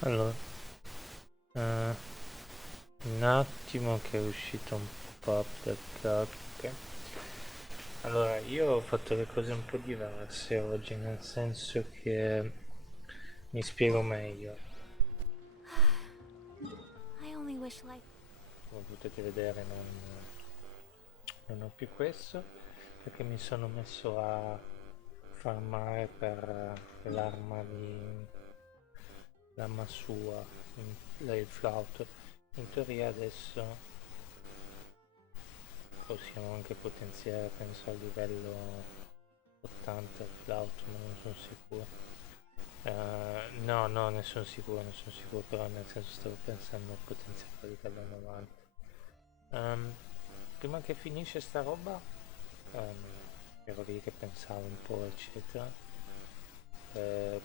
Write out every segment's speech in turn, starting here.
Allora, eh, un attimo che è uscito un pop da capo. Ok. Allora, io ho fatto le cose un po' diverse oggi, nel senso che mi spiego meglio. I only wish life. Come potete vedere non ho più questo perché mi sono messo a farmare per l'arma sua, il flauto. In teoria adesso possiamo anche potenziare, penso, a livello 80 il flauto, ma non sono sicuro. No, no, ne sono sicuro, però nel senso stavo pensando a potenziare a livello 90. Ehm, Prima che finisce sta roba, ehm, ero lì che pensavo un po', eccetera. Eh,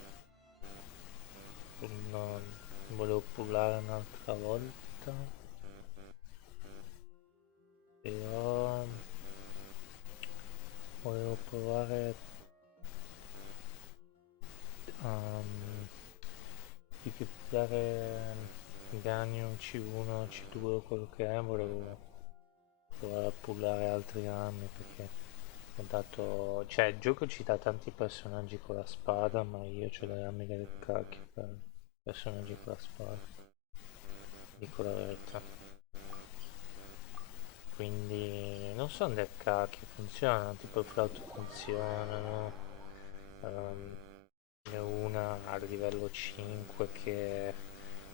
non volevo pullare un'altra volta, però volevo provare a più che pullare Ganium C1, C2 o quello che è, volevo provare a pullare altri armi perché ho dato... cioè il gioco ci dà tanti personaggi con la spada, ma io ho le armi del cacchio per personaggi con la spada, dico la verità. Quindi non sono del cacchio, funzionano, tipo il flauto funzionano. Ehm, Ne ho una a livello 5 che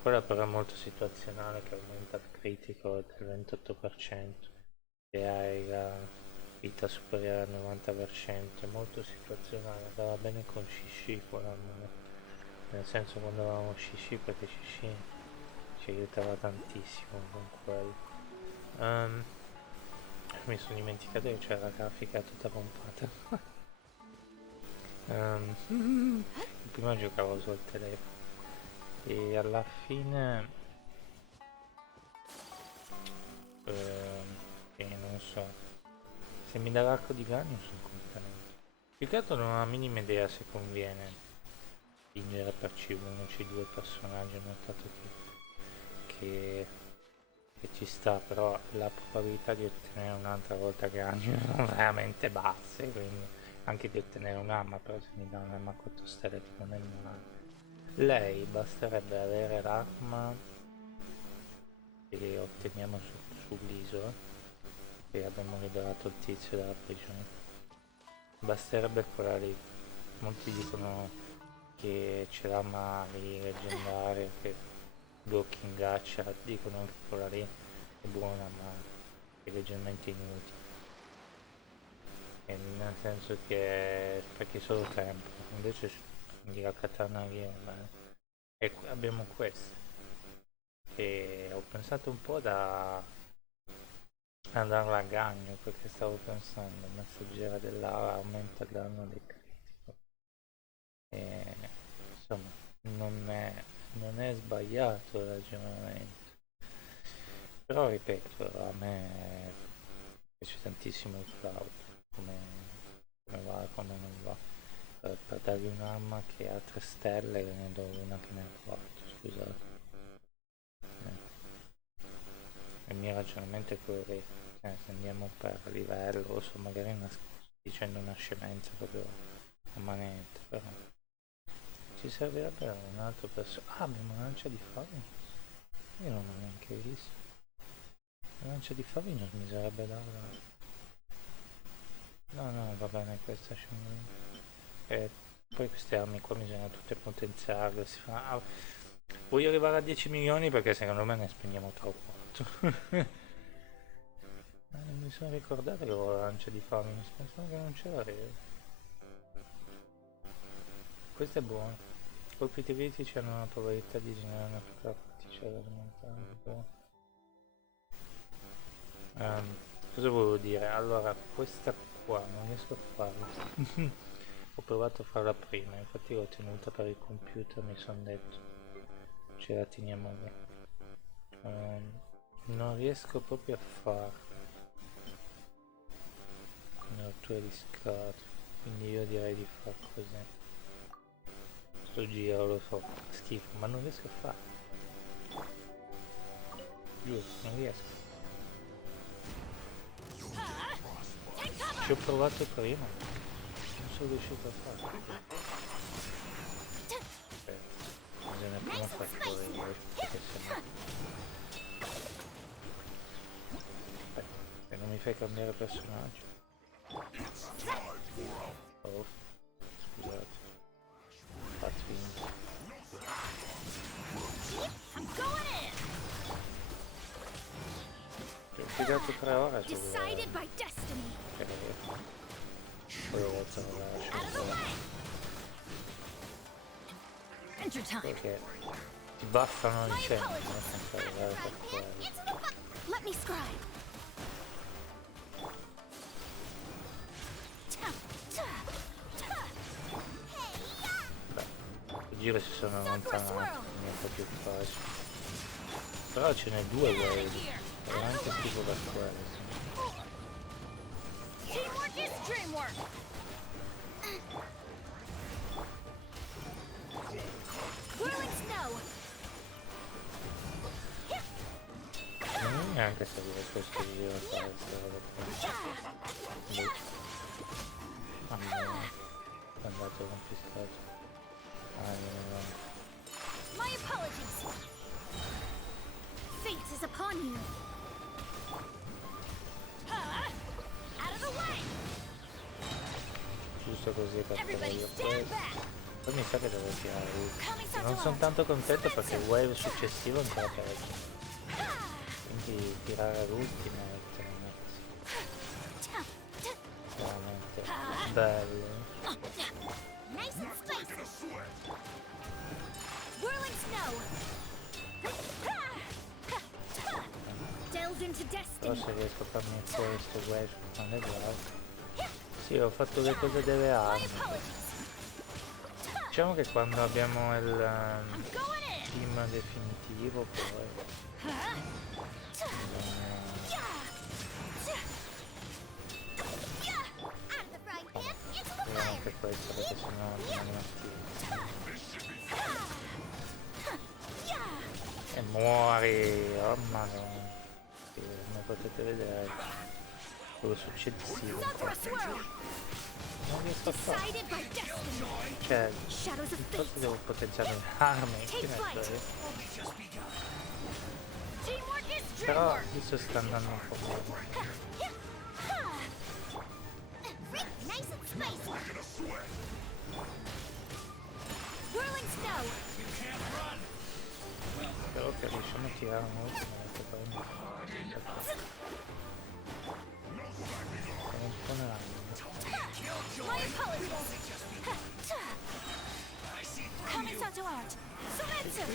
quella però è molto situazionale, che aumenta il critico del 28% e hai la vita superiore al 90%, è molto situazionale, andava bene con Shishi quella, nel senso quando avevamo Shishi, perché Shishi ci aiutava tantissimo con quello. Ehm, Mi sono dimenticato che c'era la grafica tutta pompata. Prima giocavo sul telefono e alla fine, non so, se mi dà l'arco di Ganyu sono contento. Più che altro non ho la minima idea se conviene spingere per C1, C2 personaggi, ho notato che, che ci sta, però la probabilità di ottenere un'altra volta Ganyu sono veramente basse, quindi anche di ottenere un'arma, però se mi dà un'arma a 4 stelle tipo non è male. Lei basterebbe avere l'arma che otteniamo sull'isola, che abbiamo liberato il tizio dalla prigione. Basterebbe quella lì. Molti dicono che c'è l'arma lì leggendaria, che blocchi gaccia, dicono che quella lì è buona ma è leggermente inutile. E nel senso che sprechi solo tempo. Invece di la katana lì è bene. E abbiamo questo. E ho pensato un po' da andare a Gagno perché stavo pensando, messaggera dell'ara aumenta il danno del critico. E insomma, non è sbagliato il ragionamento. Però ripeto, a me piace tantissimo il cloud, come, come va e come non va. Per dargli un'arma che ha 3 stelle ne do una che ne ha 4, scusate. Il mio ragionamento è quello lì, se andiamo per livello, o so, magari dicendo una scemenza proprio a manetta, però ci servirebbe un altro personaggio. Ah, abbiamo una lancia di Favignus, io non l'ho neanche visto. La lancia di Favignus mi sarebbe da... No, no, va bene, questa scemenza. E poi queste armi qua bisogna tutte potenziarle, si fa... ah, voglio arrivare a 10 milioni perché secondo me ne spendiamo troppo. Bisogna ricordare che avevo la lancia di Favignus, pensavo che non ce l'avevo. Questo è buono. Colpiti critici hanno una probabilità di generare una piccola particella smontante. Cosa volevo dire? Allora, questa qua non riesco a farla. Ho provato a farla prima, infatti l'ho tenuta per il computer, mi sono detto, ce la teniamo lì. Non riesco proprio a farla. Una rottura di scatole, quindi io direi di far così. sto giro, lo so, schifo, ma non riesco a farlo. Giuro, non riesco. Ci ho provato prima, non sono riuscito a farlo. Bisogna prima far correre, perché sennò... se non mi fai cambiare personaggio. Oh, scusate. Fatti finire. Ho impiegato 3 ore su... poi ho lasciato perché ti buffano il centro, senza arrivare per quello. Let me scribe. I giri si sono allontanati, niente più facile. Però ce n'è 2 wave, veramente tipo da quello. Teamwork is dreamwork. Whirling snow. Non è neanche servire questo giro a fare questa roba qua. Mamma mia, è andato confiscato. My apologies. Fate is upon you. Out of the way. Giusto così per fare Everybody io stand questo. back. Poi mi sa che devo tirare l'ultimo. Coming Non sono tanto contento perché il wave successivo è ancora peggio. Quindi tirare l'ultimo è veramente bello. Nice and spicy. Whirling snow. Delve into Però destiny. se riesco a farmi fuori questo wave con le brave. Sì, ho fatto le cose delle My armi. apologies. Diciamo che quando abbiamo il I'm going in. team definitivo poi anche questo perché sennò rimane una schifo. E muori, oh madonna. Sì, come potete vedere quello successivo non riesco a fare. Decided by destiny. Cioè, Shadows of forse fate. devo potenziare le armi Take flight. Teamwork is però dreamwork. adesso sta andando un po' bene. Nice and spicy. Whirling snow. Però che riusciamo a tirare molto siamo un po' nell'anima. My apologies. Coming out to art. Surrender.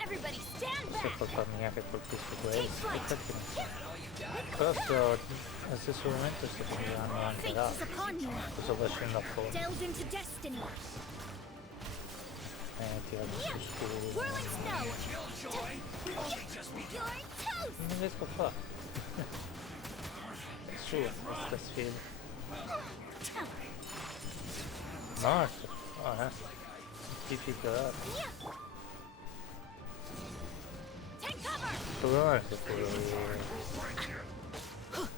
Everybody stand Se è back. colpa mia che colpisco questo, e perché non però sto, allo stesso momento sto tirando anche Fate là, is upon you. lo sto facendo apposta, Delve into destiny. tirando su scuro, Whirling snow. You're toast. non riesco a fare, è sua questa sfida, no, difficile. Take cover. Il problema è che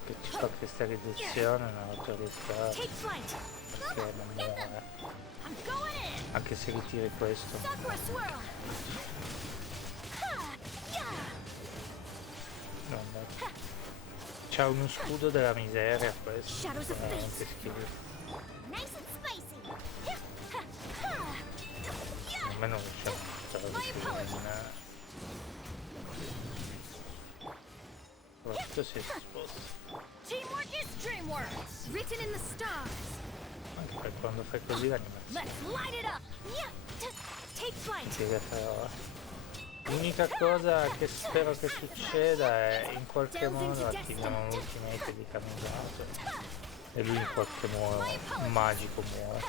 che ci fa cristallizzazione non autorizzata Take flight. perché non è, I'm going in. anche se ritiri questo Sakura swirl. non è. C'ha uno scudo della miseria questo, Shadows of veramente fate. schifo, Nice and spicy. almeno riusciamo a fare di più soprattutto se si sposta, Teamwork is dreamwork. Written in the stars. anche per quando fai così l'animazione Let's light it up. Take flight. si rifarà. L'unica cosa che spero che succeda è in qualche modo attiviamo un ultimate di camminato e lui in qualche modo magico muore,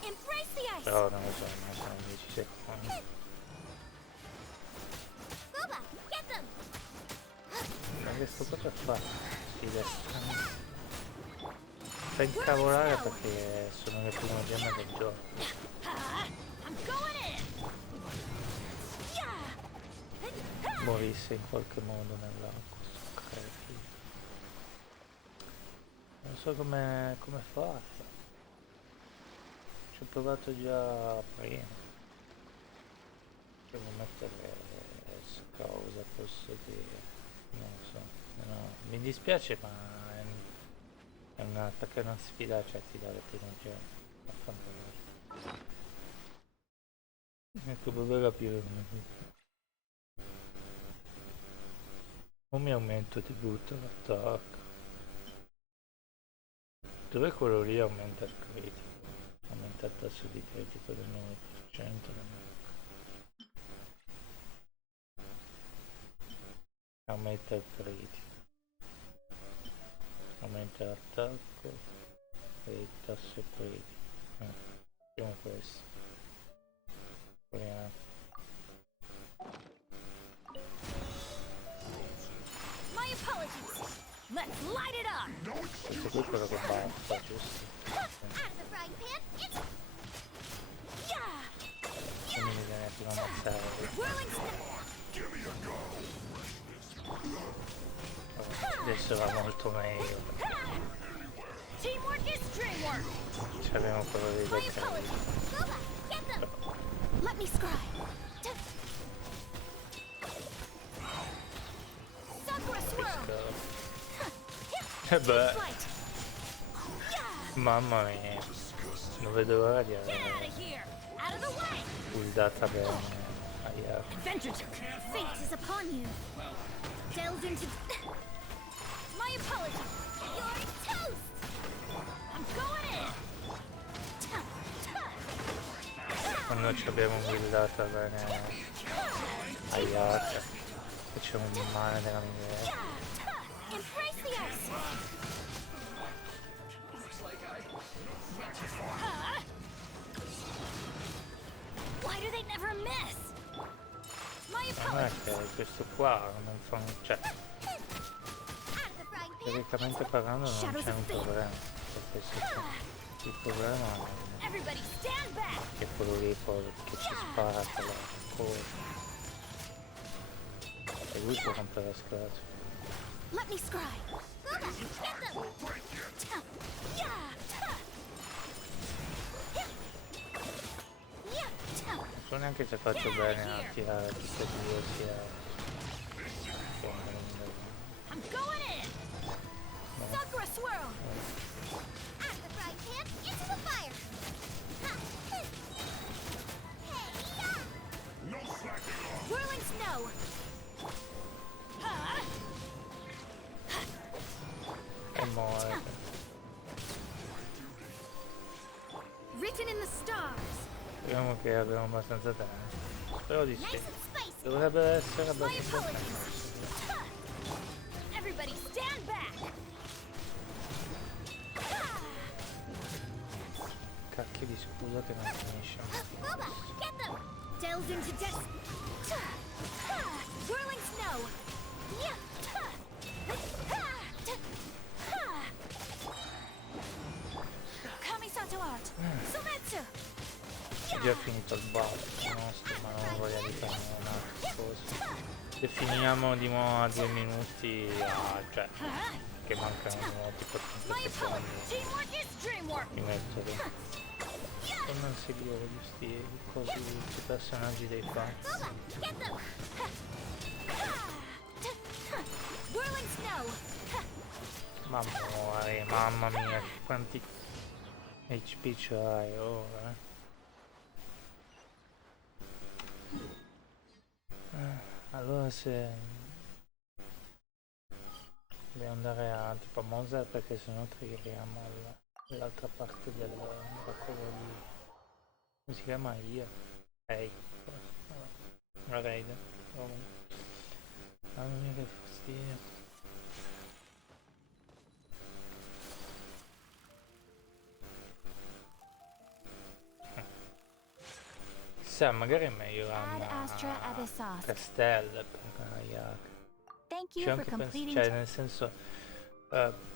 Embrace the ice. però non lo so, non sono 10 secondi. Booba, get them. Ma che sto cosa fa? Stile strano. Fa incavolare perché sono le prime gemme del gioco. I'm going in. Morisse in qualche modo nell'acqua. Sto cretino. Non so come farlo. Ci ho provato già prima. Devo mettere scusa, posso dire. Non lo so. No, mi dispiace ma è una, perché è una sfida, cioè ti dà le prime gemme. Vaffanculo. Ecco, dove capire. Non mi aumento di brutto l'attacco. Dov'è quello lì aumenta il critico? Aumenta il tasso di critico del 9%. Aumenta il critico. Aumenta l'attacco e il tasso critico. Facciamo questo. Proviamo. My apologies. Let's light it up. Questo qui è quello che basta, giusto? Out of the frying pan. It's Quindi bisogna prima ammazzare. whirling Adesso va molto meglio. teamwork is dreamwork. Ci abbiamo quello dei My dettagli. apologies. Boba, get them. Let me scry. Sakura swirl. Beh, Flight. mamma mia. Non vedo l'ora di Get avere out of here. Out of the way. buildata bene. Aia. Adventure. Fate is upon you. Delved into. My apologies. You're toast. I'm going in. Quando ci abbiamo buildata bene. Aia. Facciamo un male della miseria. Embrace the ice. Why do they never miss? My Non è apologies. che questo qua non fa un... cioè, Out of the frying pan. teoricamente parlando non Shadows c'è of un fate. problema. Per questo qua. Il problema Everybody stand back. è quello lì poi che ci spara con la coda. E lui può rompere la scatola. Let me scry. Boba, get them. So neanche se faccio bene a tirare tutte e due sia... I'm going in. Sakura swirl. Out of the frying pan into the fire. Whirling snow. E muore. Written in the stars. Speriamo che abbiamo abbastanza tempo. Spero di Nice sì. and spicy. Dovrebbe essere My abbastanza apologies. Everybody stand back. cacchio di scusa che non finisce. Boba, get them. Delved into depths. Whirling snow. Kamisato art. Sumetsu. È già finito il battle nostro, ma non ho voglia di fare un'altra cosa. Se finiamo di nuovo a 2 minuti, cioè, che mancano tipo 30 My apologies. secondi, Teamwork is dreamwork. mi metto lì. E non seguire questi cosi, questi personaggi dei fan. Boba, get them. Whirling snow. Ma muore, mamma mia, quanti HP c'hai ora? Allora se dobbiamo andare a tipo a Mozart perché sennò triggeriamo all'altra parte del miracolo di... come si chiama? Io? Ehi, la raid. Mamma mia che fastidio. Chissà, magari è meglio Ad Astra a Abyssos. Castelle per Yak. Thank Thank you C'è for anche completing. cioè nel senso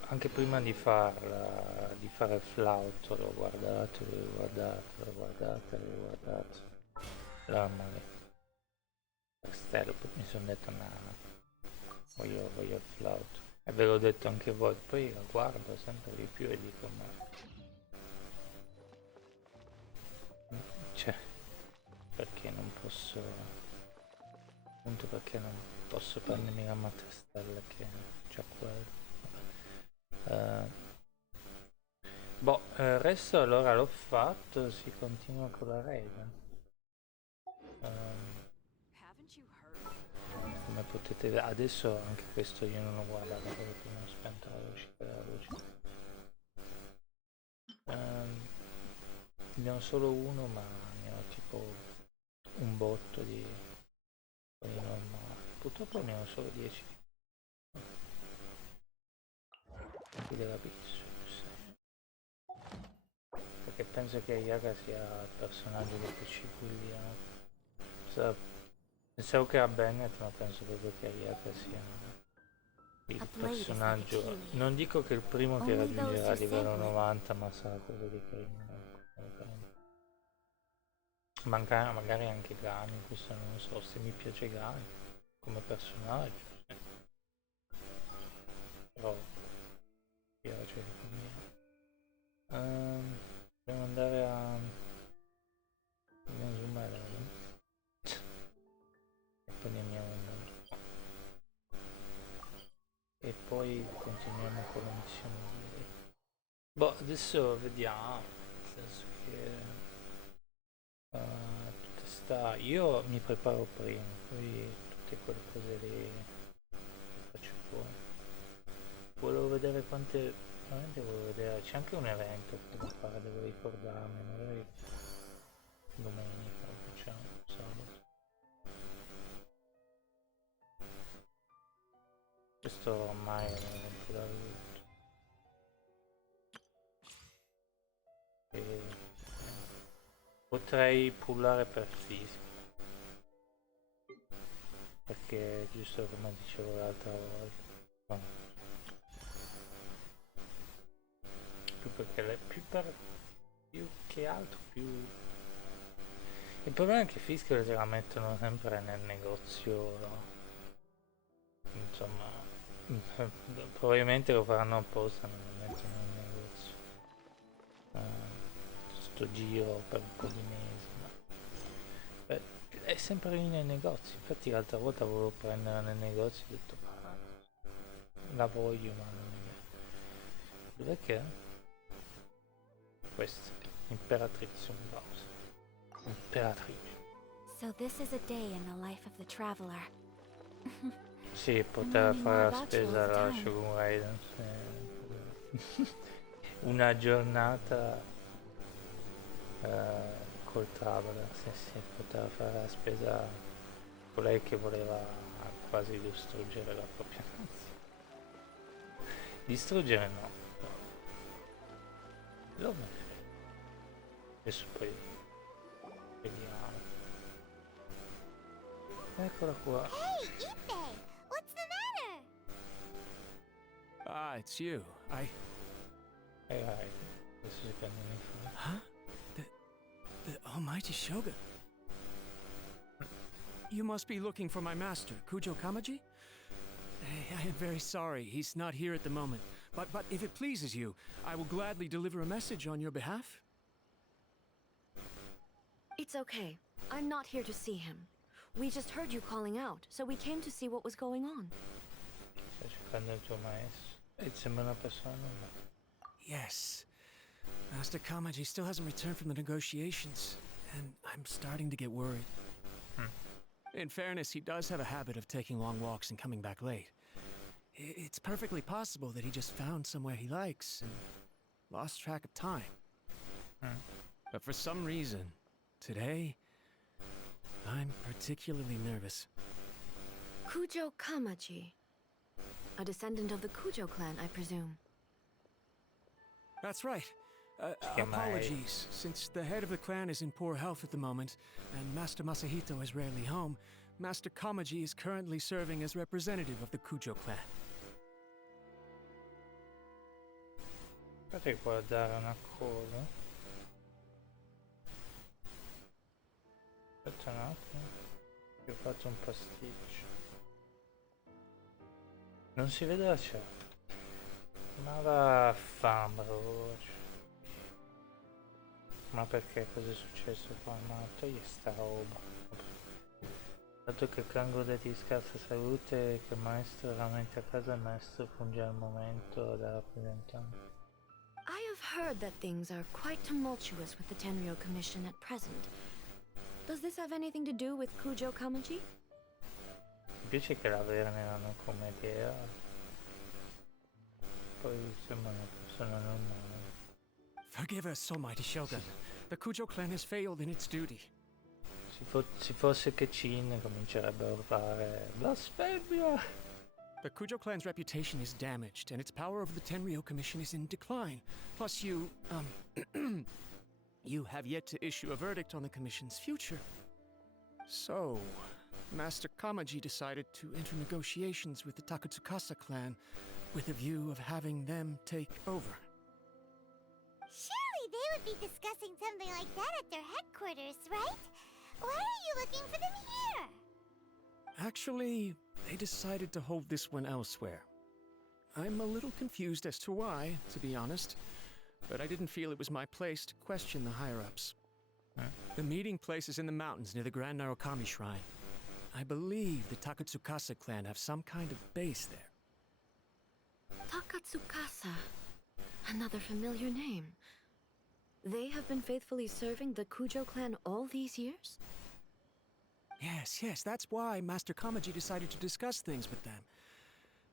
anche prima di farla, di fare il flauto, l'ho guardato, l'ho guardato, l'ho guardato, l'ho guardato. Male. Castello, poi mi sono detto no, voglio il flauto. E ve l'ho detto anche voi, poi la guardo sempre di più e dico ma... Cioè, perché non posso... appunto perché non posso prendermi la matastella che c'ha quello. Boh, il resto allora l'ho fatto, si continua con la Raven. Come potete vedere, adesso anche questo io non l'ho guardato perché prima ho spento la luce della luce. Ne ho solo uno ma ne ho tipo un botto di normali. Purtroppo ne ho solo 10 qui della Pixel. Perché penso che Yaga sia il personaggio del PC pensavo che era Bennett, ma penso proprio che Yaga sia il personaggio. Non dico che è il primo che raggiungerà il livello 90, ma sarà quello di prima. Magari anche Gani, questo non lo so, se mi piace Gani come personaggio. Però piace dobbiamo andare a zoomare e poi ne andiamo e poi continuiamo con la missione. Boh, adesso vediamo, nel senso che tutta sta... io mi preparo prima, poi tutte quelle cose lì le faccio poi. Volevo vedere quante... veramente volevo vedere, c'è anche un evento da fare, devo ricordarmi, magari domenica lo facciamo, sabato. Questo ormai è un po' da tutto. Potrei pullare per fisico, perché giusto come dicevo l'altra volta, no, più perché più che altro più... Il problema è che Fischio se la mettono sempre nel negozio, no? Insomma, probabilmente lo faranno apposta, non lo mettono nel negozio. Sto giro per un po' di mesi, ma... Beh, è sempre lì nel negozio, infatti l'altra volta volevo prenderla nel negozio e ho detto ma la voglio ma non è... Dov'è che è? Questa, Imperatrice un browser. Imperatrice. So this is a day in the life of the traveler. Sì, poter fare la spesa alla Shogun Raiden. Una giornata col traveler, sì, poteva fare la spesa con lei che voleva quasi distruggere la propria nazione. Distruggere no, però lo adesso poi vediamo. Eccola qua. Hey, Ippei! What's the matter? Ah, it's you. Vai, adesso si prendono in fuori. Huh? The almighty Shogun. You must be looking for my master, Kujo Kamaji? I am very sorry, he's not here at the moment. But if it pleases you, I will gladly deliver a message on your behalf. It's okay. I'm not here to see him. We just heard you calling out, so we came to see what was going on. Stai cercando il tuo maestro. E sembra una persona normale. Yes. Master Kamaji still hasn't returned from the negotiations, and I'm starting to get worried. In fairness, he does have a habit of taking long walks and coming back late. It's perfectly possible that he just found somewhere he likes and lost track of time. But for some reason, today, I'm particularly nervous. Kujo Kamaji. A descendant of the Kujo clan, I presume. That's right. Apologies, since the head of the clan is in poor health at the moment, and Master Masahito is rarely home, Master Kamaji is currently serving as representative of the Kujo clan. Potrei guardare una cosa. Aspetta un attimo. Io ho fatto un pasticcio. Non si vede la chat. Ma vaffanculo. Ma perché cosa è successo qua? Ma togli sta roba. Dato che il canguro ti scarsa salute, che il maestro veramente a casa, il maestro funge al momento da rappresentante. I have heard that things are quite tumultuous with the Tenryo Commission at present. Does this have anything to do with Kujo Kamaji? Mi piace che la Verne l'hanno come idea. Poi sembra una persona normale. Forgive us, so mighty Shogun. The Kujo clan has failed in its duty. Se fosse che Chin comincerebbero a fare blasfemia. The Kujo clan's reputation is damaged, and its power over the Tenryo Commission is in decline. Plus, you have yet to issue a verdict on the Commission's future. So, Master Kamaji decided to enter negotiations with the Takatsukasa clan with a view of having them take over. Surely they would be discussing something like that at their headquarters, right? Why are you looking for them here? Actually, they decided to hold this one elsewhere. I'm a little confused as to why, to be honest, but I didn't feel it was my place to question the higher-ups. The meeting place is in the mountains near the Grand Narukami Shrine. I believe the Takatsukasa clan have some kind of base there. Takatsukasa. Another familiar name. They have been faithfully serving the Kujo clan all these years? Yes, that's why Master Kamaji decided to discuss things with them.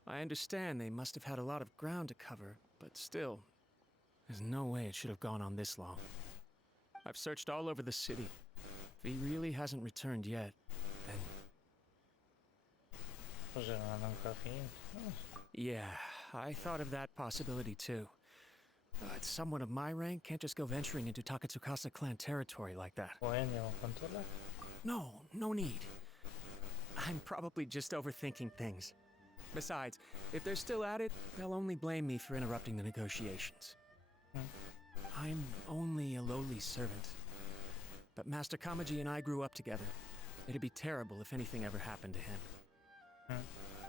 I understand they must have had a lot of ground to cover, but still, there's no way it should have gone on this long. I've searched all over the city. If he really hasn't returned yet, then... Forse non hanno ancora finito. Yeah, I thought of that possibility too. But someone of my rank can't just go venturing into Takatsukasa clan territory like that. Poi andiamo a controllare. No need. I'm probably just overthinking things. Besides, if they're still at it, they'll only blame me for interrupting the negotiations. I'm only a lowly servant. But Master Kamaji and I grew up together. It'd be terrible if anything ever happened to him.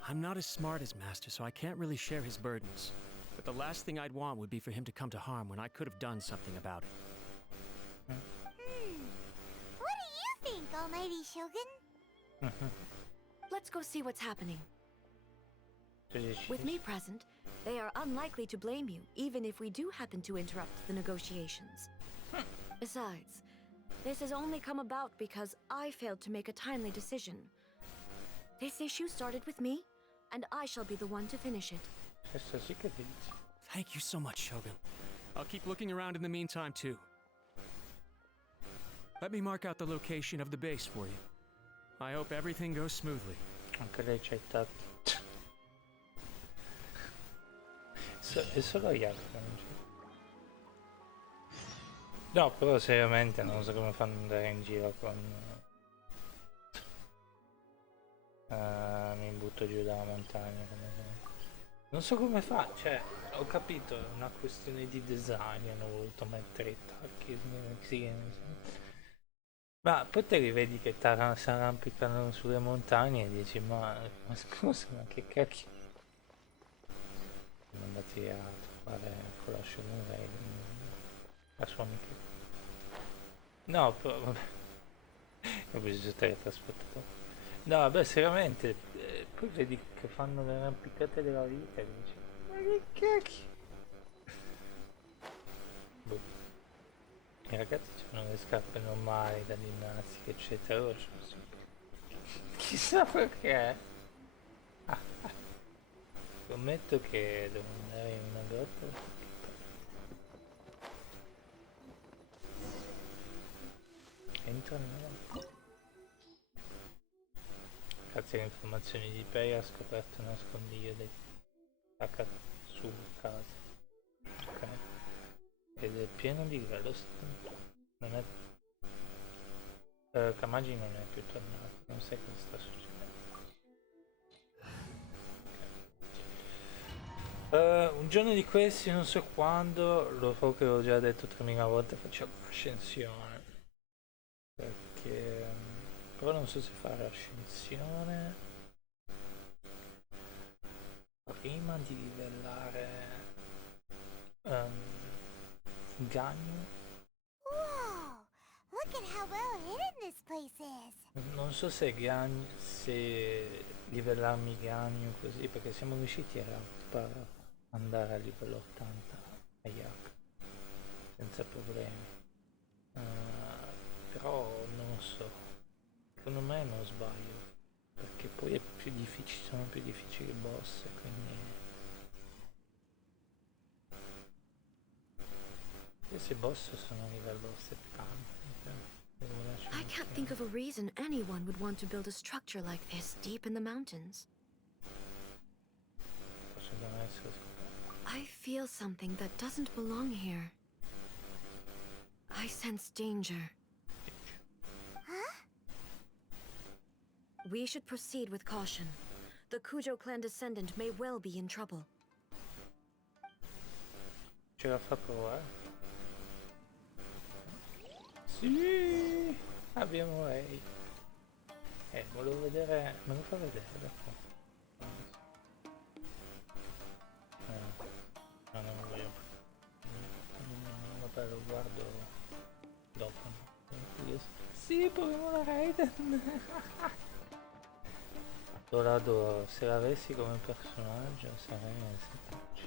I'm not as smart as Master, so I can't really share his burdens. But the last thing I'd want would be for him to come to harm when I could have done something about it. What do you think, Almighty Shogun? Let's go see what's happening. With me present, they are unlikely to blame you, even if we do happen to interrupt the negotiations. Besides, this has only come about because I failed to make a timely decision. This issue started with me, and I shall be the one to finish it. Thank you so much, Shogun. I'll keep looking around in the meantime, too. Let me mark out the location of the base for you. I hope everything goes smoothly. Anche lei c'è tanto. È solo gli altri. No, però seriamente non so come fanno ad andare in giro con... mi butto giù dalla montagna. Non so come fa, cioè, ho capito, è una questione di design, hanno voluto mettere i tacchi, ma poi te li vedi che si arrampicano sulle montagne e dici, ma scusa, ma che cacchio? Siamo andati a trovare con la Shogun la sua amica. No, però vabbè, ho bisogno di teletrasportato. No, vabbè, seriamente, poi vedi che fanno le arrampicate della vita e dici, ma che cacchio? Boh. I ragazzi hanno le scarpe normali da ginnastica, eccetera, loro chissà perché. Scommetto che devo andare in una grotta. Entra nella... Grazie alle informazioni di Pei ha scoperto un nascondiglio del Takatsuka. Ok. Ed è pieno di glowstone. Non è... Kamagi non è più tornato, non sai cosa sta succedendo. Un giorno di questi, non so quando, lo so che l'ho già detto 3000 volte, facciamo l'ascensione. Perché... però non so se fare l'ascensione prima di livellare Ganyu. Whoa! Look at how well hidden this place is. Non so se Ganyu, se livellarmi Ganyu così, perché siamo riusciti a andare a livello 80 a Yak senza problemi. Però non lo so, secondo me non sbaglio, perché poi è più difficile, sono più difficili i boss, quindi questi boss sono a livello 70. I can't think of a reason anyone would want to build a structure like this deep in the mountains. Possono essere scoperti. I feel something that doesn't belong here. I sense danger. Huh? We should proceed with caution. The Kujo clan descendant may well be in trouble. Ce la fa provare? Sì, abbiamo lei. Volevo vedere, me lo fa vedere dopo. No, non lo voglio. Vabbè, lo guardo dopo. Sì, proviamo la Raiden. Dorado, se l'avessi come personaggio sarei simpatico.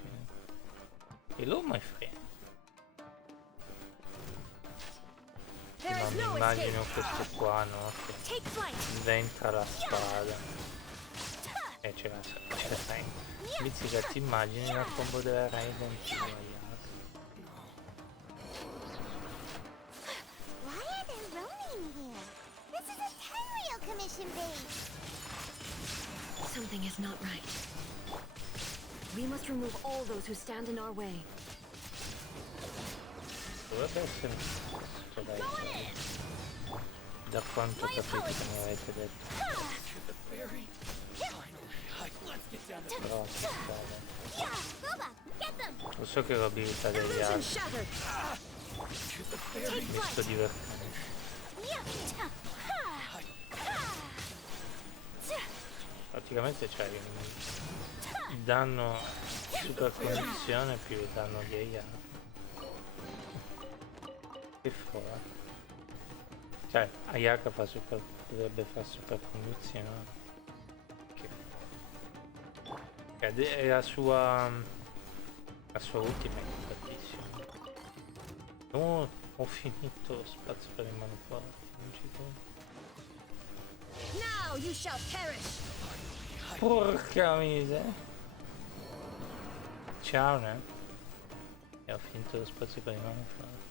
Hello my friend. Non mi immagino questo qua, no? Che diventa la spada. E c'è la sempre. Mizzica, ti immagini la combo della Raiden sbagliata? Why are there Ronin here? This is a Tenryou commission base. Something is not right. We must remove all those who stand in our way. Dovrebbe essere da quanto ho capito che mi avete detto. Però lo so che l'abilità degli altri mi sto divertendo. Praticamente c'è il danno super condizione più il danno degli altri. Che fuori. Cioè, Ayaka fa super, dovrebbe fare super condizione. Che è la sua ultima è tantissima. Oh, ho finito lo spazio per il manufatto, non ci credo. Now you shall perish. Porca miseria. Ciao, ne? E ho finito lo spazio per il manufatto.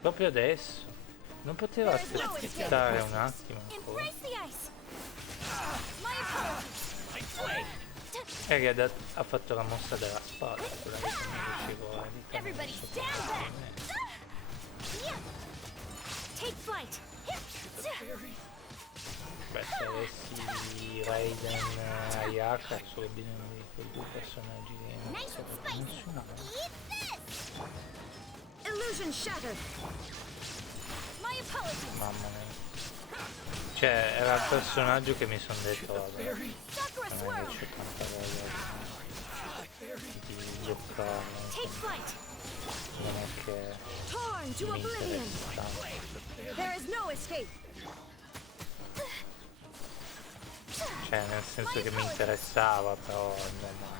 Proprio adesso. Non poteva aspettare un attimo ancora. E ha fatto la mossa della spada, quella che non riuscivo a evitare. Beh, se avessi Raiden e Ayaka solo bisogno di quei due personaggi che non serve nessun altro. Illusion shattered. Mamma mia. Cioè, era il personaggio che mi sono detto, vabbè, non è che c'è tanta voglia di giocare, non è che mi interessa tanto. Cioè, nel senso che mi interessava, però insomma,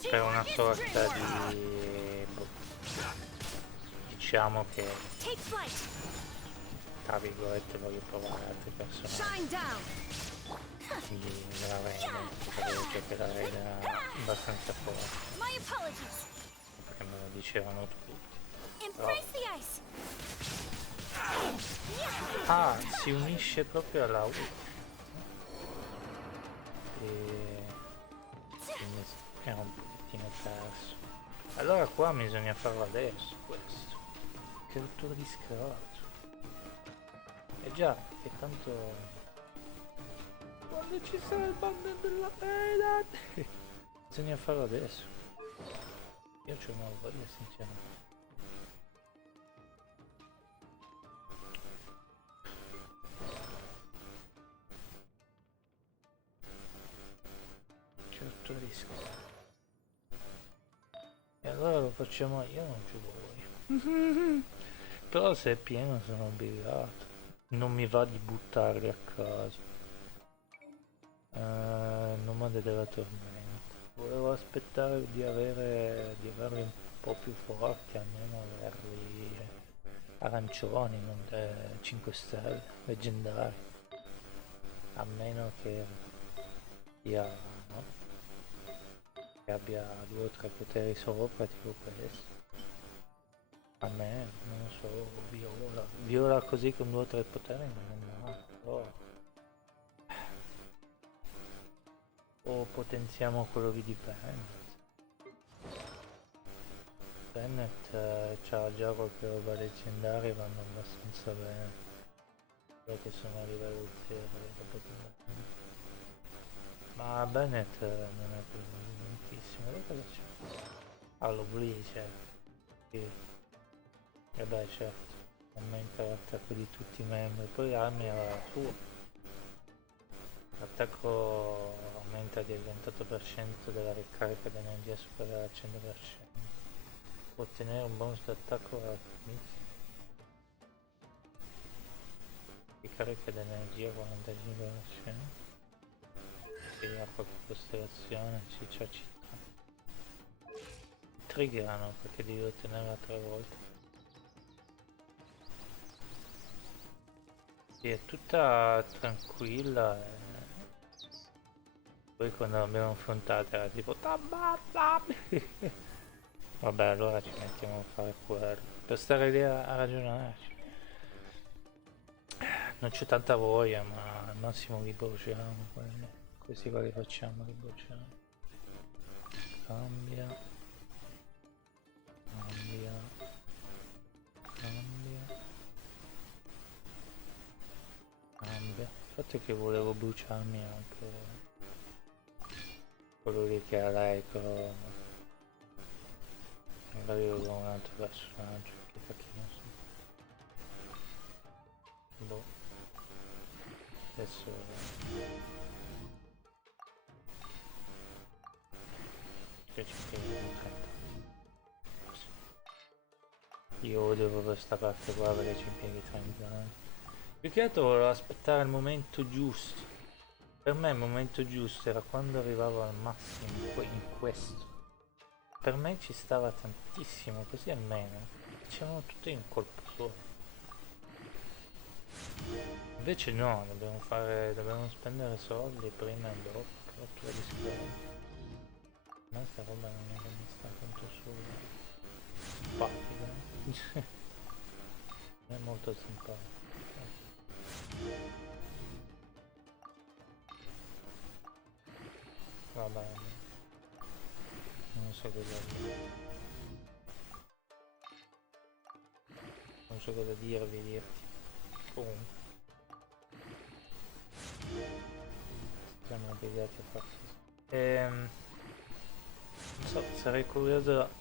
per una sorta di... diciamo che tra virgolette voglio provare altri personaggi, quindi me la Raiden, perché la Raiden era abbastanza forte, perché me lo dicevano tutti. Però... ah, si unisce proprio alla U e quindi era un pochettino perso. Allora qua bisogna farlo adesso questo. Che rottura di scrozzo. E già, che tanto... Quando ci sarà il banner della pena? Bisogna farlo adesso. Io c'ho una voglia sinceramente. Che rottura di scrozzo. E allora lo facciamo io, non ci voglio. Però se è pieno sono obbligato. Non mi va di buttarli a caso. Nomade della tormenta. Volevo aspettare di averli un po' più forti, almeno averli arancioni, non 5 stelle, leggendari. A meno che sia, no? Che abbia 2 o 3 poteri sopra, tipo questo. A me, non lo so, viola. Viola così con 2 o 3 poteri non è male, però... O potenziamo quello lì di Bennett. Bennett c'ha già qualche roba leggendaria, vanno abbastanza bene. Quello che sono a livello 0 ma Bennett non è tantissimo. Dove cosa c'è? All'oblice. Sì. E beh certo, aumenta l'attacco di tutti i membri, poi Armi aveva la sua. L'attacco aumenta del 28% della ricarica di energia superiore al 100%. Può ottenere un bonus d'attacco all'inizio. Ricarica di energia 45%. E ha qualche costellazione, si c'ha città. Triggerano perché devi ottenerla 3 volte. Sì, è tutta tranquilla e... Poi quando l'abbiamo affrontata era tipo vabbè, allora ci mettiamo a fare quello per stare lì a ragionarci. Non c'è tanta voglia, ma al massimo li bruciamo quelli. Questi qua li facciamo, li bruciamo. Cambia. Cambia. Cambia. Cambia. Il fatto è che volevo bruciarmi anche quello lì che era l'eco. Magari lo do un altro personaggio, che cacchino so. Boh. Adesso... Che ci chiediamo 30. Io odio proprio sta parte qua perché ci impieghi 30 anni. Più che altro volevo aspettare il momento giusto. Per me il momento giusto era quando arrivavo al massimo in questo. Per me ci stava tantissimo, così almeno facevano tutto in un colpo solo. Invece no, dobbiamo spendere soldi prima e dopo, che rottura di scatola. Ma sta roba non è che mi sta tanto su simpatica. Non è molto simpatica. Vabbè, non so cosa dire. Non so cosa dirti. Comunque. Siamo obbligati a farsi. Non so, sarei curioso.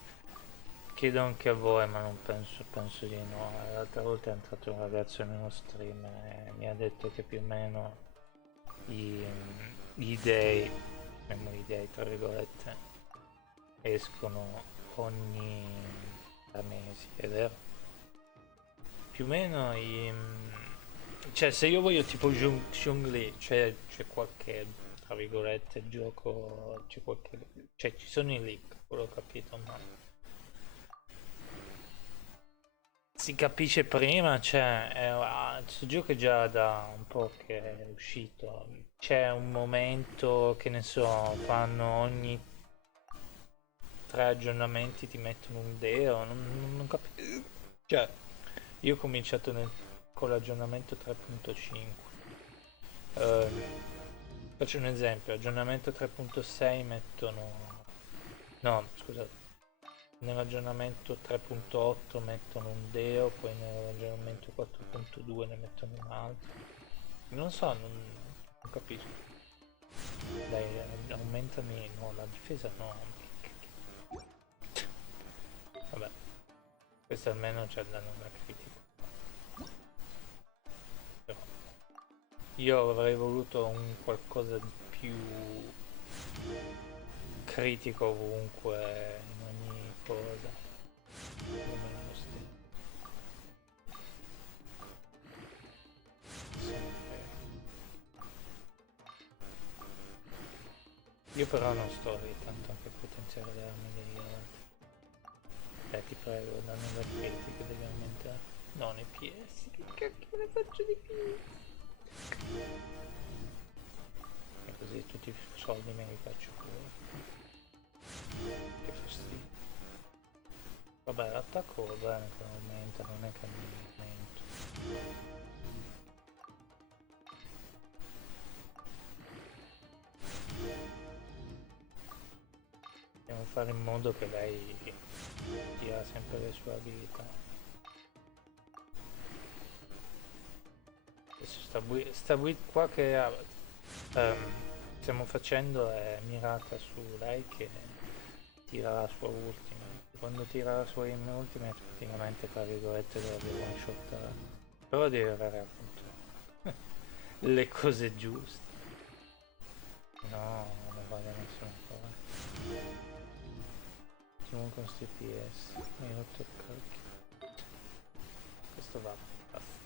Chiedo anche a voi, ma non penso di no. L'altra volta è entrato un ragazzo nello stream e mi ha detto che più o meno gli dei, gli dei tra virgolette, escono ogni 3 mesi, è vero? Più o meno cioè se io voglio tipo Zhongli, c'è qualche, tra virgolette, gioco, cioè ci sono i leak, quello ho capito, ma si capisce prima, questo gioco è già da un po' che è uscito, c'è un momento che ne so, fanno ogni 3 aggiornamenti ti mettono un deo, non capisco, cioè io ho cominciato con l'aggiornamento 3.5. Faccio un esempio, aggiornamento 3.6 mettono... No, scusate. nell'aggiornamento 3.8 mettono un deo, poi nell'aggiornamento 4.2 ne mettono un altro. Non so, non capisco. Dai, aumentano, no, la difesa no. Vabbè, questo almeno c'è il danno da critico. Però io avrei voluto un qualcosa di più critico ovunque, in ogni cosa. Come lo stesso. Io però non sto lì tanto anche a potenziare le armi degli altri. Ti prego, danno da critico, devi aumentare. No, nei PS, che cacchio ne faccio di più? E così tutti i soldi me li faccio pure. Che fastidio. Vabbè, l'attacco va bene che aumenta, non è che mi aumento. Dobbiamo fare in modo che lei dia sempre le sue abilità. Adesso sta build qua che stiamo facendo è mirata su lei che tira la sua ultima. Quando tira la sua ultima praticamente tra virgolette deve one shot, però deve avere appunto le cose giuste. No, non vale nessuna cosa. Siamo con sti PS, mi hai rotto il cacchio. Questo va, basta.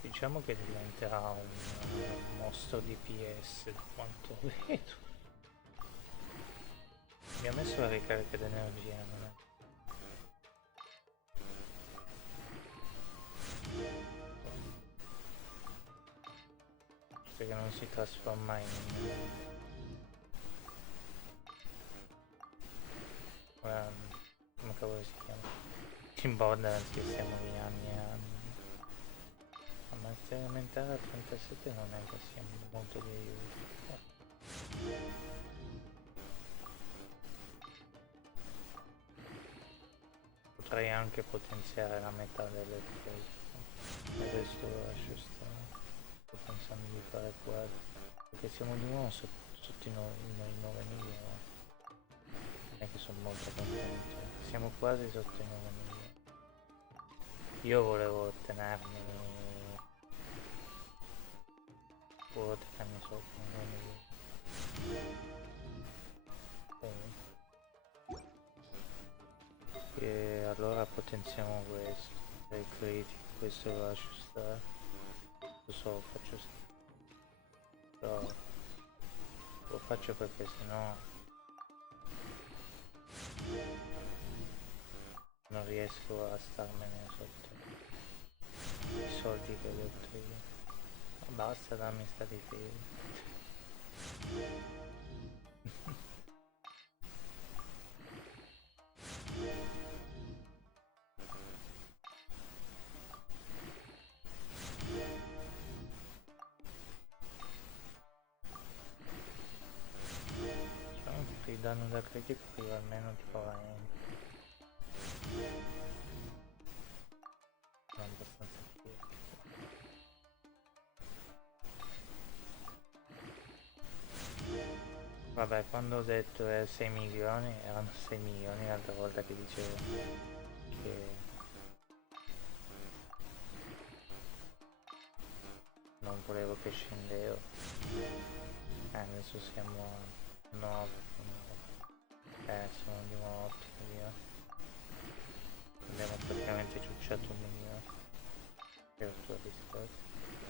Diciamo che diventerà un mostro di PS da quanto vedo. Mi ha messo la ricarica d'energia, non è? Perché non si trasforma in... come cavolo si chiama? In Borderlands che siamo lì anni e anni. Ma maestria elementare a 37 non è che sia molto di aiuto. Potrei anche potenziare la metà delle cose. E questo sto pensando di fare quello. Perché siamo di nuovo sotto i 9 milioni. Non è che sono molto contento. Siamo quasi sotto i 9 milioni. Io volevo ottenermi sotto i 9 milioni. E allora potenziamo questo. Il critico, questo lo lascio stare. Lo so, lo faccio stare. Però lo faccio perché sennò non riesco a starmene sotto i soldi che ho detto io. Basta, dammi sta difesa. Speriamo che il danno da critico arriva almeno tipo a non abbastanza fiero. Vabbè, quando ho detto 6 milioni, erano 6 milioni l'altra volta che dicevo che non volevo che scendevo. Adesso siamo a 9, sono di nuovo 8 milioni. Abbiamo praticamente ciucciato 1 milione. Che la tua risposta.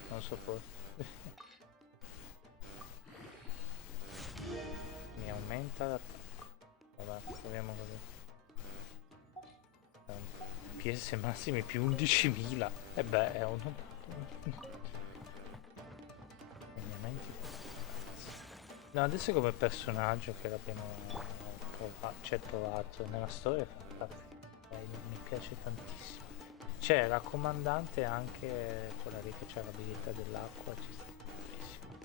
Non sopporto. Mi aumenta l'attacco. Vabbè, proviamo così. PS massimi più 11.000. E beh, è uno. No, adesso come personaggio che l'abbiamo provato, nella storia fa parte. Mi piace tantissimo. C'è la comandante anche quella lì che c'ha l'abilità dell'acqua, ci sta benissimo.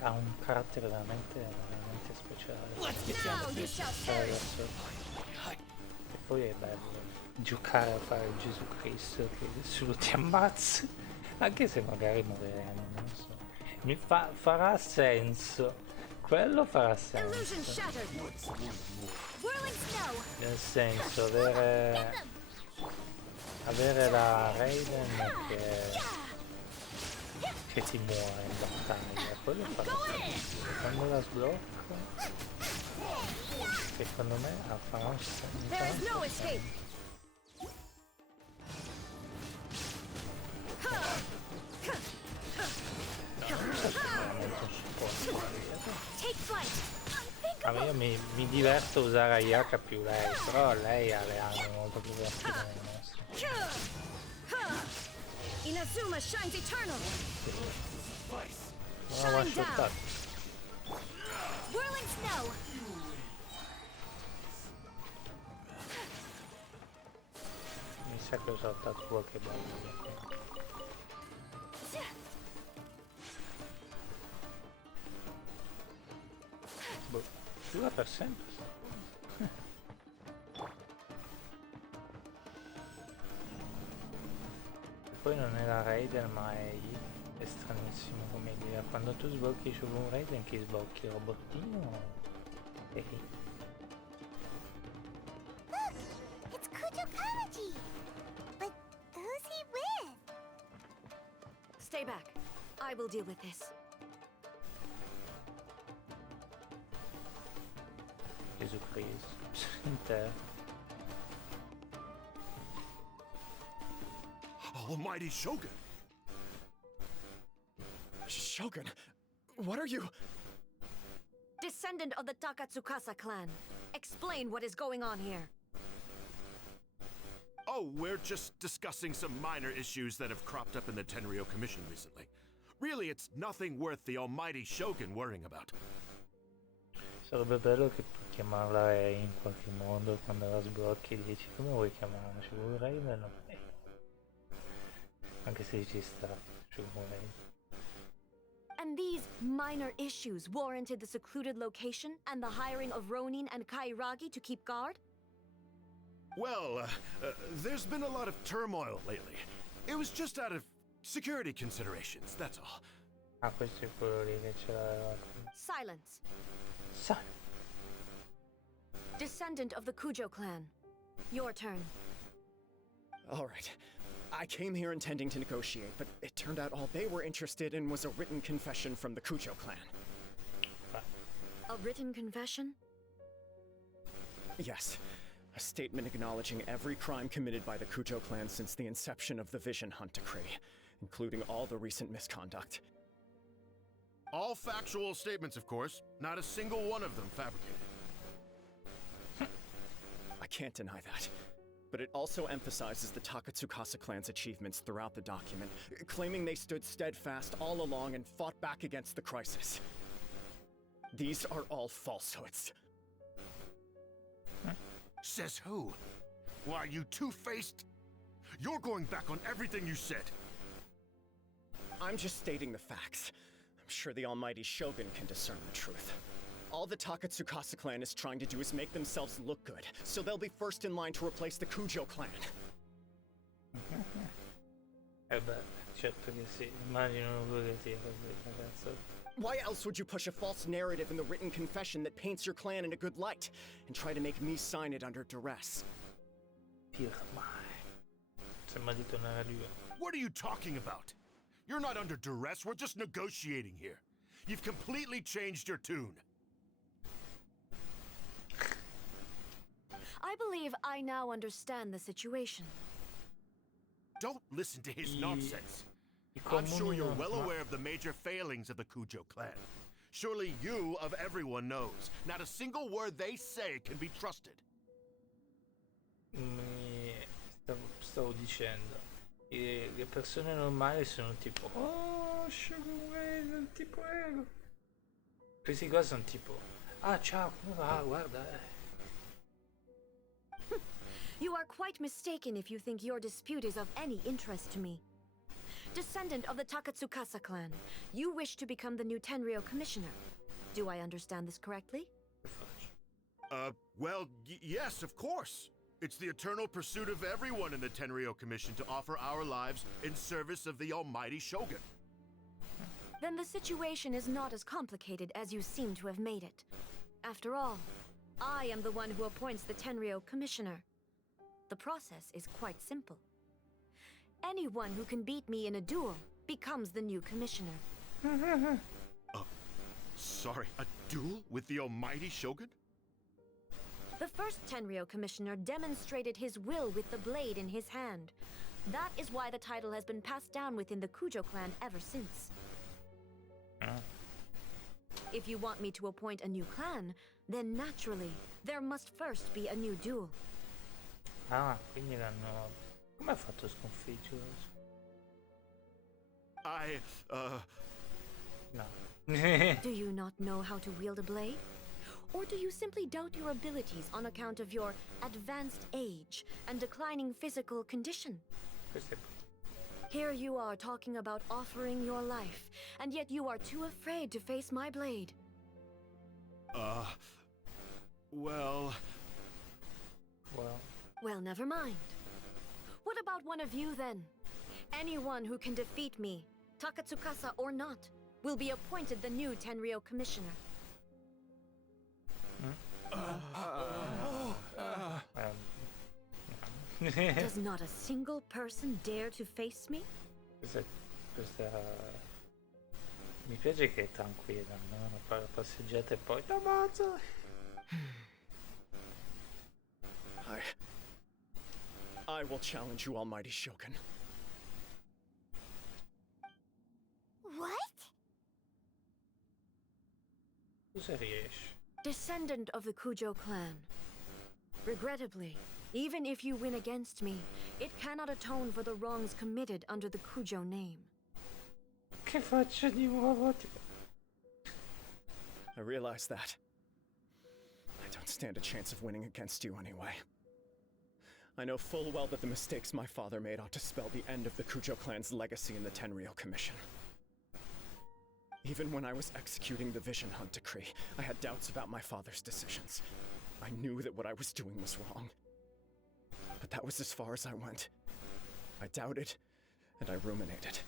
Ha un carattere veramente speciale. Now you shall perish. E poi è bello giocare a fare il Gesù Cristo che nessuno ti ammazza, anche se magari moriremo, non so. Farà senso. Quello farà Illusion senso. shattered. Whirling snow. Nel senso, avere la Raiden che ti muore in battaglia, quello farà senso. Quando la sblocco, secondo me farà un senso. There is no escape. Take flight. Allora, io mi diverto a usare Ayaka più lei, però lei ha le armi molto più veloci delle nostre. Inazuma shines eternal. Non ho one shottato. Whirling snow. Mi sa che ho saltato qualche bomba. Boh, dura per sempre. Poi non è la Raiden ma è stranissimo come idea. Quando tu sblocchi su un Raiden che sblocchi il robottino e It's Kujokawaji. But who's he with? Stay back. I will deal with this. Gesù Cristo. Intero. Almighty Shogun! Shogun, what are you? Descendant of the Takatsukasa clan. Explain what is going on here. Oh, we're just discussing some minor issues that have cropped up in the Tenryo Commission recently. Really, it's nothing worth the Almighty Shogun worrying about. Sarebbe bello che puoi chiamarla in qualche modo quando la sblocchi e dici come vuoi chiamarla? Ci vuoi Raiden? No. Anche se ci sta, ci vuoi Raiden. And these minor issues warranted the secluded location and the hiring of Ronin and Kairagi to keep guard? Well, there's been a lot of turmoil lately. It was just out of security considerations, that's all. Ah, questo è quello lì che ce l'aveva. Silence. Sa. Descendant of the Kujo clan. Your turn. All right. I came here intending to negotiate, but it turned out all they were interested in was a written confession from the Kujo clan. A written confession? Yes. A statement acknowledging every crime committed by the Kujo clan since the inception of the Vision Hunt Decree, including all the recent misconduct. All factual statements, of course. Not a single one of them fabricated. I can't deny that. But it also emphasizes the Takatsukasa clan's achievements throughout the document, claiming they stood steadfast all along and fought back against the crisis. These are all falsehoods. Says who? Why, you two-faced? You're going back on everything you said. I'm just stating the facts. I'm sure the almighty Shogun can discern the truth. All the Takatsukasa clan is trying to do is make themselves look good, so they'll be first in line to replace the Kujo clan. Eh beh, certo che sì, immagino pure che sia così, ragazzo. Why else would you push a false narrative in the written confession that paints your clan in a good light, and try to make me sign it under duress? Sembra di tornare a lui. What are you talking about? You're not under duress, we're just negotiating here. You've completely changed your tune. I believe I now understand the situation. Don't listen to his nonsense. I'm sure you're well aware of the major failings of the Kujo clan. Surely you, of everyone, knows. Not a single word they say can be trusted. Stavo dicendo, le persone normali sono tipo, oh, Shogun Raiden, ti prego. Questi qua sono tipo, ah ciao, come va, guarda. You are quite mistaken if you think your dispute is of any interest to me. Descendant of the Takatsukasa clan, you wish to become the new Tenryou commissioner. Do I understand this correctly? Well, yes, of course. It's the eternal pursuit of everyone in the Tenryou Commission to offer our lives in service of the almighty Shogun. Then the situation is not as complicated as you seem to have made it. After all, I am the one who appoints the Tenryou commissioner. The process is quite simple. Anyone who can beat me in a duel becomes the new commissioner. Sorry, a duel with the almighty Shogun? The first Tenryou commissioner demonstrated his will with the blade in his hand. That is why the title has been passed down within the Kujo clan ever since. If you want me to appoint a new clan, then naturally, there must first be a new duel. Ah, quindi l'hanno... Come ha fatto a sconfiggerlo? No. Do you not know how to wield a blade? Or do you simply doubt your abilities on account of your advanced age and declining physical condition? Questo è... Here you are talking about offering your life, and yet you are too afraid to face my blade. Well... Well, never mind. What about one of you then? Anyone who can defeat me, Takatsukasa or not, will be appointed the new Tenryou commissioner. Does not a single person dare to face me? Questa... Mi piace che è tranquilla, no? Fa la passeggiata e poi... Ammazza! I will challenge you, almighty Shogun. What? Cosa riesci? Descendant of the Kujo clan. Regrettably, even if you win against me, it cannot atone for the wrongs committed under the Kujo name. Che faccio di nuovo? I realize that. I don't stand a chance of winning against you anyway. I know full well that the mistakes my father made ought to spell the end of the Kujo clan's legacy in the Tenryou Commission. Even when I was executing the Vision Hunt decree, I had doubts about my father's decisions. I knew that what I was doing was wrong. But that was as far as I went. I doubted, and I ruminated.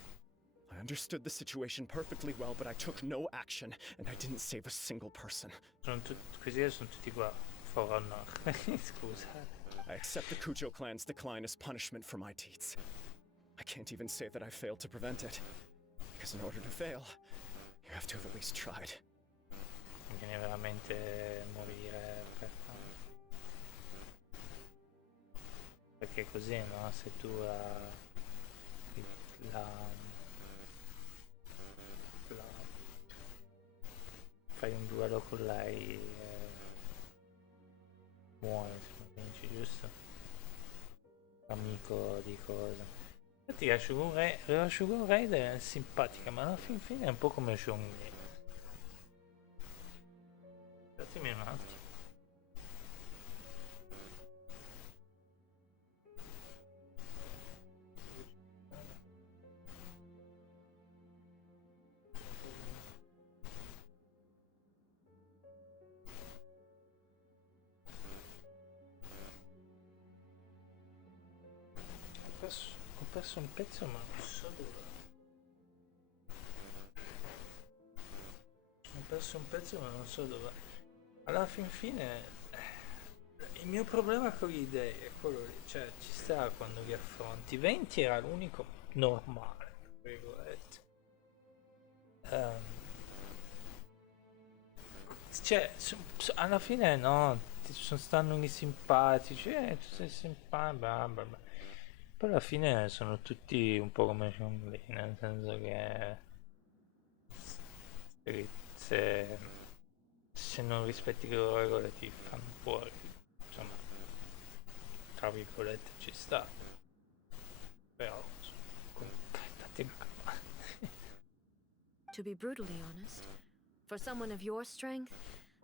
I understood the situation perfectly well, but I took no action, and I didn't save a single person. Questi sono tutti qua. For honor. Scusate. I accept the Kujo clan's decline as punishment for my deeds. I can't even say that I failed to prevent it, because in order to fail, you have to have at least tried. Bisogna veramente morire perché così, no? Se tu fai un duello con lei muore se non vinci, giusto? Amico di cosa. Infatti Assurdo Raider è simpatica, ma alla fine è un po' come Shongli. Datemi un attimo. Ho perso un pezzo ma non so dove. Ho perso un pezzo ma non so dove. Alla fine il mio problema con le idee è quello lì, cioè ci sta quando vi affronti. 20 era l'unico normale, tra virgolette. Cioè alla fine no, stanno lì simpatici, tu sei simpatico, bla bla bla. Poi alla fine sono tutti un po' come Chong-Li, nel senso che se non rispetti le loro regole ti fanno fuori, insomma, tra virgolette ci sta, però date una calma. To be brutally honest, for someone of your strength,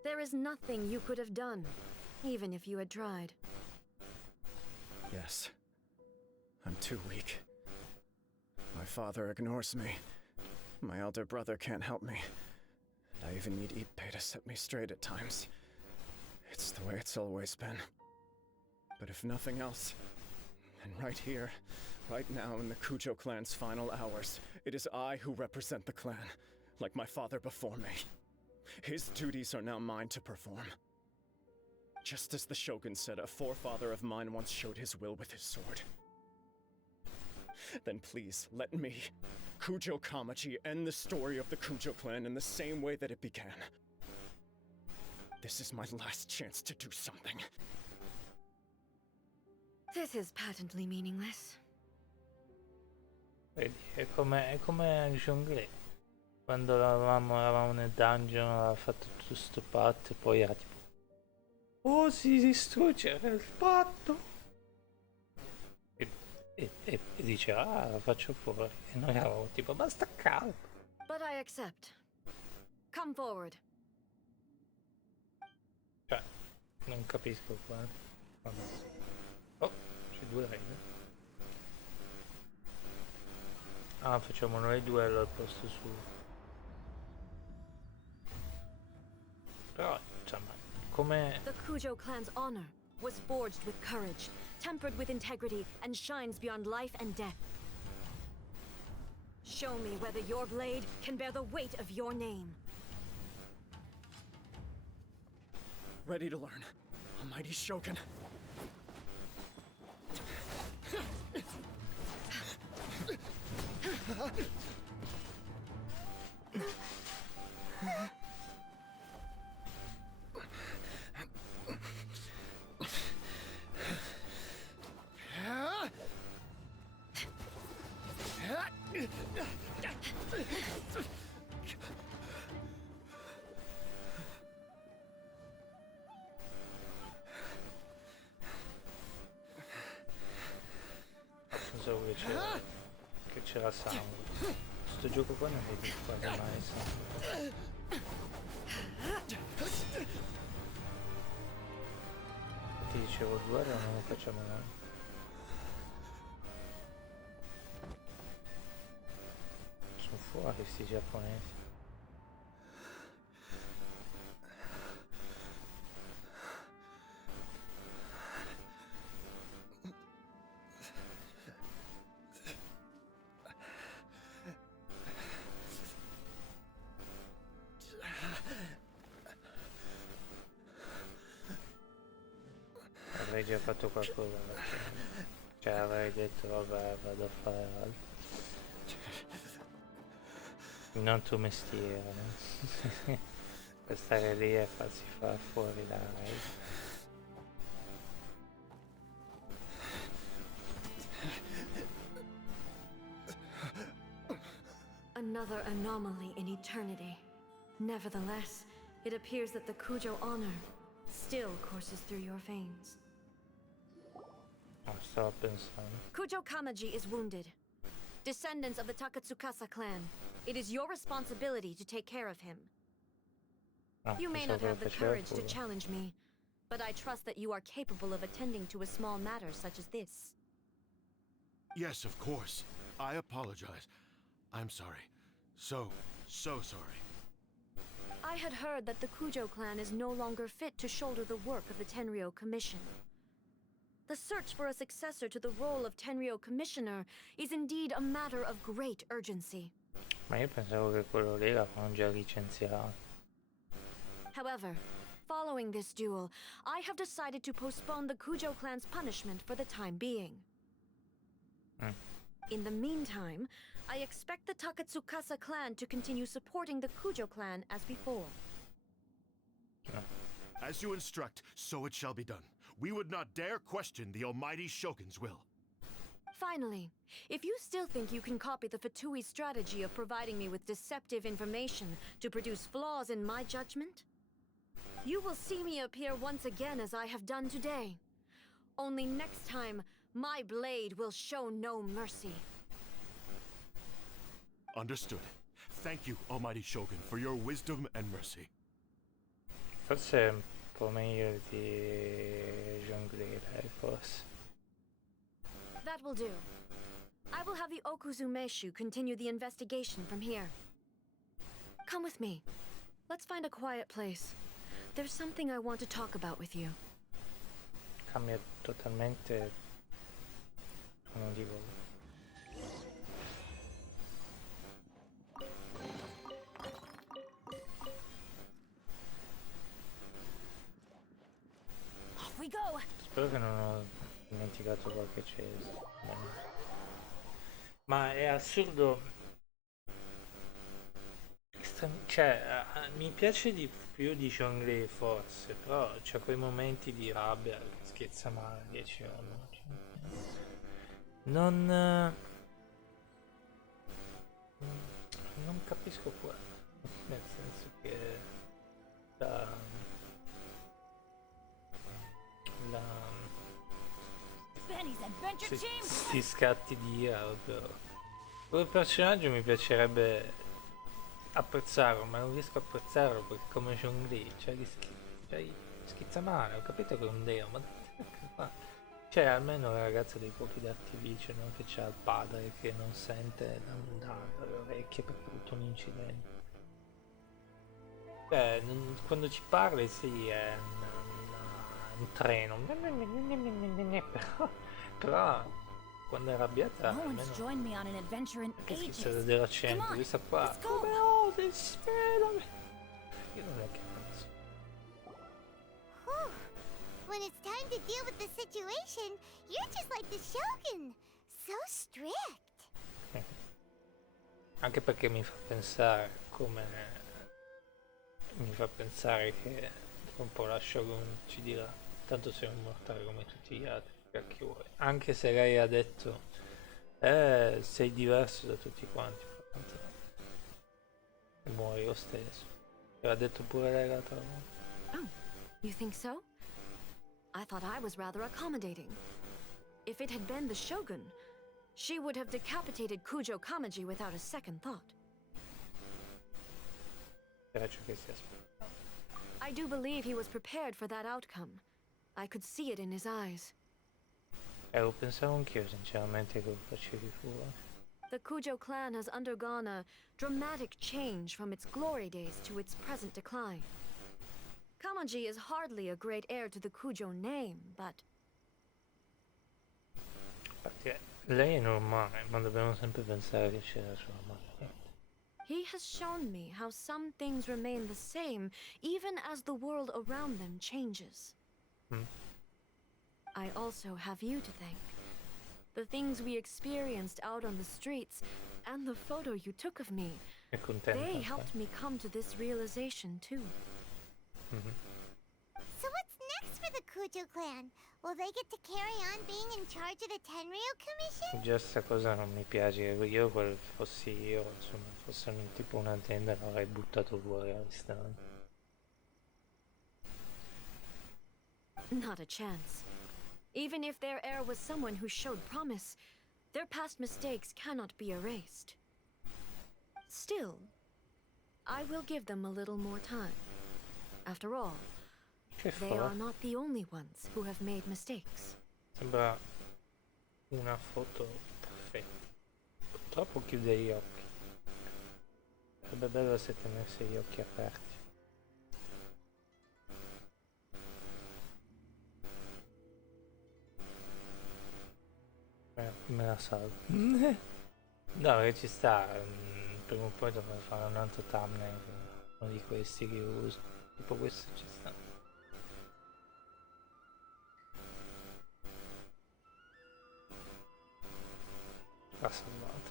there is nothing you could have done, even if you had tried. Yes. I'm too weak. My father ignores me. My elder brother can't help me. And I even need Ippei to set me straight at times. It's the way it's always been. But if nothing else, then right here, right now in the Kujo clan's final hours, it is I who represent the clan, like my father before me. His duties are now mine to perform. Just as the Shogun said, a forefather of mine once showed his will with his sword. Then please, let me, Kujo Kamaji, end the story of the Kujo clan in the same way that it began. This is my last chance to do something. This is patently meaningless. Vedi, è come Jonglei. Quando eravamo nel dungeon, aveva fatto tutto sto patto e poi era tipo... Oh, si distrugge il patto! E dice, ah, la faccio fuori. E noi eravamo tipo, basta calmo. But I accept. Come forward. Cioè, non capisco qua. Vabbè. Oh, c'è due raid. Ah, facciamo noi duello al posto suo. Però, insomma, come... The Kujo clan's honor was forged with courage, tempered with integrity, and shines beyond life and death. Show me whether your blade can bear the weight of your name. Ready to learn. Almighty Shogun. So che c'era sangue. Sto gioco qua non vedi quasi mai sangue. Ti dicevo guarda non lo facciamo noi. Sono fuori sti giapponesi. Avrei già fatto qualcosa perché... Cioè avrei detto vabbè vado a fare altro. Non tuo mestiere, no? Per stare lì e farsi far fuori da raid. Another anomaly in eternity. Nevertheless, it appears that the Kujo honor still courses through your veins. Stavo pensando. Kujo Kamaji is wounded. Descendants of the Takatsukasa clan, it is your responsibility to take care of him. You may not have the courage to challenge me, but I trust that you are capable of attending to a small matter such as this. Yes, of course. I apologize. I'm sorry. So sorry. I had heard that the Kujo clan is no longer fit to shoulder the work of the Tenryo Commission. The search for a successor to the role of Tenryo Commissioner is indeed a matter of great urgency. Ma io pensavo che quello lì l'avevano già licenziato. However, following this duel, I have decided to postpone the Kujo clan's punishment for the time being. In the meantime, I expect the Takatsukasa clan to continue supporting the Kujo clan as before. As you instruct, so it shall be done. We would not dare question the almighty Shogun's will. Finally, if you still think you can copy the Fatui strategy of providing me with deceptive information to produce flaws in my judgment, you will see me appear once again as I have done today. Only next time, my blade will show no mercy. Understood. Thank you, almighty Shogun, for your wisdom and mercy. Forse è un po' meglio di Jonglei, forse. will do. I will have the Okuzumeshu continue the investigation from here. Come with me. Let's find a quiet place. There's something I want to talk about with you. Cambia totalmente tono di voce. Off we go. Spero che non ho dimenticato qualche ceso. Ma è assurdo. Cioè, mi piace di più di Zhongli forse, però c'è quei momenti di rabbia che schizza male 10 anni. Non capisco qua, nel senso che la Benny's adventure team. sti scatti di ira proprio. Come personaggio mi piacerebbe apprezzarlo, ma non riesco a apprezzarlo perché come Zhongli, cioè schizza male, ho capito che è un deo, ma cioè almeno la ragazza dei fuochi d'artificio, no? Che c'ha il padre che non sente dalle orecchie per tutto un incidente. Cioè, quando ci parli sì, è un treno, però quando è arrabbiata No one's almeno joined me on an adventure in che schizza ages. dell'accento, Come on, questa qua, let's go. come osi, sfidami! Io non è che penso. Whew. When it's time to deal with the situation, you're just like the Shogun. So strict. Anche perché mi fa pensare che tra un po' la Shogun ci dirà tanto sei un mortale come tutti gli altri, cacchio vuoi. Anche se lei ha detto sei diverso da tutti quanti, tanto muori lo stesso. E l'ha detto pure lei l'altra volta. Oh, you think so? I thought I was rather accommodating. If it had been the Shogun, she would have decapitated Kujo Kamaji without a second thought. Era ciò che si aspetta. I do believe he was prepared for that outcome. I could see it in his eyes. Lo pensavo anch'io sinceramente che lo facevi fuori. The Kujo clan has undergone a dramatic change from its glory days to its present decline. Kamaji is hardly a great heir to the Kujo name, but Perché lei è normale, ma dobbiamo sempre pensare che c'è la sua madre. he has shown me how some things remain the same even as the world around them changes. I also have you to thank. The things we experienced out on the streets and the photo you took of me, È contenta. they helped me come to this realization too. So what's next for the Kujo clan? Will they get to carry on being in charge of the Tenryu Commission? Già sta cosa non mi piace, io fossi io, insomma, fosse tipo un'azienda l'avrei buttato fuori all'istante. Not a chance. Even if their heir was someone who showed promise, their past mistakes cannot be erased. Still, I will give them a little more time. After all, Che they fa? are not the only ones who have made mistakes. Sembra una foto perfetta. Purtroppo chiude gli occhi. Sarebbe bello se tenesse gli occhi aperti. Me la salvo. No, perché ci sta. Prima o poi dovrei fare un altro thumbnail. Uno di questi che uso. Tipo questo ci sta. Va salvato.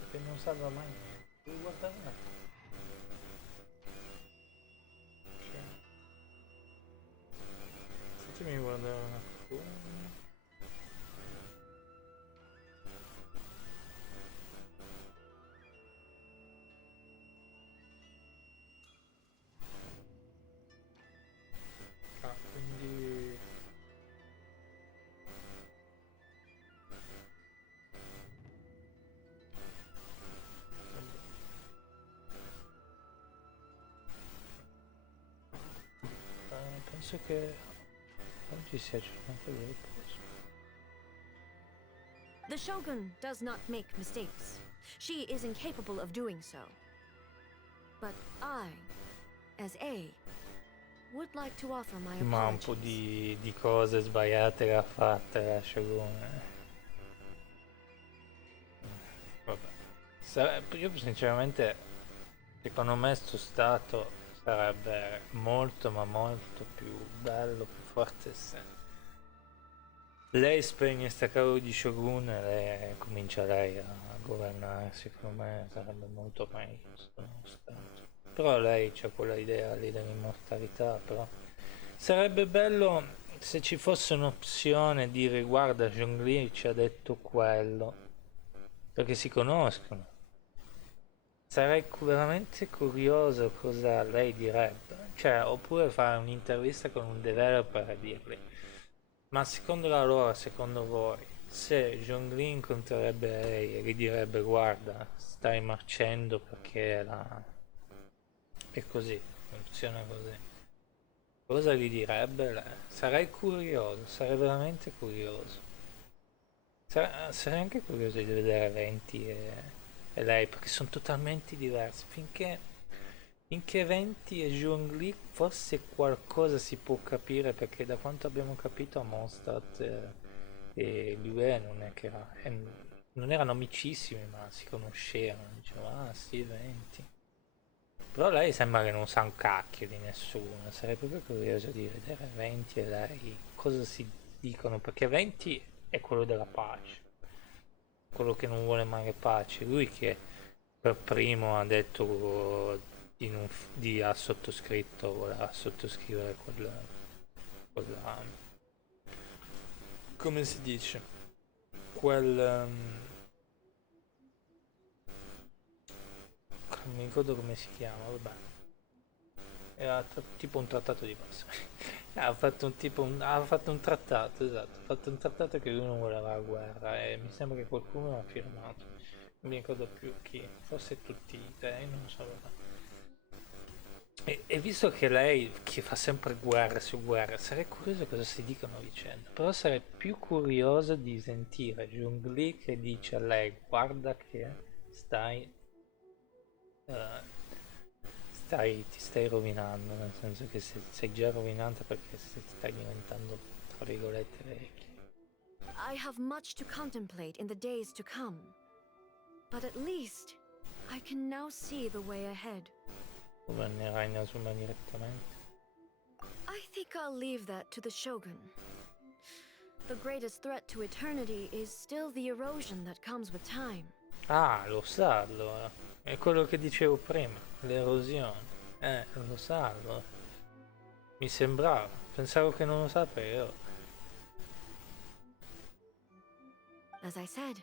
Perché non salva mai niente. Devi guardare un attimo. Cioè. Fatemi guardare un attimo. Quindi penso che oggi sia giornata di riposo. The Shogun does not make mistakes. She is incapable of doing so. But I, as A, would like to offer my Ma un po' apologies. di cose sbagliate che ha fatte la Shogun. Vabbè. Io sinceramente, secondo me sto stato sarebbe molto ma molto più bello, più forte se lei spegne sta cavolo di Shogun e comincia lei a governare. Secondo me sarebbe molto meglio sto stato. Però lei c'ha quella idea lì dell'immortalità, però sarebbe bello se ci fosse un'opzione di dire guarda Zhongli ci ha detto quello, perché si conoscono. Sarei veramente curioso cosa lei direbbe, cioè, oppure fare un'intervista con un developer e dirgli ma secondo la loro, secondo voi, se Zhongli incontrerebbe lei e gli direbbe guarda, stai marcendo perché è così, funziona così, cosa gli direbbe lei? Sarei curioso, sarei veramente curioso. Sarei anche curioso di vedere Venti e lei, perché sono totalmente diversi. Finché Venti e Zhongli forse qualcosa si può capire, perché da quanto abbiamo capito a Mondstadt e Liu non è che non erano amicissimi, ma si conoscevano. Dicevano, ah sì, Venti. Però lei sembra che non sa un cacchio di nessuno. Sarei proprio curioso di vedere Venti e lei cosa si dicono, perché Venti è quello della pace, quello che non vuole mai pace, lui che per primo ha detto ha sottoscritto, voleva sottoscrivere quella, come si dice, non mi ricordo come si chiama, vabbè, era tipo un trattato di pace. Ha fatto un trattato, esatto, ha fatto un trattato che lui non voleva la guerra e mi sembra che qualcuno l'ha firmato. Non mi ricordo più chi, forse tutti i dei, non so. E visto che lei che fa sempre guerra su guerra, sarei curioso cosa si dicono a vicenda. Però sarei più curioso di sentire Zhongli che dice a lei guarda che stai eh, ti stai rovinando, nel senso che sei già rovinata perché stai diventando, tra virgolette, vecchia. I have much to contemplate in the days to come. But at least, I can now see the way ahead. Governerai Inazuma direttamente. I think I'll leave that to the Shogun. The greatest threat to eternity is still the erosion that comes with time. Ah, lo sa allora. È quello che dicevo prima, l'erosione. Lo sa allora. Mi sembrava. Pensavo che non lo sapevo. As I said,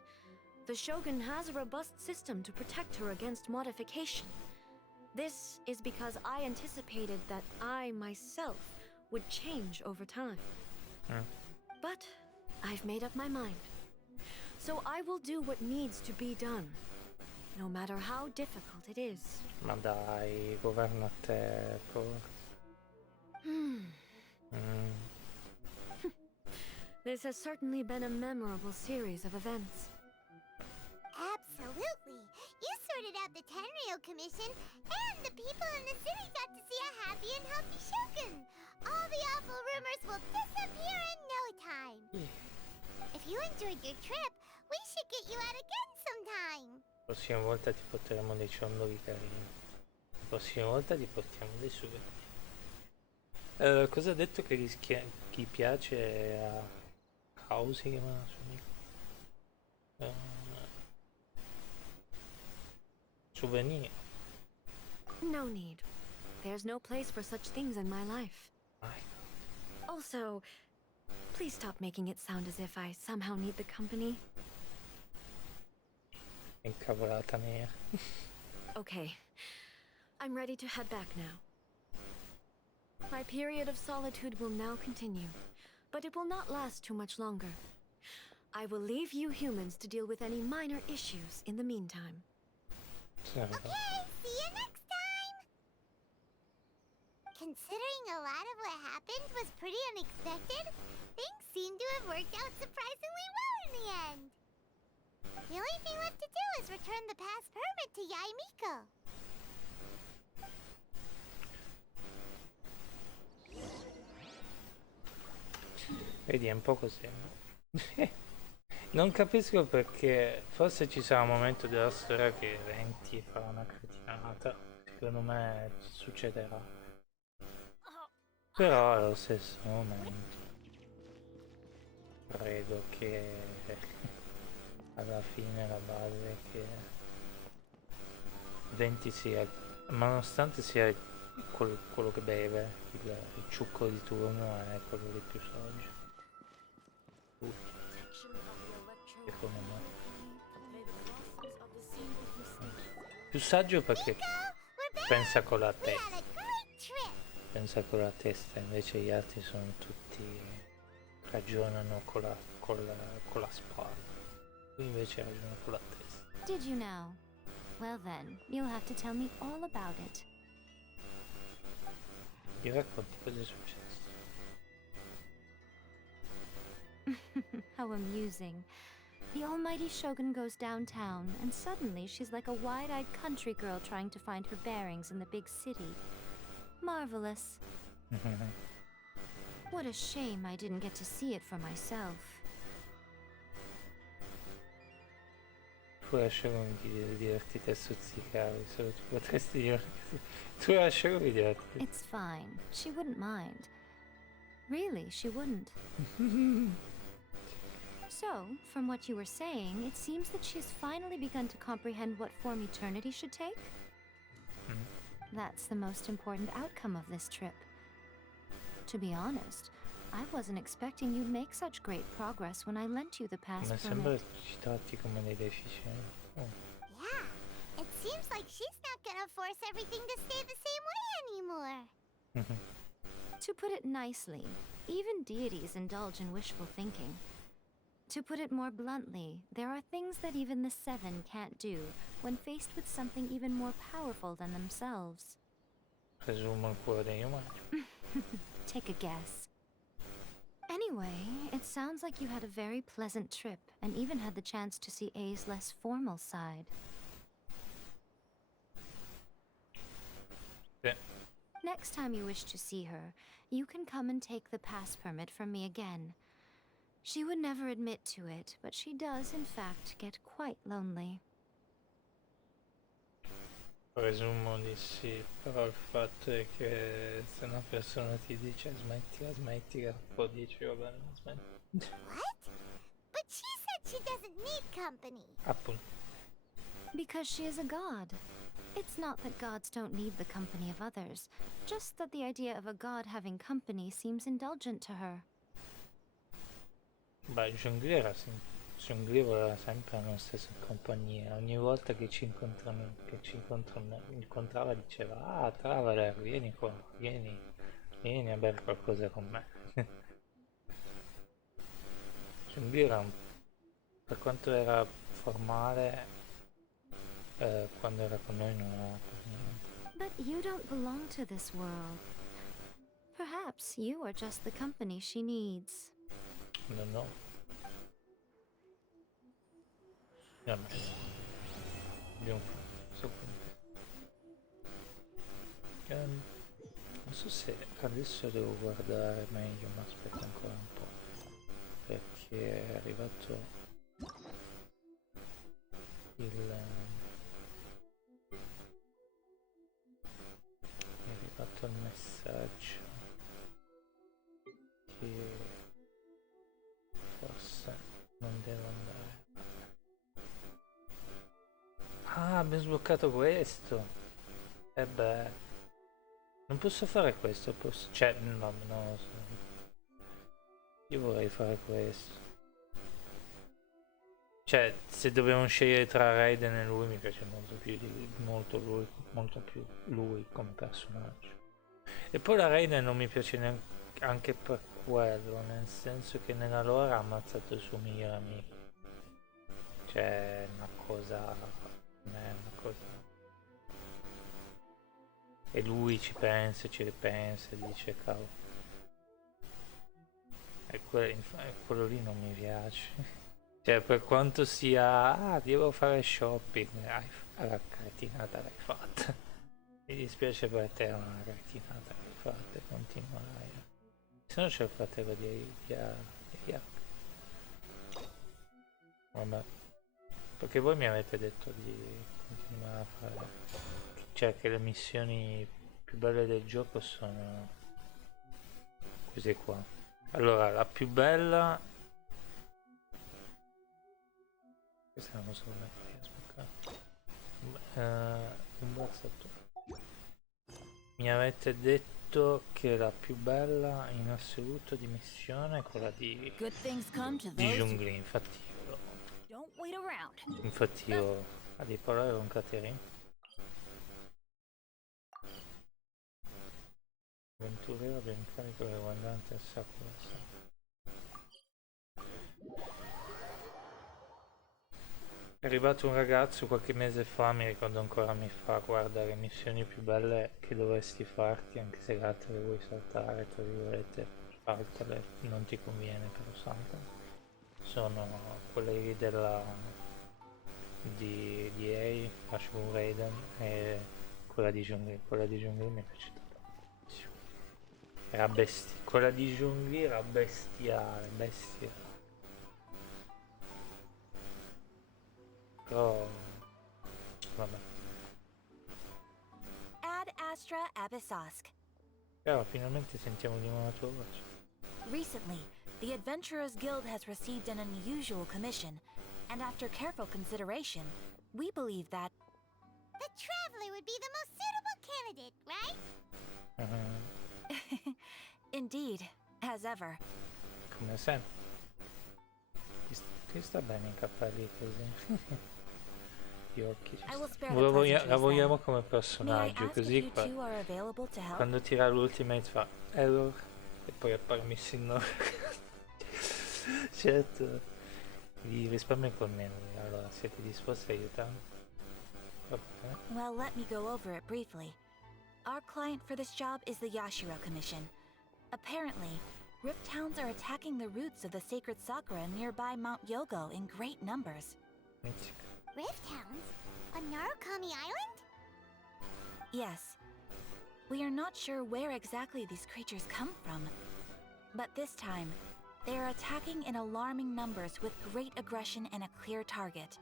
the Shogun has a robust system to protect her against modification. This is because I anticipated that I myself would change over time. But I've made up my mind. So I will do what needs to be done, no matter how difficult it is. Ma dai, governa te, forza. This has certainly been a memorable series of events. Absolutely. You sorted out the Tenryo Commission, and the people in the city got to see a happy and healthy Shogun. All the awful rumors will disappear in no time. If you enjoyed your trip, we should get you out again sometime. La prossima volta ti porteremo dei ciondoli carini. La prossima volta ti portiamo dei souvenir. Cosa ha detto che chi piace a House si chiama suo amico? Souvenir. No need. There's no place for such things in my life. Also, please stop making it sound as if I somehow need the company. Incavolata nera. Okay. I'm ready to head back now. My period of solitude will now continue, but it will not last too much longer. I will leave you humans to deal with any minor issues in the meantime. Okay, see you next time! Considering a lot of what happened was pretty unexpected, things seem to have worked out surprisingly well in the end. The only thing left to do is return the past permit to Yaimiko. Vedi, è un po' così. Non capisco perché, forse ci sarà un momento della storia che Venti farà una cretinata, secondo me succederà. Però allo stesso momento credo che alla fine la base è che Venti sia, ma nonostante sia quello che beve, il ciucco di turno è quello di più saggio. Secondo me più saggio perché pensa con la testa, invece gli altri sono tutti ragionano con la spada, lui invece ragiona con la testa. Did you know? Well then, you'll have to tell me all about it. Ti racconti cosa è successo? How amusing. The almighty Shogun goes downtown, and suddenly she's like a wide-eyed country girl trying to find her bearings in the big city. Marvelous. What a shame I didn't get to see it for myself. Tu lasciami divertite a stuzzicare, solo tu potresti divertirti. Tu lasciami divertire. It's fine. She wouldn't mind. Really, she wouldn't. So, from what you were saying, it seems that she's finally begun to comprehend what form eternity should take? That's the most important outcome of this trip. To be honest, I wasn't expecting you'd make such great progress when I lent you the pass Mi sembra permit. che ci tratti come dei deficienti. Oh. Yeah, it seems like she's not gonna force everything to stay the same way anymore. To put it nicely, even deities indulge in wishful thinking. To put it more bluntly, there are things that even the Seven can't do when faced with something even more powerful than themselves. Presumo il cuore degli umani. Take a guess. Anyway, it sounds like you had a very pleasant trip and even had the chance to see A's less formal side. Sì. Next time you wish to see her, you can come and take the pass permit from me again. She would never admit to it, but she does, in fact, get quite lonely. Presumo di sì, però il fatto è che se una persona ti dice smettila, poi dici va bene, smetti. What? But she said she doesn't need company. Appunto. Because she is a god. It's not that gods don't need the company of others, just that the idea of a god having company seems indulgent to her. Beh, Jongliera era sempre nella stessa compagnia, ogni volta che ci incontrava diceva ah Traveler, vieni qua, vieni a bere qualcosa con me. Jongliera per quanto era formale quando era con noi non era per niente. But you don't belong to this world. Perhaps you are just the company she needs. No. Vabbè. Abbiamo fatto. Non so se adesso devo guardare meglio, ma aspetta ancora un po'. Perché è arrivato il messaggio che forse non devo andare. Ah, abbiamo sbloccato questo. E beh, non posso fare questo, cioè no, non lo so. Io vorrei fare questo. Cioè, se dobbiamo scegliere tra Raiden e lui mi piace molto più lui come personaggio. E poi la Raiden non mi piace neanche anche per quello, nel senso che nella lore ha ammazzato il suo migliore amico. Cioè, è una cosa. E lui ci ripensa e dice cavolo. E quello lì non mi piace. Cioè, per quanto sia... Ah, devo fare shopping. La cretinata l'hai fatta. Mi dispiace per te, ma la cretinata l'hai fatta e continuerai. Se no c'è il fratello di Vabbè. Perché voi mi avete detto di continuare a fare... Cioè, che le missioni più belle del gioco sono... queste qua. Allora, la più bella... Questa non so come un borsetto. Mi avete detto che la più bella in assoluto di missione è quella di Giungli, infatti io a di parlare con Caterina. Avventuriero ben carico riguardante il Sakura. È arrivato un ragazzo qualche mese fa, mi ricordo ancora anni fa, guarda le missioni più belle che dovresti farti, anche se le altre le vuoi saltare, tra virgolette, fartele, non ti conviene però saltare. Sono quelle lì di EA, Assurdo Raiden e quella di Giungli mi è piaciuta tantissimo. Era quella di Giungli era bestiale, bestiale. Però vabbè. Ad Astra Abyssosk. Però finalmente sentiamo di nuovo la tua voce. Recently, the Adventurers Guild has received an unusual commission, and after careful consideration, we believe that The Traveler would be the most suitable candidate, right? indeed, as ever. Come sempre. Ti sta bene i capelli così. Gli occhi. I will spare the La pleasantries vogliamo then. come May I personaggio, ask if così you qua. two are available to help? Quando tira l'ultimate fa error e poi appare Missing Certo. Vi risparmio con meno. Allora, siete disposti a aiutarmi? Va bene. Well, let me go over it briefly. Our client for this job is the Yashiro Commission. Apparently, Rift Towns are attacking the roots of the sacred Sakura nearby Mount Yogo in great numbers. Mizzica. Rift Hounds? On Narukami Island? Yes. We are not sure where exactly these creatures come from. But this time, they are attacking in alarming numbers with great aggression and a clear target.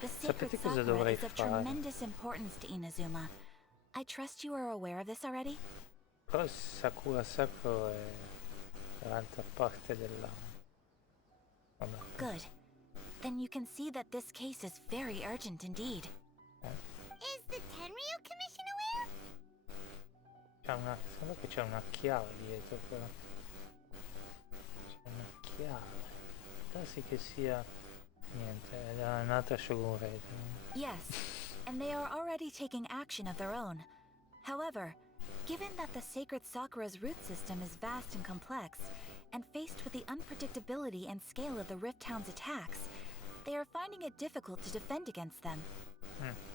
The sacred Sapete cosa Sakura dovrei is of fare? tremendous importance to Inazuma. I trust you are aware of this already? Però Sakura Sacro è dall'altra parte della... Vabbè. Good. Then you can see that this case is very urgent indeed. Is the Tenryu Commission aware? Sembra che c'è una chiave dietro però. C'è una chiave. Darsi che sia... Niente, è un'altra Shogun Raiden. Yes, and they are already taking action of their own. However, given that the sacred Sakura's root system is vast and complex, and faced with the unpredictability and scale of the Rift Town's attacks, they are finding it difficult to defend against them.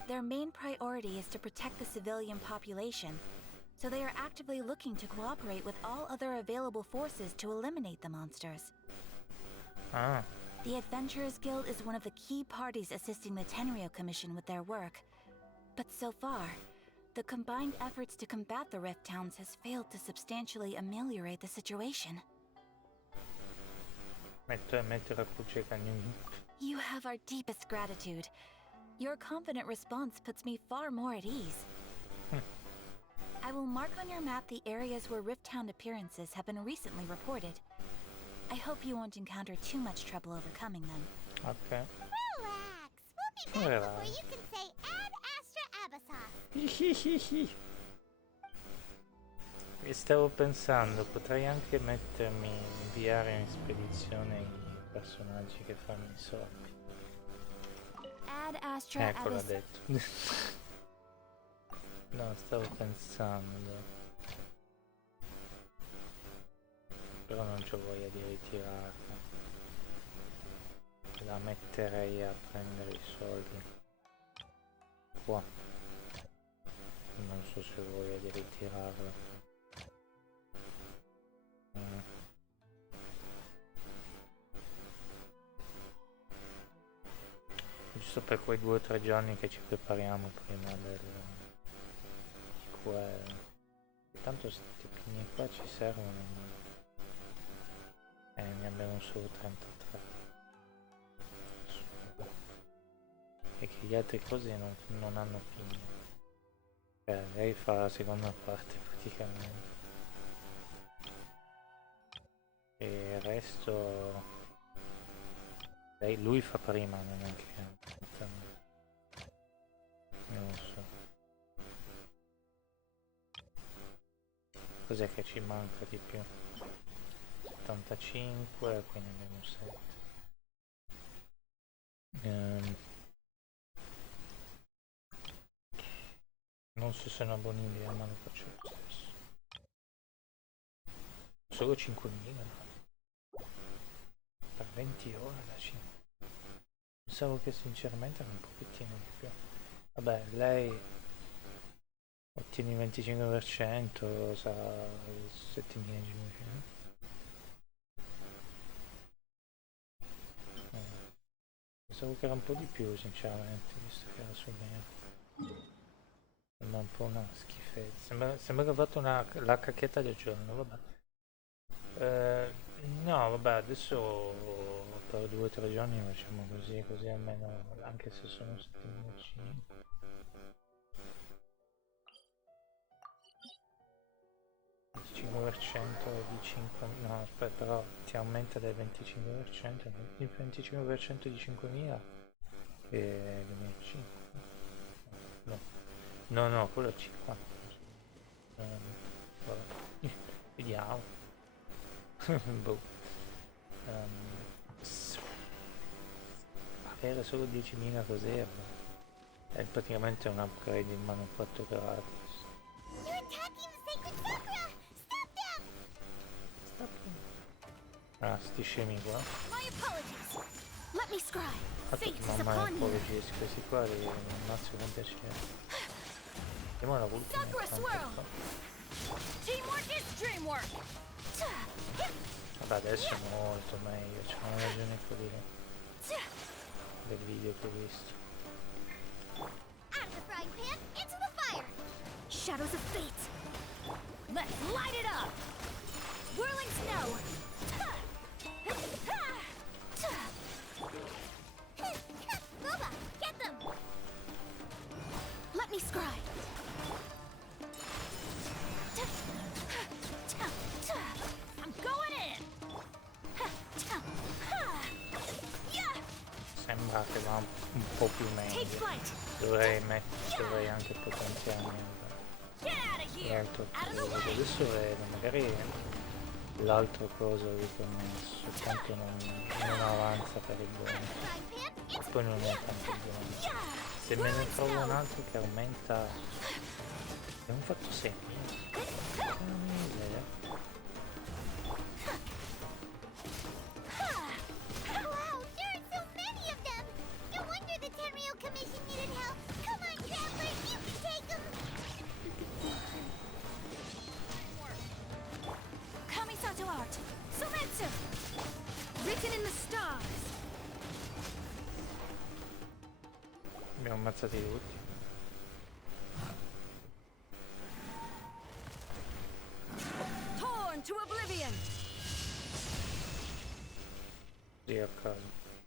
Their main priority is to protect the civilian population, so they are actively looking to cooperate with all other available forces to eliminate the monsters. Ah, The Adventurers Guild is one of the key parties assisting the Tenryu Commission with their work. But so far, the combined efforts to combat the Rift Towns has failed to substantially ameliorate the situation. metto la croce ai cagnolini. You have our deepest gratitude. Your confident response puts me far more at ease. I will mark on your map the areas where Rift Town appearances have been recently reported. I hope you won't encounter too much trouble overcoming them. Ok. Relax. We'll be back before you can say Ad Astra Abyssos. E stavo pensando, potrei anche mettermi, inviare in spedizione i personaggi che fanno i soldi. Ad Astra Ecco, l'ha Abyss. detto. No, stavo pensando. Però non c'ho voglia di ritirarla. La metterei a prendere i soldi. Qua. Non so se ho voglia di ritirarla. Giusto per quei 2 o 3 giorni che ci prepariamo prima del QL. Tanto questi pini qua ci servono, ma ne abbiamo solo 33. E che gli altri cosi non hanno pini. Lei fa la seconda parte praticamente. E il resto... lui fa prima, non è che... non lo so. Cos'è che ci manca di più? 85, quindi abbiamo 7. Non so se è una buona idea, ma lo faccio lo stesso. Solo 5.000 per 20 ore da 5. Pensavo che sinceramente era un pochettino di più. Vabbè, lei ottieni il 25%, sarà 7.500. Pensavo che era un po' di più sinceramente, visto che era sul nero. Sembra un po' una schifezza. Sembra che ho fatto la cacchetta del giorno, vabbè. No, vabbè, adesso per 2 o 3 giorni facciamo così almeno, anche se sono 7.500. 25% di 5, no aspetta, però ti aumenta del 25%, il 25% di 5.000 e 2.500. No, quello è 50. Vabbè. Vediamo. Boh. Avere solo 10.000 così è praticamente un upgrade in manufatto gratis. You're attacking the sacred sakura! Stop them! Ah, sti scemi qua. My apologies. Let me scry. Fate is Mamma upon you. apologies, questi qua li ammazzo con piacere. Andiamo alla ultima. Sakura swirl. Teamwork is dreamwork. Vabbè, adesso è molto meglio, c'è una ragione quelli del video che ho visto. Out of the frying pan, into the fire! Shadows of fate. Let's light it up. Whirling snow. Boba, get them! Let me scry. I'm going in. Sembra che va un po' più Take meglio. flight. Dovrei anche potenziarmi Get out of here. l'altro Out of the coso. way. Adesso vedo, magari l'altro coso lì che ho messo, tanto non avanza per il buono. Frying pan, into Poi non è tanto buono. Se me ne trovo un altro che aumenta... Abbiamo fatto 6. Wow, there are so many of them! No wonder the Tenryo Commission needed help! Come on, Traveler, you can take them! Kamisato art. Sometsu. Written in the stars. Abbiamo ammazzati tutti. Torn to oblivion. Sì, a caso.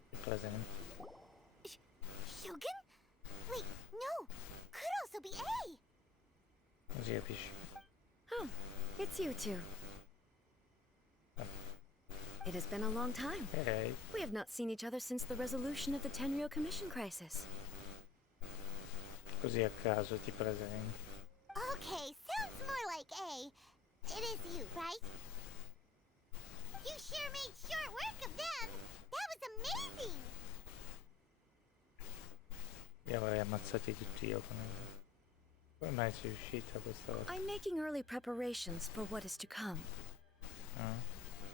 È presente. Shogun? Wait, no! Could also be A! Così capisci. Oh, it's you two. It has been a long time. We have not seen each other since the resolution of the Tenryo Commission crisis. Così a caso ti presenti. Okay, sounds more like A. It is you, right? You sure made short work of them! That was amazing! Li avrei ammazzati tutti io con il... Come mai sei uscita questa volta? I'm making early preparations for what is to come.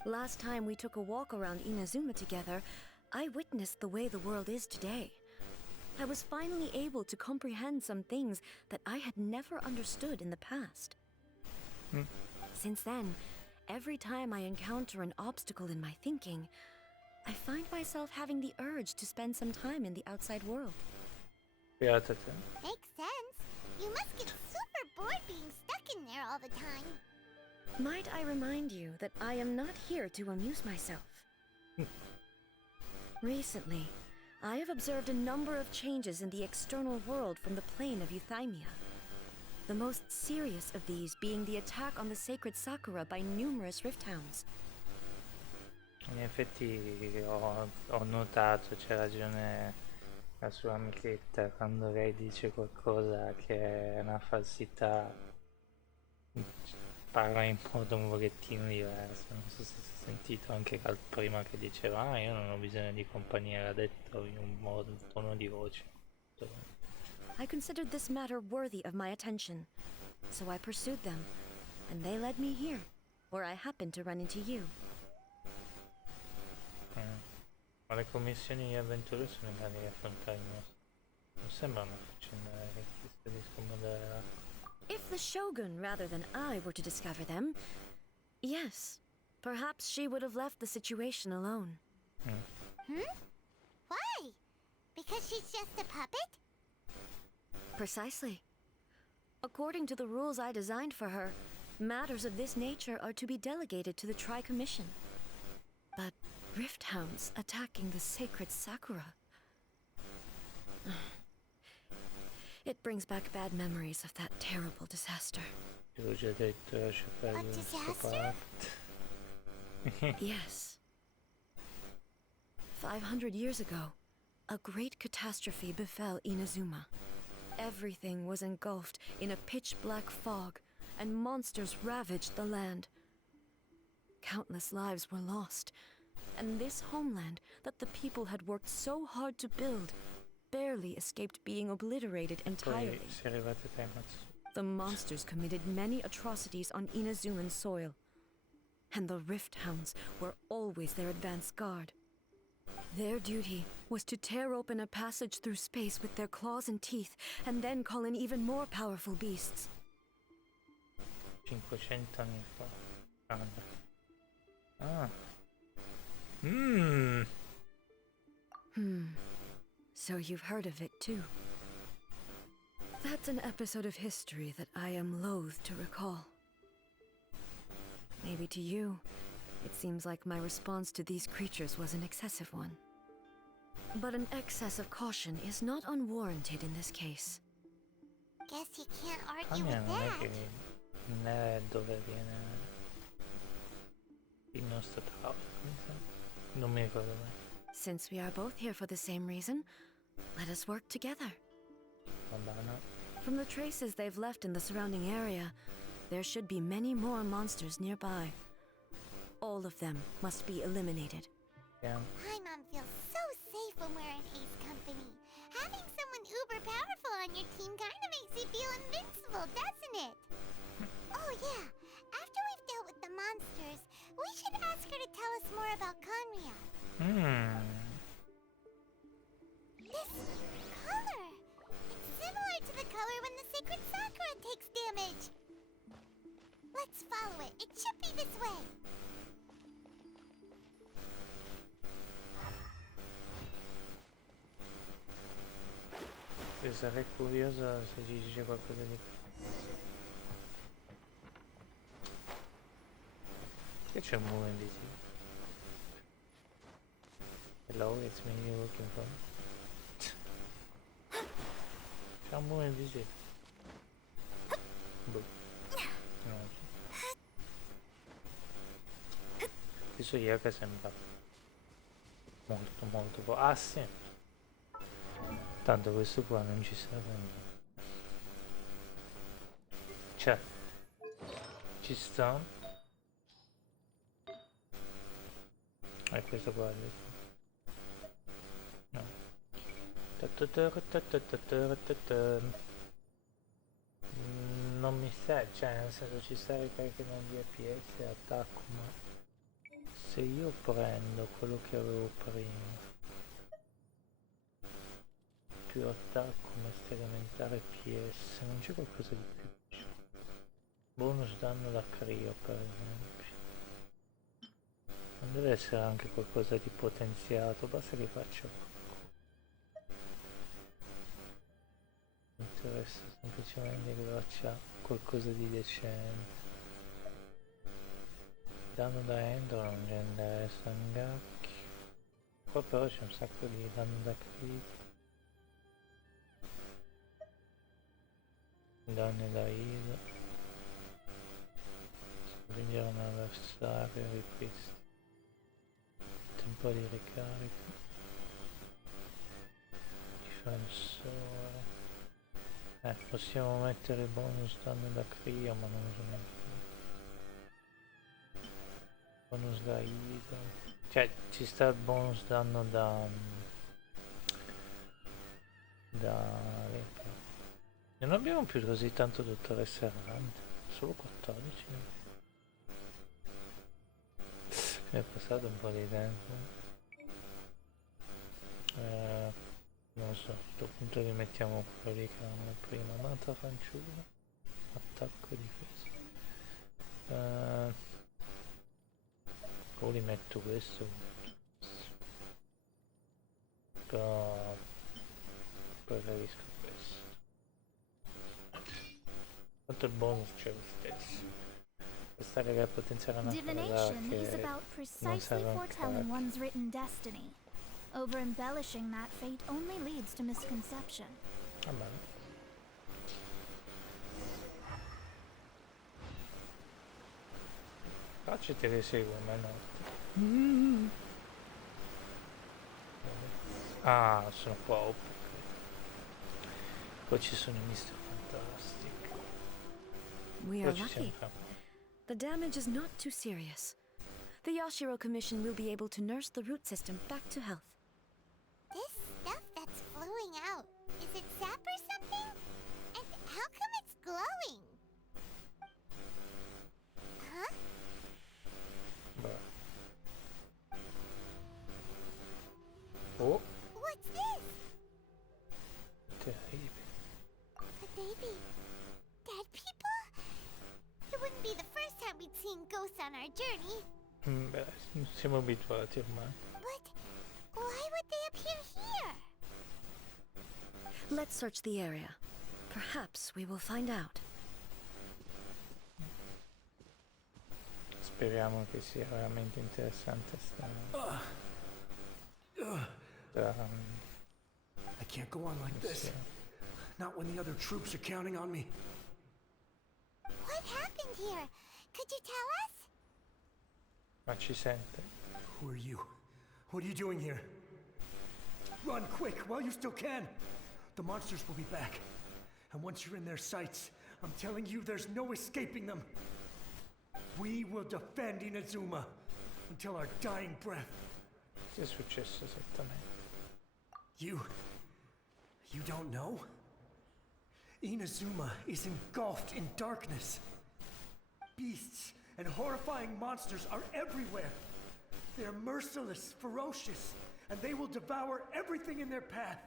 Last time we took a walk around Inazuma together, I witnessed the way the world is today. I was finally able to comprehend some things that I had never understood in the past. Since then, every time I encounter an obstacle in my thinking, I find myself having the urge to spend some time in the outside world. Beata te. Makes sense. You must get super bored being stuck in there all the time. Might I remind you that I am not here to amuse myself? Recently, I have observed a number of changes in the external world from the plane of Euthymia. The most serious of these being the attack on the sacred Sakura by numerous rift hounds. In effetti ho notato, c'è ragione la sua amichetta, quando lei dice qualcosa che è una falsità, parla in modo un pochettino diverso. Non so se si è sentito anche prima che diceva io non ho bisogno di compagnia, l'ha detto in un tono di voce. I considered this matter worthy of my attention, so I pursued them, and they led me here, where I happened to run into you. Ma le commissioni di avventure sono in grado di affrontare il nostro. Non sembra una faccenda che rischia di scomodare l'acqua. If the Shogun rather than I were to discover them, yes, perhaps she would have left the situation alone. Why? Because she's just a puppet? Precisely. According to the rules I designed for her, matters of this nature are to be delegated to the Tri-Commission. But rift hounds attacking the sacred Sakura. It brings back bad memories of that terrible disaster. Ti ho già detto, lascia perdere questo parte. Yes. 500 years ago, a great catastrophe befell Inazuma. Everything was engulfed in a pitch-black fog, and monsters ravaged the land. Countless lives were lost, and this homeland that the people had worked so hard to build barely escaped being obliterated entirely. Poi si è arrivati a Matsu. The monsters committed many atrocities on Inazuman soil, and the Rift Hounds were always their advance guard. Their duty was to tear open a passage through space with their claws and teeth, and then call in even more powerful beasts. 500 anni fa. Ah. So you've heard of it too. That's an episode of history that I am loath to recall. Maybe to you, it seems like my response to these creatures was an excessive one. But an excess of caution is not unwarranted in this case. Guess you can't argue Mia with non è that. che non è dove viene il nostro tavolo, non mi ricordo mai. Since we are both here for the same reason, let us work together. Va bene. From the traces they've left in the surrounding area, there should be many more monsters nearby. All of them must be eliminated. Yeah. Paimon feels so safe when we're in Ace Company. Having someone uber powerful on your team kinda makes you feel invincible, doesn't it? Oh yeah, after we've dealt with the monsters, we should ask her to tell us more about Conria. This color! It's similar to the color when the sacred Sakura takes damage. Let's follow it. It should be this way. Sarei curiosa se ci dice qualcosa di più. Che c'è un muro invisibile? Hello, it's me you're looking for. C'è un muro invisibile. Boh. Non lo so. Questo io che sembra molto ah sì. Tanto questo qua non ci serve a niente. Cioè, ci sta. E questo qua è no. Non mi serve, cioè nel senso ci serve perché non di FPS e attacco, ma se io prendo quello che avevo prima più attacco, maestria elementare PS, non c'è qualcosa di più? Bonus danno da Crio per esempio. Non deve essere anche qualcosa di potenziato, basta che faccia. Mi interessa semplicemente che faccia qualcosa di decente. Danno da entro non genera sangacchi. Qua però c'è un sacco di danno da critico. Danni da heal. Spingere un avversario, ripristino. Tempo di ricarica. Difensore. Possiamo mettere il bonus danno da crio, ma non uso neanche. Bonus da heal. Cioè, ci sta il bonus danno da non abbiamo più così tanto dottoressa errante, solo 14. È passato un po' di tempo. Non so, a questo punto rimettiamo quello lì che avevamo prima. Mata fanciulla. Attacco difesa. O li metto questo. Però preferisco questo. Tanto il bonus c'è lo stesso. Questa che potenziare una Divination is che about non precisely serve un foretelling cacchio. one's written destiny. Over-embellishing that fate only leads to misconception. Vabbè. Facci te le seguo, ma no. Ah, sono qua. Poi ci sono i Mr. Fantastic. We are Poi ci siamo lucky. qua. The damage is not too serious. The Yashiro Commission will be able to nurse the root system back to health. This stuff that's flowing out, is it sap or something? And how come it's glowing? Huh? Beh. Oh, What's this? terribile. A baby? Dead people? It wouldn't be the first time we'd seen ghosts on our journey. Beh, siamo abituati ormai. But why would they appear here? Let's search the area. Perhaps we will find out. Speriamo che sia veramente interessante I can't go on like this. Not when the other troops are counting on me. What happened here? Could you tell us? Ma ci sente? Who are you? What are you doing here? Run quick while you still can. The monsters will be back. And once you're in their sights, I'm telling you there's no escaping them. We will defend Inazuma until our dying breath. Che è successo esattamente? You don't know? Inazuma is engulfed in darkness. Beasts and horrifying monsters are everywhere. They're merciless, ferocious, and they will devour everything in their path.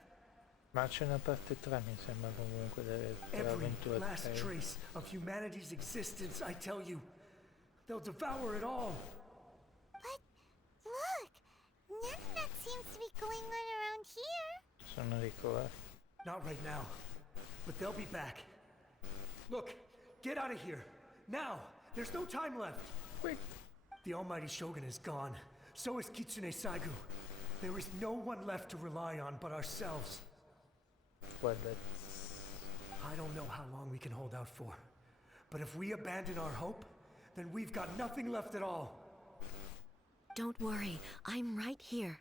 Ma c'è una parte 3 mi sembra comunque Every dell'avventura last 3. trace of humanity's existence, I tell you. They'll devour it all. But look, none of that seems to be going on around here. Sono ricovati. Not right now, but they'll be back. Look, get out of here. Now! There's no time left. Quick. The almighty Shogun is gone. So is Kitsune Saigu. There is no one left to rely on but ourselves. Guarda, I don't know how long we can hold out for. But if we abandon our hope, then we've got nothing left at all. Don't worry, I'm right here.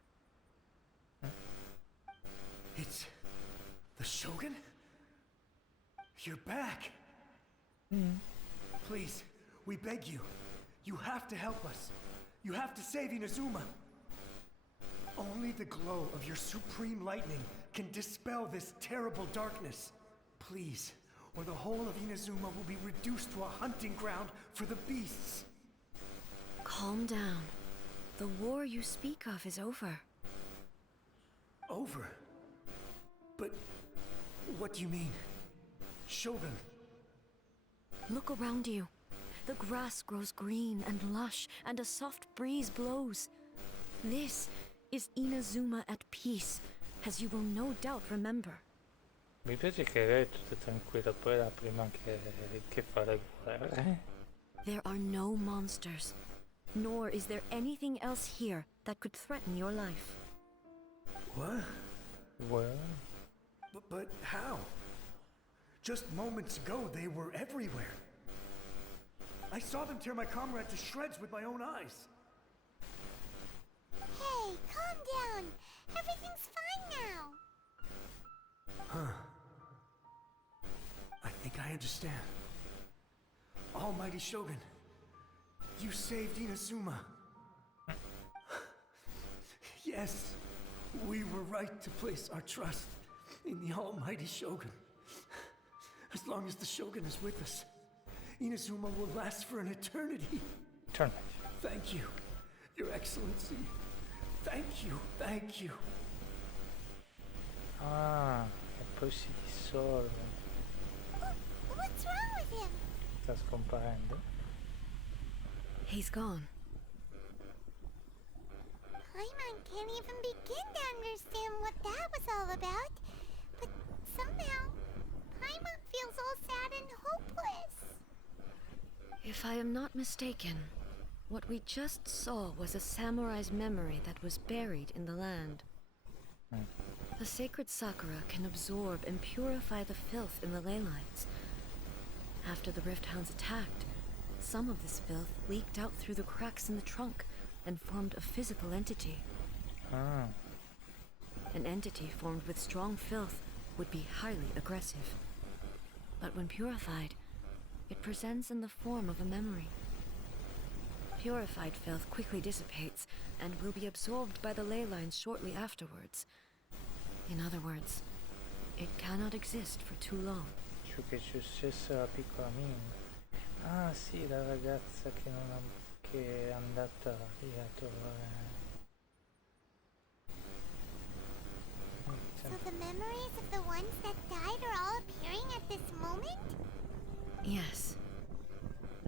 It's the Shogun? You're back. Please, we beg you. You have to help us. You have to save Inazuma. Only the glow of your supreme lightning can dispel this terrible darkness. Please, or the whole of Inazuma will be reduced to a hunting ground for the beasts. Calm down. The war you speak of is over. Over? But what do you mean? Shogun, Look around you. The grass grows green and lush, and a soft breeze blows. This is Inazuma at peace, as you will no doubt remember. Mi piace che lei è tutta tranquilla, poi è la prima che fa le guerre. There are no monsters, nor is there anything else here that could threaten your life. What? Well, But how? Just moments ago, they were everywhere. I saw them tear my comrade to shreds with my own eyes. Hey, calm down. Everything's fine now. Huh. I think I understand. Almighty Shogun, you saved Inazuma. Yes, we were right to place our trust in the Almighty Shogun. As long as the Shogun is with us, Inazuma will last for an eternity. eternamente. Thank you, Your Excellency. Thank you, thank you. Ah, e poi si dissolve. What's wrong with him? Sta scomparendo. He's gone. Paimon can't even begin to understand what that was all about. But somehow, Paimon feels all sad and hopeless. If I am not mistaken, what we just saw was a samurai's memory that was buried in the land. The sacred sakura can absorb and purify the filth in the ley lines. After the Rift Hounds attacked, some of this filth leaked out through the cracks in the trunk and formed a physical entity. Ah, An entity formed with strong filth would be highly aggressive. But when purified, it presents in the form of a memory. Purified filth quickly dissipates and will be absorbed by the ley lines shortly afterwards. In other words, it cannot exist for too long. ciò che è successo alla piccola Ming. Ah sì, la ragazza che non ha, che è andata lì a trovare. So the memories of the ones that died are all appearing at this moment? Yes.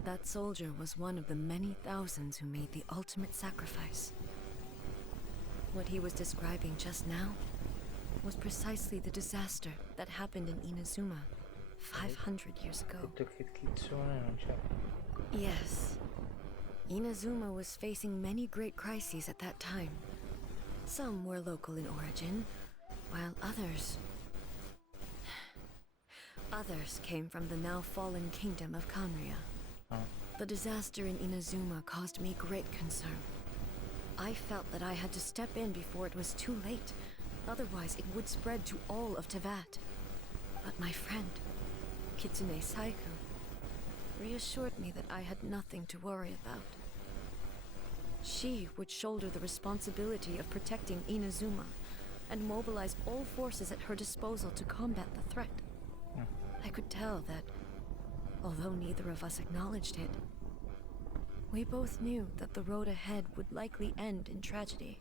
That soldier was one of the many thousands who made the ultimate sacrifice. What he was describing just now was precisely the disaster that happened in Inazuma 500 years ago. Detto che il Kitsune non c'è. Yes. Inazuma was facing many great crises at that time. Some were local in origin, while others came from the now fallen kingdom of Kanria. Oh. The disaster in Inazuma caused me great concern. I felt that I had to step in before it was too late, otherwise it would spread to all of Tevat. But my friend, Kitsune Saiku, reassured me that I had nothing to worry about. She would shoulder the responsibility of protecting Inazuma and mobilize all forces at her disposal to combat the threat. I could tell that, although neither of us acknowledged it, we both knew that the road ahead would likely end in tragedy.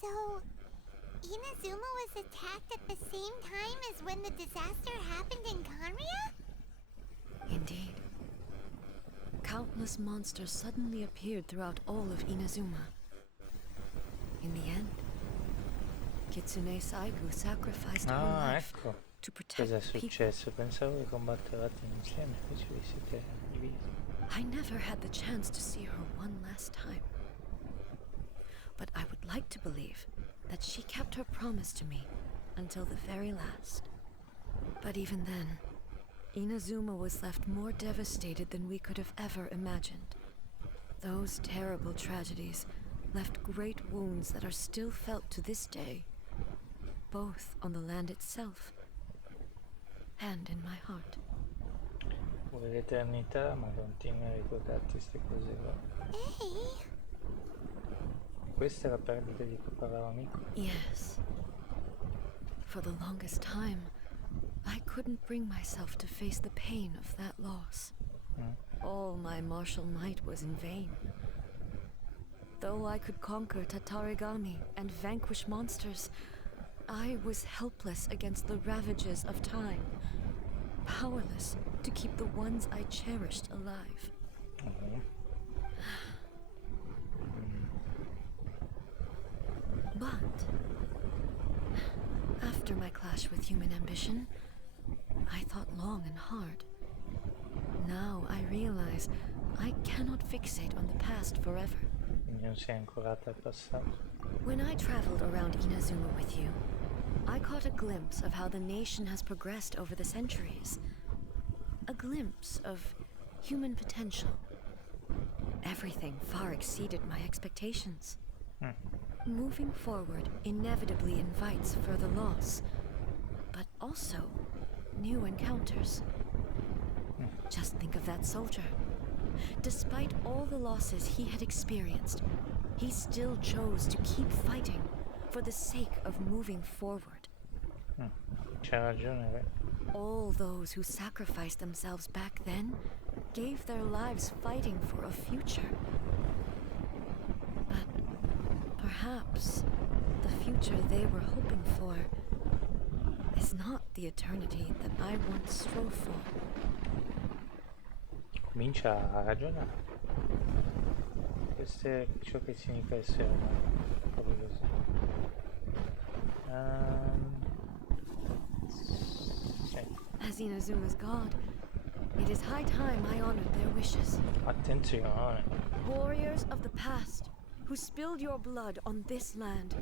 So, Inazuma was attacked at the same time as when the disaster happened in Kanria? Indeed. Countless monsters suddenly appeared throughout all of Inazuma. In the end, Kitsune Saigu sacrificed her Ah, life ecco to protect cosa è people. successo. Pensavo che combattevate insieme, invece vi siete divisi. I never had the chance to see her one last time. But I would like to believe that she kept her promise to me until the very last. But even then, Inazuma was left more devastated than we could have ever imagined. Those terrible tragedies left great wounds that are still felt to this day, both on the land itself and in my heart. Vuoi l'eternità, ma continui a ricordarti queste cose qua. Hey, Questa è la perdita di cui parlava amico. Yes. For the longest time, I couldn't bring myself to face the pain of that loss. All my martial might was in vain. Though I could conquer Tatarigami and vanquish monsters, I was helpless against the ravages of time. powerless to keep the ones I cherished alive. But after my clash with human ambition, I thought long and hard. Now I realize I cannot fixate on the past forever. Non sei ancorata al passato. When I traveled around Inazuma with you, I caught a glimpse of how the nation has progressed over the centuries. A glimpse of human potential. Everything far exceeded my expectations. Moving forward inevitably invites further loss, but also new encounters. Just think of that soldier. Despite all the losses he had experienced, he still chose to keep fighting for the sake of moving forward. C'ha ragione, beh. All those who sacrificed themselves back then gave their lives fighting for a future. But perhaps the future they were hoping for is not the eternity that I once strove for. Comincia a ragionare. Questo è ciò che significa essere umano. Proprio così. Sì. As Inazuma's god, it is high time I honored their wishes. Attenzione. Warriors of the past, who spilled your blood on this land.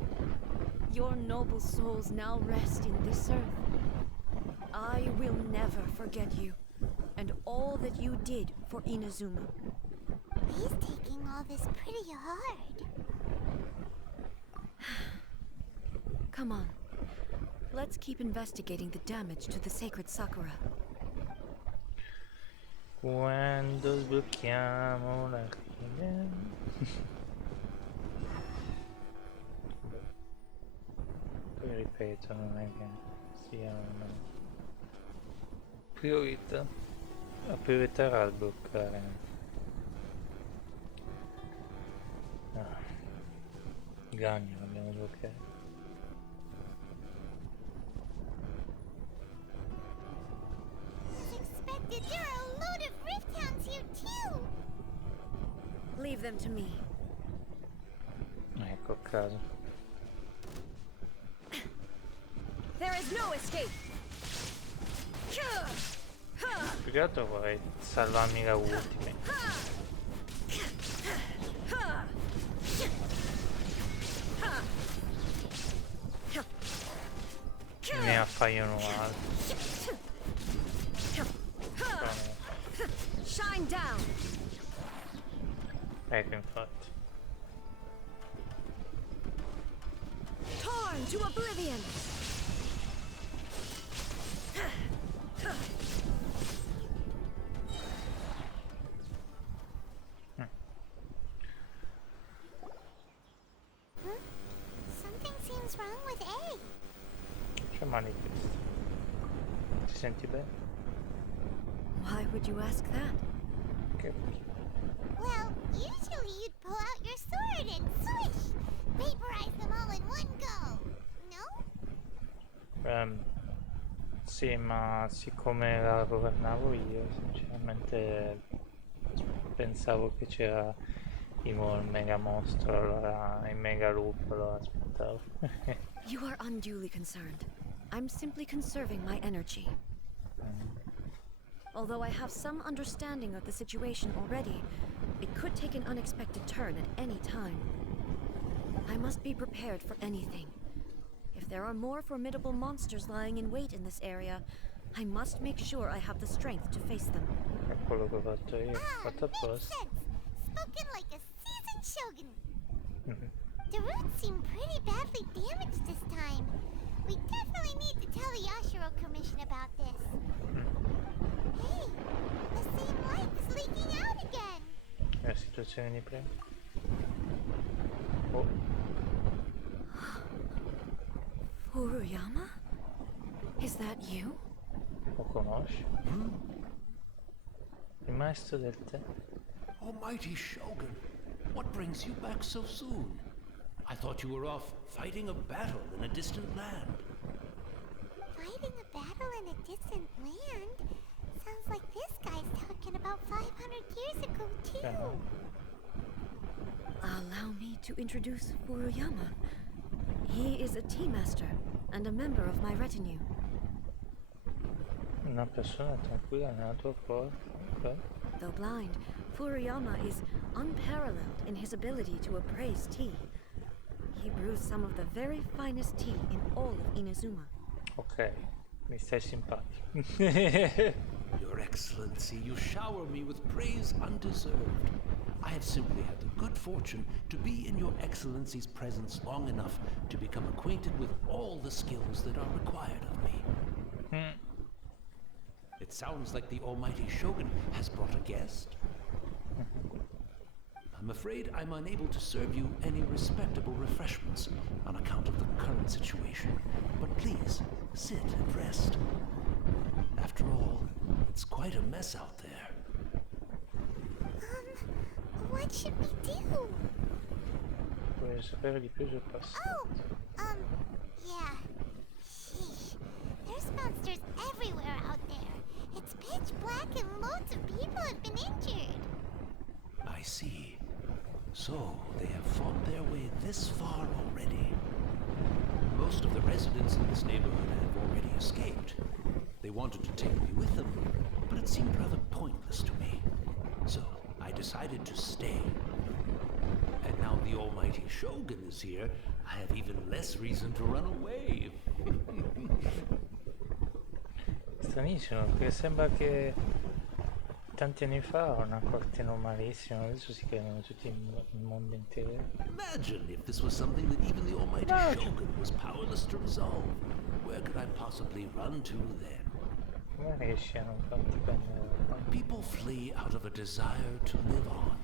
Your noble souls now rest in this earth. I will never forget you, and all that you did for Inazuma. He's taking all this pretty hard. Come on. Let's keep investigating the damage to the sacred Sakura. Quando sblocchiamo la fine. Poi ripeto, non è che sia una priorità. La priorità era sbloccare. Gagno, abbiamo sbloccato. There are a load of rift hounds here too. Leave them to me. Ecco il caso. There is no escape. Più che altro vorrei salvarmi da ultime. Ne appaiono altri. Shine down. Ecco, infatti. Torn to oblivion. Something seems wrong with A. C'è manifesto. Ti senti bene? Why would you ask that? Che Well, usually you'd pull out your sword and swish! Vaporize them all in one go! No? Sì, ma siccome la governavo io, sinceramente pensavo che c'era il mega mostro, allora il mega lupo, allora aspettavo. You are unduly concerned. I'm simply conserving my energy. Although I have some understanding of the situation already, it could take an unexpected turn at any time. I must be prepared for anything. If there are more formidable monsters lying in wait in this area, I must make sure I have the strength to face them. È quello che ho fatto io, fatto Makes apposta. sense. Spoken like a seasoned shogun. The roots seem pretty badly damaged this time. We definitely need to tell the Assurdo Commission about this. Hey, the same light is leaking out again. La situazione di prima. Oh, Furuyama? Is that you? lo conosci? Il maestro del tè. Almighty Shogun, what brings you back so soon? I thought you were off fighting a battle in a distant land. Fighting a battle in a distant land? Allow me to introduce Furuyama. He is a tea master and a member of my retinue. Una persona tranquilla nella tua corte. Ok. Though blind, Furuyama is unparalleled in his ability to appraise tea. He brews some of the very finest tea in all of Inazuma. Ok, mi stai simpatico. Your Excellency, you shower me with praise undeserved. I have simply had the good fortune to be in Your Excellency's presence long enough to become acquainted with all the skills that are required of me. It sounds like the almighty Shogun has brought a guest. I'm afraid I'm unable to serve you any respectable refreshments on account of the current situation. But please, sit and rest. After all, it's quite a mess out there. What should we do? Voglio sapere di più sul passato. Oh, yeah. Sheesh. There's monsters everywhere out there. It's pitch black and loads of people have been injured. I see. So, they have fought their way this far already. Most of the residents in this neighborhood have already escaped. They wanted to take me with them, but it seemed rather pointless to me. So, I decided to stay. And now the almighty Shogun is here, I have even less reason to run away. Stranissimo, perché sembra che tanti anni fa era una corte normalissima, adesso si creano tutti il mondo intero. Imagine if this was something that even the almighty Shogun was powerless to resolve. Where could I possibly run to then? Come riesci a non farti prendere? People flee out of a desire to live on,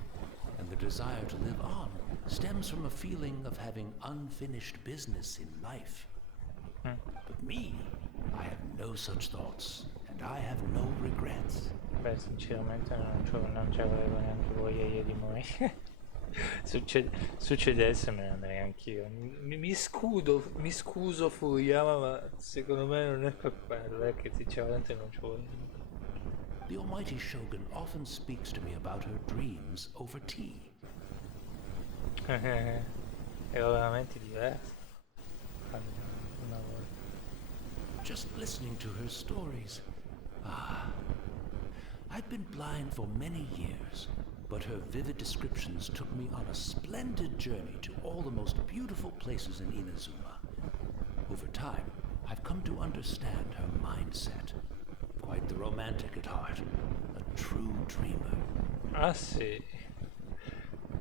and the desire to live on stems from a feeling of having unfinished business in life. But me, I have no such thoughts, and I have no regrets. Beh, sinceramente non ci avevo neanche voglia io di morire. Succedesse me ne andrei anch'io. Mi scuso Furuyama, ma secondo me non è per quello, è che sinceramente non ci voglio. The almighty Shogun often speaks to me about her dreams over tea. Era veramente diverso. Una volta. Just listening to her stories. I've been blind for many years, but her vivid descriptions took me on a splendid journey to all the most beautiful places in Inazuma. Over time, I've come to understand her mindset. Quite the romantic at heart, a true dreamer. Ah sì.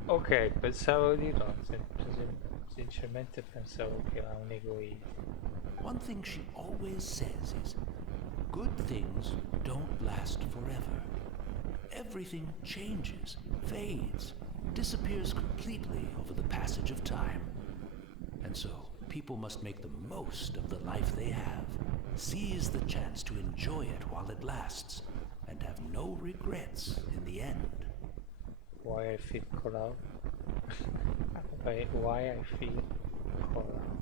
Ok, pensavo di no, sinceramente pensavo che era un egoista. One thing she always says is, good things don't last forever. Everything changes, fades, disappears completely over the passage of time. And so, people must make the most of the life they have, seize the chance to enjoy it while it lasts, and have no regrets in the end. Why I feel call out? Why I feel call out?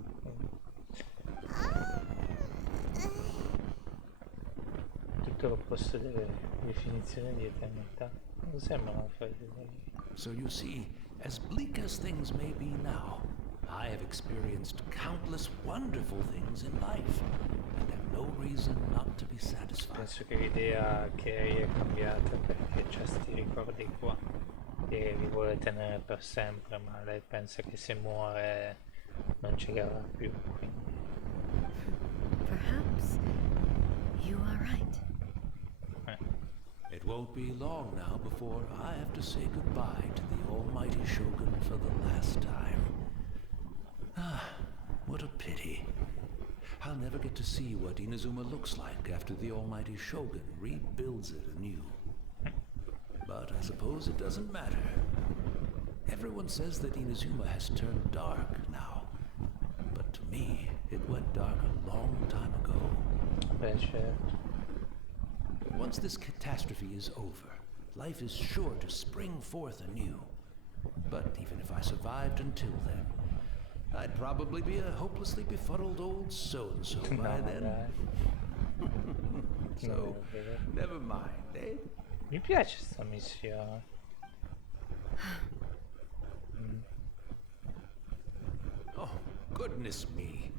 Tutto l'opposto delle definizioni di eternità. Non sembrano affari. So you see, as bleak as things may be now, I have experienced countless wonderful things in life, and have no reason not to be satisfied. Penso che l'idea che è cambiata perché c'è sti ricordi qua e li vuole tenere per sempre, ma lei pensa che se muore non ci avrà più. Quindi. Perhaps you are right. It won't be long now before I have to say goodbye to the almighty Shogun for the last time. What a pity. I'll never get to see what Inazuma looks like after the almighty Shogun rebuilds it anew. But I suppose it doesn't matter. Everyone says that Inazuma has turned dark now. But to me, it went dark a long time ago. Beh, certo. Once this catastrophe is over, life is sure to spring forth anew. But even if I survived until then, I'd probably be a hopelessly befuddled old so-and-so by then. So, never mind, eh? Mi piace sta missione. Oh, goodness me.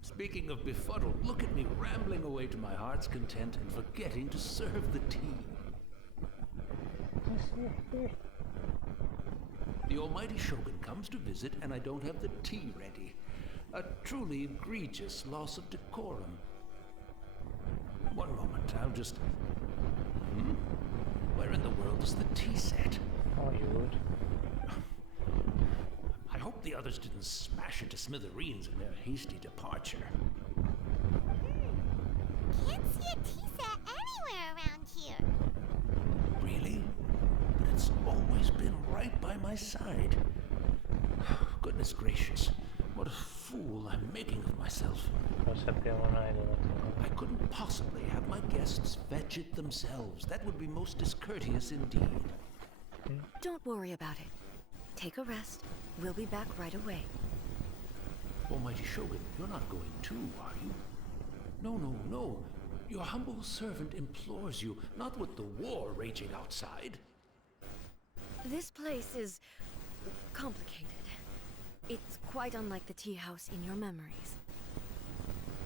Speaking of befuddled, look at me rambling away to my heart's content and forgetting to serve the tea. The almighty Shogun comes to visit and I don't have the tea ready. A truly egregious loss of decorum. One moment, I'll just... Where in the world is the tea set? Oh, you would. I hope the others didn't smash it to smithereens in their hasty departure. Can't see a tea set anywhere around here. Really? But it's always been right by my side. Goodness gracious, what a fool I'm making of myself. Lo sappiamo noi dove trovarlo. I couldn't possibly have my guests fetch it themselves. That would be most discourteous indeed. Don't worry about it. Take a rest. We'll be back right away. Almighty Shogun, you're not going too, are you? No, no, no. Your humble servant implores you, not with the war raging outside. This place is complicated. It's quite unlike the tea house in your memories.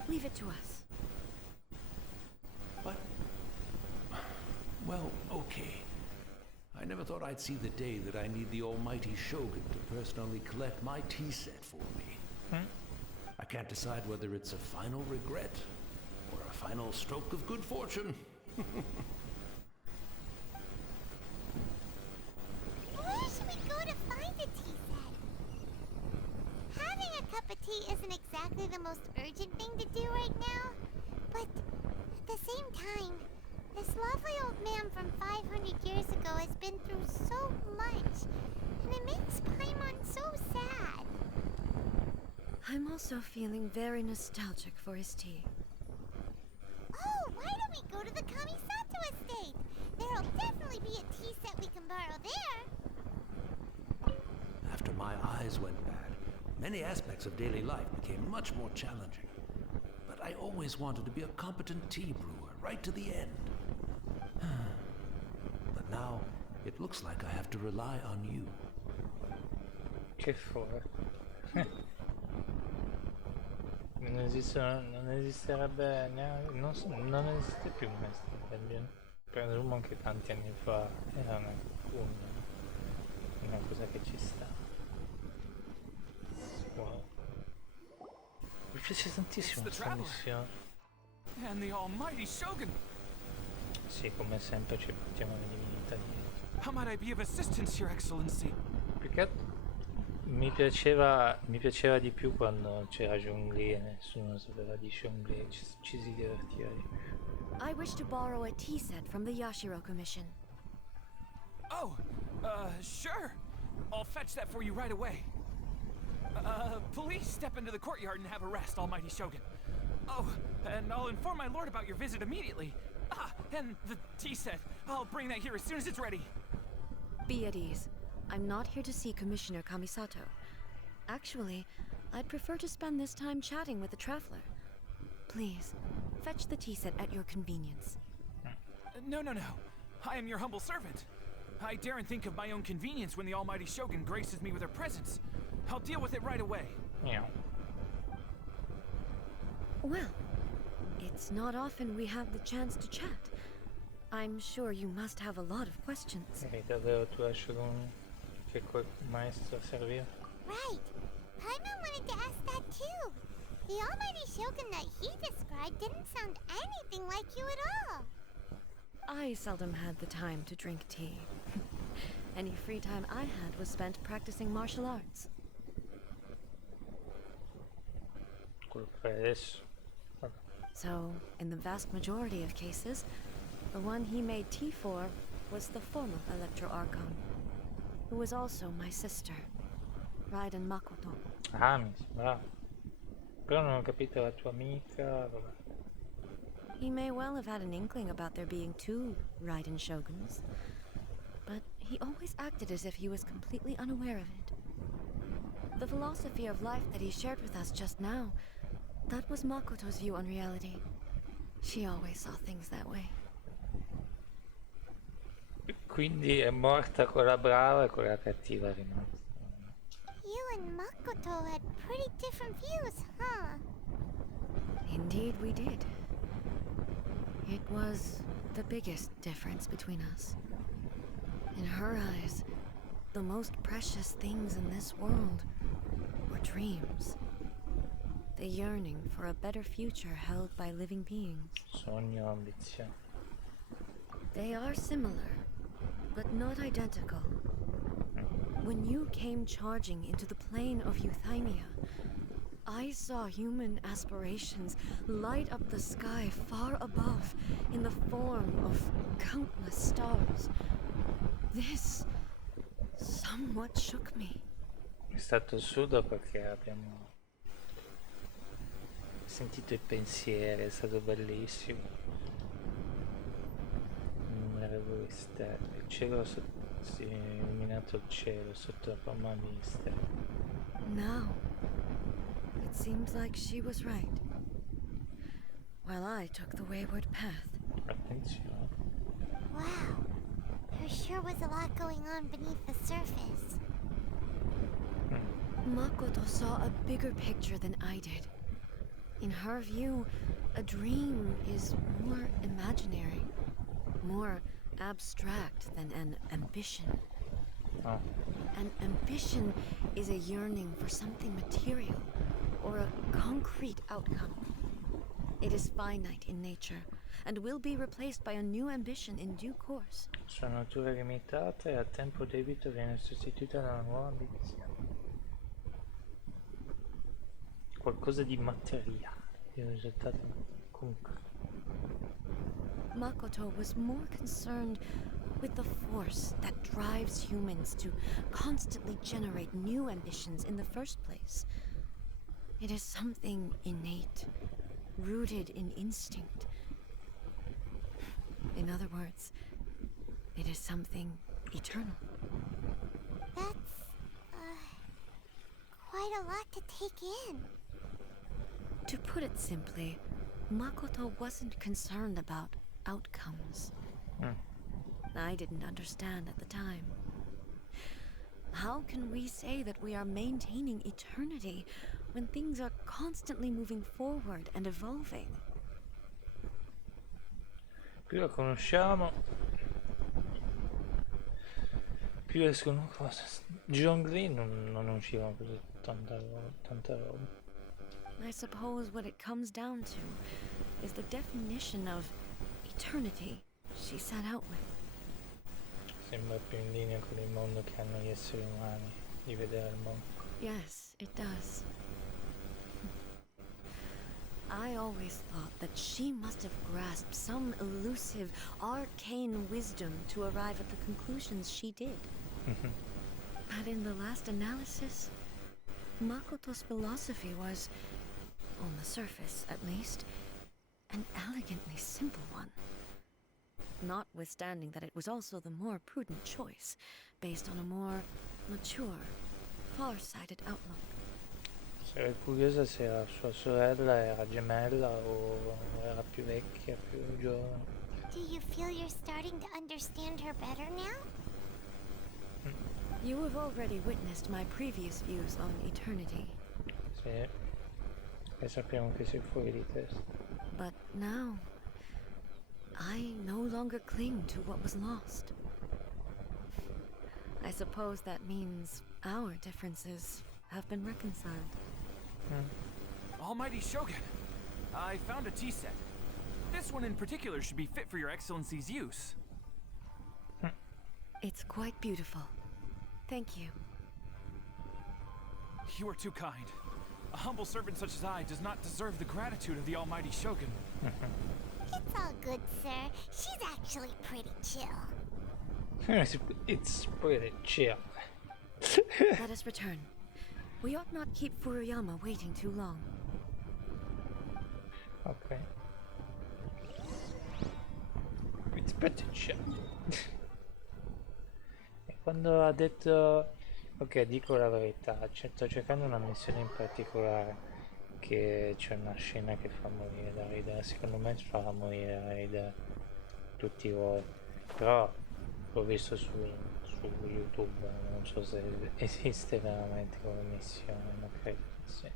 Leave it to us. But... Well, okay. I never thought I'd see the day that I need the almighty Shogun to personally collect my tea set for me. I can't decide whether it's a final regret or a final stroke of good fortune. Where should we go to find a tea set? Having a cup of tea isn't exactly the most urgent thing to do right now, but at the same time, this lovely old man from 500 years ago has been through so much, and it makes Paimon so sad. I'm also feeling very nostalgic for his tea. Oh, why don't we go to the Kamisato estate? There'll definitely be a tea set we can borrow there. After my eyes went bad, many aspects of daily life became much more challenging. But I always wanted to be a competent tea brewer, right to the end. But now, it looks like I have to rely on you. Che fuori. Non esisterebbe neanche, non esiste più questo dungeon. Presumo che tanti anni fa era una cosa che ci sta. Wow. Mi piace tantissimo questa missione. And the almighty Shogun! Sì, come sempre ci portiamo le divinità dietro. How might I be of assistance, Your Excellency? Perché mi piaceva di più quando c'era Zhongli e nessuno sapeva di Zhongli e ci si divertiva di più. I wish to borrow a tea set from the Yashiro Commission. Oh, sure. I'll fetch that for you right away. Please step into the courtyard and have a rest, almighty Shogun. Oh, and I'll inform my lord about your visit immediately. Ah, and the tea set. I'll bring that here as soon as it's ready. Be at ease. I'm not here to see Commissioner Kamisato. Actually, I'd prefer to spend this time chatting with the traveler. Please, fetch the tea set at your convenience. No. I am your humble servant. I daren't think of my own convenience when the almighty Shogun graces me with her presence. I'll deal with it right away. Yeah. Well, it's not often we have the chance to chat. I'm sure you must have a lot of questions. Davvero tu lasci che quel maestro serviva? Right. Paimon wanted to ask that too. The almighty Shogun that he described didn't sound anything like you at all. I seldom had the time to drink tea. Any free time I had was spent practicing martial arts. Quello che fai adesso. So, in the vast majority of cases, the one he made tea for was the former Electro Archon, who was also my sister, Raiden Makoto. Ah, mi sembrava. Però non ho capito la tua amica, vabbè. He may well have had an inkling about there being two Raiden Shoguns, but he always acted as if he was completely unaware of it. The philosophy of life that he shared with us just now, that was Makoto's view on reality. She always saw things that way. Quindi è morta quella brava e quella cattiva è rimasta. You and Makoto had pretty different views, huh? Indeed, we did. It was the biggest difference between us. In her eyes, the most precious things in this world were dreams. The yearning for a better future held by living beings. Sogno, ambizione. They are similar, but not identical. When you came charging into the plane of Euthymia, I saw human aspirations light up the sky far above in the form of countless stars. This somewhat shook me. È stato assurdo perché abbiamo sentito i pensieri, è stato bellissimo. Innumerevoli stelle, il cielo si è illuminato il cielo sotto forma di stelle. Now, it seems like she was right, while I took the wayward path. Attenzione. Wow. There sure was a lot going on beneath the surface. Makoto saw a bigger picture than I did. In her view, a dream is more imaginary, more abstract than an ambition. Oh. An ambition is a yearning for something material or a concrete outcome. It is finite in nature and will be replaced by a new ambition in due course. Sua natura limitata e a tempo debito viene sostituita da una nuova ambizione. Qualcosa di materiale, di un risultato concreto. Makoto was more concerned with the force that drives humans to constantly generate new ambitions in the first place. It is something innate, rooted in instinct. In other words, it is something eternal. That's, quite a lot to take in. To put it simply, Makoto wasn't concerned about outcomes. I didn't understand at the time. How can we say that we are maintaining eternity when things are constantly moving forward and evolving? Più la conosciamo, più escono cose. Giochi non usciva così tanta roba. I suppose what it comes down to is the definition of eternity she set out with. Sembra più in linea con il mondo che hanno gli esseri umani, di vedere il mondo. Yes, it does. I always thought that she must have grasped some elusive, arcane wisdom to arrive at the conclusions she did. But in the last analysis, Makoto's philosophy was, on the surface at least, an elegantly simple one. Notwithstanding that it was also the more prudent choice, based on a more mature, far-sighted outlook. Sarei curiosa se era sua sorella, era gemella o era più vecchia, più giovane. Do you feel you're starting to understand her better now? You have already witnessed my previous views on eternity. Sì, e sappiamo che sei fuori di testa. But now, I no longer cling to what was lost. I suppose that means our differences have been reconciled. Almighty Shogun, I found a tea set. This one in particular should be fit for your excellency's use. It's quite beautiful. Thank you. You are too kind. A humble servant such as I does not deserve the gratitude of the Almighty Shogun. It's all good, sir. She's actually pretty chill. It's pretty chill. Let us return. We ought not keep Furuyama waiting too long. Ok. It's pretty chill. E quando ha detto... Ok, dico la verità, sto cercando una missione in particolare, che c'è una scena che fa morire da ridere, secondo me farà morire da ridere tutti voi, però l'ho visto su YouTube, non so se esiste veramente come missione, ma credo che sì.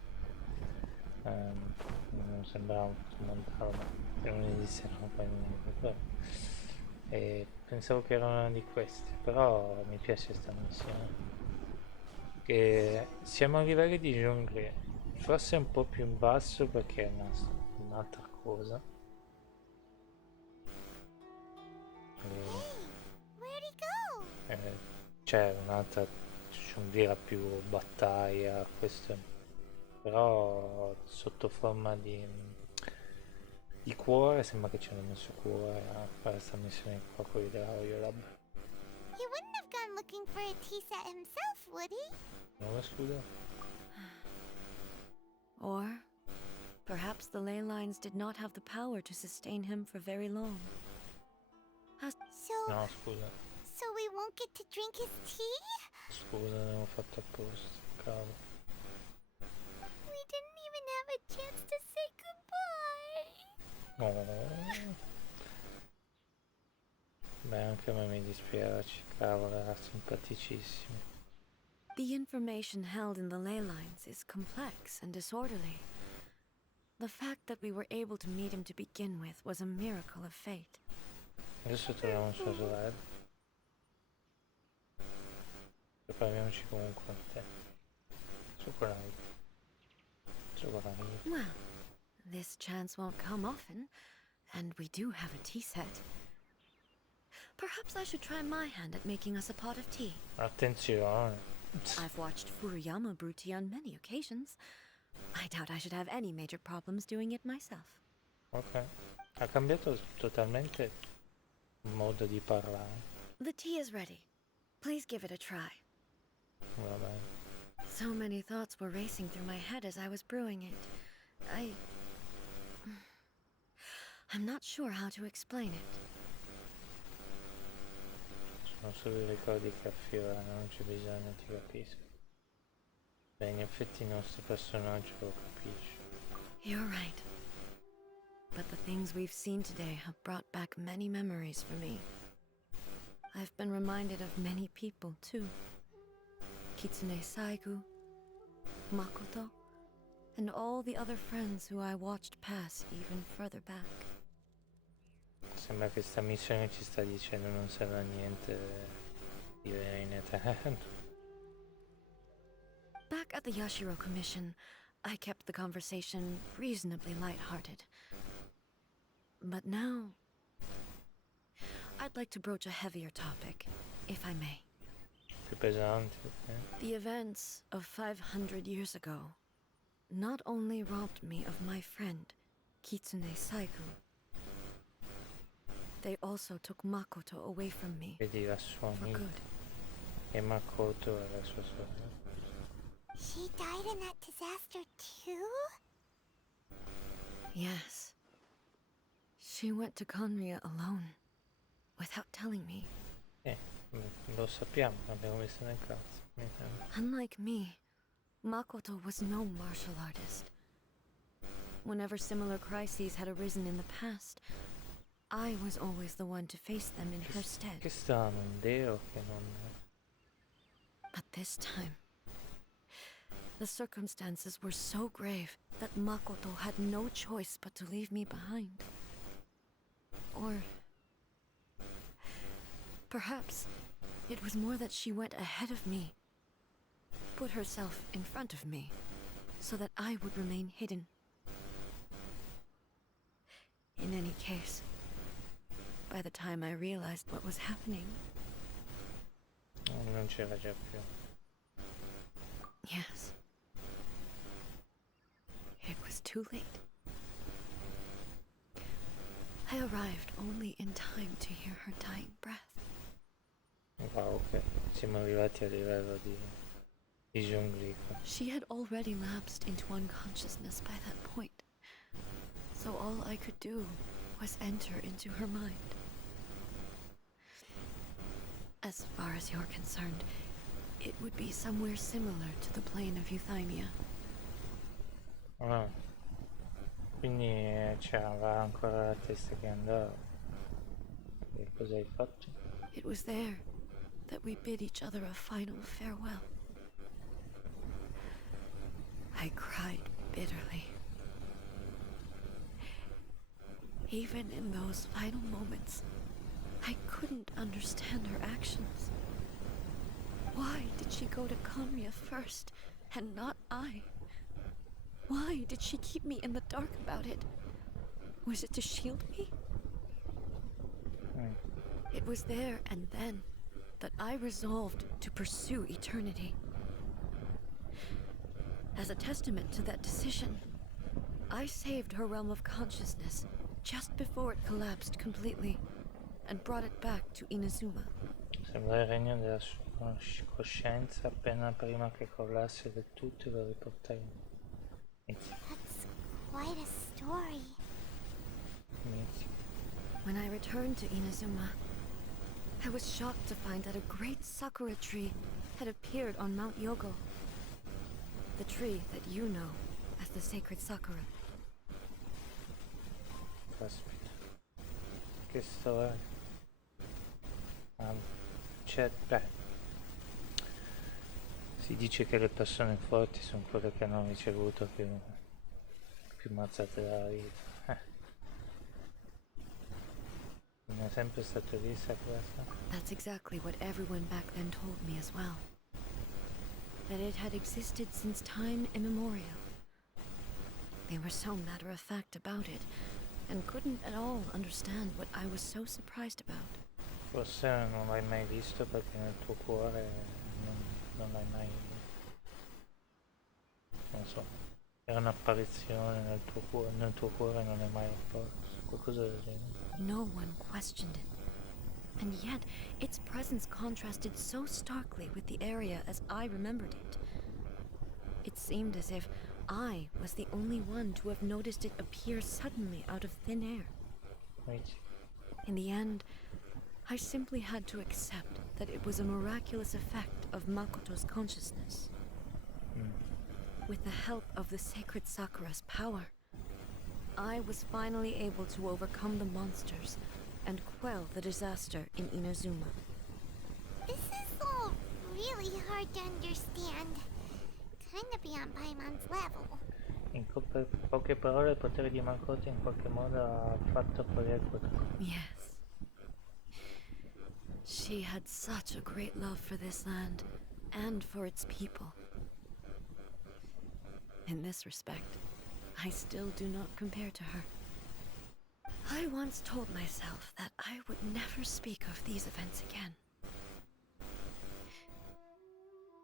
Non sembrava montato, ma se non esiste non fa niente. Però. E pensavo che era una di queste, però mi piace sta missione. Che siamo a livelli di giungli, forse un po' più in basso perché è un'altra cosa. Where'd he go? C'è un'altra giunghiera più battaglia, questo però sotto forma di cuore, sembra che ci hanno messo cuore a fare questa missione qua con i Lab. He wouldn't have gone looking for a tea set himself, would he? Non lo escludo. Or perhaps the ley lines did not have the power to sustain him for very long. No, scusa. So we won't get to drink his tea? Scusa, l'avevo fatto apposta, cavolo. We didn't even have a chance to say goodbye. No. Beh, anche a me mi dispiace, cavolo, era simpaticissimo. The information held in the ley lines is complex and disorderly. The fact that we were able to meet him to begin with was a miracle of fate. Adesso troviamo un suo slide. Prepariamoci comunque a te. Su quella vita. Su quella vita. Well, this chance won't come often, and we do have a tea set. Perhaps I should try my hand at making us a pot of tea. Attenzione. I've watched Furuyama brew tea on many occasions. I doubt I should have any major problems doing it myself. Ok. Ha cambiato totalmente il modo di parlare. The tea is ready. Please give it a try. Va bene. So many thoughts were racing through my head as I was brewing it. I'm not sure how to explain it. Sono solo i ricordi che affiorano, non c'è bisogno, ti capisco. Beh, in effetti il nostro personaggio lo capisce. You're right. But the things we've seen today have brought back many memories for me. I've been reminded of many people, too. Kitsune Saigu, Makoto, and all the other friends who I watched pass even further back. Sembra che sta missione ci sta dicendo non serve a niente vivere in eterno. Back at the Yashiro Commission, I kept the conversation reasonably lighthearted. But now, I'd like to broach a heavier topic, if I may. Più pesante, The events of 500 years ago not only robbed me of my friend, Kitsune Saigu, they also took Makoto away from me Vedi la sua for amica good. e Makoto e la sua sorella. She died in that disaster too? Yes. She went to Conria alone, without telling me. Lo sappiamo, l'abbiamo visto nel cazzo. Unlike me, Makoto was no martial artist. Whenever similar crises had arisen in the past, I was always the one to face them in her stead. Che strano, un deo che non... But this time, the circumstances were so grave that Makoto had no choice but to leave me behind. Or perhaps it was more that she went ahead of me, put herself in front of me, so that I would remain hidden. In any case, by the time I realized what was happening... Non c'era già più. Yes. It was too late. I arrived only in time to hear her dying breath. Wow, ok. Siamo arrivati a livello di giungli. She had already lapsed into unconsciousness by that point. So all I could do was enter into her mind. As far as you're concerned, it would be somewhere similar to the plane of Euthymia. Ah. Quindi c'era ancora la testa che andava. E cosa hai fatto? It was there that we bid each other a final farewell. I cried bitterly. Even in those final moments, I couldn't understand her actions. Why did she go to Conria first, and not I? Why did she keep me in the dark about it? Was it to shield me? It was there and then that I resolved to pursue eternity. As a testament to that decision, I saved her realm of consciousness just before it collapsed completely and brought it back to Inazuma. Sembra il regno della sua coscienza appena prima che collasse del tutto e lo riportai. That's quite a story. Inizio. When I returned to Inazuma, I was shocked to find that a great sakura tree had appeared on Mount Yogo. The tree that you know as the sacred sakura. Caspita. Che storia. Beh. Si dice che le persone forti sono quelle che hanno ricevuto più mazzate dalla vita. Non è sempre stato vista questa? That's exactly what everyone back then told me as well. That it had existed since time immemorial. They were so matter-of-fact about it, and couldn't at all understand what I was so surprised about. Forse non l'hai mai visto perché nel tuo cuore non l'hai mai... non so, era un'apparizione nel tuo cuore non è mai apparso, qualcosa del genere. No one questioned it. And yet, its presence contrasted so starkly with the area as I remembered it. It seemed as if I was the only one to have noticed it appear suddenly out of thin air. Wait. In the end, I simply had to accept that it was a miraculous effect of Makoto's consciousness. With the help of the sacred Sakura's power, I was finally able to overcome the monsters and quell the disaster in Inazuma. This is all really hard to understand. Kinda beyond Paimon's level. In poche parole il potere di Makoto in qualche modo ha fatto apparire qualcosa. Yes. She had such a great love for this land and for its people. In this respect, I still do not compare to her. I once told myself that I would never speak of these events again.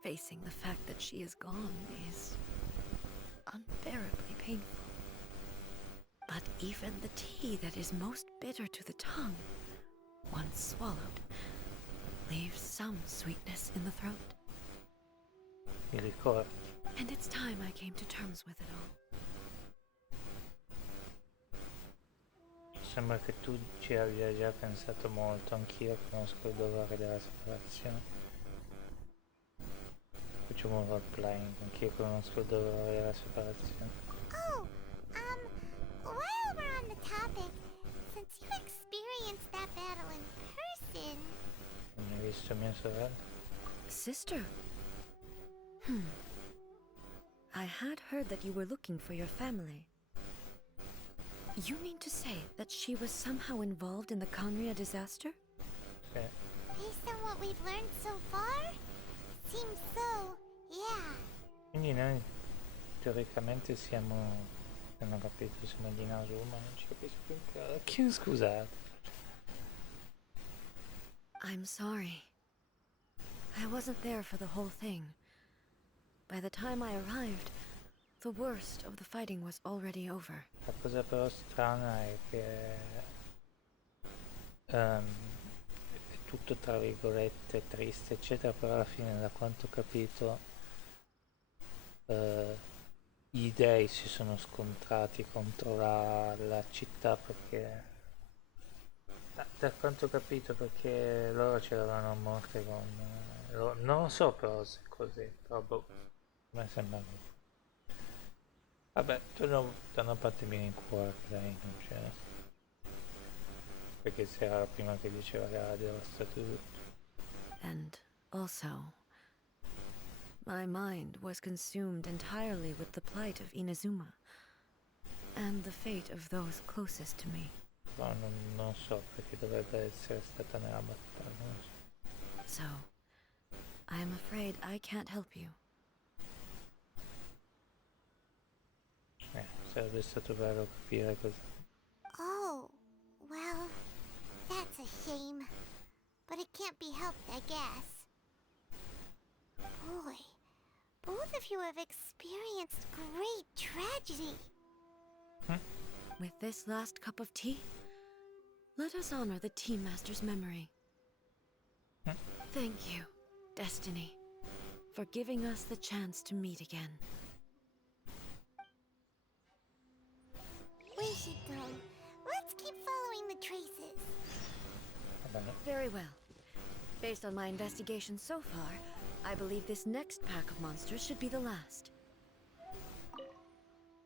Facing the fact that she is gone is unbearably painful. But even the tea that is most bitter to the tongue, once swallowed, leaves some sweetness in the throat. Mi ricordo. And it's time I came to terms with it all. Sembra che tu ci abbia già pensato molto, anch'io conosco il dolore della separazione. Facciamo un roleplaying, anch'io conosco il dolore della separazione. Oh, while we're on the topic, since you experienced that battle in person... Non hai visto mia sorella? Sister? I had heard that you were looking for your family. You mean to say that she was somehow involved in the Conria disaster? Sì. Based on what we've learned so far? Seems so, yeah. Quindi noi teoricamente siamo, non ho capito, siamo di Inazuma, non ci capisco più un cacchio, scusate. I'm sorry. I wasn't there for the whole thing. By the time I arrived, the worst of the fighting was already over. La cosa però strana è che è tutto tra virgolette triste eccetera, però alla fine da quanto ho capito gli dei si sono scontrati contro la città perché da quanto ho capito perché loro ce l'avevano a morte con non lo so però se è così, però boh, a me sembra così. Vabbè, da una parte viene in cuore, dai, non c'è. perché se era la prima che diceva che era devastato tutto. And also, my mind was consumed entirely with the plight of Inazuma and the fate of those closest to me. No, non so perché dovrebbe essere stata nella battaglia, non so. So, I am afraid I can't help you. Sarebbe stato bello capire cosa. Oh, well, that's a shame. But it can't be helped, I guess. Boy, both of you have experienced great tragedy. With this last cup of tea, let us honor the Tea Master's memory. Thank you, Destiny, for giving us the chance to meet again. We should go. Let's keep following the traces. Va bene. Very well. Based on my investigation so far, I believe this next pack of monsters should be the last.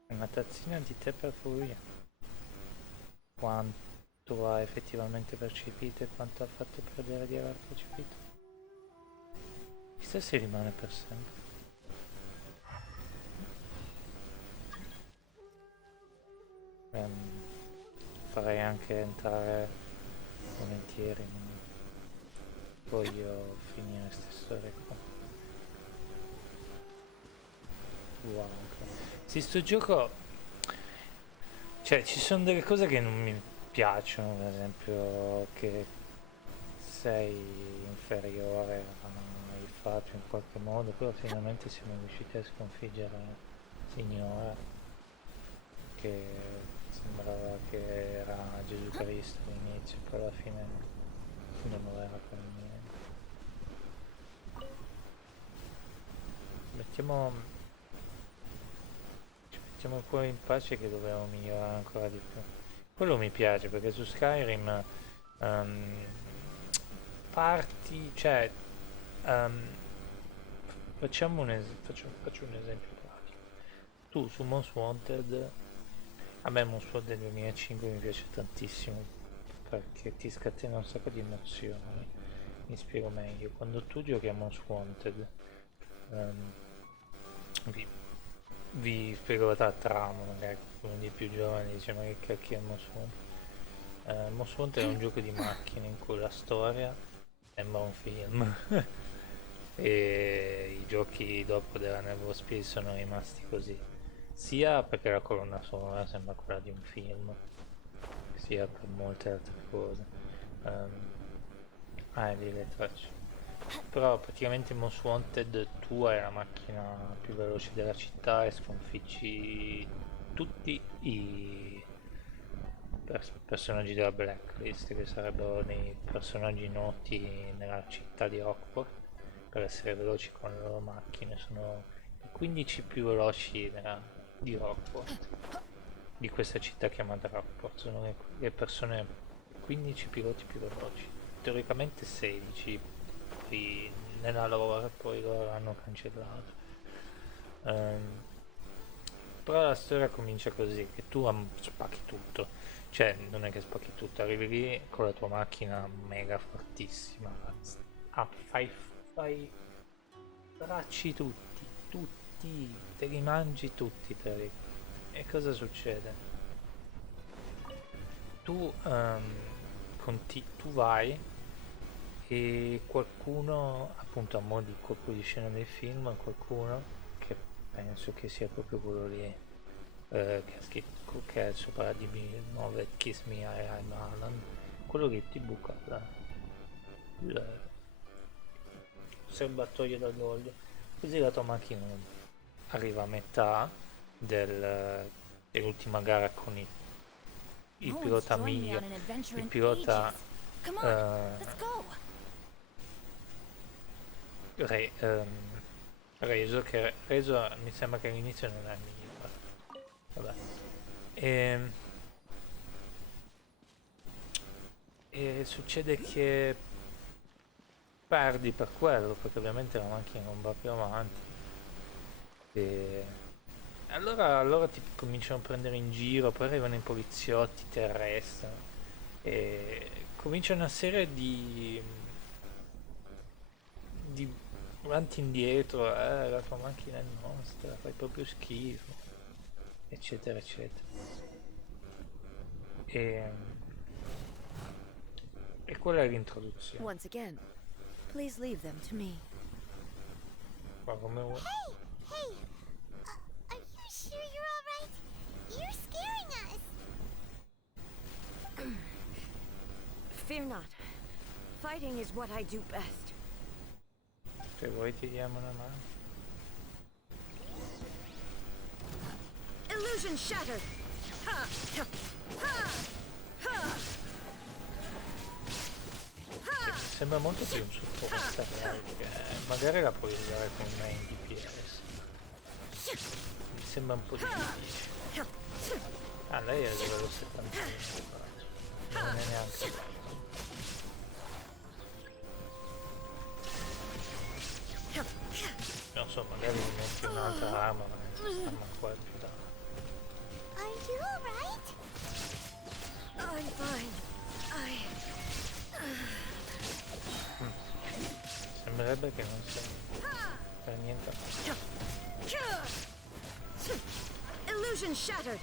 Una tazzina di tè per furia. Quanto ha effettivamente percepito e quanto ha fatto credere di aver percepito. Chissà se rimane per sempre. Farei anche entrare volentieri, ma voglio finire queste storie qua. Wow. Sì, sto gioco, cioè ci sono delle cose che non mi piacciono, per esempio che sei inferiore ai fatti in qualche modo, però finalmente siamo riusciti a sconfiggere Signora, che sembrava che era Gesù Cristo all'inizio, poi alla fine non lo era per niente. Ci mettiamo il cuore in pace che dobbiamo migliorare ancora di più. Quello mi piace perché su Skyrim parti, cioè faccio un esempio pratico. Tu su Most Wanted, a me Most Wanted 2005 mi piace tantissimo perché ti scatena un sacco di emozioni. Mi spiego meglio. Quando tu giochi a Most Wanted, vi spiego la trama, magari uno dei più giovani dice ma che cacchio è Most Wanted? Most Wanted è un gioco di macchine in cui la storia sembra un film e i giochi dopo della Need for Speed sono rimasti così, sia perché la colonna sonora sembra quella di un film, sia per molte altre cose. Lì le tracce. Però praticamente in Most Wanted tu hai la macchina più veloce della città e sconfiggi tutti i personaggi della Blacklist, che sarebbero dei personaggi noti nella città di Rockport per essere veloci con le loro macchine. Sono i 15 più veloci di Rockport, di questa città chiamata Rockport. Sono le persone, 15 piloti più veloci, teoricamente 16, poi nella lore poi loro l'hanno cancellato. Però la storia comincia così, che tu spacchi tutto, cioè non è che spacchi tutto, arrivi lì con la tua macchina mega fortissima, fai bracci tutti, te li mangi tutti, e cosa succede? Tu tu vai e qualcuno, appunto a mo' di colpo di scena del film, qualcuno che penso che sia proprio quello lì che ha scritto, che è sopra di 9 Kiss Me I'm Alan, quello che ti buca il serbatoio d'olio, così la tua macchina arriva a metà dell'ultima gara con il pilota migliore, il pilota Reso, che Reso mi sembra che all'inizio non è il migliore. Vabbè. E succede che perdi per quello, perché ovviamente la macchina non va più avanti. E allora ti cominciano a prendere in giro, poi arrivano i poliziotti, ti arrestano. E comincia una serie di avanti e indietro, la tua macchina è nostra, fai proprio schifo, eccetera eccetera. E quella è l'introduzione. Once again, please leave them to me. Qua come vuoi. Hey! Are you sure you're alright? You're scaring us! Fear not. Fighting is what I do best. Se vuoi ti diamo una mano. Illusion shattered! Ha! Ha! Ha! Ha! Sembra molto più un supporto reale, magari la puoi usare con me in DPS. Mi sembra un po' difficile. Ah, lei è a livello 71, non è neanche non so, magari mi metti un'altra arma, ma non sta ancora più da. Are you alright? I'm fine. Sembrerebbe che non sia per niente. Illusion shattered.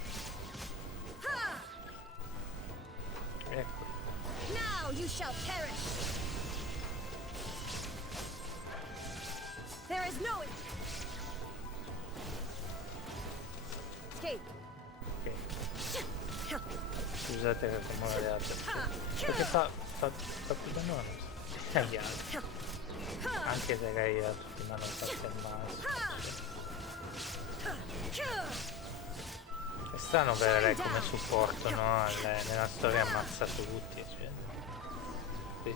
Ecco. Now you shall perish. There is no escape. Ok. Scusate che come le altre. Perché fa più danno a noi. Agli altri. Anche se lei ha tutti i manufatti al maso. È strano avere lei come supporto, no? Nella storia ammazza tutti, cioè. Sì.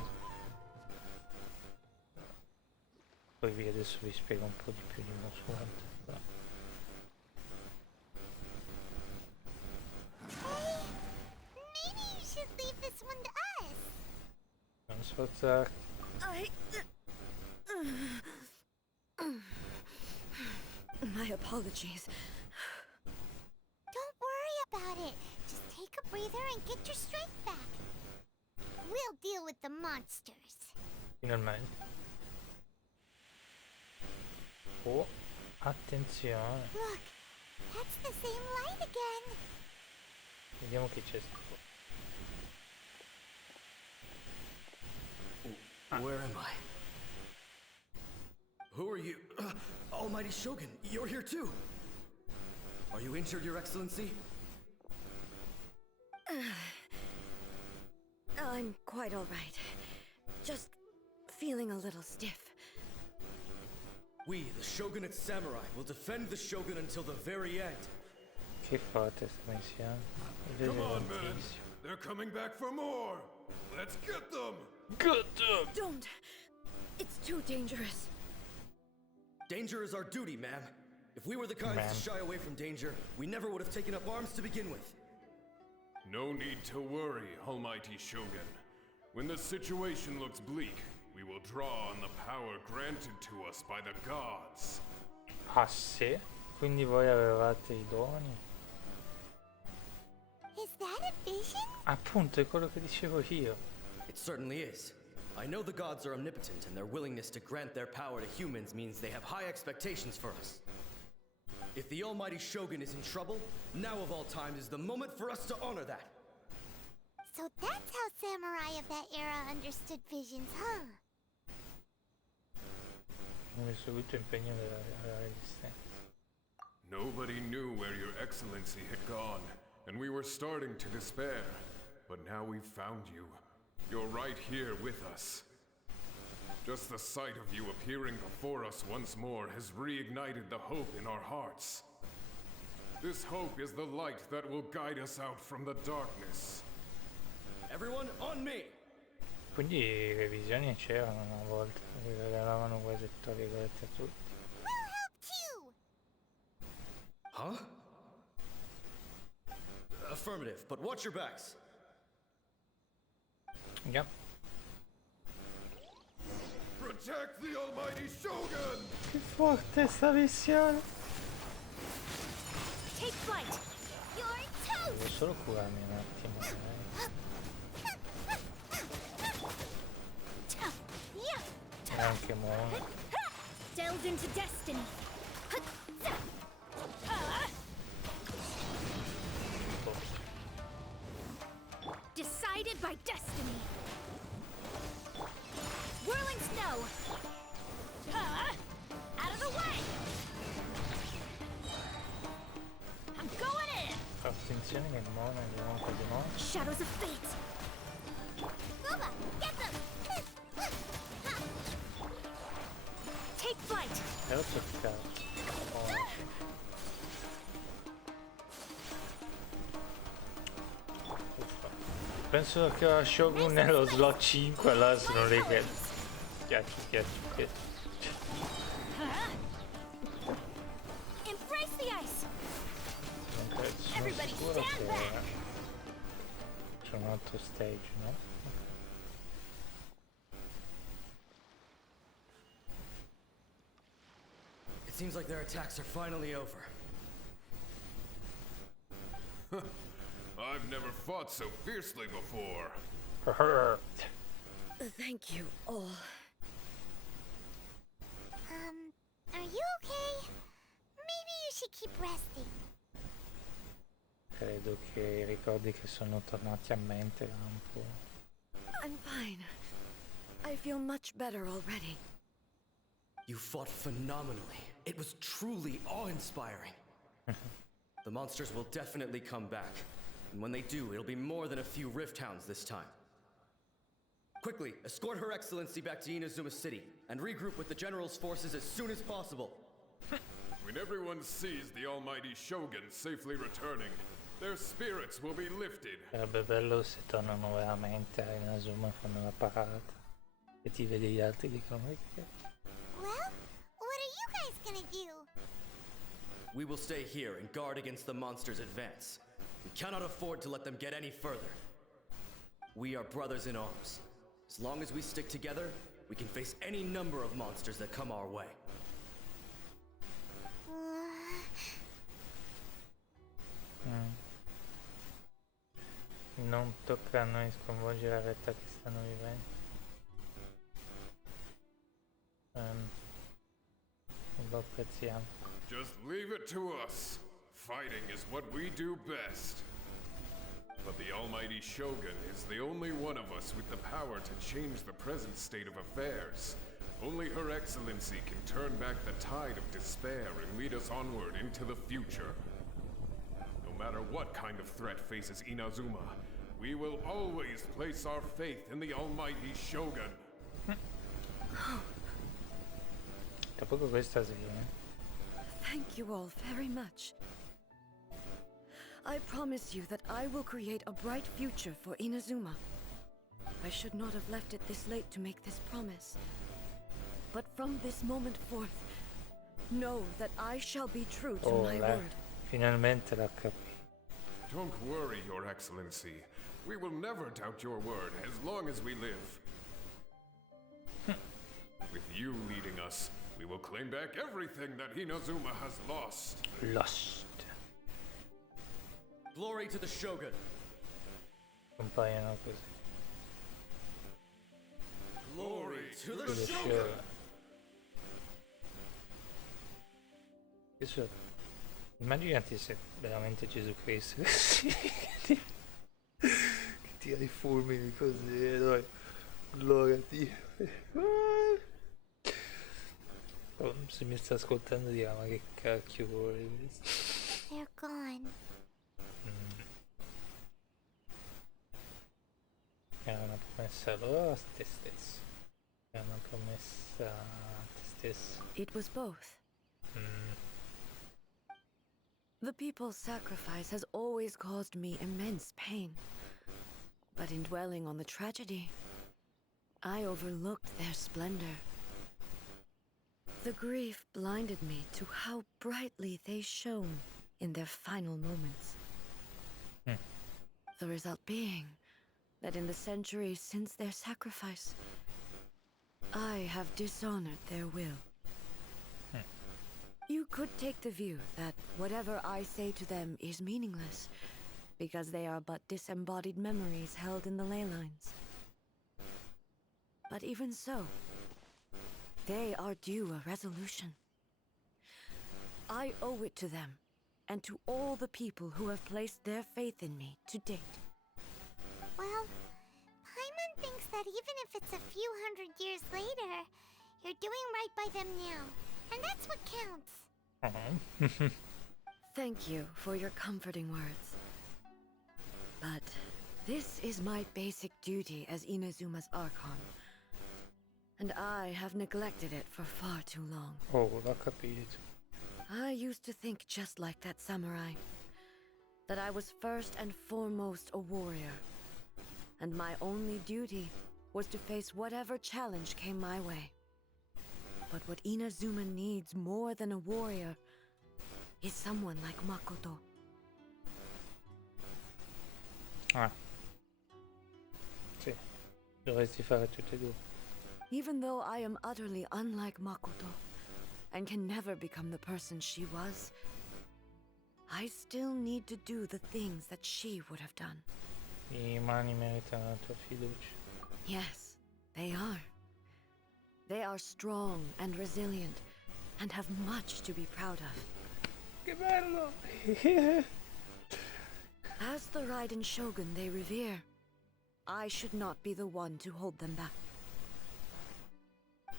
Poi adesso vi spiego un po' di più di Mosuant. Però. Maybe you should leave this one to us. Non sforzarti. My apologies. Don't worry about it. Just take a breather and get your strength back. We'll deal with the monsters. Finalmente. Oh, attenzione. Look, that's the same light again. Vediamo chi c'è stato. Where am I? Who are you? Almighty Shogun, you're here too. Are you injured, Your Excellency? I'm quite all right. Just feeling a little stiff. We, the Shogunate Samurai, will defend the Shogun until the very end. Che forte sta missione. Come on, man. They're coming back for more. Let's get them. Get them! Don't. It's too dangerous. Danger is our duty, ma'am. If we were the kinds to shy away from danger, we never would have taken up arms to begin with. No need to worry, Almighty Shogun. When the situation looks bleak, we will draw on the power granted to us by the gods. Ah sì? Quindi voi avevate i doni? Is that a vision? Appunto, è quello che dicevo io. It certainly is. I know the gods are omnipotent, and their willingness to grant their power to humans means they have high expectations for us. If the Almighty Shogun is in trouble, now of all times is the moment for us to honor that. So that's how samurai of that era understood visions, huh? Un risoluto impegno della resistenza. Nobody knew where your excellency had gone, and we were starting to despair. But now we've found you. You're right here with us. Just the sight of you appearing before us once more has reignited the hope in our hearts. This hope is the light that will guide us out from the darkness. Everyone, on me! Quindi le visioni c'erano una volta, le regalavano quasi tra virgolette a tutti. We'll help too! Huh? Affirmative, but watch your backs. Yep. Protect the Almighty Shogun! Che forte sta missione! Take flight! You're toast! Devo solo curarmi un attimo. anche Mona. Delved into destiny. Decided by destiny. Whirling snow. Out of the way. I'm going in. Attenzione che Mona è di Mona. Shadows of fate. Boba, get them! Take flight. Però cercato. Penso che la Shogun nello slot 5, allora sono lì che schiacci. Embrace the ice. Non credo, sono sicuro che c'è un altro stage, no? It seems like their attacks are finally over. I've never fought so fiercely before. Thank you all. Are you okay? Maybe you should keep resting. Credo che i ricordi che sono tornati a mente un po'. I'm fine. I feel much better already. You fought phenomenally. It was truly awe-inspiring. The monsters will definitely come back. And when they do, it'll be more than a few Rift Hounds this time. Quickly, escort Her Excellency back to Inazuma City, and regroup with the General's forces as soon as possible. When everyone sees the almighty Shogun safely returning, their spirits will be lifted. Sarebbe bello se tornano veramente a Inazuma, fanno la parata e ti vedi gli altri dicono che... Well, what are you guys gonna do? We will stay here and guard against the monsters' advance. We cannot afford to let them get any further. We are brothers in arms. As long as we stick together, we can face any number of monsters that come our way. Non tocca a noi sconvolgere la realtà che stanno vivendo. Lo apprezziamo. Just leave it to us. Fighting is what we do best. But the almighty Shogun is the only one of us with the power to change the present state of affairs. Only Her Excellency can turn back the tide of despair and lead us onward into the future. No matter what kind of threat faces Inazuma, we will always place our faith in the almighty Shogun. Tra poco questa sì, Thank you all very much. I promise you that I will create a bright future for Inazuma. I should not have left it this late to make this promise. But from this moment forth, know that I shall be true to my word. Finalmente l'ha capito. Don't worry, Your Excellency. We will never doubt your word as long as we live. With you leading us, we will claim back everything that Inazuma has lost. Lost. Glory to the Shogun. Compaiono così. Glory to the Shogun. Shogun. Adesso immaginati se veramente Gesù Cristo che tira i fulmini così e noi gloria a Dio. Se mi sta ascoltando dirà ma che cacchio vuoi? They're gone. Era una promessa loro a te stesso. Era una promessa a te stesso. It was both. The people's sacrifice has always caused me immense pain. But in dwelling on the tragedy, I overlooked their splendor. The grief blinded me to how brightly they shone in their final moments. The result being that in the centuries since their sacrifice, I have dishonored their will. You could take the view that whatever I say to them is meaningless, because they are but disembodied memories held in the ley lines. But even so, They are due a resolution. I owe it to them, and to all the people who have placed their faith in me to date. Well, Paimon thinks that even if it's a few hundred years later, you're doing right by them now, and that's what counts. Thank you for your comforting words. But this is my basic duty as Inazuma's Archon, and I have neglected it for far too long. Oh, l'ho capito. I used to think just like that samurai, that I was first and foremost a warrior, and my only duty was to face whatever challenge came my way. But what Inazuma needs more than a warrior is someone like Makoto. Ah. Sì, dovresti fare tutte e due. Even though I am utterly unlike Makoto, and can never become the person she was, I still need to do the things that she would have done. I umani meritano la tua fiducia. Yes, they are. They are strong and resilient, and have much to be proud of. Che bello! As the Raiden Shogun they revere, I should not be the one to hold them back.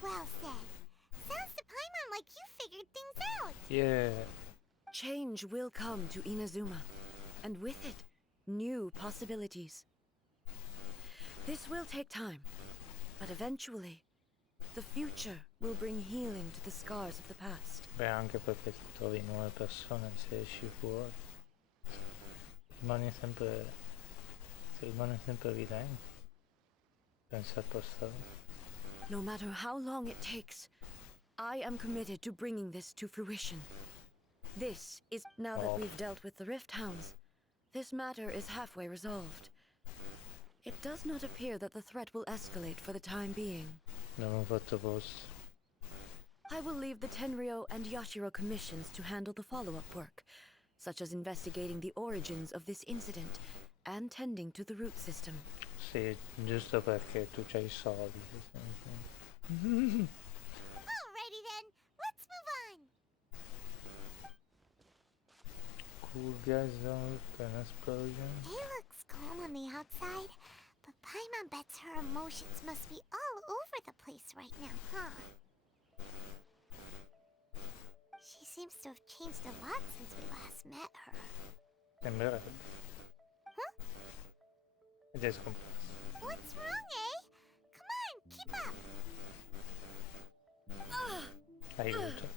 Well said. Sounds to Paimon like you figured things out. Yeah. Change will come to Inazuma, and with it, new possibilities. This will take time, but eventually, the future will bring healing to the scars of the past. Beh, anche perché tu trovi nuove persone se esci fuori. Rimani sempre... Se rimane sempre evidente. Pensa al passato. No matter how long it takes, I am committed to bringing this to fruition. This is... Now that we've dealt with the Rift Hounds, this matter is halfway resolved. It does not appear that the threat will escalate for the time being. Abbiamo fatto posto. I will leave the Tenryo and Yashiro commissions to handle the follow-up work, such as investigating the origins of this incident and tending to the root system. Sì, giusto perché tu c'hai i soldi. Alrighty then, let's move on. Cool guys don't look an explosion. It looks calm on the outside, but Paimon bets her emotions must be all over the place right now, huh? She seems to have changed a lot since we last met her. Sembrerebbe. Huh? Ed è scomparso. What's wrong, eh? Come on, keep up. Aiuto.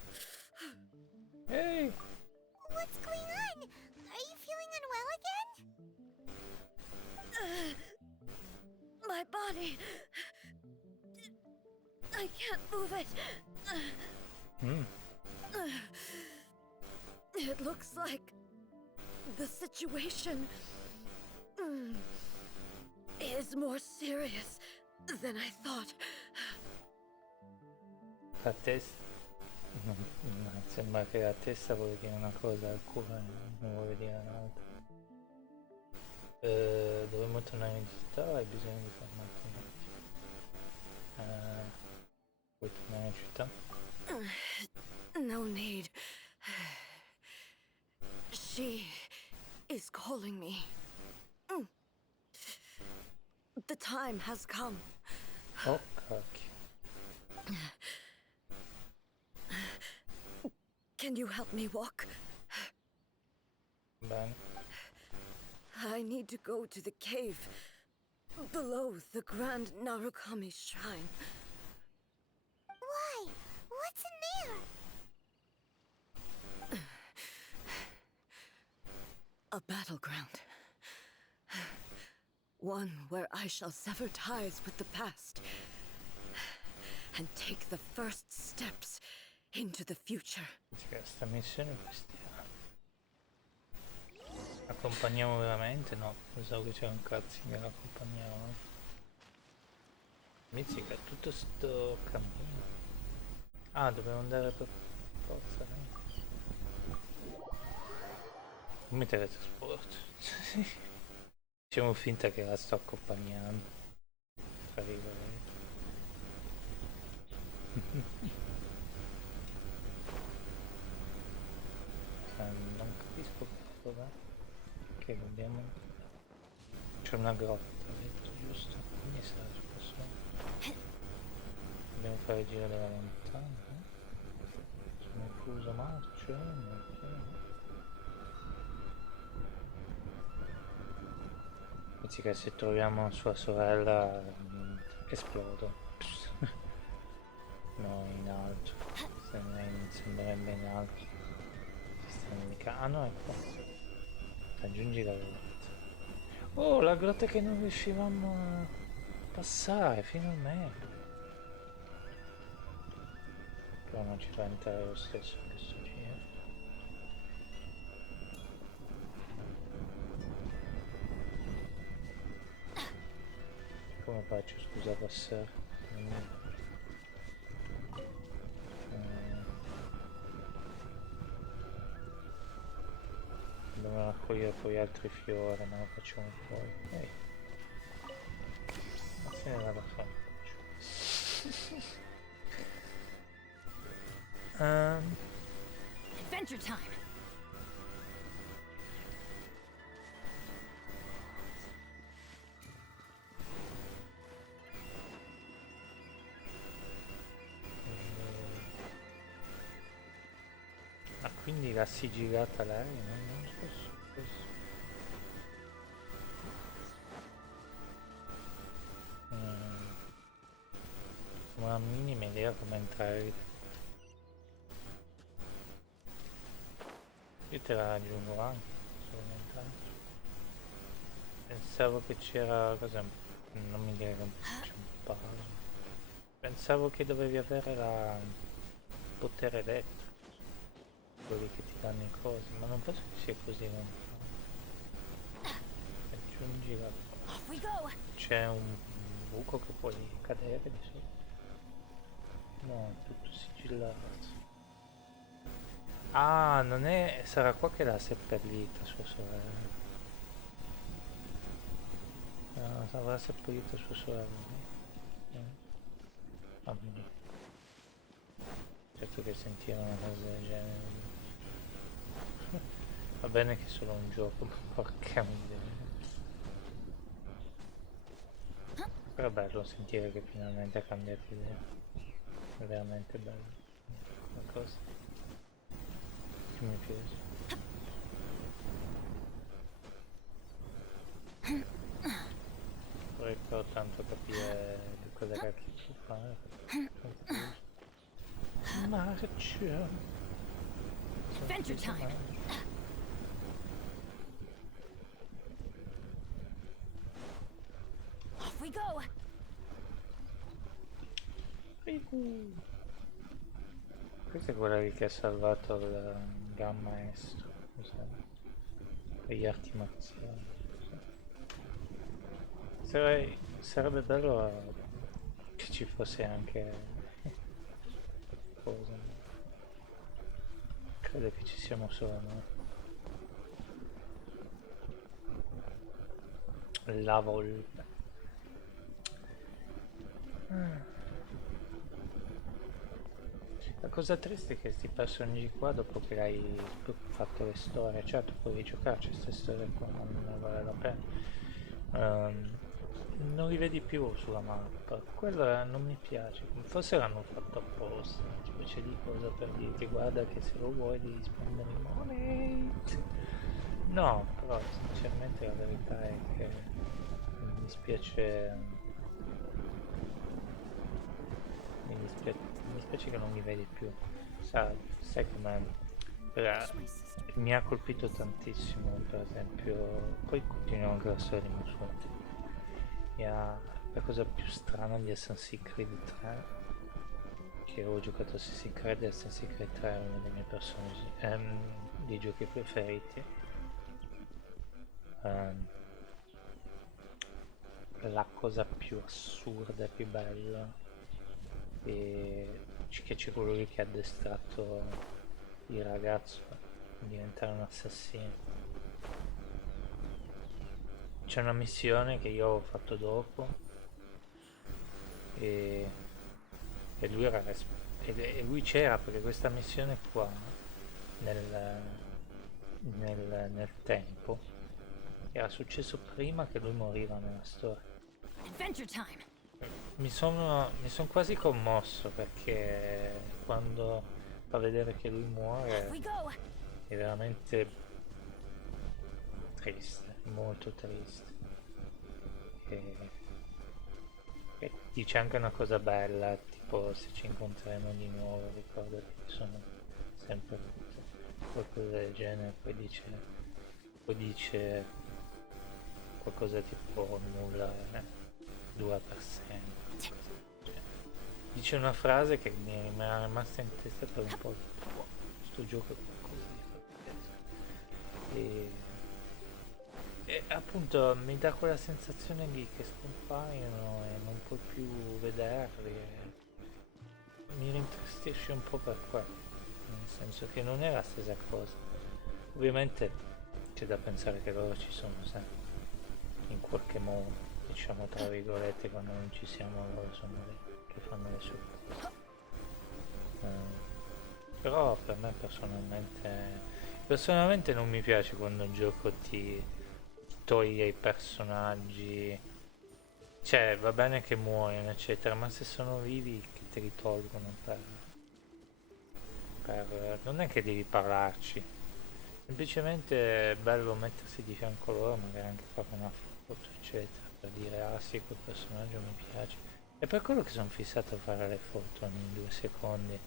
Ehi! What's going on? Are you feeling unwell again? My body... I can't move it. It looks like the situation is more serious than I thought. La testa... No, sembra che la testa vuole dire una cosa, il cuore non vuole dire un'altra. Dovremmo tornare in città o hai bisogno di fermarti un attimo? Vuoi tornare in città? No need. She is calling me. The time has come. Oh, cacchio. Can you help me walk? Bene. I need to go to the cave below the Grand Narukami Shrine. Why? What's in there? A battleground. One where I shall sever ties with the past and take the first steps into the future. Questa missione è bestiale. Accompagniamo veramente? No, pensavo che c'era un cazzo che l'accompagnava. Mizzica, tutto sto cammino. Ah, dobbiamo andare per forza, come teletrasporto. Facciamo finta che la sto accompagnando. Tra virgolette. Non capisco dov'è. Che dobbiamo... C'è una grotta dentro, giusto? Quindi sarà posso... Dobbiamo fare il giro della montagna. Sono chiuso marcio. Pensi che se troviamo sua sorella esplodo. No, in alto. Se ne sembrerebbe in alto. Si sta indicando. Ah no, è qua. Raggiungi la grotta. Oh, la grotta che non riuscivamo a passare, finalmente. Però non ci fa entrare lo stesso questo giro. Come faccio, scusa, a passare? Dobbiamo raccogliere poi altri fiori, ma lo facciamo poi. Ehi. Ma se ne vado a fare. Adventure time. Ah, quindi l'ha sigillata lei, non so. Una minima idea come entrare lì. Io te la raggiungo anche, solo entrare. Pensavo che c'era... cosa? Non mi dire che c'è un puzzle. Pensavo che dovevi avere il potere elettrico. Quelli che ti danno i cosi, ma non penso che sia così lontano. Aggiungi la... C'è un buco che puoi cadere di sotto. No, è tutto sigillato. Ah, non è... sarà qua che l'ha seppellita sua sorella. No, avrà seppellito sua sorella. Va bene. Certo che sentire una cosa del genere. Va bene che è solo un gioco, ma porca miseria. Però è bello sentire che finalmente ha cambiato idea. È veramente bello. Una cosa che mi piace. Vorrei però tanto capire di cosa cacchio si fare. Marcio! Adventure time. Off we go. Questa è quella lì che ha salvato il gran maestro. Gli arti marziali. Sarebbe bello che ci fosse anche cosa. Credo che ci siamo solo noi. La volpe. La cosa triste è che sti personaggi qua, dopo che hai fatto le storie, certo puoi giocarci queste storie qua, ma non vale la pena. Non li vedi più sulla mappa, quello non mi piace, forse l'hanno fatto apposta, tipo c'è di cosa per dirti guarda che se lo vuoi devi spendere i money. No, però sinceramente la verità è che mi dispiace mi dispiace che non li vedi più. Sai com'è? Mi ha colpito tantissimo, per esempio, poi continuiamo anche la storia di Musuati. La cosa più strana di Assassin's Creed 3, che ho giocato Assassin's Creed e Assassin's Creed 3 è uno dei miei personaggi, dei giochi preferiti. La cosa più assurda e più bella e che c'è quello lì che ha addestrato il ragazzo a diventare un assassino. C'è una missione che io ho fatto dopo e E lui era e lui c'era perché questa missione qua nel, nel tempo era successo prima che lui moriva nella storia. Adventure time. Mi sono quasi commosso perché quando fa vedere che lui muore We go. è veramente triste, molto triste. E dice anche una cosa bella, tipo se ci incontreremo di nuovo ricordati che sono sempre tutto, qualcosa del genere, poi dice qualcosa tipo nulla dura per sempre. Cioè, dice una frase che mi è rimasta in testa per un po'. Sto gioco è qualcosa di pazzesco. E appunto mi dà quella sensazione lì che scompaiono e non puoi più vederli. Mi rintristisce un po' per quello, nel senso che non è la stessa cosa. Ovviamente c'è da pensare che loro ci sono sempre, in qualche modo, diciamo tra virgolette, quando non ci siamo loro sono lì che fanno le sue cose. Però per me personalmente non mi piace quando un gioco ti toglie i personaggi, cioè va bene che muoiono eccetera, ma se sono vivi che te li tolgono per non è che devi parlarci, semplicemente è bello mettersi di fianco a loro, magari anche fare una foto eccetera, per dire ah sì quel personaggio mi piace. È per quello che sono fissato a fare le foto ogni 2 secondi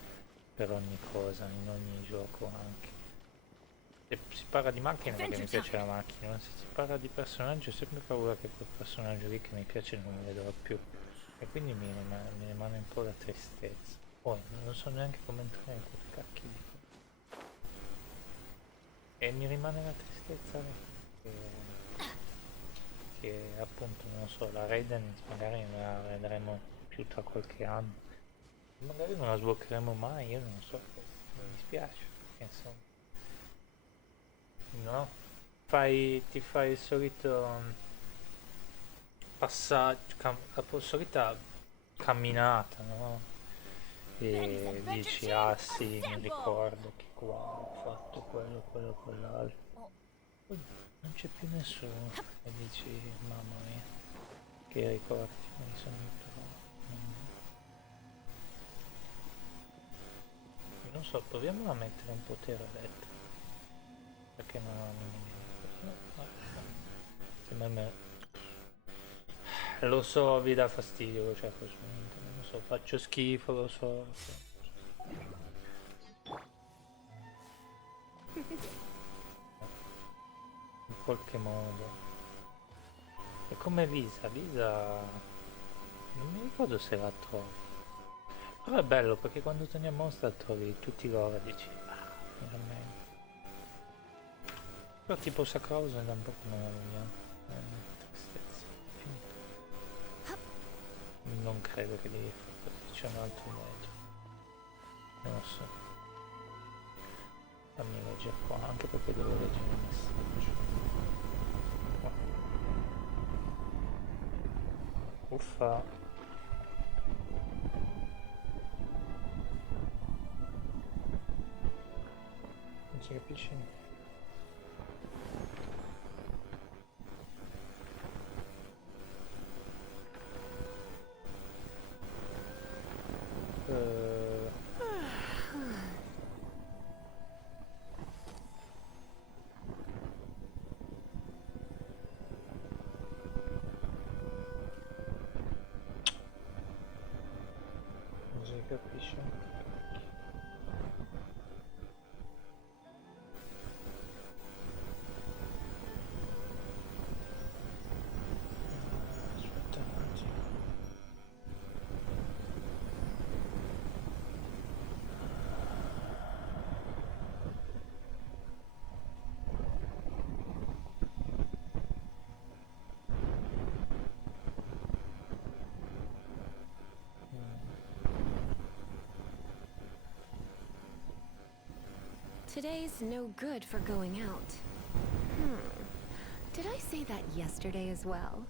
per ogni cosa, in ogni gioco anche. Se si parla di macchina perché mi piace la macchina, ma se si parla di personaggio ho sempre paura che quel personaggio lì che mi piace non lo vedrò più. E quindi mi rimane un po' la tristezza. Poi non so neanche come entrare in quel cacchio di qua. E mi rimane la tristezza che appunto non so, la Raiden magari la vedremo più tra qualche anno. Magari non la sbloccheremo mai, io non so, mi dispiace, perché insomma. No? Ti fai il solito passaggio, la solita camminata, no? E dici, ah sì, mi ricordo che qua ho fatto quello, quell'altro. Poi non c'è più nessuno e dici, mamma mia, che ricordi mi sono trovato. Non so, proviamo a mettere un potere elettrico. Perché non sembra me. Lo so, vi dà fastidio, cioè questo non lo so, faccio schifo, lo so. In qualche modo. È come Lisa non mi ricordo se la trovi. Però è bello perché quando torni a Mostra trovi tutti loro e dici, ah, finalmente. Però tipo Sacrosa da un po' come la vogliamo. Tristezza. Finito. Non credo che devi fare perché c'è un altro metro. Non lo so. Fammi leggere qua, anche perché devo leggere il messaggio. Uffa. Non si capisce niente. Non si capisce. Aspetta un attimo. Today's no good for going out. Did I say that yesterday as well?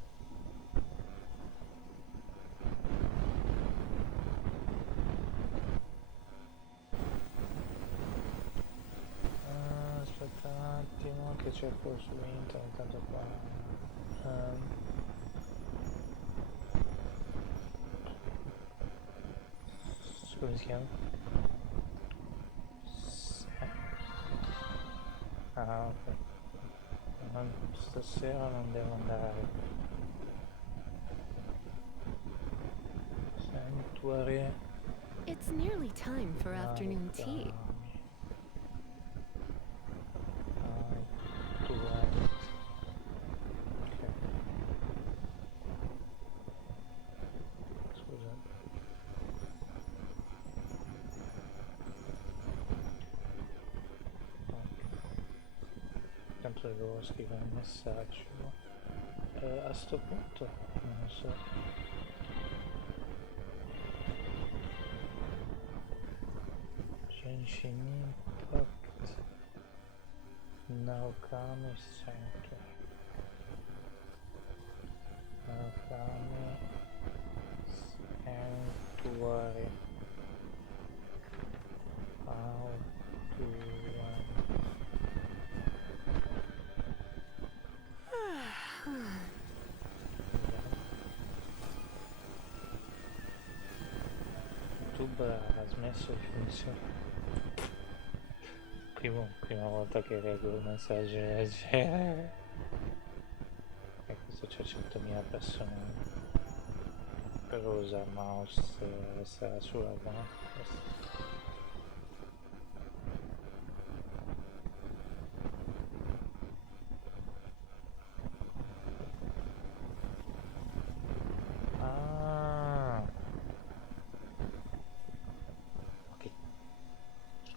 che cerco su internet, tanto qua. Come si chiama? Ah, ok. Stasera non devo andare. Sanctuary. It's nearly time for afternoon tea. Tanto devo scrivere un messaggio. A sto punto non so. Genshin Impact. Naokami Sanctuary. Naokami Sanctuary. How to YouTube ha smesso di funzionare. Prima volta che leggo un messaggio del genere. E questo c'è 100.000 persone. Però usa il mouse sarà sulla buona.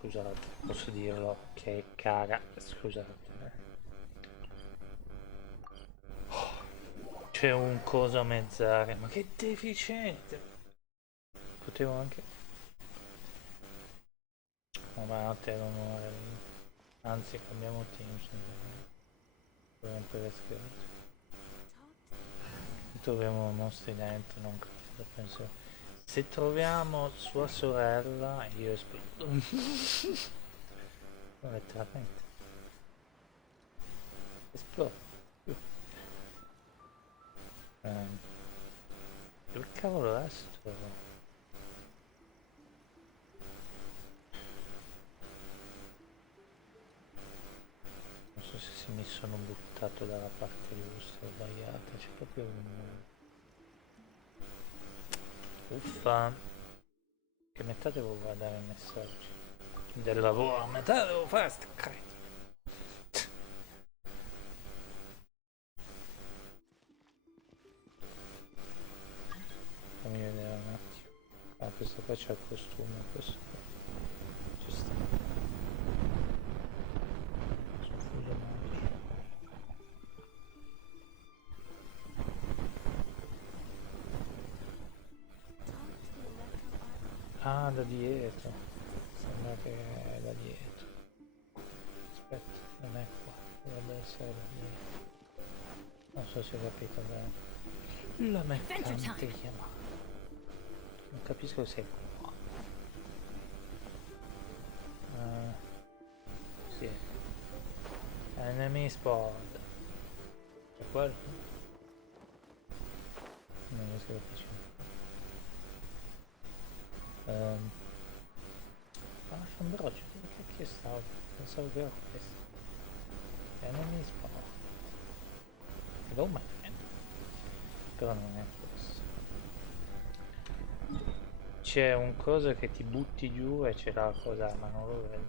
Scusate, posso dirlo, che caga, scusate. C'è un coso a mezz'aria, ma che deficiente! Potevo anche... Oh, ma a te l'onore. Anzi, cambiamo team, per rompere le scherze. Troviamo mostri dentro, non credo, penso... Se troviamo sua sorella, io esplodo. Letteralmente. Esplodo. Dove cavolo è sto? Non so se mi sono buttato dalla parte giusta o sbagliata, c'è proprio un... Uffa, che metà devo guardare i messaggi del lavoro, a metà devo fare sta cazzo. Fammi vedere un attimo. Ah, questo qua c'è il costume, questo qua ci sta. Soffuso magico. Ah, da dietro. Sembra che è da dietro. Aspetta, non è qua. Dovrebbe essere da dietro. Non so se ho capito bene. La mercante chiama. Non capisco se è qua. Sì. Enemy spot. È quello? Non riesco a capire. Fambroggio, dove cacchio stavo? Pensavo che era questo. Enemy spot. Roma, però non è questo. C'è un coso che ti butti giù e c'è la cosa, ma non lo vedo.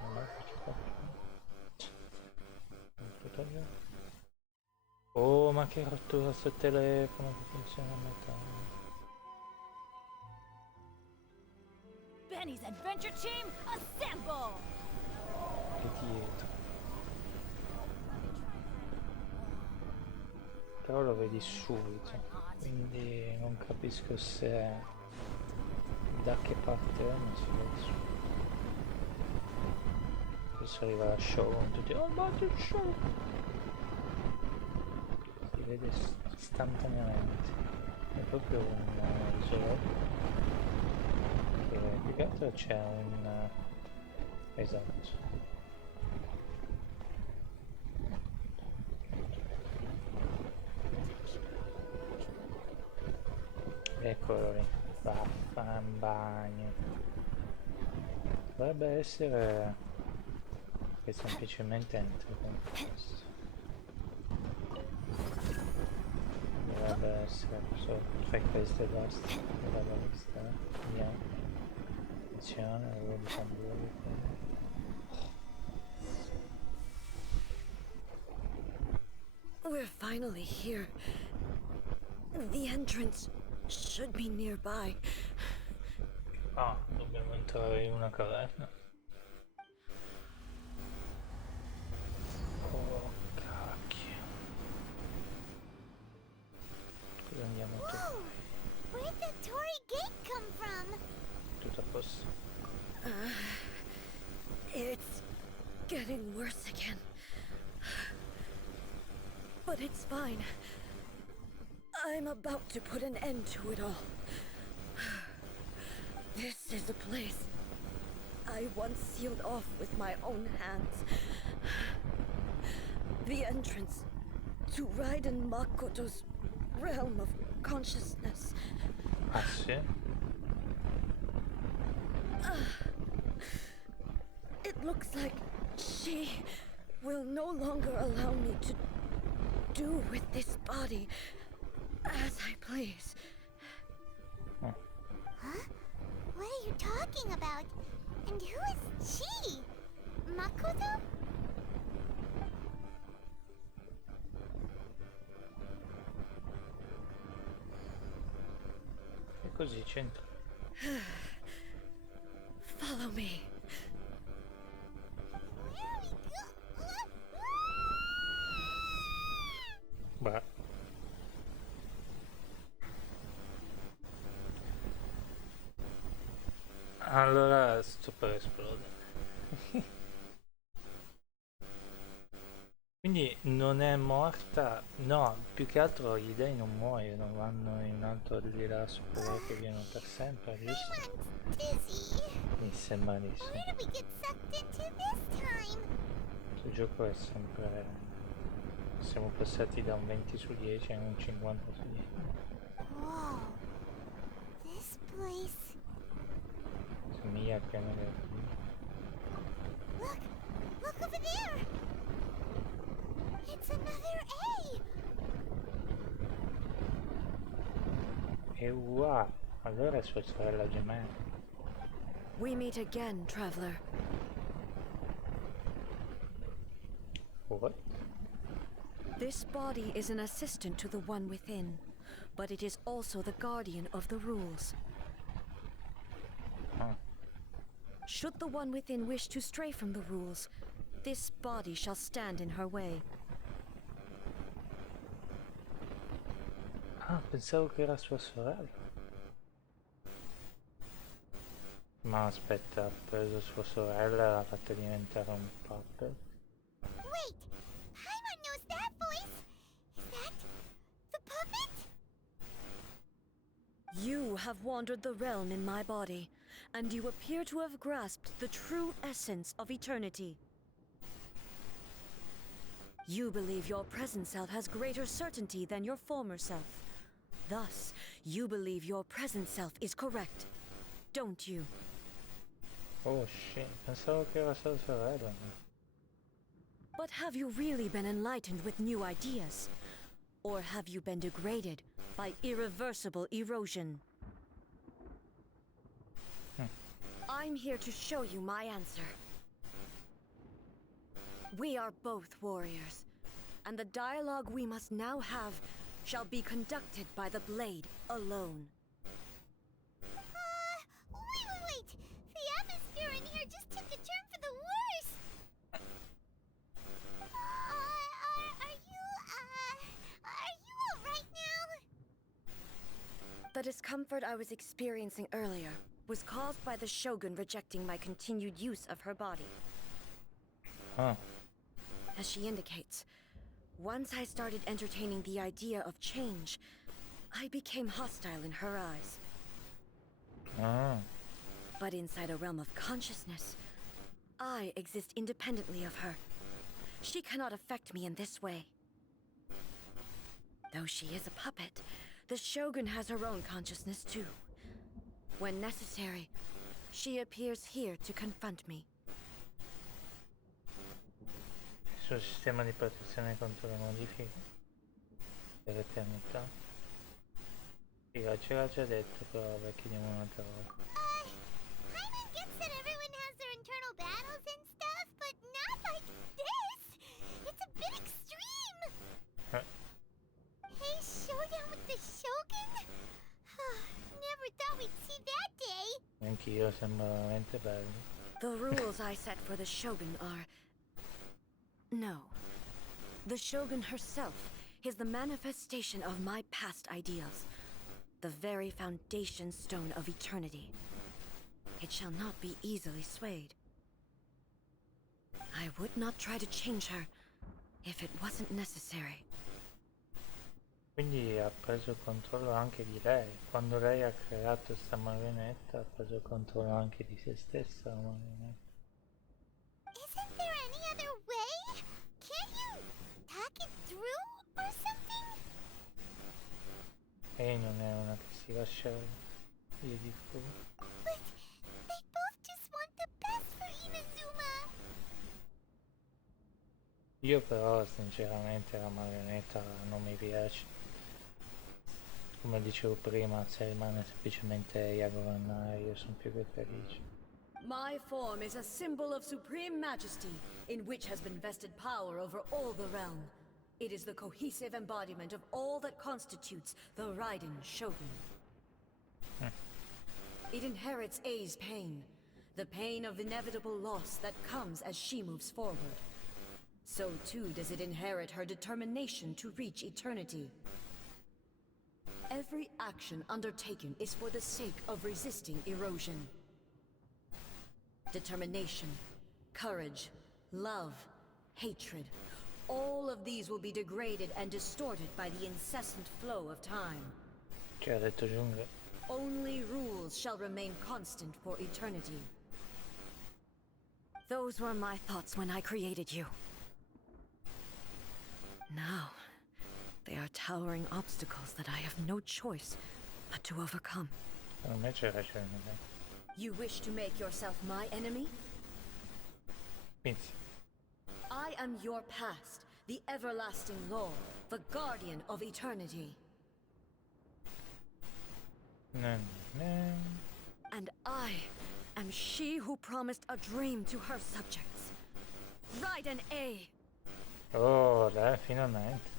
Non lo faccio proprio. Oh, ma che rottura sto telefono che funziona a metà. Benny's Adventure Team, assemble! Che dietro. Però lo vedi subito, quindi non capisco se da che parte è, ma si vede subito. Adesso arriva la show con tutti, oh battle show! Si vede istantaneamente. È proprio un isolotto che più che altro c'è un... esatto. Eccolo lì. Vaffa in bagno. Dovrebbe essere che semplicemente entri con questo. Dovrebbe essere solo fai questo e basta. Della balista. Vediamo. Attenzione, avevo di tamburi. We're finally here. The entrance should be nearby. Ah, dobbiamo entrare in una caverna. Oh, cacchio. Cosa andiamo a trovare? Where'd the Tory Gate come from? Tutto a posto. It's getting worse again. But it's fine. I'm about to put an end to it all. This is a place I once sealed off with my own hands. The entrance to Raiden Makoto's realm of consciousness. Ah sì? It looks like she will no longer allow me to do with this body as I please. Huh? What are you talking about? And who is she? Makoto? E così c'entra. Follow me. Where are we Beh. Allora sto per esplodere. Quindi non è morta? No, più che altro gli dei non muoiono, vanno in un altro di là superiore che vivono per sempre, giusto? dizzy? Mi sembra di sì. Where did we get sucked into this time? Questo gioco è sempre... Siamo passati da un 20 su 10 a un 50 su 10. Whoa. This place... Somiglia al piano del... Look! Look over there! It's another A! E wow! Allora è sua sorella gemella. We meet again, traveler. What? This body is an assistant to the one within, but it is also the guardian of the rules. Ah. Should the one within wish to stray from the rules, this body shall stand in her way. Ah, pensavo che era sua sorella. Ma aspetta, ha preso sua sorella e l'ha fatta diventare un puppet. Wait! Paimon knows that voice! Is that... the puppet? You have wandered the realm in my body, and you appear to have grasped the true essence of eternity. You believe your present self has greater certainty than your former self. Thus, you believe your present self is correct, don't you? Oh shit, pensavo che era sua sorella. But have you really been enlightened with new ideas? Or have you been degraded by irreversible erosion? I'm here to show you my answer. We are both warriors, and the dialogue we must now have shall be conducted by the blade alone. Wait! The atmosphere in here just took a turn for the worse! Are you alright now? The discomfort I was experiencing earlier was caused by the Shogun rejecting my continued use of her body. Huh. As she indicates, once I started entertaining the idea of change, I became hostile in her eyes. Ah. But inside a realm of consciousness, I exist independently of her. She cannot affect me in this way. Though she is a puppet, The Shogun has her own consciousness too. When necessary, she appears here to confront me. Il suo sistema di protezione contro le modifiche per l'eternità. Sì, ce l'ha già detto, però le chiediamo un'altra volta. Hyman gets that everyone has their internal battles and stuff, but not like this! It's a bit extreme! Hey, showdown with the Shogun? Never thought we'd see that day! Anch'io, sembra veramente bello. The rules I set for the Shogun are... No. The Shogun herself is the manifestation of my past ideals. The very foundation stone of eternity. It shall not be easily swayed. I would not try to change her if it wasn't necessary. Quindi ha preso il controllo anche di lei. Quando lei ha creato sta marionetta, ha preso il controllo anche di se stessa, la marionetta. Isn't there any other way? Can't you talk it through or something? E non è una che si lascia via di fuori. But they both just want the best for Inazuma. Io però sinceramente la marionetta non mi piace. Come dicevo prima, se rimane semplicemente lei a governare, io sono più che felice. My form is a symbol of supreme majesty, in which has been vested power over all the realm. It is the cohesive embodiment of all that constitutes the Raiden Shogun. It inherits Ei's pain, the pain of inevitable loss that comes as she moves forward. So too does it inherit her determination to reach eternity. Every action undertaken is for the sake of resisting erosion. Determination, courage, love, hatred, all of these will be degraded and distorted by the incessant flow of time. Che ha detto giungla. Only rules shall remain constant for eternity. Those were my thoughts when I created you. Now, they are towering obstacles that I have no choice but to overcome. Secondo me c'è ragione, dai. You wish to make yourself my enemy? Quindi, I am your past, the everlasting law, the guardian of eternity. And I am she who promised a dream to her subjects. Raiden A. Oh, dai, finalmente.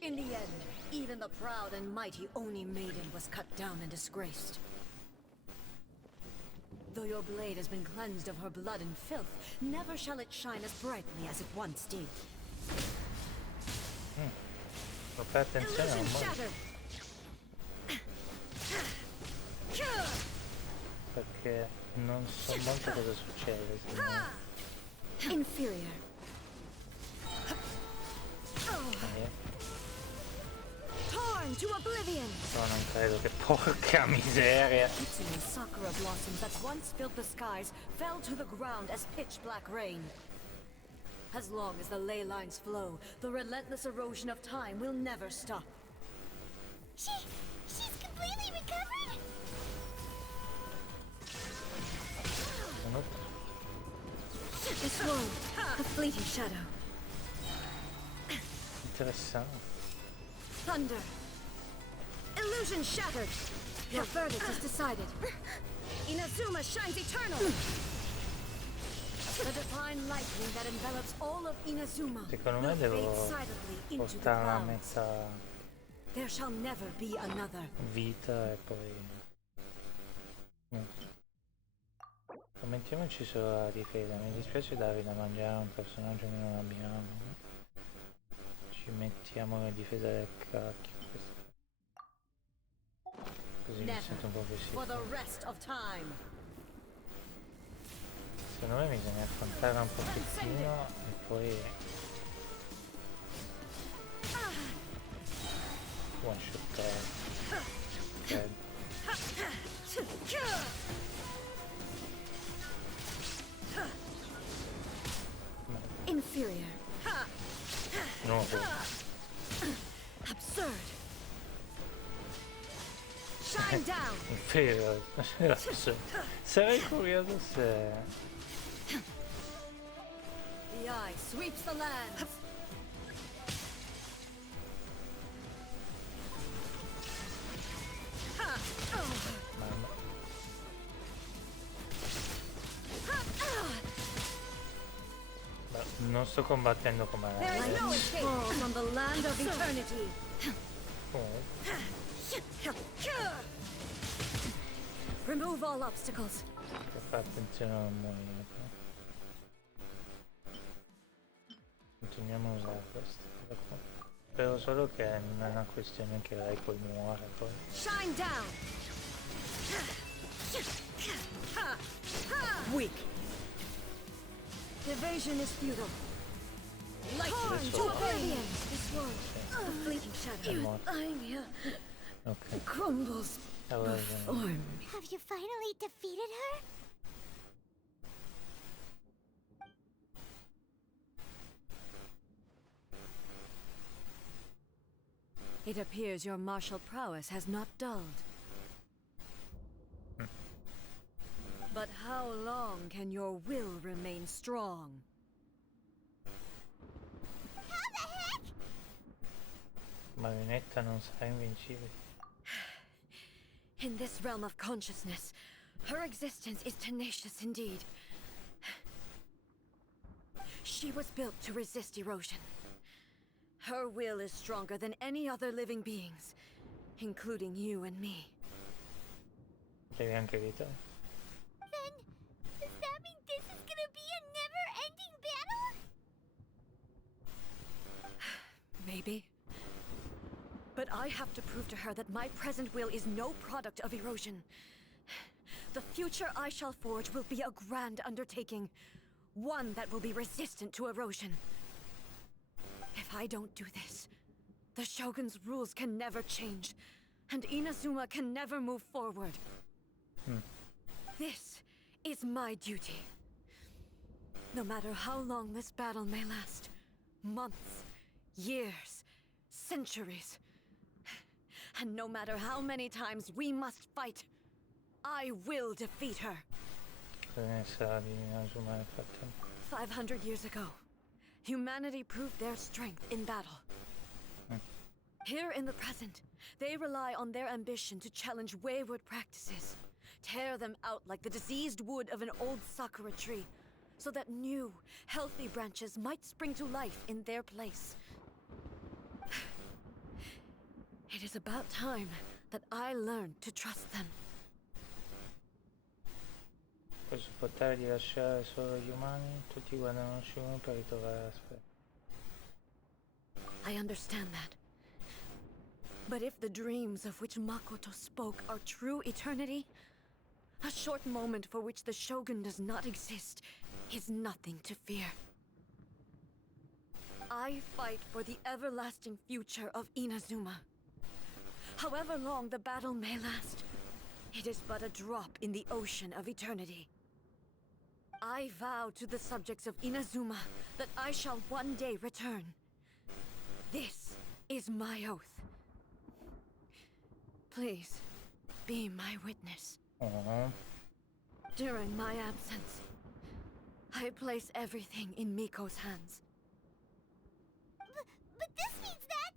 In the end, even the proud and mighty Oni Maiden was cut down and disgraced. Though your blade has been cleansed of her blood and filth, never shall it shine as brightly as it once did. Non fai attenzione al mondo. Perché non so molto cosa succede. Inferior. Torn to oblivion. No, non credo che porca miseria. Itsune sakura blossoms that once filled the skies fell to the ground as pitch black rain. As long as the ley lines flow, the relentless erosion of time will never stop. She's completely recovered? This world, a fleeting shadow. Interessante. Thunder. Illusion shattered. Your verdict is decided. Inazuma shines eternal. The divine lightning that envelops all of Inazuma Secondo me will fade devo silently into the portarla a clouds. metà There shall never be another. vita e poi... Commentiamoci sulla difesa. Mi dispiace dare da mangiare a un personaggio che non abbiamo. Ci mettiamo la difesa del cacchio. Così mi sento un po' più For the sicuro. rest of time. Secondo me bisogna affrontarla un pochettino e poi... one shot dead. Inferior. No. Absurd. Shine down. Vero. Sarei curioso se... The eye sweeps the land. Mamma. Beh, non sto combattendo come There is no escape from the land of eternity. comunque. Remove all obstacles. Devo fare attenzione a non morire. Continuiamo a usare questo. Spero solo che non è una questione che lei poi muore poi. Shine down. Weak. Evasion is futile. Light to oblivion. This world, a fleeting shadow. I'm here. Ok. Crumbles Allora, before me. Have you finally defeated her? It appears your martial prowess has not dulled. But how long can your will remain strong? How the heck? Marionetta non sarà invincibile. In this realm of consciousness, her existence is tenacious indeed. She was built to resist erosion. Her will is stronger than any other living beings, including you and me. Devi anche evitare. Then, does that mean this is gonna be a never-ending battle? Maybe. But I have to prove to her that my present will is no product of erosion. The future I shall forge will be a grand undertaking, one that will be resistant to erosion. If I don't do this, the Shogun's rules can never change, and Inazuma can never move forward. This is my duty. No matter how long this battle may last, months, years, centuries, and no matter how many times we must fight, I will defeat her. Cosa ne sarà di Inazuma nel frattempo? 500 years ago, humanity proved their strength in battle. Here in the present, they rely on their ambition to challenge wayward practices, tear them out like the diseased wood of an old sakura tree, so that new, healthy branches might spring to life in their place. It is about time that I learned to trust them. Questo potere di lasciare solo gli umani, tutti guardano Shun per ritrovare la sfera. I understand that. But if the dreams of which Makoto spoke are true eternity, a short moment for which the Shogun does not exist is nothing to fear. I fight for the everlasting future of Inazuma. However long the battle may last, it is but a drop in the ocean of eternity. I vow to the subjects of Inazuma that I shall one day return. This is my oath. Please, be my witness. During my absence, I place everything in Miko's hands. But this means that...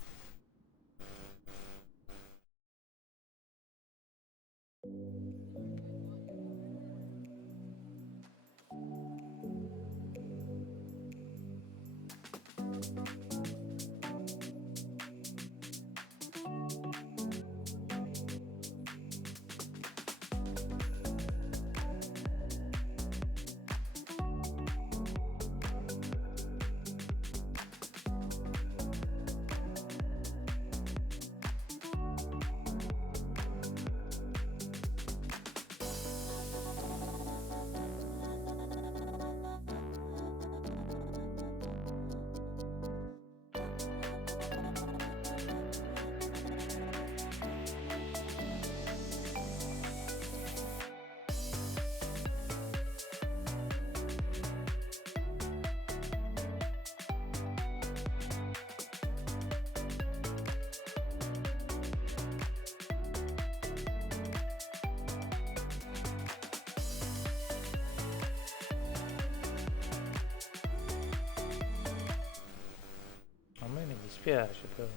dispiace però.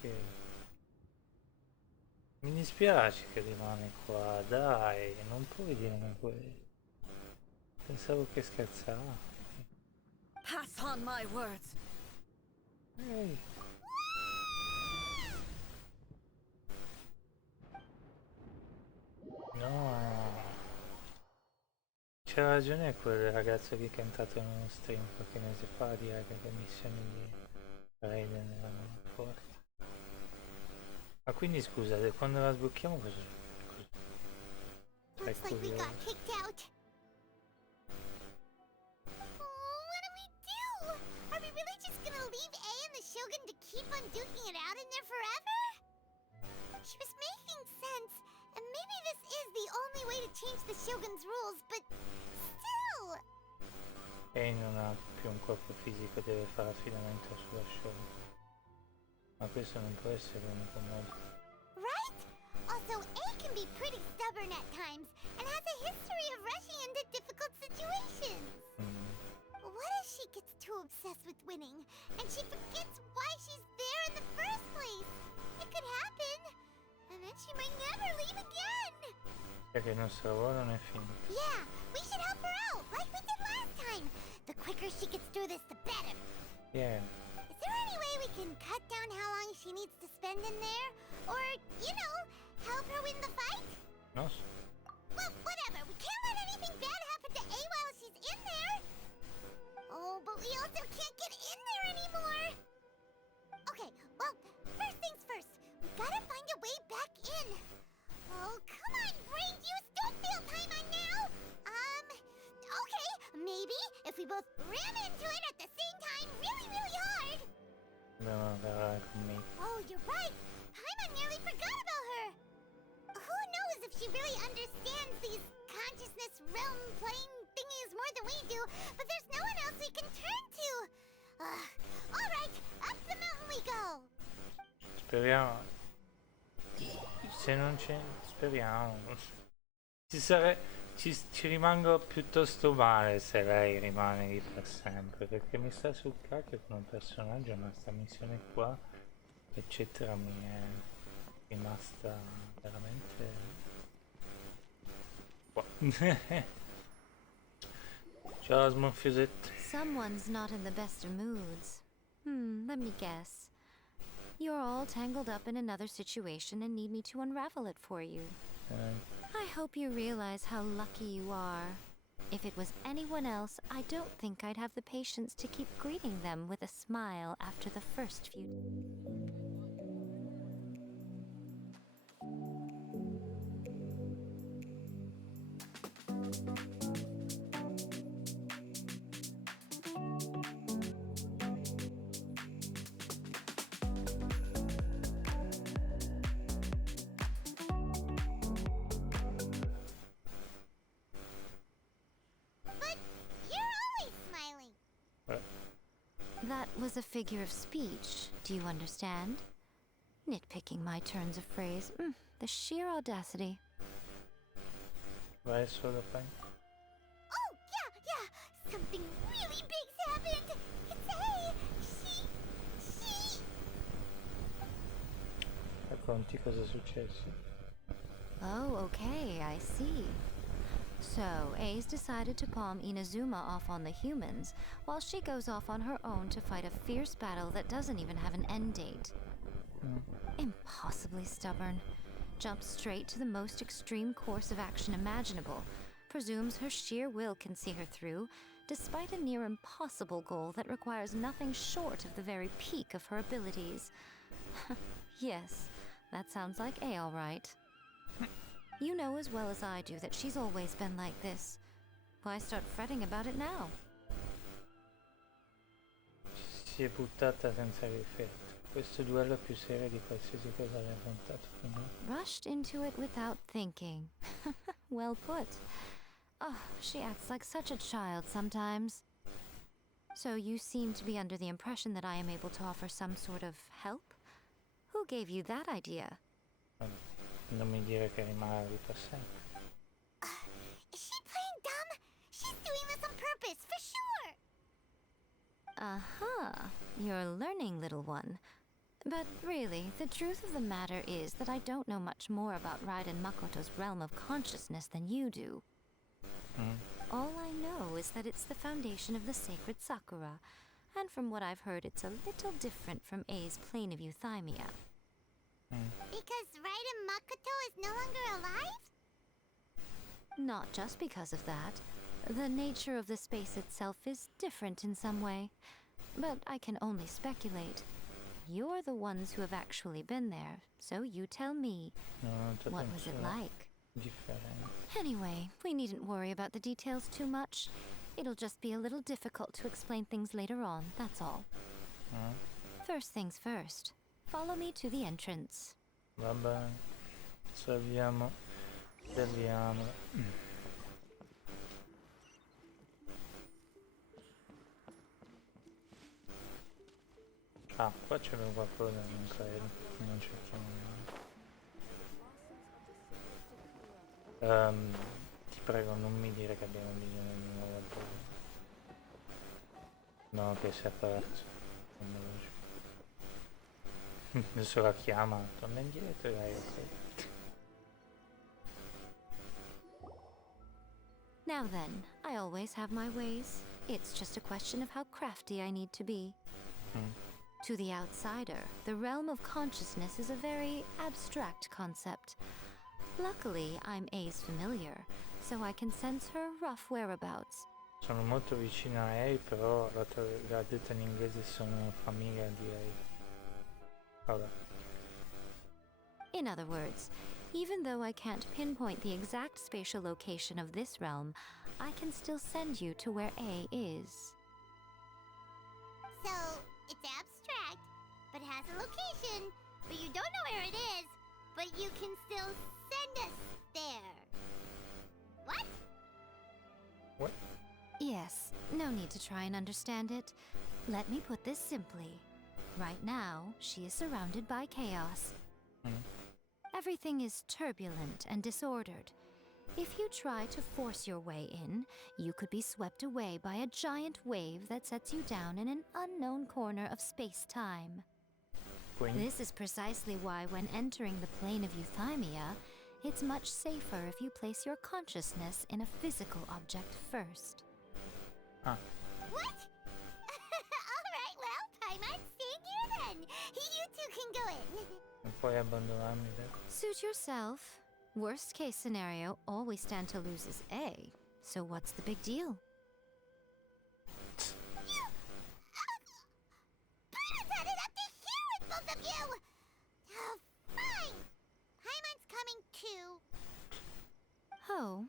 Che... Mi dispiace che rimane qua, dai, non puoi dirmi questo. Pensavo che scherzava. Pass on my words. Ehi. No. C'ha ragione quel ragazzo che è entrato in uno stream qualche mese fa a dire che le missioni di Raiden erano forti. Ma quindi scusate, quando la sblocchiamo cosa succede? Looks like we got kicked out. Oh, what do we do? Are we really just gonna leave A and the Shogun to keep on duking it out in there forever? She was making sense, and maybe this is the only way to change the Shogun's rules, but still... E non ha più un corpo fisico, deve fare affidamento sulla Shogun. Ma questo non può essere l'unico modo. Right? Also, A can be pretty stubborn at times, and has a history of rushing into difficult situations. What if she gets too obsessed with winning, and she forgets why she's there in the first place? It could happen, and then she might never leave again. Perché il nostro lavoro non è finito. Yeah, we should help her out, like we did last time. The quicker she gets through this, the better. Yeah. Is there any way we can cut down how long she needs to spend in there? Or, you know, help her win the fight? No. Well, whatever. We can't let anything bad happen to A while she's in there. Oh, but we also can't get in there anymore. Okay, well, first things first. We gotta find a way back in. Oh, come on, brain juice. Don't fail Paimon now. Okay. Maybe if we both ran into it at the same time really, really hard. No, con me. Oh, you're right. Paimon nearly forgot about her. Who knows if she really understands these consciousness realm playing thingies more than we do, but there's no one else we can turn to. All right, up the mountain we go. Speriamo. Se non c'è... Speriamo. Ci rimango piuttosto male se lei rimane lì per sempre, perché mi sta sul cacchio come personaggio, ma sta missione qua, eccetera, mi è rimasta veramente... Ciao Smorfiosette. Someone's not in the best of moods. Let me guess. You're all tangled up in another situation and need me to unravel it for you. I hope you realize how lucky you are. If it was anyone else, I don't think I'd have the patience to keep greeting them with a smile after the first few... That was a figure of speech, do you understand? Nitpicking my turns of phrase. The sheer audacity. Vai solo fai. Oh, yeah. Something really big's happened. It's A. She... Racconti cosa è successo. Oh, okay, I see. So, A's decided to palm Inazuma off on the humans, while she goes off on her own to fight a fierce battle that doesn't even have an end date. Impossibly stubborn. Jumps straight to the most extreme course of action imaginable. Presumes her sheer will can see her through, despite a near impossible goal that requires nothing short of the very peak of her abilities. Yes, that sounds like A all right. You know as well as I do that she's always been like this. Why start fretting about it now? Si è buttata senza riflettere. Questo duello è più serio di qualsiasi cosa abbia affrontato finora. Rushed into it without thinking. Well put. Oh, she acts like such a child sometimes. So you seem to be under the impression that I am able to offer some sort of help? Who gave you that idea? Non mi dire che rimane lì per sempre. Is she playing dumb? She's doing this on purpose, for sure! You're learning, little one. But really, the truth of the matter is that I don't know much more about Raiden Makoto's realm of consciousness than you do. All I know is that it's the foundation of the sacred Sakura, and from what I've heard, it's a little different from A's plane of euthymia. Because Raiden Makoto is no longer alive? Not just because of that. The nature of the space itself is different in some way, but I can only speculate. You're the ones who have actually been there, so you tell me. What was it like? Anyway, we needn't worry about the details too much. It'll just be a little difficult to explain things later on, that's all. First things first. Follow me to the entrance. Va bene. Salviamo. Ah, qua c'è qualcosa, non credo. Non c'è nulla. Ti prego, non mi dire che abbiamo bisogno di un nuovo lavoro. No, che si è aperto. Adesso la chiama, torna indietro, dai, ok. Now then, I always have my ways. It's just a question of how crafty I need to be. To the outsider, the realm of consciousness is a very abstract concept. Luckily, I'm A's familiar, so I can sense her rough whereabouts. Sono molto vicino a lei, però l'ha detta in inglese, sono famiglia di lei. Vabbè. In other words, even though I can't pinpoint the exact spatial location of this realm, I can still send you to where A is. So, it's abstract, but has a location, but you don't know where it is, but you can still send us there. What? What? Yes, no need to try and understand it. Let me put this simply. Right now, she is surrounded by chaos. Everything is turbulent and disordered. If you try to force your way in, you could be swept away by a giant wave that sets you down in an unknown corner of space-time. This is precisely why when entering the plane of euthymia, it's much safer if you place your consciousness in a physical object first. What? Alright, well, Paimon's staying here then. You two can go in. Non puoi abbandonarmi, vero? Suit yourself. Worst case scenario, all we stand to lose is A. So what's the big deal? Paimon's had it up to here with both of you! Oh, fine! Paimon's coming too. Oh,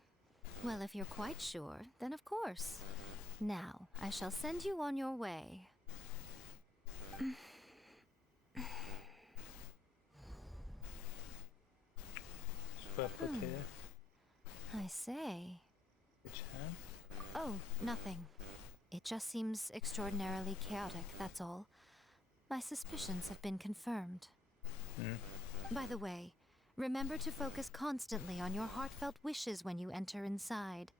well, if you're quite sure, then of course. Now, I shall send you on your way. Superpotere? I say. Che c'è? Oh, nothing. It just seems extraordinarily chaotic, that's all. My suspicions have been confirmed. By the way, remember to focus constantly on your heartfelt wishes when you enter inside.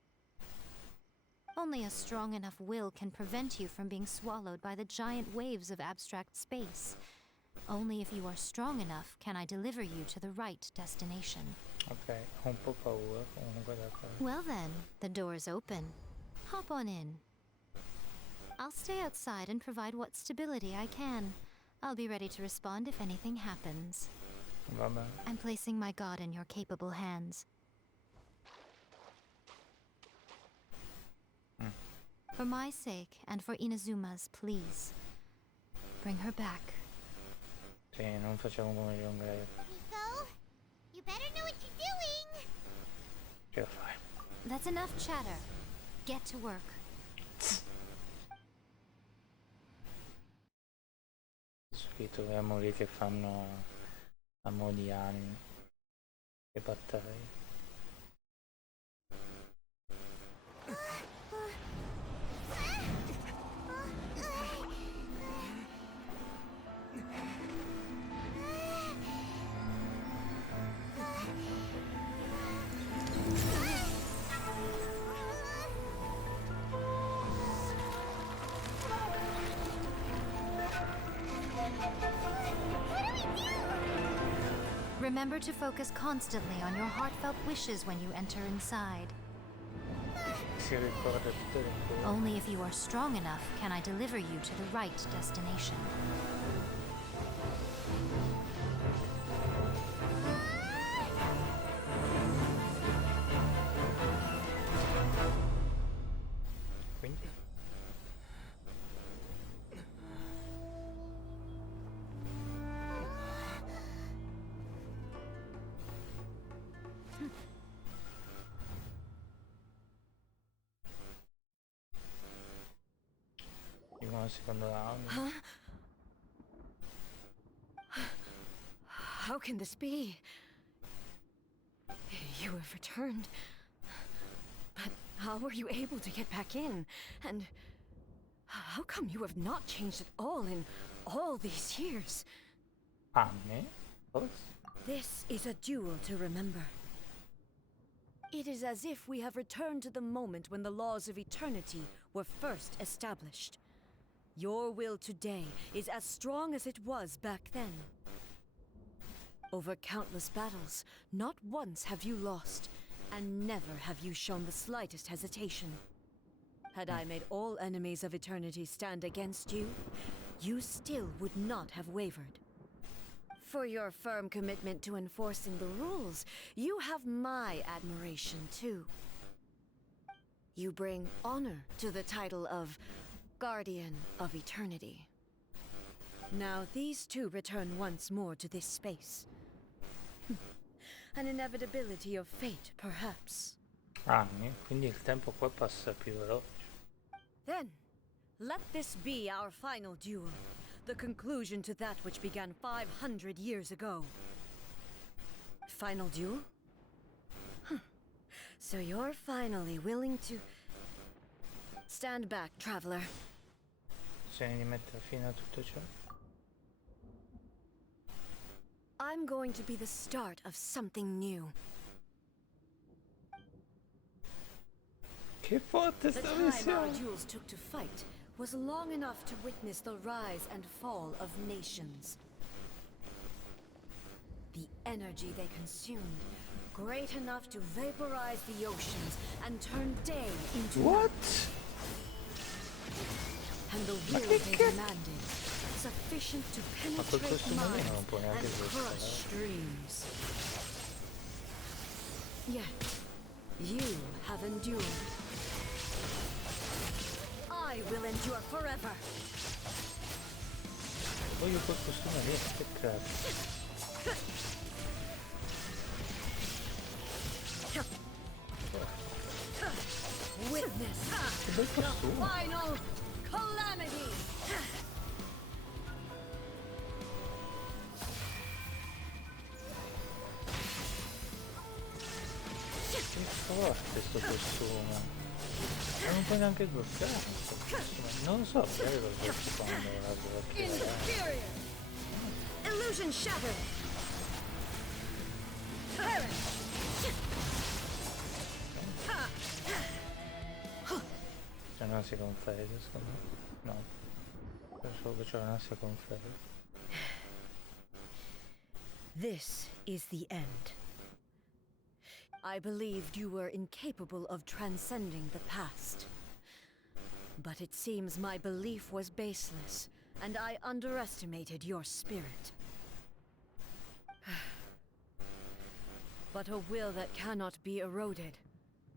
Only a strong enough will can prevent you from being swallowed by the giant waves of abstract space. Only if you are strong enough can I deliver you to the right destination. Ok, ho un po' paura comunque da qua. Well then, the door's open. Hop on in. I'll stay outside and provide what stability I can. I'll be ready to respond if anything happens. Va bene. I'm placing my god in your capable hands. For my sake and for Inazuma's, please. Bring her back. Sì, non facciamo come gli Ungari. Nico, you better know what you're doing! Ce la fai. That's enough chatter. Get to work. Adesso li troviamo lì che fanno a mo' di anime. Che battaglie. Remember to focus constantly on your heartfelt wishes when you enter inside. Si ricorda tutte le cose. Only if you are strong enough can I deliver you to the right destination. Quindi? Primo e secondo round. Huh? How can this be? You have returned. But how were you able to get back in? And how come you have not changed at all in all these years? Anni? Forse? This is a duel to remember. It is as if we have returned to the moment when the laws of eternity were first established. Your will today is as strong as it was back then. Over countless battles, not once have you lost, and never have you shown the slightest hesitation. Had I made all enemies of eternity stand against you, you still would not have wavered. For your firm commitment to enforcing the rules, you have my admiration too. You bring honor to the title of Guardian of Eternity. Now these two return once more to this space. An inevitability of fate, perhaps. Anni? Quindi il tempo qua passa più veloce. Then, let this be our final duel. The conclusion to that which began 500 years ago. Final duel? So you're finally willing to... Stand back, traveler. Bisogna di mettere fine a tutto ciò. I'm going to be the start of something new. Che forte The sta time our missione! duels took to fight was long enough to witness the rise and fall of nations. The energy they consumed, great enough to vaporize the oceans and turn day into What? night. And the will they demanded, sufficient to penetrate costume lì minds non può neanche and crush esistere. dreams. Yet, you have endured. I will endure forever. Voglio quel costume lì, che cazzo. Witness Che bel the costume! final calamity. Che forte sto costume! Ma non puoi neanche bloccare questo costume. Non lo so, magari lo blocchi quando la blocchi. Inferior. Illusion shattered. Perish. C'è un'ansia con Fede, secondo me. No. Penso che c'è un'ansia con Fede. This is the end. I believed you were incapable of transcending the past. But it seems my belief was baseless, and I underestimated your spirit. But a will that cannot be eroded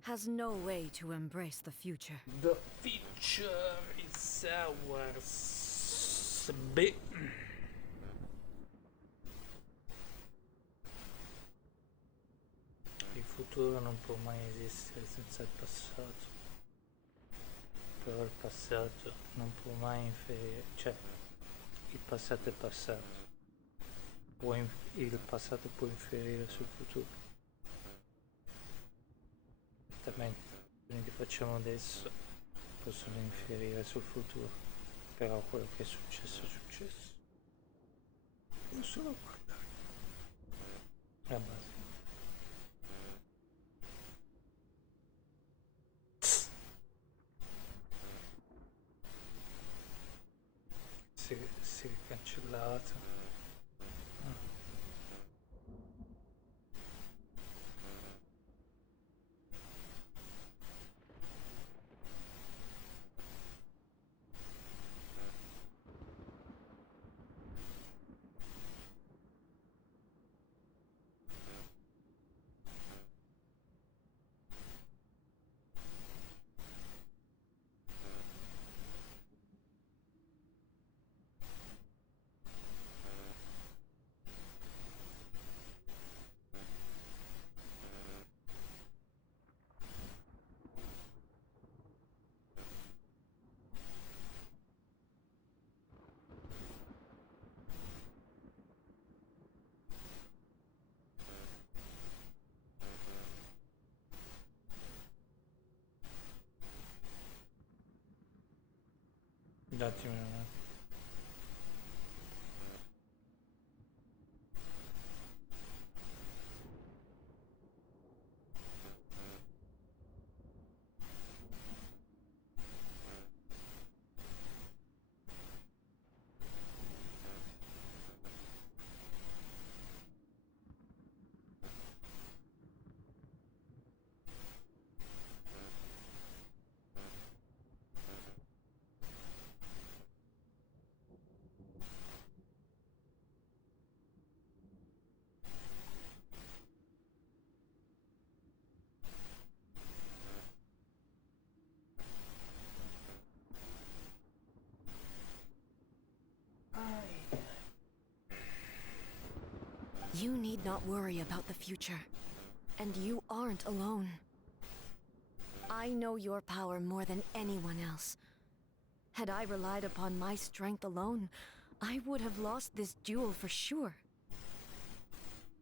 has no way to embrace the future. The future is ours. Beh. Il futuro non può mai esistere senza il passato. Però il passato non può mai inferire. Cioè, il passato è passato. Il passato può inferire sul futuro. Quelli che facciamo adesso possono inferire sul futuro, però quello che è successo è successo. Non solo guardare. È base. Si è cancellato. Datemi un attimo. You need not worry about the future. And you aren't alone. I know your power more than anyone else. Had I relied upon my strength alone, I would have lost this duel for sure.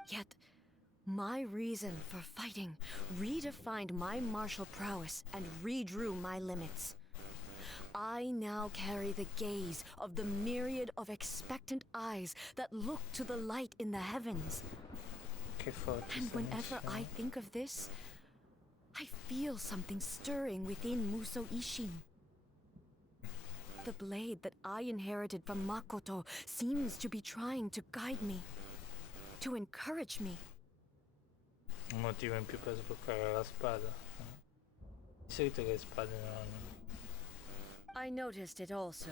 Yet, my reason for fighting redefined my martial prowess and redrew my limits. I now carry the gaze of the myriad of expectant eyes that look to the light in the heavens. And whenever I think of this, I feel something stirring within Muso Ishin. The blade that I inherited from Makoto seems to be trying to guide me, to encourage me. Un motivo in più per sbloccare la spada. Di solito che le spade non... I noticed it also.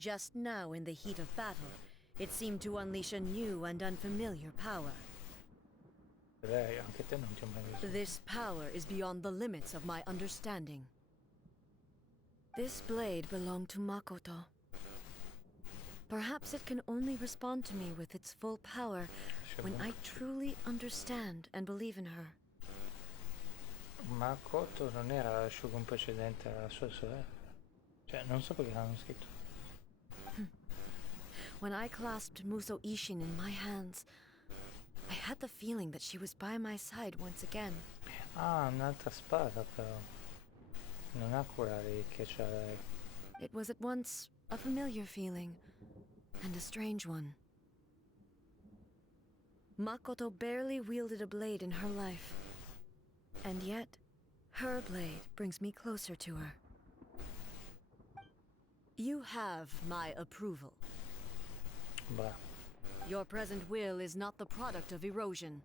Just now in the heat of battle, it seemed to unleash a new and unfamiliar power. Anche te non ti ho mai visto. This power is beyond the limits of my understanding. This blade belonged to Makoto. Perhaps it can only respond to me with its full power when I truly understand and believe in her. Makoto non era la Shogun precedente, era la sua sorella. Cioè, non so perché l'hanno scritto. When I clasped Muso Ishin in my hands, I had the feeling that she was by my side once again. Ah, un'altra spada però. Non ha quella lì che c'ha lei. It was at once a familiar feeling and a strange one. Makoto barely wielded a blade in her life. And yet, her blade brings me closer to her. You have my approval. Bah. Your present will is not the product of erosion.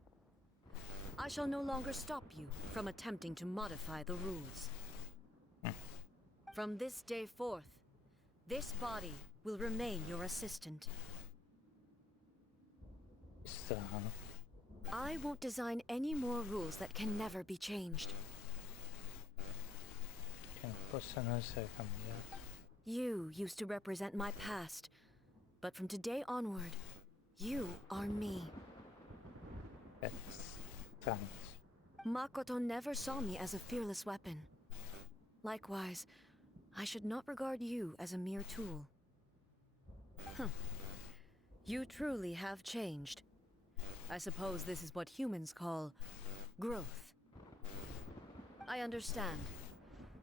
I shall no longer stop you from attempting to modify the rules. From this day forth, this body will remain your assistant. Strano. I won't design any more rules that can never be changed. Che non possano essere cambiati. You used to represent my past, but from today onward, you are me. That's strange. Makoto never saw me as a fearless weapon. Likewise, I should not regard you as a mere tool. You truly have changed. I suppose this is what humans call growth. I understand.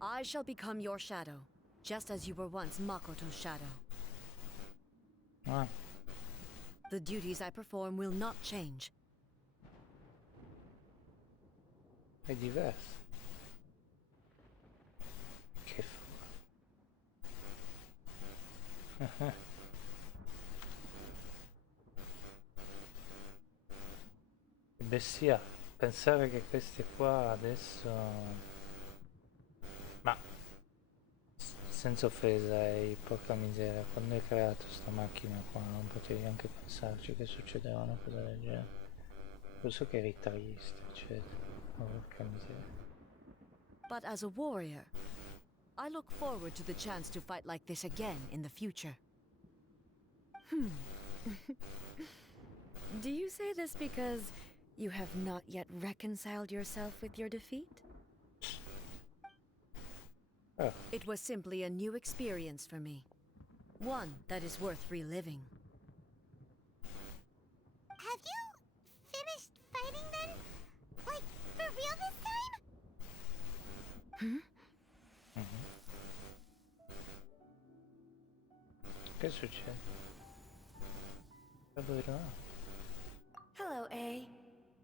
I shall become your shadow, just as you were once Makoto's shadow. Ah. The duties I perform will not change. È diverso. Che bestia, pensare che questi qua adesso... Ma... senza offesa, porca miseria, quando hai creato sta macchina qua non potevi anche pensarci che succedeva una cosa del genere. Lo so che eri triste, eccetera. Porca miseria. But as a warrior, I look forward to the chance to fight like this again in the future. Do you say this because you have not yet reconciled yourself with your defeat? Oh. It was simply a new experience for me. One that is worth reliving. Have you finished fighting then? Like, for real this time? Che succede? Dove va? Hello, A.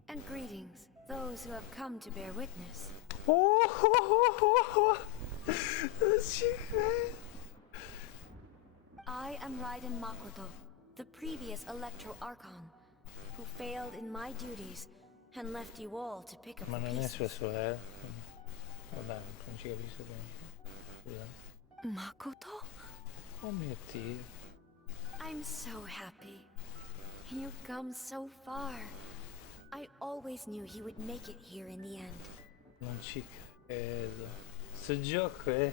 And greetings, those who have come to bear witness. I am Raiden Makoto, the previous Electro Archon, who failed in my duties and left you all to pick up Ma the non è pieces. sua sorella. Vabbè, non ci capisco bene. Scusa. Makoto? Oh mio Dio. I'm so happy. You've come so far. I always knew you would make it here in the end. Non ci credo. Sto gioco è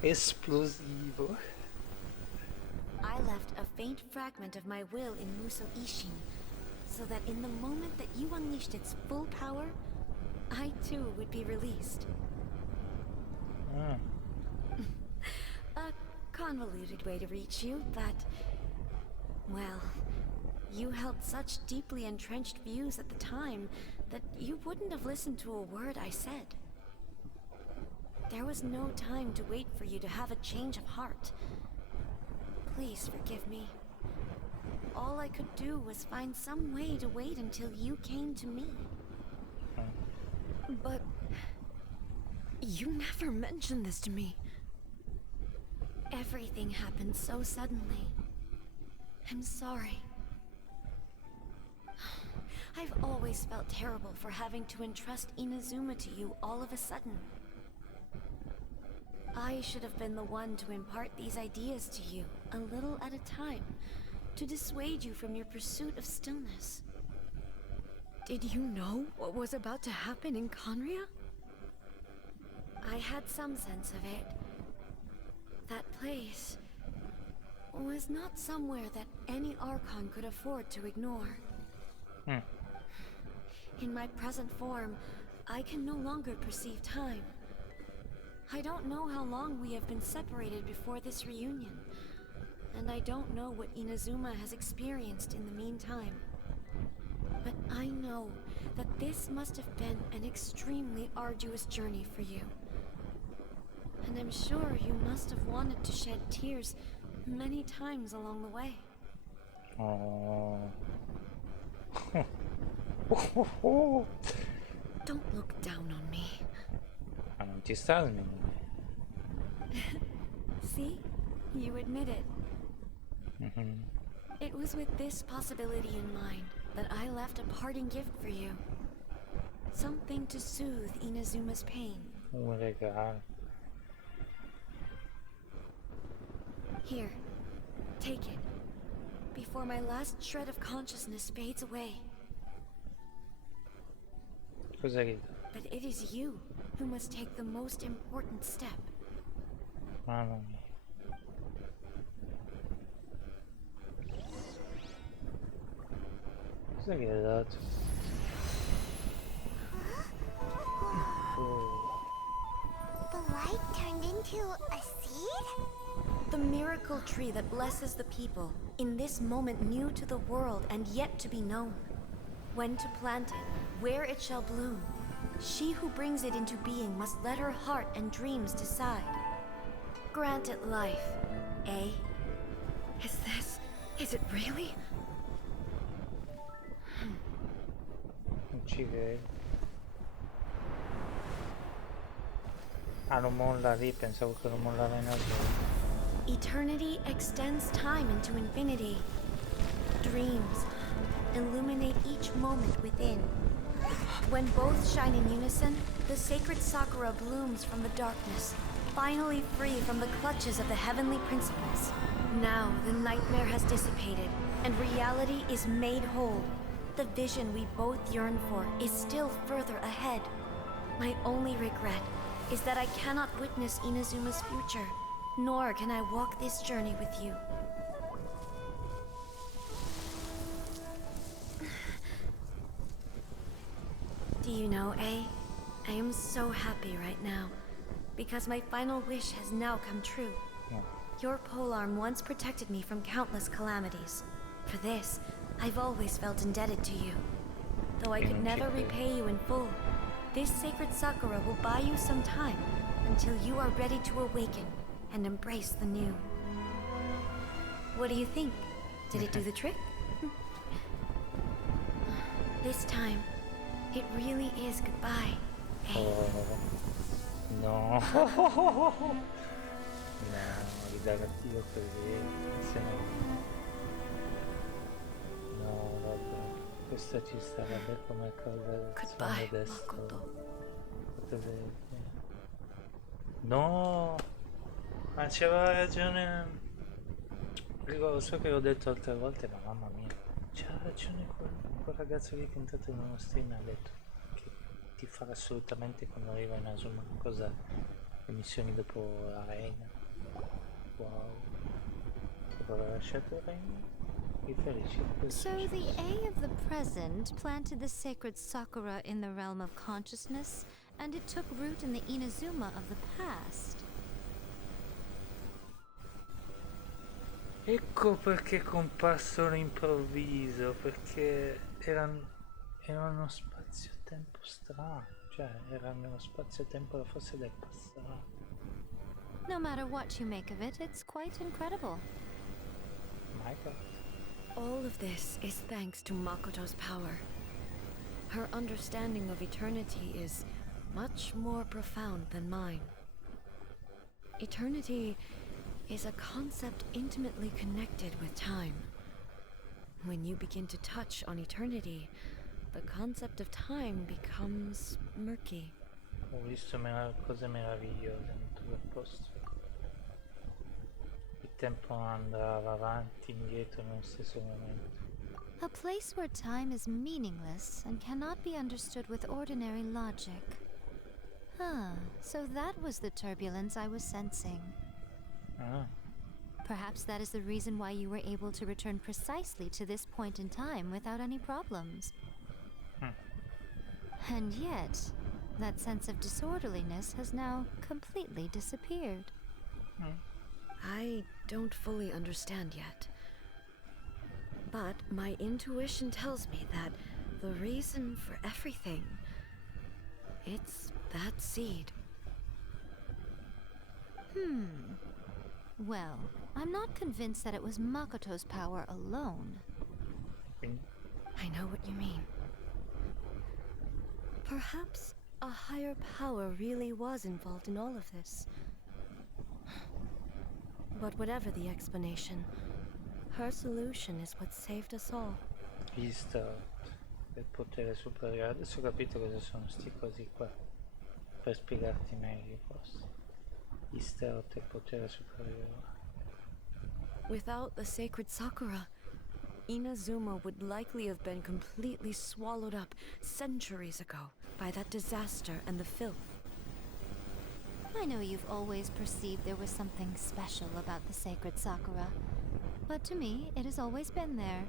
esplosivo. I left a faint fragment of my will in Muso Ishin, so that in the moment that you unleashed its full power, I too would be released. Ah. A convoluted way to reach you, but... well, you held such deeply entrenched views at the time that you wouldn't have listened to a word I said. There was no time to wait for you to have a change of heart. Please forgive me. All I could do was find some way to wait until you came to me. But... you never mentioned this to me. Everything happened so suddenly. I'm sorry. I've always felt terrible for having to entrust Inazuma to you all of a sudden. I should have been the one to impart these ideas to you, a little at a time, to dissuade you from your pursuit of stillness. Did you know what was about to happen in Conria? I had some sense of it. That place was not somewhere that any Archon could afford to ignore. In my present form, I can no longer perceive time. I don't know how long we have been separated before this reunion, and I don't know what Inazuma has experienced in the meantime. But I know that this must have been an extremely arduous journey for you. And I'm sure you must have wanted to shed tears many times along the way. Oh. Don't look down on me. Ma non ti sta smentendo. See? You admit it. It was with this possibility in mind that I left a parting gift for you. Something to soothe Inazuma's pain. Un regalo. Here, take it. Before my last shred of consciousness fades away. Cos'è che... But it is you who must take the most important step. Mamma mia. Cos'è che hai dato? The light turned into a seed? The miracle tree that blesses the people, in this moment new to the world and yet to be known. When to plant it, where it shall bloom. She who brings it into being must let her heart and dreams decide. Grant it life, eh? Is it really? Non ci credo. Ah, non molla lì, pensavo che non mollava in alto. Eternity extends time into infinity. Dreams illuminate each moment within. When both shine in unison, the sacred Sakura blooms from the darkness, finally free from the clutches of the heavenly principles. Now the nightmare has dissipated, and reality is made whole. The vision we both yearn for is still further ahead. My only regret is that I cannot witness Inazuma's future, nor can I walk this journey with you. Do you know, I am so happy right now, because my final wish has now come true. Your polearm once protected me from countless calamities. For this, I've always felt indebted to you. Though I could never repay you in full, this sacred Sakura will buy you some time until you are ready to awaken and embrace the new. What do you think? Did it do the trick? This time, it really is goodbye. Hey. Oh, no. No, ridare addio così. Se no. No, vabbè. Questa ci sarebbe come cosa Goodbye, destro. Makoto. Potete... No! Ma c'aveva ragione. Lo so che l'ho detto altre volte, ma mamma mia. C'ha ragione quel ragazzo lì che è entrato in uno stream e ha detto che ti fa assolutamente quando arriva in Asuma cosa le missioni dopo la reina. Wow. Dopo aver lasciato il regno. So the A of the present planted the sacred Sakura in the realm of consciousness, and it took root in the Inazuma of the past. Ecco perché è comparso all'improvviso, perché era uno spazio-tempo strano, cioè era nello spazio-tempo forse del passato. No matter what you make of it, it's quite incredible. My God. All of this is thanks to Makoto's power. Her understanding of eternity is much more profound than mine. Eternity is a concept intimately connected with time. When you begin to touch on eternity, the concept of time becomes murky. Ho visto cose meravigliose in tutto il posto. Il tempo andava avanti, indietro nello stesso momento. A place where time is meaningless and cannot be understood with ordinary logic. Ah, so that was the turbulence I was sensing. Ah. Perhaps that is the reason why you were able to return precisely to this point in time without any problems. And yet, that sense of disorderliness has now completely disappeared. I don't fully understand yet. But my intuition tells me that the reason for everything, it's that seed. Well, I'm not convinced that it was Makoto's power alone. I know what you mean. Perhaps a higher power really was involved in all of this. But whatever the explanation, her solution is what saved us all. Visto il potere superiore. Adesso ho capito cosa sono sti cosi qua. Per spiegarti meglio forse. Istero e potere superiore. Without the sacred Sakura, Inazuma would likely have been completely swallowed up centuries ago by that disaster and the filth. I know you've always perceived there was something special about the sacred Sakura, but to me, it has always been there.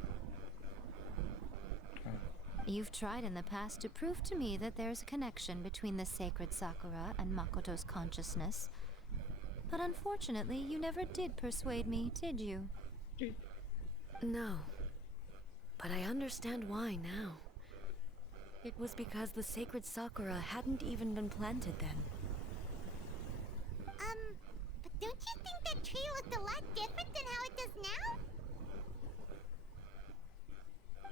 You've tried in the past to prove to me that there's a connection between the sacred Sakura and Makoto's consciousness, but unfortunately, you never did persuade me, did you? No. But I understand why now. It was because the sacred Sakura hadn't even been planted then. But don't you think that tree looked a lot different than how it does now?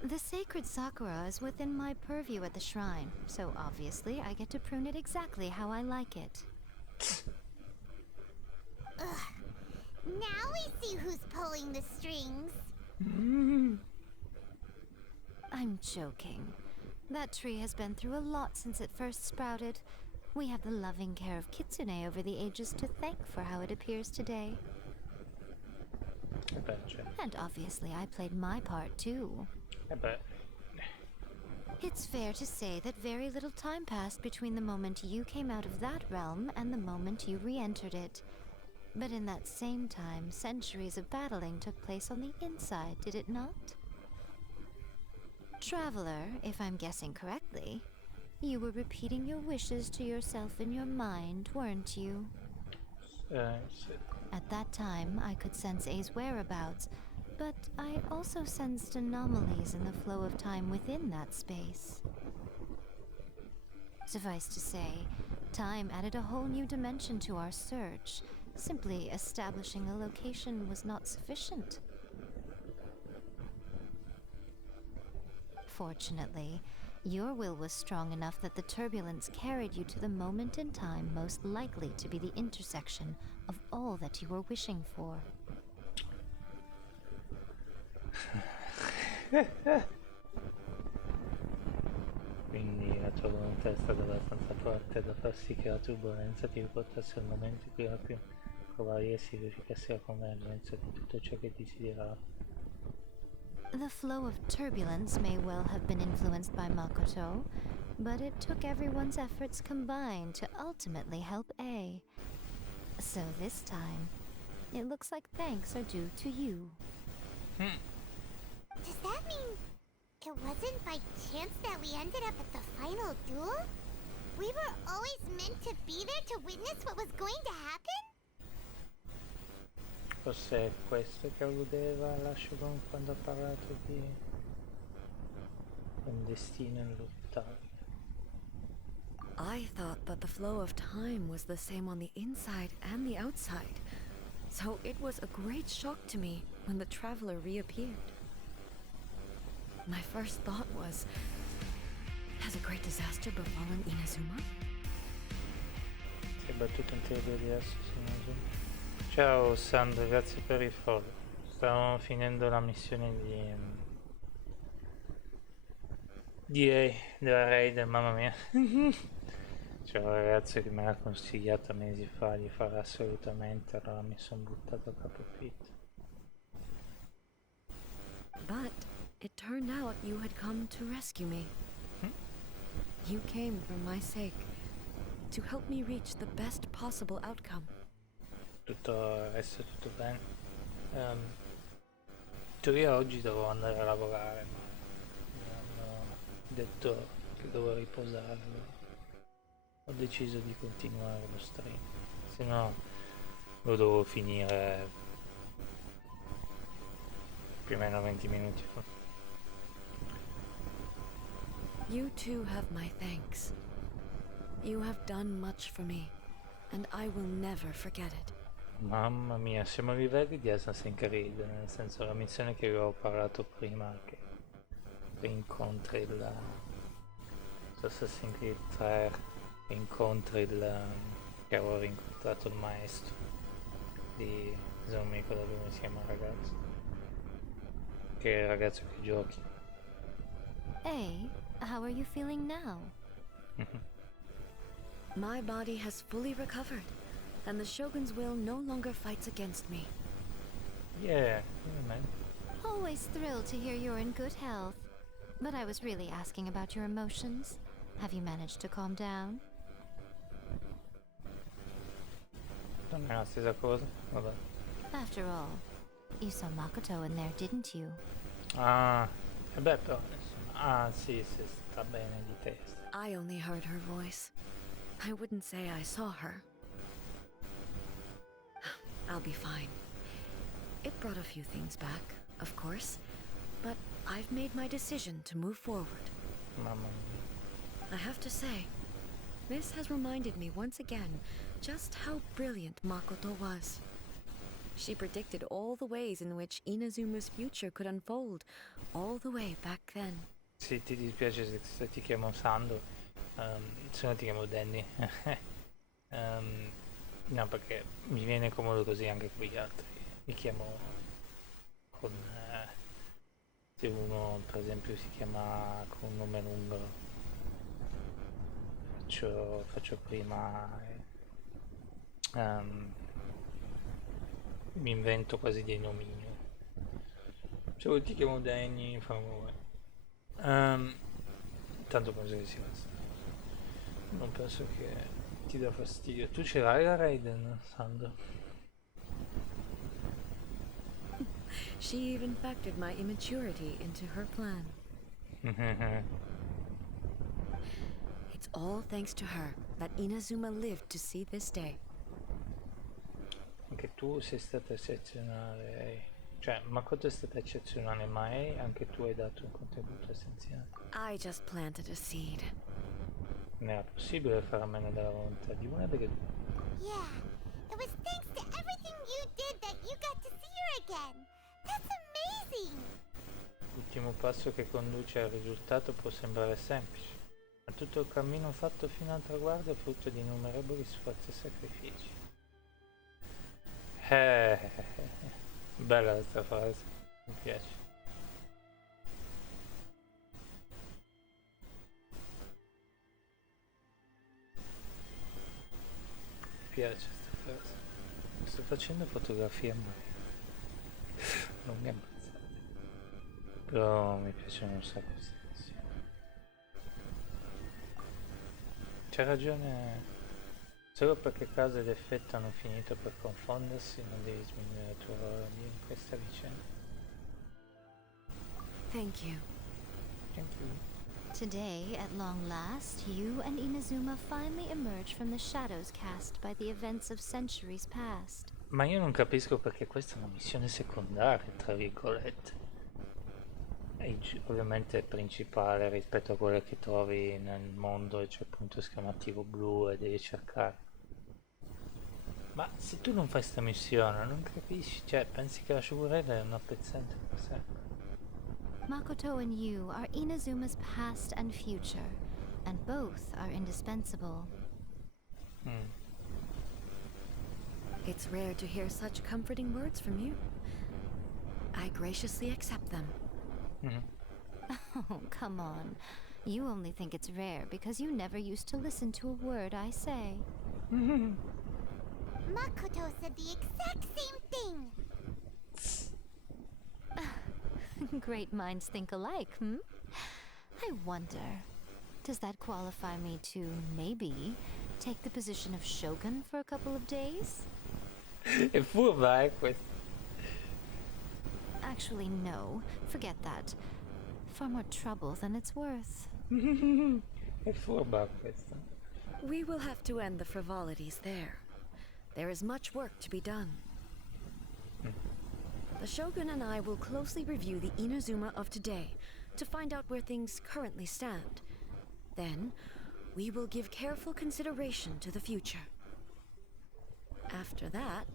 The sacred Sakura is within my purview at the shrine, so obviously I get to prune it exactly how I like it. Ugh. Now we see who's pulling the strings. I'm joking. That tree has been through a lot since it first sprouted. We have the loving care of Kitsune over the ages to thank for how it appears today. I betcha. And obviously I played my part too. I bet. It's fair to say that very little time passed between the moment you came out of that realm and the moment you re-entered it. But in that same time, centuries of battling took place on the inside, did it not? Traveler, if I'm guessing correctly, you were repeating your wishes to yourself in your mind, weren't you? At that time, I could sense A's whereabouts, but I also sensed anomalies in the flow of time within that space. Suffice to say, time added a whole new dimension to our search. Simply establishing a location was not sufficient. Fortunately, your will was strong enough that the turbulence carried you to the moment in time most likely to be the intersection of all that you were wishing for. Quindi la tua volontà è stata abbastanza forte da far sì che la turbolenza ti riportasse al momento in cui era più probabile si verificasse la convergenza di tutto ciò che desideravi. The flow of turbulence may well have been influenced by Makoto, but it took everyone's efforts combined to ultimately help A. So this time, it looks like thanks are due to you. Does that mean it wasn't by chance that we ended up at the final duel? We were always meant to be there to witness what was going to happen? Forse è questo che alludeva la Shogun quando ha parlato di un destino ineluttabile. I thought that the flow of time was the same on the inside and the outside, so it was a great shock to me when the traveler reappeared. My first thought was, has a great disaster befallen Inazuma? Si è battuto in teoria diverso su Inazuma. Ciao Sandro, grazie per il follow. Stavo finendo la missione della raid, mamma mia. C'è un ragazzo che me l'ha consigliata mesi fa di fare assolutamente, allora mi sono buttato a capofitto. But it turned out you had come to rescue me. You came for my sake, to help me reach the best possible outcome. Adesso tutto bene. In teoria oggi dovevo andare a lavorare, ma mi hanno detto che dovevo riposarmi. Ho deciso di continuare lo stream, se no lo dovevo finire più o meno 20 minuti fa. You too have my thanks. You have done much for me, and I will never forget it. Mamma mia, siamo a livelli di Assassin's Creed, nel senso la missione che avevo parlato prima, che incontri il su Assassin's Creed 3, incontri il che avevo rincontrato il maestro di, non mi ricordo come si chiama il ragazzo, che è il ragazzo che giochi. Hey, how are you feeling now? My body has fully recovered, and the Shogun's will no longer fights against me. Yeah, man. Always thrilled to hear you're in good health. But I was really asking about your emotions. Have you managed to calm down? Non è la stessa cosa? Vabbè. After all, you saw Makoto in there, didn't you? Ah, e beh però insomma. Ah sì, sta bene di testa. I only heard her voice. I wouldn't say I saw her. I'll be fine. It brought a few things back, of course, but I've made my decision to move forward. Mamma mia. I have to say, this has reminded me once again just how brilliant Makoto was. She predicted all the ways in which Inazuma's future could unfold, all the way back then. Sì, ti dispiace se ti chiamo Sandro, se no ti chiamo Danny. No, perché mi viene comodo così anche con gli altri. Mi chiamo con... se uno per esempio si chiama con un nome lungo, faccio prima... mi invento quasi dei nomini. Se ti chiamo Danny, fa tanto penso che sia questo. Non penso che ti dà fastidio. Tu ce l'hai la Raiden, Sandro? She even factored my immaturity into her plan. It's all thanks to her that Inazuma lived to see this day. Anche tu sei stata eccezionale. Cioè, Makoto è stata eccezionale, ma anche tu hai dato un contributo essenziale. I just planted a seed. Non era possibile fare a meno della volontà di una delle due. Yeah, it was thanks to everything you did that you got to see her again. That's amazing! L'ultimo passo che conduce al risultato può sembrare semplice, ma tutto il cammino fatto fino al traguardo è frutto di innumerevoli sforzi e sacrifici. Bella questa frase, mi piace. Mi piace questa frase. Sto facendo fotografie ma non mi ammazzate. Però mi piacciono un sacco queste canzoni. C'ha ragione. Solo perché causa ed effetto hanno finito per confondersi, non devi sminuire il tuo ruolo in questa vicenda. Thank you. Thank you. Today, at long last, you and Inazuma finally emerge from the shadows cast by the events of centuries past. Ma io non capisco perché questa è una missione secondaria, tra virgolette. E ovviamente è principale rispetto a quelle che trovi nel mondo, e c'è il punto esclamativo blu e devi cercare. Ma se tu non fai sta missione, non capisci, cioè pensi che la sciagurella è una pezzente per sé. Makoto and you are Inazuma's past and future, and both are indispensable. It's rare to hear such comforting words from you. I graciously accept them. Oh, come on. You only think it's rare because you never used to listen to a word I say. Makoto said the exact same thing! Great minds think alike, hmm? I wonder, does that qualify me to, maybe, take the position of Shogun for a couple of days? È furba, questo. Actually, no. Forget that. Far more trouble than it's worth. È furba questa. We will have to end the frivolities there. There is much work to be done. The Shogun and I will closely review the Inazuma of today to find out where things currently stand. Then, we will give careful consideration to the future. After that,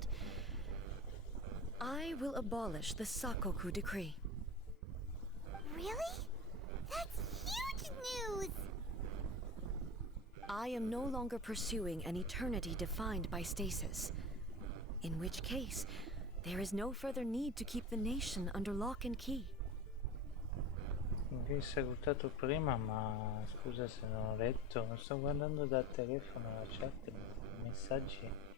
I will abolish the Sakoku decree. Really? That's huge news! I am no longer pursuing an eternity defined by stasis. In which case, there is no further need to keep the nation under lock and key. Mi avevi salutato prima, ma scusa se non ho letto, non sto guardando dal telefono la chat, i messaggi.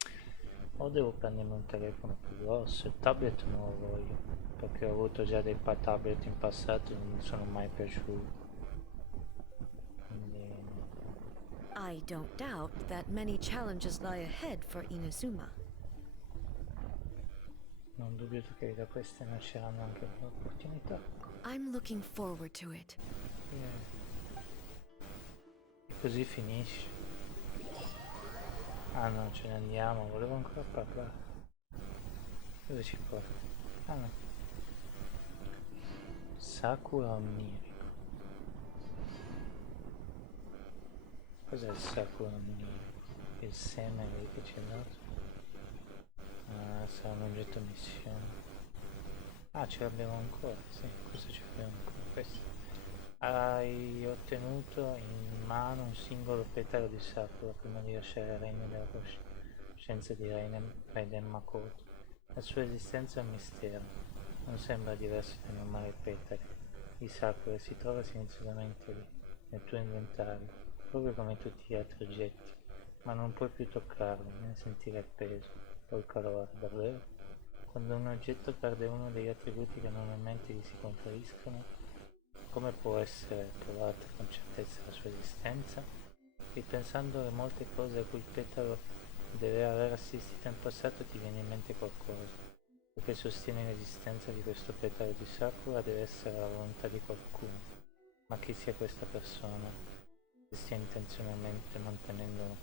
O devo prendermi un telefono più grosso, il tablet non lo voglio, perché ho avuto già dei tablet in passato e non mi sono mai piaciuti. Quindi... I don't doubt that many challenges lie ahead for Inazuma. Non dubito che da queste nasceranno anche opportunità. I'm looking forward to it. E così finisce. Ah no, ce ne andiamo, volevo ancora parlare. Dove ci porta? Ah no. Sakura Onirico. Cos'è il Sakura Onirico? Il seme lì che ci ha dato? Ah, sarà un oggetto missione. Ah, ce l'abbiamo ancora, sì, questo ce l'abbiamo ancora, questo. Hai ottenuto in mano un singolo petalo di Sakura prima di lasciare il regno della coscienza di Raiden Makoto. La sua esistenza è un mistero, non sembra diverso dai normali petali di Sakura e si trova silenziosamente lì, nel tuo inventario, proprio come tutti gli altri oggetti, ma non puoi più toccarlo, né sentire il peso o il calore, davvero? Quando un oggetto perde uno degli attributi che normalmente gli si conferiscono, come può essere provata con certezza la sua esistenza? Ripensando alle molte cose a cui il petalo deve aver assistito in passato ti viene in mente qualcosa. Ciò che sostiene l'esistenza di questo petalo di Sakura deve essere la volontà di qualcuno. Ma chi sia questa persona? Se stia intenzionalmente mantenendo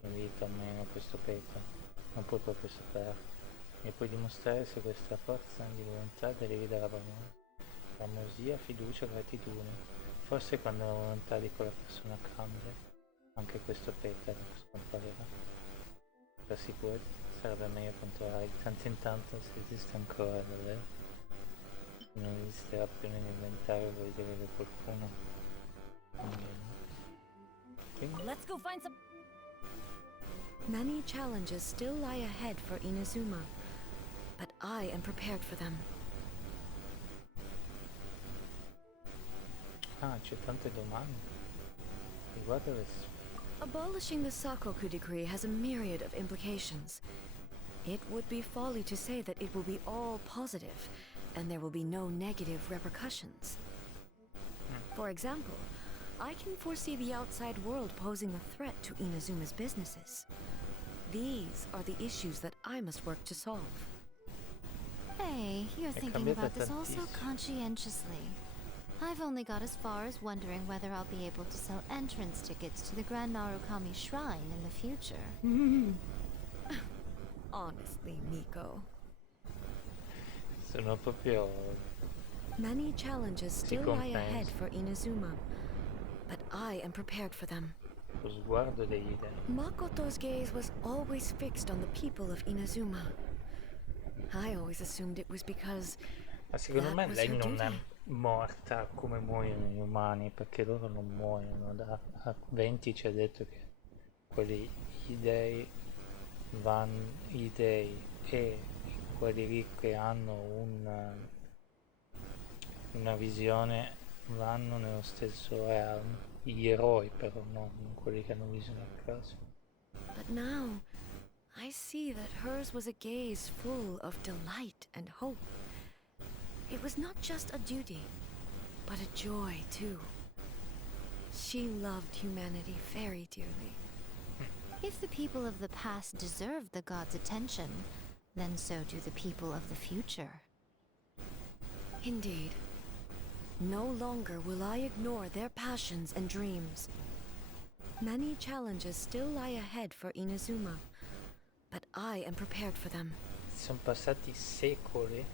in vita almeno questo petalo, non puoi proprio saperlo. E puoi dimostrare se questa forza di volontà derivi dalla bramosia, fiducia, gratitudine. Forse quando la volontà di quella persona cambia, anche questo petalo scomparirà. Per sicurezza sarebbe meglio controllare di tanto in tanto se esiste ancora, davvero. Non esisterà più nell'inventario, vuol dire che qualcuno... Quindi... Let's go find some. Many challenges still lie ahead for Inazuma, but I am prepared for them. Ah, c'è tante domande. Riguardo adesso. Abolishing the Sakoku decree has a myriad of implications. It would be folly to say that it will be all positive, and there will be no negative repercussions. For example, I can foresee the outside world posing a threat to Inazuma's businesses. These are the issues that I must work to solve. Hey, you're thinking about this all so conscientiously. I've only got as far as wondering whether I'll be able to sell entrance tickets to the Grand Narukami Shrine in the future. Honestly, Miko. Sono proprio... Many challenges still lie ahead for Inazuma, but I am prepared for them. Lo sguardo degli dei. Makoto's gaze was always fixed on the people of Inazuma. I always assumed it was because Ma secondo me was lei her non è duty. morta come muoiono gli umani, perché loro non muoiono. A 20 ci ha detto che gli dei e quelli lì che hanno una visione vanno nello stesso realm. Gli eroi però, non quelli che hanno visione a caso. But now, I see that hers was a gaze full of delight and hope. It was not just a duty, but a joy too. She loved humanity very dearly. If the people of the past deserve the god's attention, then so do the people of the future. Indeed. No longer will I ignore their passions and dreams. Many challenges still lie ahead for Inazuma, but I am prepared for them. Sono passati secoli.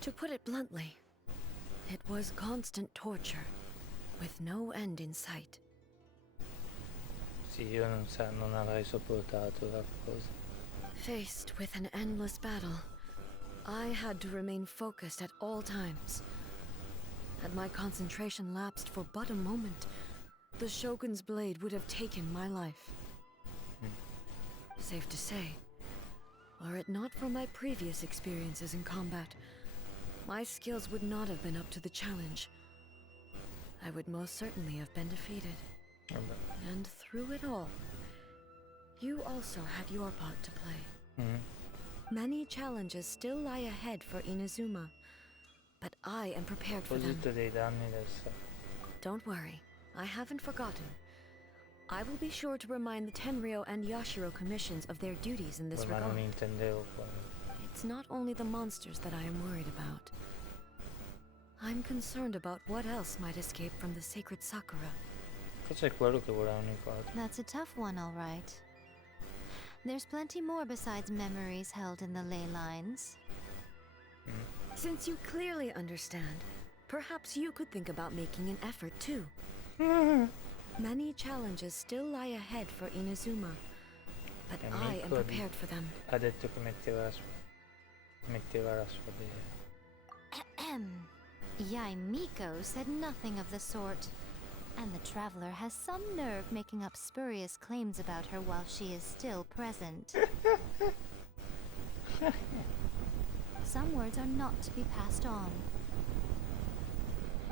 To put it bluntly, it was constant torture, with no end in sight. Sì, io non avrei sopportato la cosa. Faced with an endless battle, I had to remain focused at all times. Had my concentration lapsed for but a moment, the Shogun's blade would have taken my life. Safe to say, were it not for my previous experiences in combat, my skills would not have been up to the challenge. I would most certainly have been defeated. And through it all, you also had your part to play. Many challenges still lie ahead for Inazuma, but I am prepared for them. Dei danni del Don't worry, I haven't forgotten. I will be sure to remind the Tenryo and Yashiro commissions of their duties in this Ma regard. non intendevo quello. It's not only the monsters that I am worried about. I'm concerned about what else might escape from the sacred Sakura. Forse è quello che volevano i quadri. That's a tough one, all right. There's plenty more besides memories held in the ley lines. Since you clearly understand, perhaps you could think about making an effort too. Many challenges still lie ahead for Inazuma, but I am prepared for them. Ha detto che metteva la sua idea. Yaimiko said nothing of the sort. And the traveler has some nerve making up spurious claims about her while she is still present. Some words are not to be passed on.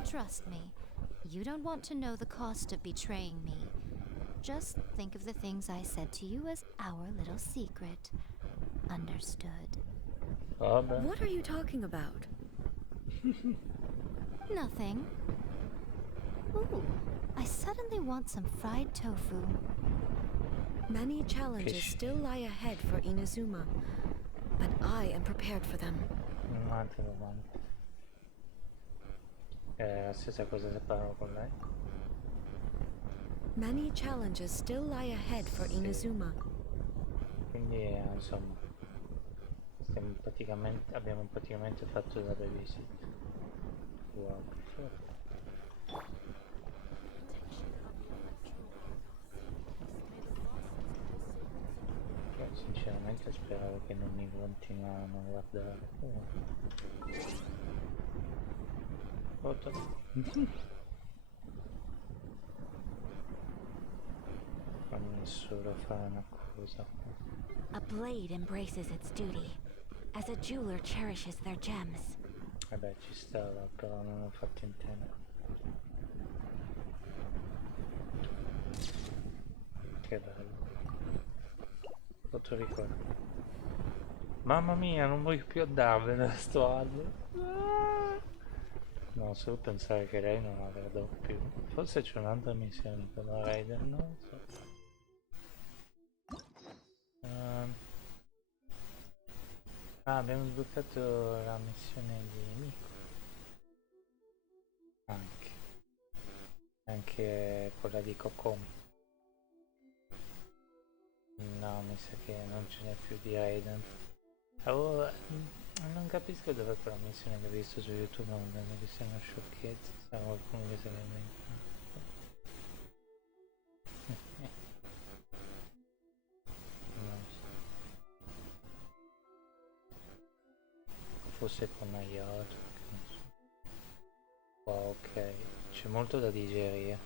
Trust me, you don't want to know the cost of betraying me. Just think of the things I said to you as our little secret. Understood? What are you talking about? Nothing. Ooh, I suddenly want some fried tofu. Many challenges still lie ahead for Inazuma, but I am prepared for them. Un'altra domanda. La stessa cosa se parlo con lei? Many challenges still lie ahead for Inazuma. Quindi insomma abbiamo praticamente fatto la revisit. Wow. Sinceramente speravo che non mi continuavano a guardare. foto. Fammi solo fare una cosa. A blade embraces its duty, as a jeweler cherishes their gems. Vabbè, ci stava, però non l'ho fatto in tempo. Che bello. Fotoricordo. Mamma mia, non voglio più andarmene a sto albero. No, solo pensare che lei non la vedo più. Forse c'è un'altra missione con la Raiden, non lo so. Abbiamo sbloccato la missione di Miko. Anche quella di Kokomi. No, mi sa che non ce n'è più di Raiden. Non capisco dove quella missione che ho visto su YouTube, non vedo che sia una sciocchezza, sa qualcuno che se ne inventa. Non so. Forse con Nayoto, non so. Wow, ok, c'è molto da digerire.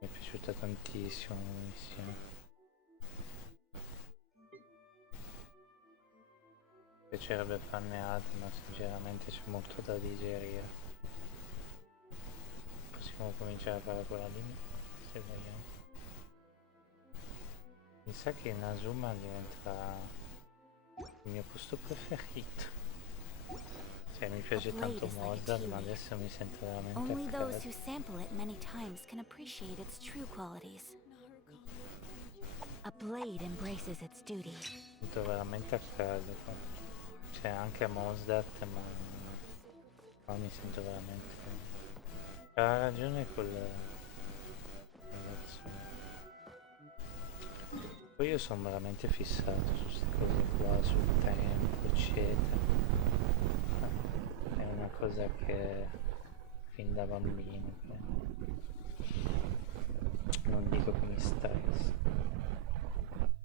Mi è piaciuta tantissimo la missione. Mi piacerebbe farne altre, ma sinceramente c'è molto da digerire. Possiamo cominciare a fare quella lì, se vogliamo. Mi sa che Inazuma diventerà il mio posto preferito. Cioè, mi piace tanto Mozart, ma adesso mi sento veramente Only a those casa. who sample it many times can appreciate its true qualities. A blade embraces its duty. Mi sento veramente a casa qua. Cioè, anche a Mozart, ma mi sento veramente... Ha ragione quel ragazzo. Poi io sono veramente fissato su queste cose qua, sul tempo, eccetera. È una cosa che fin da bambino, non dico che mi stressa.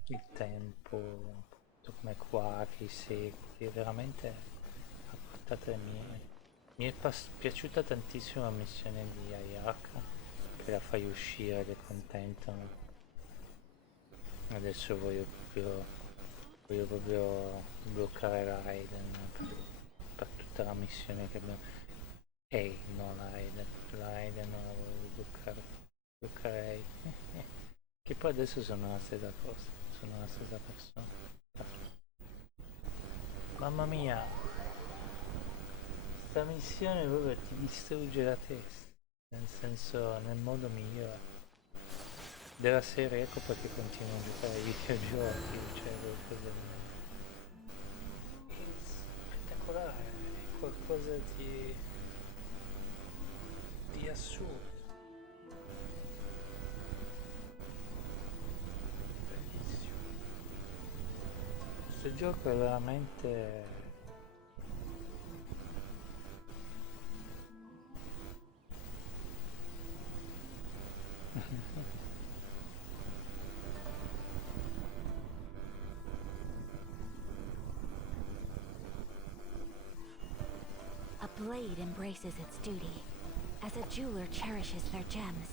Il tempo, tutto come qua, che i secoli, è veramente a portata mia. Mi è piaciuta tantissimo la missione di Ayaka, che la fai uscire ed è contenta. Adesso voglio proprio bloccare la Raiden per tutta la missione che abbiamo. Ehi, no, la Raiden non la voglio bloccarei. Che poi adesso sono la stessa cosa, sono la stessa persona. Mamma mia, sta missione proprio ti distrugge la testa, nel senso, nel modo migliore della serie. Ecco perché continuo a giocare ai videogiochi, cioè qualcosa di spettacolare, qualcosa di assurdo. Bellissimo. Questo gioco è veramente... A blade embraces its duty, as a jeweler cherishes their gems.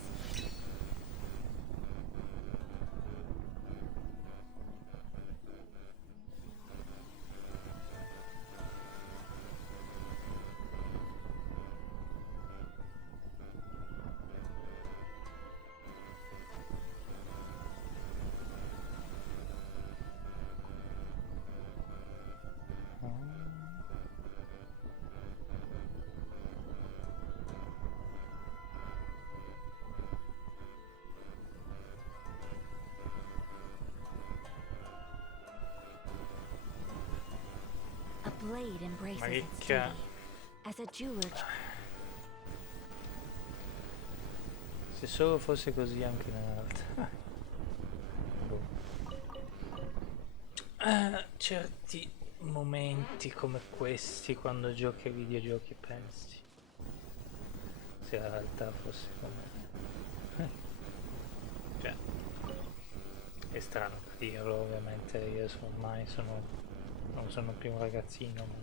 A blade embraces its duty, as a jeweler. Se solo fosse così anche nell'altra. Certi momenti come questi, quando giochi ai videogiochi, pensi se la realtà fosse come... Cioè, è strano dirlo, ovviamente. Io ormai sono non sono più un ragazzino, ma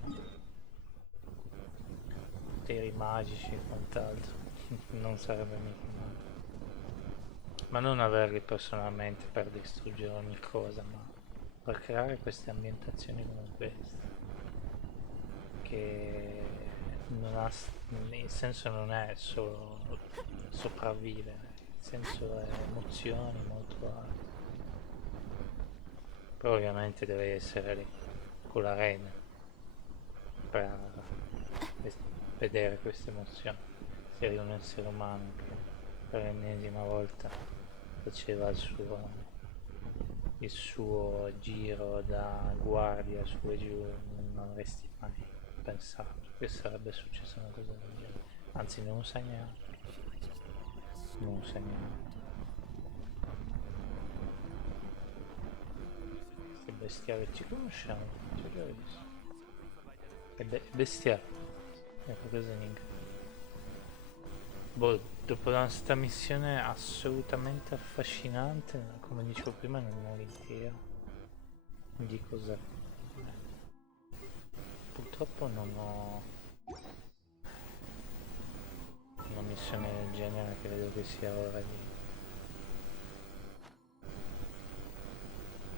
poteri magici e quant'altro. Non sarebbe mica male. Ma non averli personalmente per distruggere ogni cosa, ma per creare queste ambientazioni come queste. Che non ha, il senso non è solo sopravvivere, il senso è emozioni molto alte. Però ovviamente deve essere lì, con la rena, per vedere queste emozioni. Si arriva un essere umano che per l'ennesima volta faceva il suo giro da guardia su e giù, non avresti mai pensato che sarebbe successa una cosa del genere. Anzi, non sai neanche. Non sai neanche. Che bestiale, ci conosciamo, ci ho già visto. È bestiale. È qualcosa di incredibile. Boh, dopo sta missione assolutamente affascinante, come dicevo prima, non ho idea di cos'è. Purtroppo non ho una missione del genere, credo che sia ora di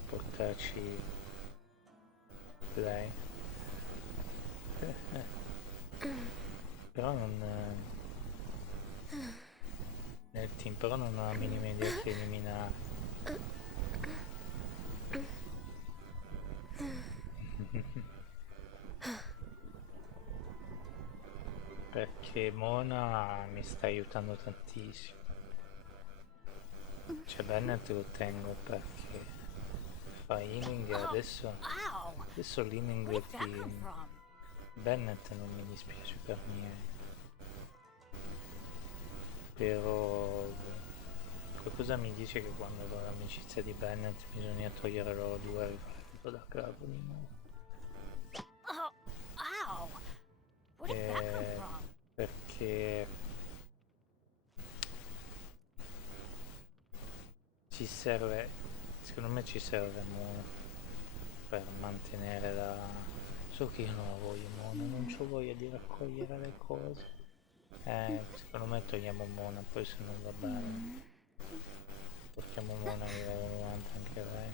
portarci lei. Però non... nel team, però non ho la minima idea che eliminare. Perché Mona mi sta aiutando tantissimo. Cioè Bennett lo tengo perché fa healing e adesso l'healing di Bennett non mi dispiace per niente. Però qualcosa mi dice che quando ho l'amicizia di Bennett bisogna togliere loro due e rifarlo da capo di nuovo. Perché ci serve, secondo me ci serve Mona per mantenere la... So che io non la voglio Mona, non c'ho voglia di raccogliere le cose. Secondo me togliamo Mona, poi se non va bene portiamo Mona a livello 90 anche lei.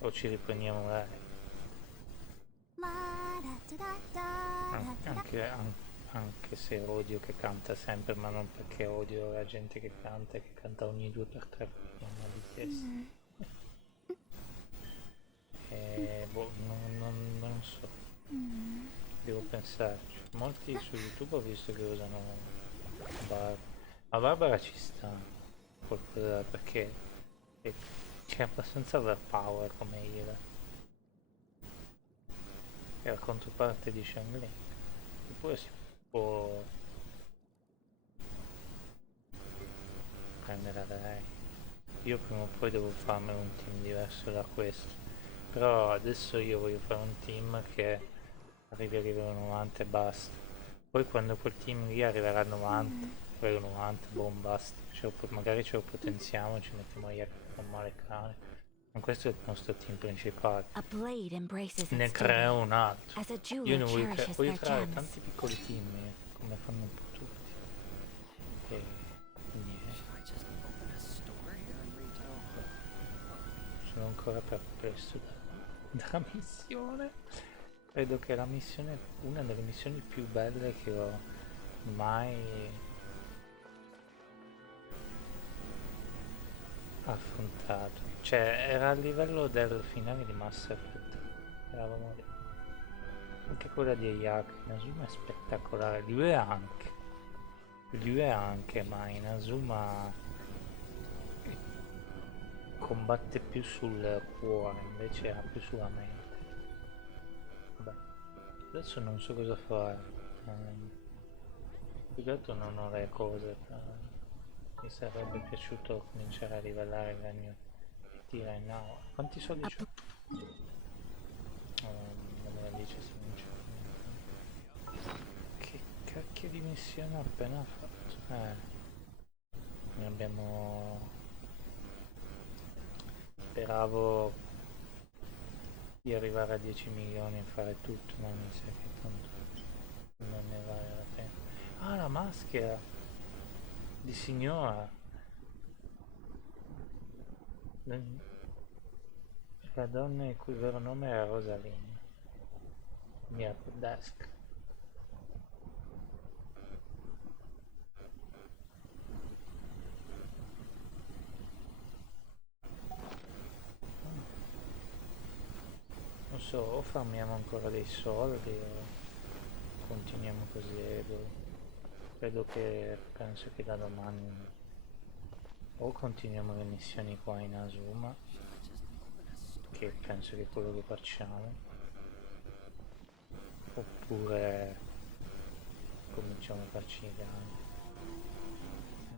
O ci riprendiamo lei. Anche se odio che canta sempre, ma non perché odio la gente che canta ogni 2x3 perché non di testa. Boh, non so. Devo pensarci. Molti su YouTube ho visto che usano Barbara. Ma Barbara ci sta qualcosa perché c'è abbastanza overpower come healer. È la controparte di Shangling. Eppure si può prendere lei. Io prima o poi devo farmelo un team diverso da questo. Però adesso io voglio fare un team che arrivi a livello 90 e basta. Poi quando quel team lì arriverà a 90, livello 90, boom, basta. Magari ce lo potenziamo, ci mettiamo lì a formare cane. Ma questo è il nostro team principale. Ne creo un altro. Io ne voglio creare tanti piccoli team, come fanno un po' tutti. E niente. Sono ancora perplesso dalla missione. Credo che la missione, una delle missioni più belle che ho mai affrontato. Cioè era a livello del finale di Mass Effect. Eravamo lì. Anche quella di Ayaka Inazuma è spettacolare. Lui è anche, ma Inazuma combatte più sul cuore, invece era più sulla mente. Vabbè, adesso non so cosa fare. Più che altro non ho le cose. Mi sarebbe piaciuto cominciare a livellare il mio tira in aula. Quanti soldi c'ho? Non me la dice se non c'è niente. Che cacchio di missione ho appena fatto? Ne abbiamo... Speravo di arrivare a 10 milioni e fare tutto, ma mi sa che tanto non ne vale la pena. Ah, la maschera di signora. La donna il cui vero nome era Rosalinda. Desk. Non so, o farmiamo ancora dei soldi o continuiamo così. Penso che da domani o continuiamo le missioni qua in Asuma, che penso che è quello che facciamo, oppure cominciamo a farci i danni.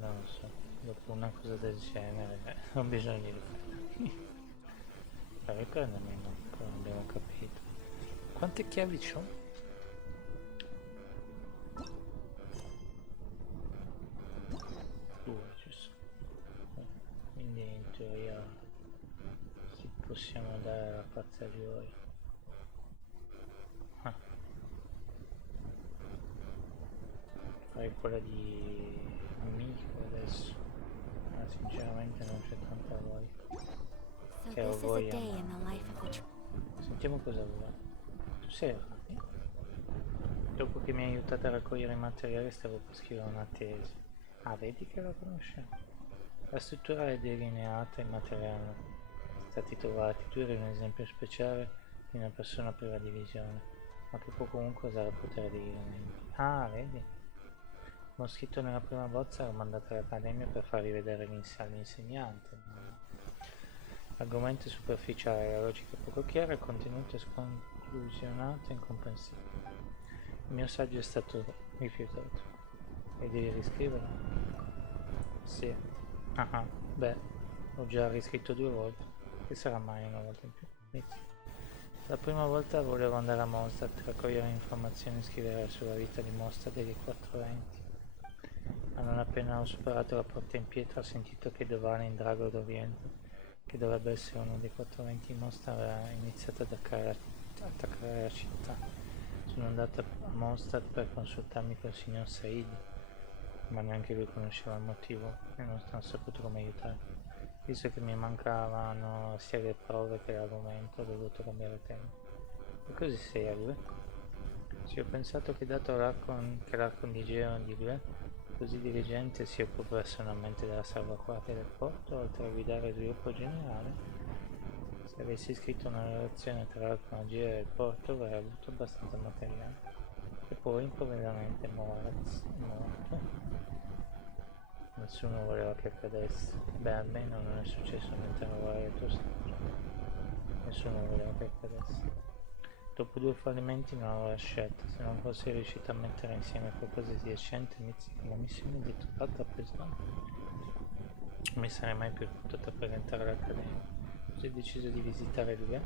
Non lo so, dopo una cosa del genere non bisogna riprendermi. Per riprendermi no, non abbiamo capito. Quante chiavi c'ho? Due, giusto. Quindi in teoria sì, possiamo dare la pazza di ora. Farei quella di amico adesso, ma sinceramente non c'è tanta voglia. So Che ho this is a voglia, day ma in the life of a sentiamo cosa vuoi. Tu sei avanti? Dopo che mi hai aiutato a raccogliere i materiali stavo per scrivere una tesi. Ah, vedi che la conosciamo. La struttura è delineata, i materiali erano stati trovati, tu eri un esempio speciale di una persona priva di visione, ma che può comunque usare il potere degli elementi. Ah, vedi? Come ho scritto nella prima bozza, l'ho mandata all'accademia per far rivedere all'insegnante. L'argomento è superficiale, la logica è poco chiara, il contenuto è sconclusionato e incomprensibile. Il mio saggio è stato rifiutato. E devi riscriverlo? Sì. Ah, beh, l'ho già riscritto 2 volte. Che sarà mai una volta in più? Inizio. La prima volta volevo andare a Mondstadt, raccogliere informazioni e scrivere sulla vita di Mondstadt degli 420. Ma non appena ho superato la porta in pietra ho sentito che Dovane in Drago d'Oriente, che dovrebbe essere uno dei 420 in Mondstadt, aveva iniziato ad attaccare la città. Sono andato a Mondstadt per consultarmi col signor Said, ma neanche lui conosceva il motivo e non ho saputo come aiutare. Visto che mi mancavano sia le prove che l'argomento, ho dovuto cambiare tempo. E così sei a lui? Sì, ho pensato che dato che l'arco di Geo di lui, così dirigente, si occupa personalmente della salvaguardia del porto, oltre a guidare il sviluppo generale. Se avessi scritto una relazione tra l'arco di Geo e il porto avrei avuto abbastanza materiale. E poi improvvisamente Moritz è morto. Nessuno voleva che accadesse. Beh, almeno non è successo mentre lavorare al tuo stadio. Nessuno voleva che accadesse. Dopo 2 fallimenti non avevo scelta. Se non fossi riuscito a mettere insieme qualcosa di decente, la missione di fatta pesante. Non mi sarei mai più potuto presentare all'accademia. Così ho deciso di visitare lui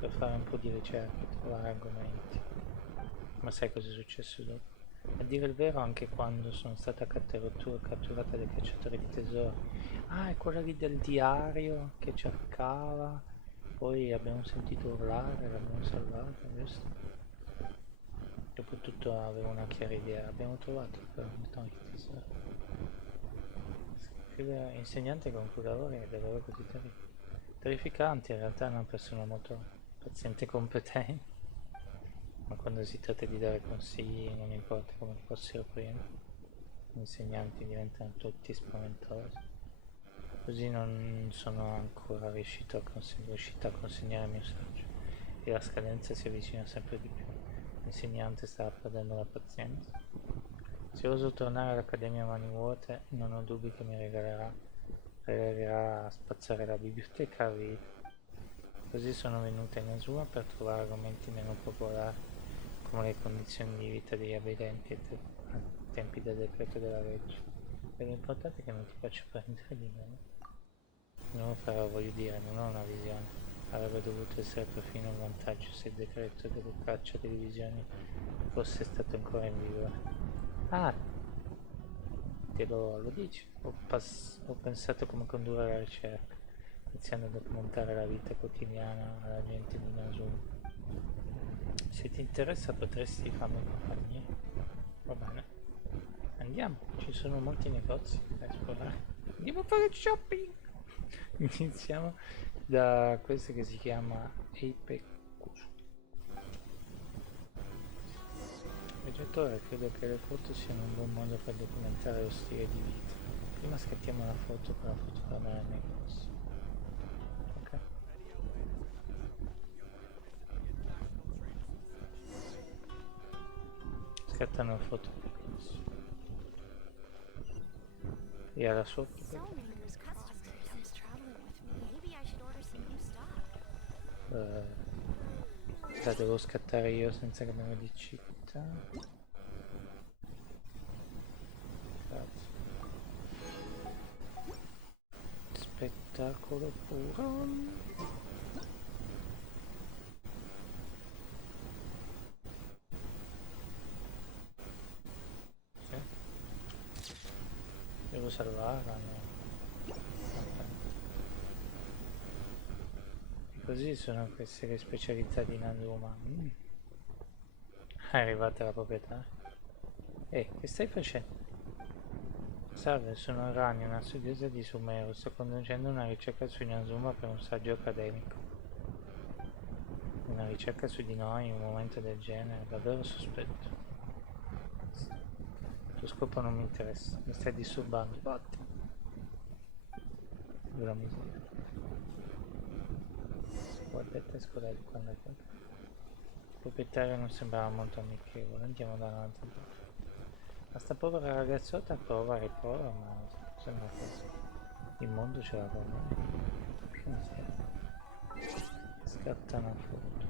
per fare un po' di ricerca e trovare argomenti. Ma sai cosa è successo dopo? A dire il vero, anche quando sono stata catturata dai cacciatori di tesori. Ah, è quella lì del diario che cercava. Poi abbiamo sentito urlare, l'abbiamo salvata, giusto? Dopotutto avevo una chiara idea. Abbiamo trovato però un tonno di tesoro. Scrivere insegnante con cui lavori è davvero così terrificante. In realtà è una persona molto paziente e competente. Ma quando si tratta di dare consigli, non importa come fossero prima, gli insegnanti diventano tutti spaventosi. Così non sono ancora riuscito a consegnare il mio saggio e la scadenza si avvicina sempre di più. L'insegnante stava perdendo la pazienza. Se oso tornare all'Accademia a mani vuote, non ho dubbi che mi regalerà a spazzare la biblioteca a vita. Così sono venuta in Asuma per trovare argomenti meno popolari, come le condizioni di vita degli abitanti ai tempi del decreto della legge. E l'importante è che non ti faccia prendere di me. Non però voglio dire, non ho una visione. Avrebbe dovuto essere perfino un vantaggio se il decreto delle caccia delle visioni fosse stato ancora in vigore. Ah, te lo dici? Ho pensato come condurre la ricerca. iniziando a documentare la vita quotidiana alla gente di Inazuma. Se ti interessa potresti farmi compagnia. Va bene. Andiamo, ci sono molti negozi da esplorare. Andiamo a fare shopping! Iniziamo da questo che si chiama Apex. Viaggiatore, credo che le foto siano un buon modo per documentare lo stile di vita. Prima scattiamo la foto per la fotocamera del negozio. Ok. Scatta una foto del negozio. E alla sotto. La devo scattare io senza che me lo dici. Grazie. Spettacolo puro. Sì. Devo salvarla, no? E così sono questi che specializzati in Azuma. È arrivata la proprietà. Ehi, che stai facendo? Salve, sono Rani, una studiosa di Sumeru. Sto conducendo una ricerca su Inazuma per un saggio accademico. Una ricerca su di noi in un momento del genere, davvero sospetto. Il tuo scopo non mi interessa, mi stai disturbando. Botte! Dura miseria. Guardate scolare quando è qua. Il proprietario non sembrava molto amichevole, andiamo da un'altra parte. Ma sta povera ragazzotta prova e riprova, ma sembra che il mondo ce l'ha con me. Che miseria. Scatta una foto.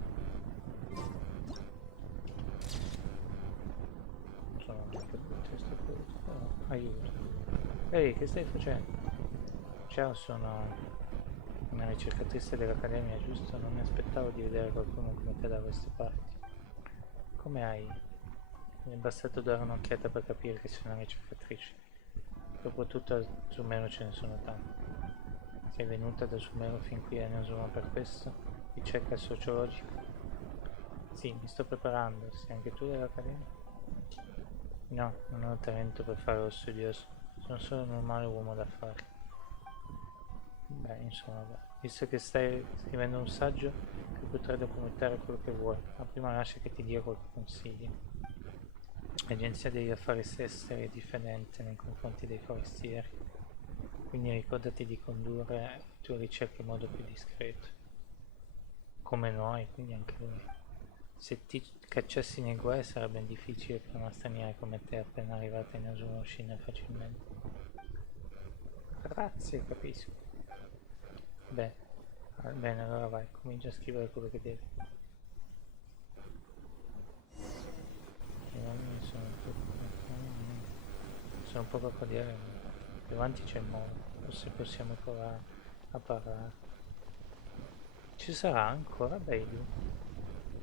Sono anche brutte queste foto. Oh, aiuto. Ehi, che stai facendo? Ciao, sono una ricercatrice dell'Accademia, giusto? Non mi aspettavo di vedere qualcuno come te da queste parti. Come hai? Mi è bastato dare un'occhiata per capire che sei una ricercatrice. Dopotutto a Sumeru ce ne sono tante. Sei venuta da Sumeru fin qui a Inazuma per questo? Ricerca sociologica? Sì, mi sto preparando. Sei anche tu dell'Accademia? No, non ho talento per fare lo studioso. Sono solo un normale uomo d'affari. Beh, insomma, visto che stai scrivendo un saggio, che potrai documentare quello che vuoi, ma prima lascia che ti dia qualche consiglio. L'agenzia degli affari esteri è diffidente nei confronti dei forestieri, quindi ricordati di condurre le tue ricerche in modo più discreto. Come noi, quindi anche lui. Se ti cacciassi nei guai sarebbe difficile per una straniera come te appena arrivata in Asuro uscire facilmente. Grazie, capisco. Beh, bene, allora vai, comincia a scrivere quello che devi. Sono un po' crocodile, davanti c'è il mondo, forse possiamo provare a parlare. Ci sarà ancora Bailey?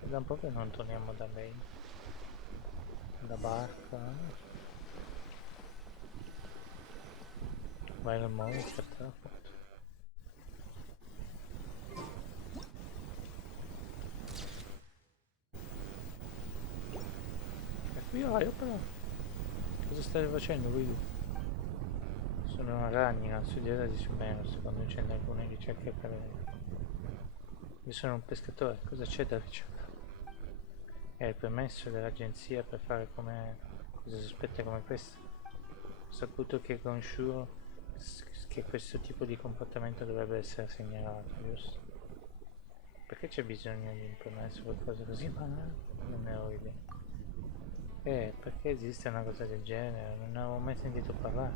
È da un po' che non torniamo da Bailey. Da barca. Vai nel mondo e scatta la foto. E qui io però. Cosa stai facendo qui? Sono una ragna, studiosa di Sumeru, sto conducendo alcune ricerche accademiche. Io sono un pescatore, cosa c'è da ricercare? È il permesso dell'agenzia per fare come cose sospette come queste. Ho saputo che con Shuro che questo tipo di comportamento dovrebbe essere segnalato, giusto? Perché c'è bisogno di un permesso per cose così banali? Non ne ho idea. Perché esiste una cosa del genere? Non ne avevo mai sentito parlare.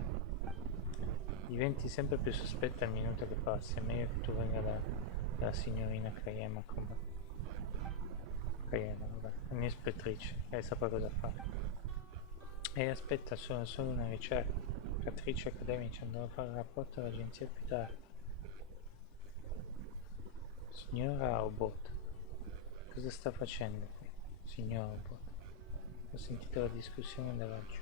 Diventi sempre più sospetta al minuto che passi, è meglio che tu venga dalla signorina Kayema come. Kayema, vabbè, la mia ispettrice, lei saprà cosa fare. Aspetta, sono solo una ricercatrice accademica, andrò a fare rapporto all'agenzia più tardi. Signora Obot, cosa sta facendo qui? Signora Obot, ho sentito la discussione da laggiù.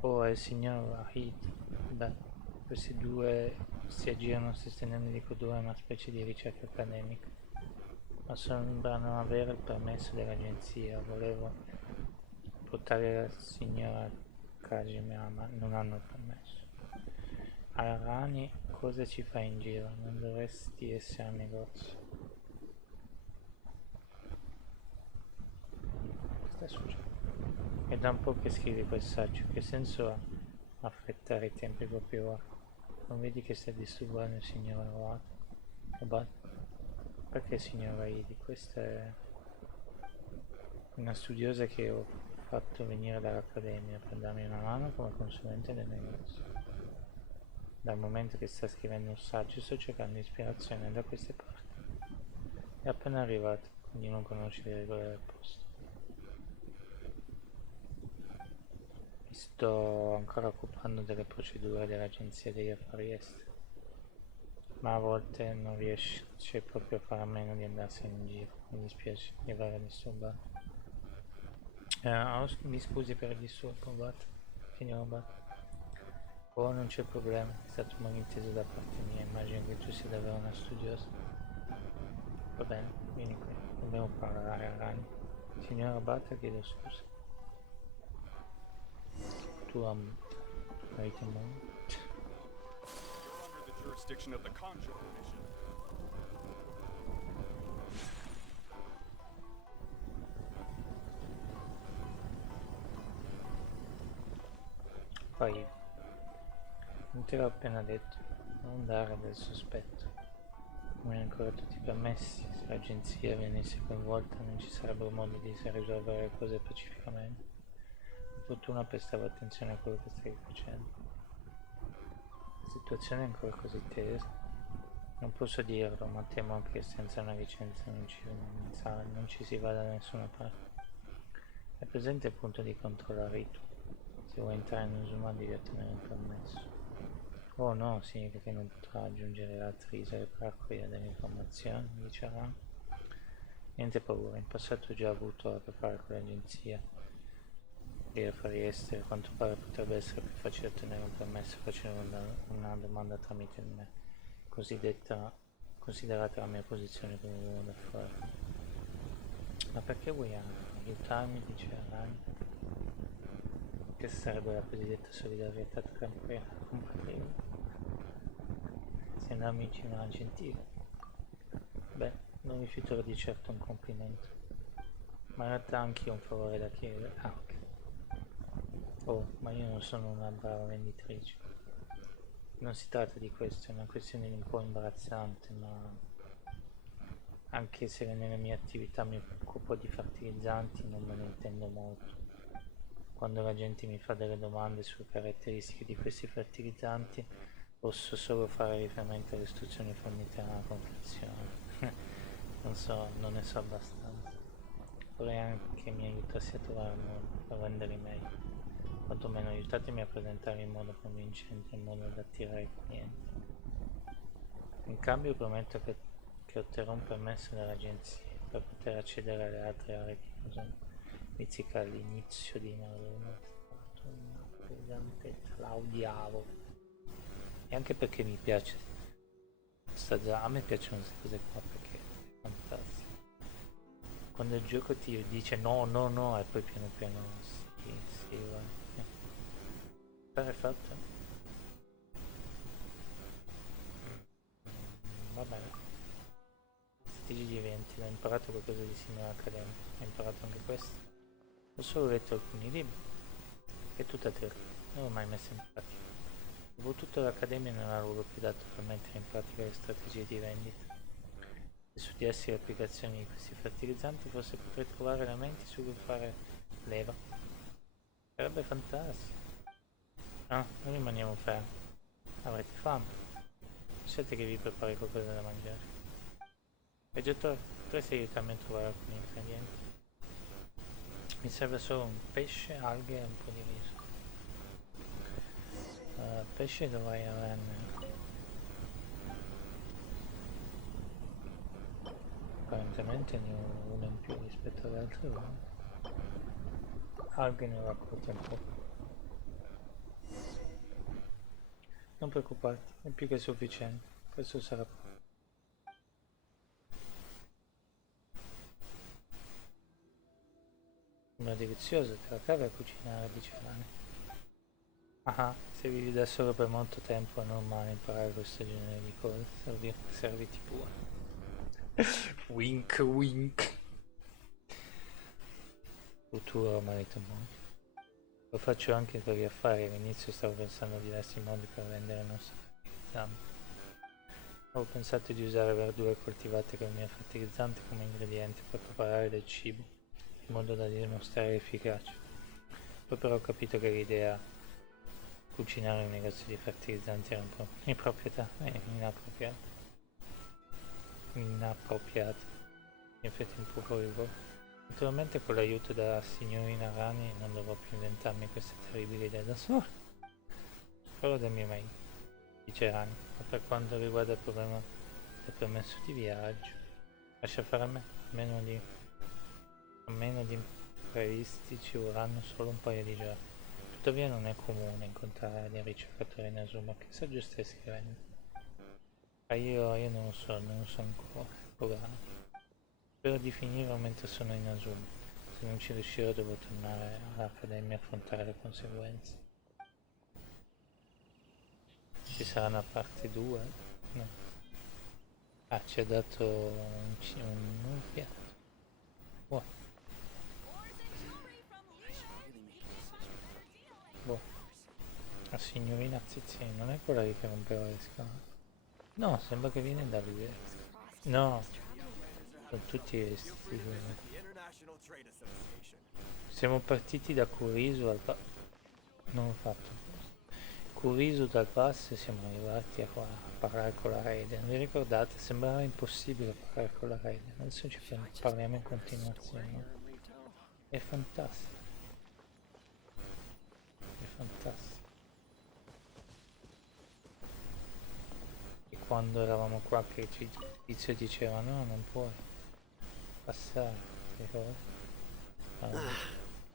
Oh, è il signor Ahid. Beh, questi due si aggirano sostenendo di produrre una specie di ricerca accademica, ma sembrano avere il permesso dell'agenzia. Volevo portare la signora Kajima, ma non hanno il permesso. Arani, cosa ci fai in giro? Non dovresti essere al negozio. Sta succedendo? È da un po' che scrivi quel saggio, che senso ha affrettare i tempi proprio ora? Non vedi che stai disturbando il signor Obad? Perché signora Idi? Questa è una studiosa che ho fatto venire dall'accademia per darmi una mano come consulente del negozio. Dal momento che sta scrivendo un saggio sto cercando ispirazione da queste parti. È appena arrivato, quindi non conosce le regole del posto. Mi sto ancora occupando delle procedure dell'Agenzia degli Affari Esteri, ma a volte non riesce proprio a fare a meno di andarsene in giro. Mi dispiace di aver disturbato. Mi scusi per il disturbo, Bat, signor Bat. Oh, non c'è problema, è stato un malinteso da parte mia, immagino che tu sia davvero una studiosa. Va bene, vieni qui, dobbiamo parlare a ragni. Signora Bat, chiedo scusa. Tu avete un mondo? You're under the jurisdiction of the Conjure Commission. Poi, non te l'ho appena detto, non dare del sospetto. Non hai ancora tutti i permessi, se l'agenzia venisse coinvolta non ci sarebbe modo di risolvere le cose pacificamente. Per fortuna prestavo attenzione a quello che stai facendo. La situazione è ancora così tesa. Non posso dirlo, ma temo che senza una licenza non ci si vada da nessuna parte. È presente il punto di controllo a rito. Se vuoi entrare in Uzuma devi ottenere un permesso. Oh no, significa che non potrà aggiungere altre isole per raccogliere delle informazioni, dice Aran. Niente paura, in passato ho già avuto a che fare con l'agenzia degli affari esteri. A quanto pare potrebbe essere più facile ottenere un permesso facendo una domanda tramite me, considerata la mia posizione come uomo d'affari. Ma perché vuoi aiutarmi, dice Aran? Che sarebbe la cosiddetta solidarietà tra compatrioti. Siamo amici ma gentili. Beh, non rifiuterò di certo un complimento. Ma in realtà anche io ho un favore da chiedere. Ah, ok. Oh, ma io non sono una brava venditrice. Non si tratta di questo, è una questione un po' imbarazzante, ma anche se nelle mie attività mi occupo di fertilizzanti non me ne intendo molto. Quando la gente mi fa delle domande sulle caratteristiche di questi fertilizzanti, posso solo fare riferimento alle istruzioni fornite nella confezione. Non ne so abbastanza. Vorrei anche che mi aiutassi a trovare un modo per renderli meglio. Quantomeno aiutatemi a presentare in modo convincente, in modo da attirare i clienti. In cambio prometto che otterrò un permesso dall'agenzia per poter accedere alle altre aree di Osama. Mizzica all'inizio di Naruto è stato una pesantezza, la odiavo. E anche perché mi piace a me piacciono queste cose qua perché è fantastico. Quando il gioco ti dice no, no, no e poi piano piano sì, va. È fatto. Va bene. Stigi di eventi, ho imparato qualcosa di simile all'accademia. Ho imparato anche questo. Ho solo letto alcuni libri. È tutta teoria, non l'ho mai messo in pratica. Dopo tutto l'accademia non avevo più dato per mettere in pratica le strategie di vendita. Se studiassi le applicazioni di questi fertilizzanti forse potrei trovare elementi su cui fare leva. Sarebbe fantastico. Ah, noi rimaniamo fermi. Avrete fame? Siete che vi prepari qualcosa da mangiare. Viaggiatore, potresti aiutarmi a trovare alcuni ingredienti? Mi serve solo un pesce, alghe e un po' di riso. Pesce dovrei averne. Apparentemente ne ho uno in più rispetto alle altre uno. Alghe ne ho raccolte un po'. Non preoccuparti, è più che sufficiente. Questo sarà. Sembra delizioso, te la cavi a cucinare, dice Rani. Ah, se vivi da solo per molto tempo è normale imparare questo genere di cose. Serviti pure. Wink wink. Futuro marito moglie. Lo faccio anche per gli affari, all'inizio stavo pensando a diversi modi per rendere il nostro fertilizzante. Avevo pensato di usare verdure coltivate con il mio fertilizzante come ingrediente per preparare del cibo, in modo da dimostrare efficacia. Poi però ho capito che l'idea cucinare un negozio di fertilizzanti era un po' inappropriata. In effetti un po' fuori. Naturalmente con l'aiuto della signorina Rani non dovrò più inventarmi queste terribili idee da solo. Farò del mio meglio, dice Rani, ma per quanto riguarda il problema del permesso di viaggio, lascia fare a me, a meno di imprevisti ci vorranno solo un paio di giorni. Tuttavia non è comune incontrare dei ricercatori in Asuma, che saggio stai scrivendo? Ma io non lo so ancora, programma. Spero di finirlo mentre sono in Asuma. Se non ci riuscirò dovrò tornare all'Accademia e affrontare le conseguenze. Ci sarà una parte 2? No. Ah, ci ha dato un fiato. Boh. Boh. La signorina Zizzini non è quella che rompeva le scale? No, sembra che viene da vedere. No. Sono tutti vestiti. Siamo partiti da Kurisu al non l'ho fatto. Kurisu dal pass e siamo arrivati a parlare con la Raiden. Vi ricordate? Sembrava impossibile parlare con la Raiden. Adesso ci parliamo in continuazione. È fantastico. È fantastico. E quando eravamo qua che il tizio diceva no, non puoi passare, ricordi?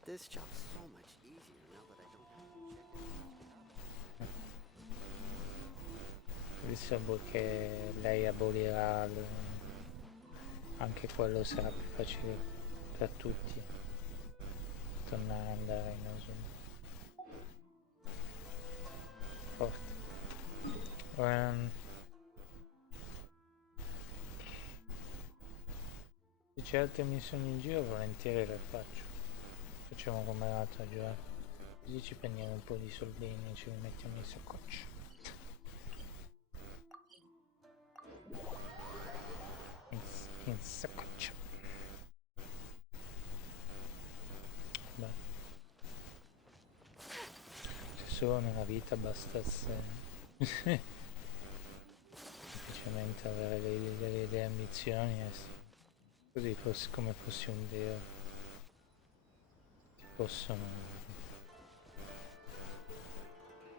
This job's so much easier now that I don't have Adesso che lei abolirà anche quello sarà più facile per tutti tornare ad andare in Asuma. Forte. Se c'è altre missioni in giro volentieri le faccio. Facciamo come l'altra giornata. Così ci prendiamo un po' di soldini e ci rimettiamo in saccoccia. In saccoccia. Beh. Se solo nella vita bastasse semplicemente avere delle idee ambizioni e così come fossi un dio ti possono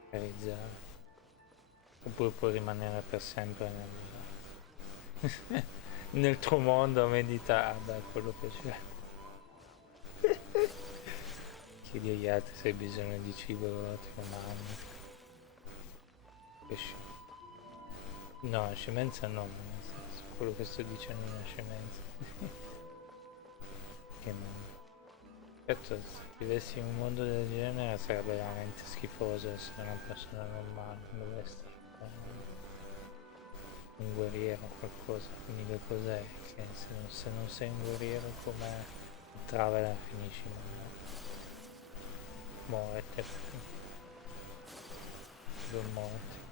realizzare, oppure puoi rimanere per sempre nel tuo mondo a meditare, quello che c'è. Chiedi agli altri se hai bisogno di cibo, loro ti lo mandano. No, scemenza no, nel senso, quello che sto dicendo è una scemenza. Che non. Certo, se vivessi in un mondo del genere sarebbe veramente schifoso essere una persona normale, dovresti fare un guerriero o qualcosa. L'unica cosa è che se non sei un guerriero come il traveler finisci morte. Due morti.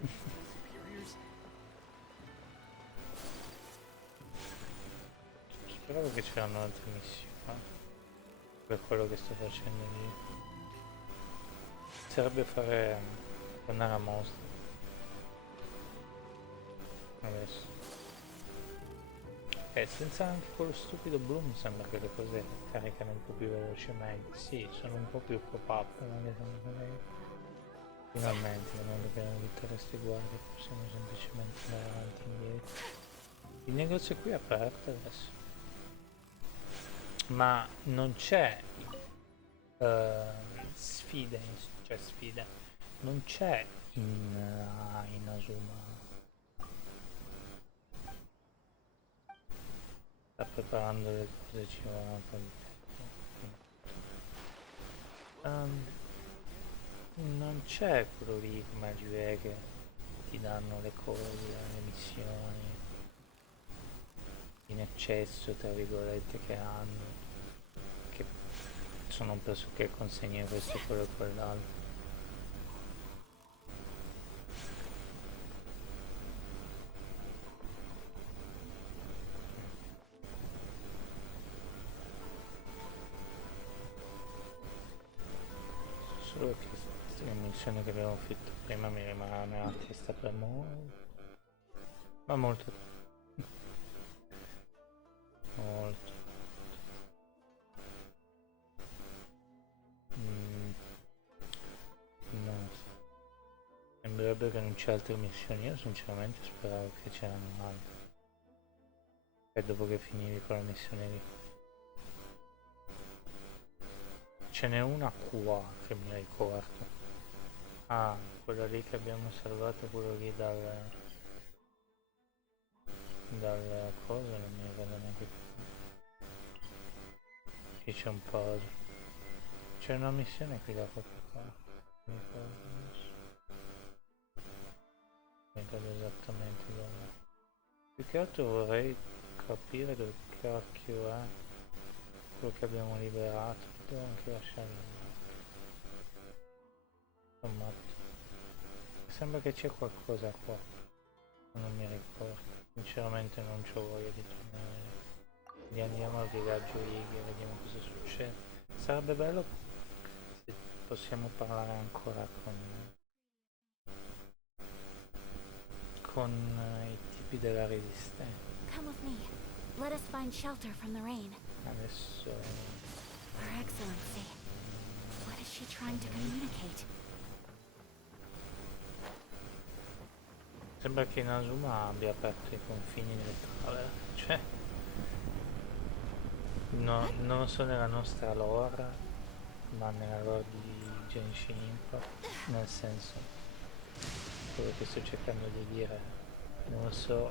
Speravo che c'erano altre missioni per quello che sto facendo lì. Serve fare tornare a mostra adesso. Senza anche quello stupido Bloom sembra che le cose caricano un po' più velocemente. Sì, sono un po' più pop-up, finalmente non dobbiamo tutte queste guardie, possiamo semplicemente andare avanti e indietro. Il negozio qui è aperto adesso, ma non c'è sfida, non c'è in Inazuma sta preparando le cose, ci vuole un po' di tempo. Non c'è quello lì come a GUE che ti danno le cose, le missioni in eccesso, tra virgolette, che hanno, che sono pressoché consegne questo, quello e quell'altro. Solo che le missioni che abbiamo fatto prima mi rimane a testa per molto, ma molto molto. Non so. Sembrerebbe che non c'è altre missioni, io sinceramente speravo che c'erano altre. E dopo che finivi con la missione lì. Ce n'è una qua che mi ricordo. Ah, quella lì che abbiamo salvato, quello lì dal coso, non mi ricordo neanche più. Qui c'è un puzzle. C'è una missione qui da qualche parte. Non mi ricordo adesso. Non mi ricordo esattamente dove. Più che altro vorrei capire dove cacchio è quello che abbiamo liberato. Devo anche lasciare. Insomma, sembra che c'è qualcosa qua. Non mi ricordo. Sinceramente non c'ho voglia di tornare. Quindi andiamo al villaggio Ighi e vediamo cosa succede. Sarebbe bello se possiamo parlare ancora con i tipi della resistenza. Come with me. Let us find shelter from the rain. Adesso Her Excellency. What is she trying to communicate? sembra che Inazuma abbia aperto i confini del Traveler. Cioè no, non so nella nostra lore, ma nella lore di Genshin Impact, nel senso, quello che sto cercando di dire, non so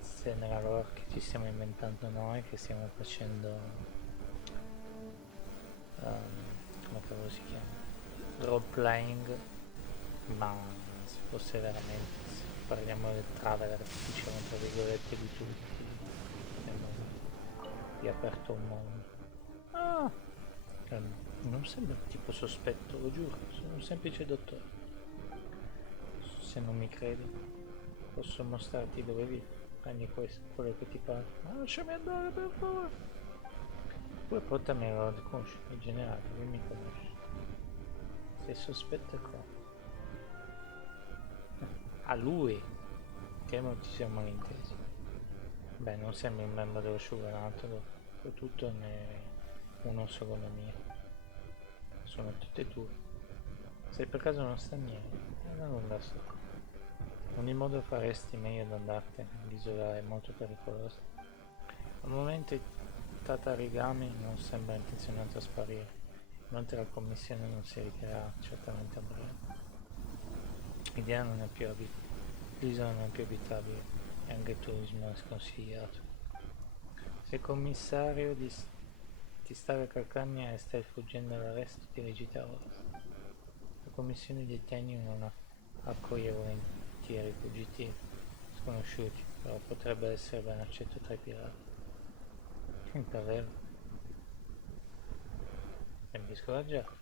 se nella lore che ci stiamo inventando noi, che stiamo facendo, come cavolo si chiama, role playing, ma se fosse veramente, se parliamo del Traveler, diciamo tra virgolette di tutti, di aperto un mondo. Ah! Non sembra tipo sospetto, lo giuro, sono un semplice dottore. Se non mi credi, posso mostrarti dove vivo. Prendi questo, quello che ti pare. Ma lasciami andare per favore. Poi portami a conosci, in generale, lui mi conosce. Se sospetto è qua. A lui! Che non ci siamo malintesi. Beh, non sembri un membro dello shogunato, soprattutto ne uno secondo me. Sono tutte tue. Sei per caso uno straniero? Non andarsene. In ogni modo faresti meglio ad andartene, l'isola è molto pericolosa. Al momento il Tatarigami non sembra intenzionato a sparire, inoltre la commissione non si ritirerà certamente a breve. L'idea non è più l'isola non è più abitabile e anche il turismo è sconsigliato. Se il commissario ti stava a Calcagna e stai fuggendo dall'arresto, dirigiti a ovest. La commissione detiene non accoglie volentieri fuggitivi sconosciuti, però potrebbe essere ben accetto tra i pirati. Davvero? Sembri scoraggiato?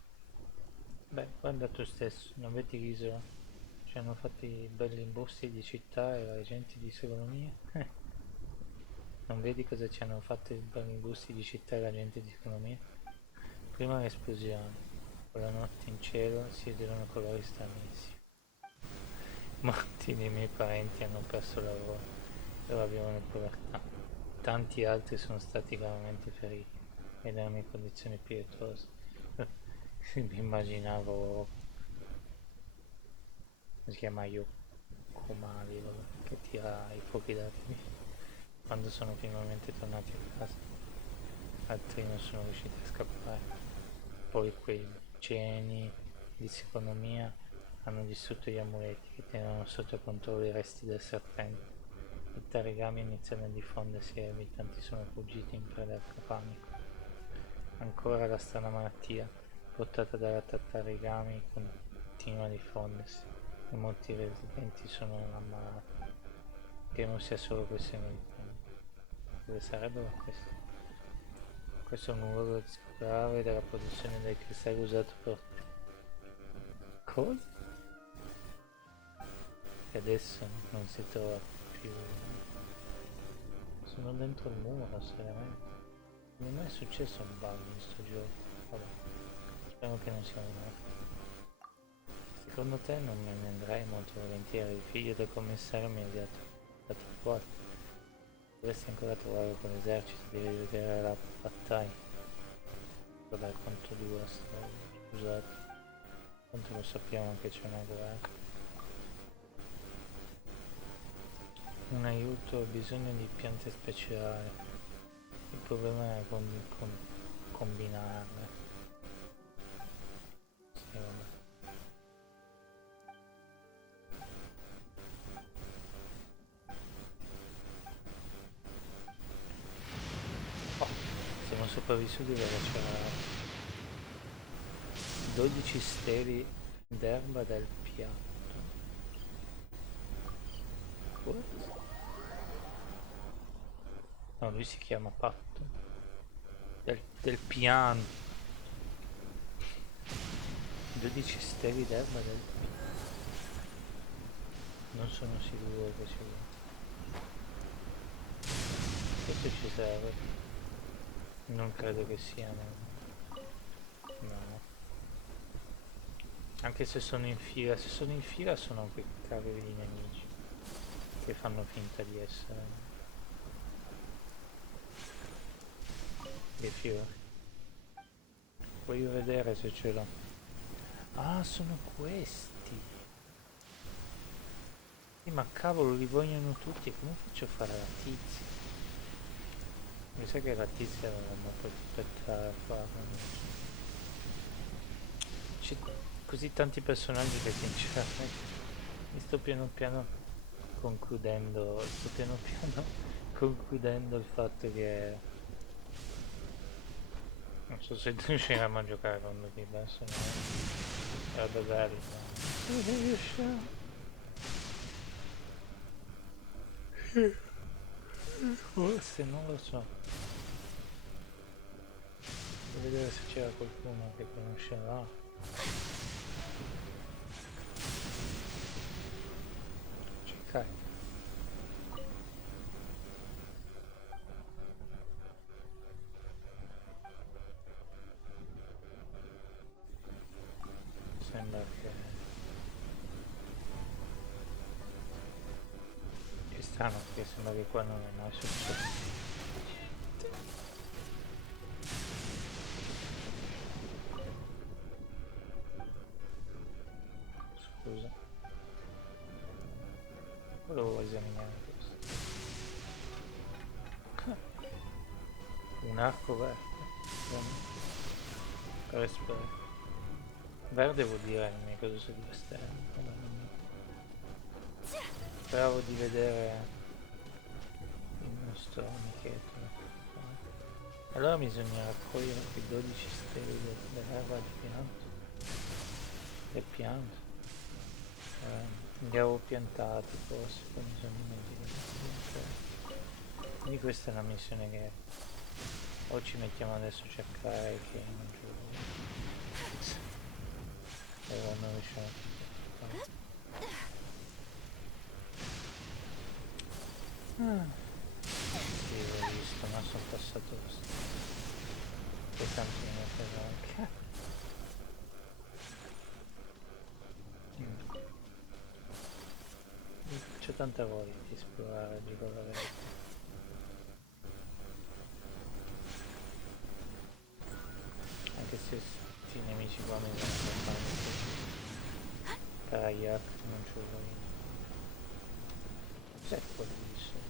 Beh, guarda tu stesso, non vedi l'isola? Ci hanno fatti belli imbusti di città e agenti di economia? Non vedi cosa ci hanno fatto i belli imbusti di città e agenti di economia? Prima l'esplosione, quella notte in cielo si vedono colori stranissimi. Molti dei miei parenti hanno perso il lavoro e ora vivono in povertà. Tanti altri sono stati gravemente feriti ed erano in condizioni pietose. Mi immaginavo, si chiama Yokomari, che tira i fuochi d'artificio quando sono finalmente tornati a casa. Altri non sono riusciti a scappare. Poi quei geni di economia hanno distrutto gli amuleti che tenevano sotto controllo i resti del serpente. I tarigami iniziano a diffondersi e i abitanti sono fuggiti in preda al panico. Ancora la strana malattia portata dalla tarigami continua a diffondersi e molti residenti sono ammalati. Che non sia solo questione di tempo. Dove sarebbero questi? Questo è un luogo grave della produzione del cristallo usato per... Cosa? E adesso non si trova più... Sono dentro il muro, seriamente. Non è mai successo un bug in sto gioco. Vabbè. Spero che non sia un altro. Secondo te non me ne andrai molto volentieri? Il figlio del commissario mi ha dato fuori. Dovresti ancora trovarlo con l'esercito, devi vedere la battaglia. Vabbè, quanto dura sta... Scusate. Quanto lo sappiamo che c'è una guerra. Un aiuto, ho bisogno di piante speciali. Il problema è combinarle. Sì, vabbè. Oh, siamo sopravvissuti perché c'era 12 steli d'erba del piatto. What? No, lui si chiama Patto. Del piano. 12 steli d'erba del piano. Non sono sicuro che ci questo ci serve. Non credo che siano. No. Anche se sono in fila. Se sono in fila sono quei cavoli di nemici che fanno finta di essere dei fiori. Voglio vedere se ce l'ho. Ah, sono questi. Sì, ma cavolo, li vogliono tutti. Come faccio a fare la tizia? Mi sa che la tizia non può aspettare a farlo. C'è così tanti personaggi che sinceramente mi sto piano piano concludendo il fatto che non so se riusciremo a giocare con lui, penso no. Sarebbe bello. Forse non lo so. Devo vedere se c'era qualcuno che conosceva. Cercare. Sembra che... È strano perché sembra che qua non è mai successo. Scusa. Volevo esaminare questo. Un arco verde. Per verde vuol dire nemmeno cosa sono due stelle. Speravo di vedere il nostro amichetto. Allora bisogna raccogliere quei 12 stelle dell'erba di pianto. Del pianto. Li avevo piantati forse, poi mi sono dimenticato. Quindi questa è una missione che o ci mettiamo adesso a cercare che non gioco. Allora non riusciamo a fare. Sì, l'ho visto, ma sono passato poi tanto mi ha preso anche. C'è tanta voglia di esplorare, di lavorare. Anche se i nemici qua mi vengono a fare per Ayak non ce lo voglio. Cos'è quello di sotto?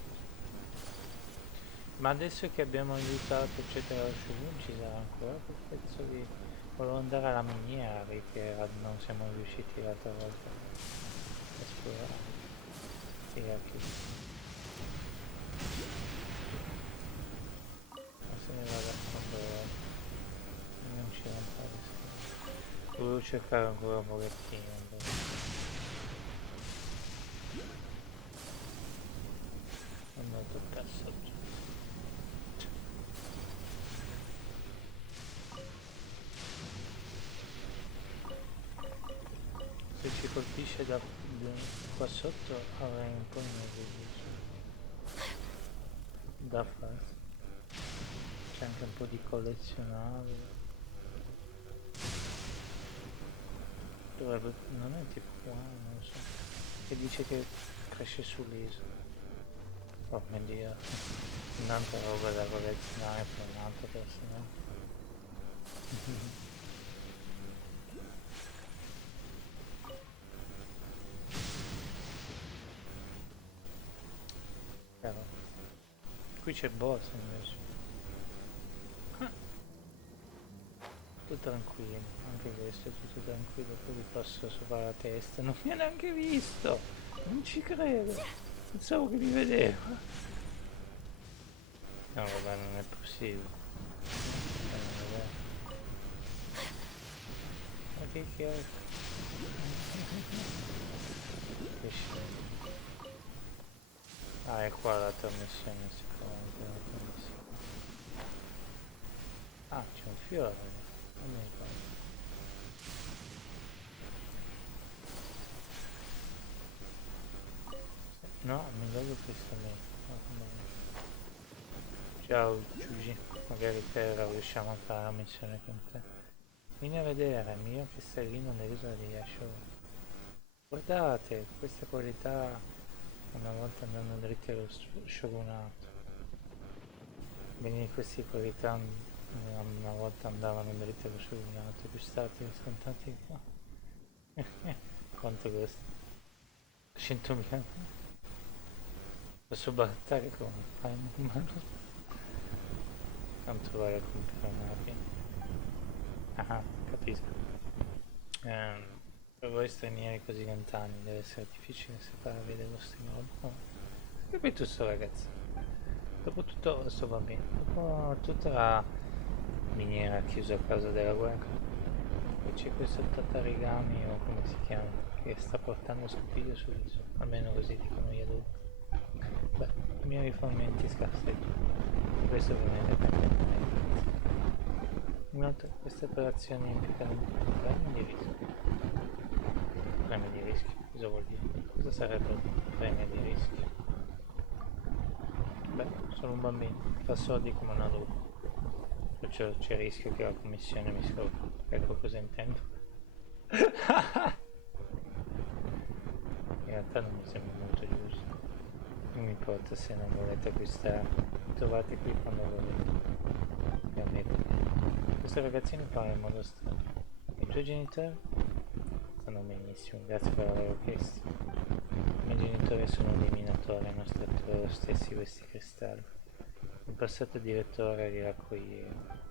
Ma adesso che abbiamo aiutato eccetera Shogun ci sarà ancora quel pezzo di Volevo andare alla miniera che non siamo riusciti l'altra volta a esplorare. Sì, anche ma se ne vada quando non ci rompare. Volevo cercare ancora un pochettino. Non toccare sotto. Se ci colpisce da qua sotto avrei un po' da fare. C'è anche un po' di collezionabili. Dovrebbe, non è tipo qua, non lo so. Che dice che cresce sull'isola. Oh mio dio. Un'altra roba da collezionare per un altro personaggio. Però qui c'è il boss invece. Tutto tranquillo, anche questo è tutto tranquillo, poi vi passo sopra la testa, non mi ha neanche visto, non ci credo, pensavo che mi vedeva. No vabbè, non è possibile. Ma che cazzo? Che scemo. Ah, è qua la trasmissione, sicuramente la trasmissione. Ah, c'è un fiore. Non mi ricordo. No, mi vedo questo me. Ciao Giugi, magari per riusciamo a fare la missione con te. Vieni a vedere il mio castellino nell'isola di Assurdo. Guardate, questa qualità una volta andando dritti allo shogunato. Quindi queste qualità una volta andavano dritti allo shogunato, quest'altri sono tanti qua. Quanto costa? 100.000. Posso battare come fai? Quanto vale a comprare un'api? Ah, capisco. Per voi stranieri così lontani deve essere difficile separarvi dai vostri modi. Oh, capito sto ragazzo? Dopotutto sto bambino, dopo tutta la miniera chiusa a causa della guerra, e c'è questo tatarigami o come si chiama, che sta portando scompiglio sull'isola, almeno così dicono gli adulti. Beh, i miei riformamenti scarseggiano, questo ovviamente perché inoltre queste operazioni implicano un premio di rischio. Premio di rischio? Cosa vuol dire? Cosa sarebbe un premio di rischio? Beh, sono un bambino, fa soldi come un adulto. Perciò c'è il rischio che la commissione mi scopra. Ecco cosa intendo. In realtà non mi sembra molto giusto. Non mi importa se non volete acquistare. Trovate qui quando volete. Mi ammetto. Questo ragazzino parla in modo strano. I tuoi genitori? Stanno benissimo, grazie per aver chiesto. I miei genitori sono dei minatori, hanno estratto loro stessi questi cristalli. Il passato direttore li raccoglieva.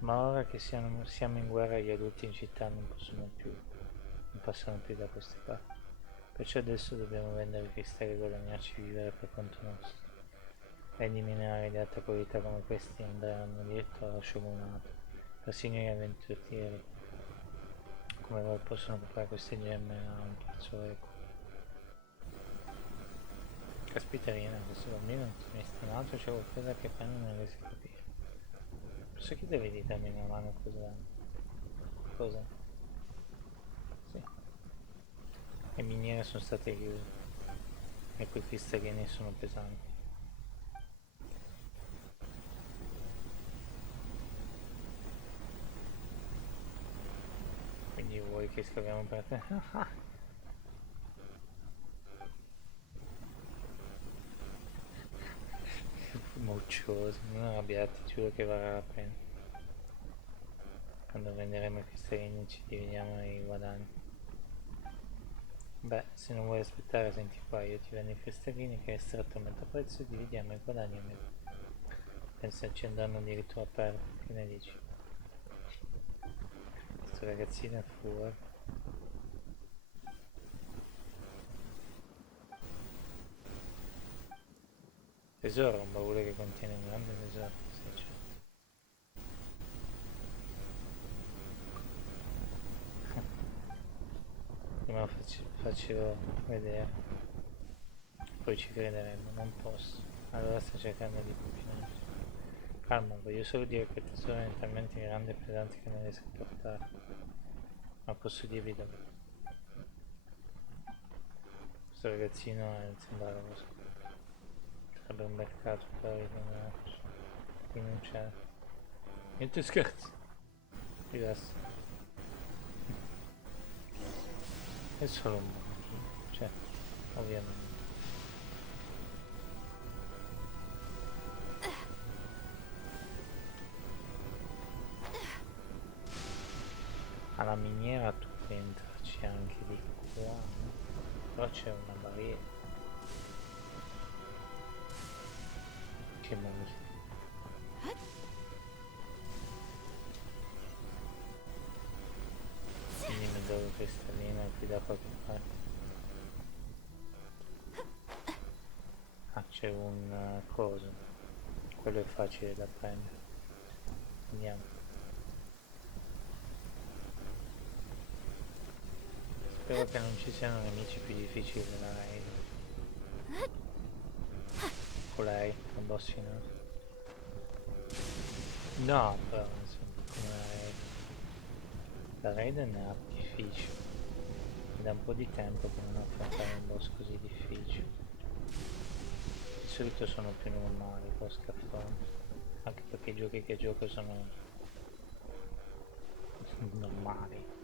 Ma ora che siamo in guerra gli adulti in città non passano più da queste parti. Perciò adesso dobbiamo vendere i cristalli e guadagnarci vivere per conto nostro. E di minerali di alta qualità come questi andranno diretto allo shogunato. Per signori avventurieri come voi possono comprare queste gemme a un prezzo equo. Caspiterina, questo bambino mi è stranato, c'è qualcosa che appena non riesco a capire. Posso chiedervi di darmi una mano cosa? Cosa? Sì. Le miniere sono state chiuse e quei cristallini sono pesanti. Quindi vuoi che scaviamo per te? Moccioso, non arrabbiate, giuro che varrà la pena. Quando venderemo i cristallini ci dividiamo i guadagni. Beh, se non vuoi aspettare, senti qua, io ti vendo i cristallini che hai estratto a metà prezzo e dividiamo i guadagni a metà. Pensaci andando addirittura a perdere, che ne dici? Questo ragazzino è fuori. Tesoro, un baule che contiene un grande tesoro. Sì, c'è. Prima faccio vedere, poi ci crederemo, non posso. Allora sto cercando di combinare. Calma, voglio solo dire che il tesoro è talmente grande e pesante che non riesco a portare. Ma posso dirvi dove. Questo ragazzino sembra rosa. Sarebbe un mercato poi qui non c'è. Niente scherzi. Diverso. È solo un mondo. Cioè, ovviamente. Alla miniera tu puoi entrarci anche di qua, no? Però c'è una barriera. Che musica. Quindi mi do cristallino qui da qualche parte. Ah, c'è un coso. Quello è facile da prendere. Andiamo. Spero che non ci siano nemici più difficili della raid. Con lei, un boss finale. No, però insomma, come la raid. La raid ne ha difficile. Da un po' di tempo che non affrontare un boss così difficile. Di solito sono più normali, con scaffoni. Anche perché i giochi che gioco sono normali.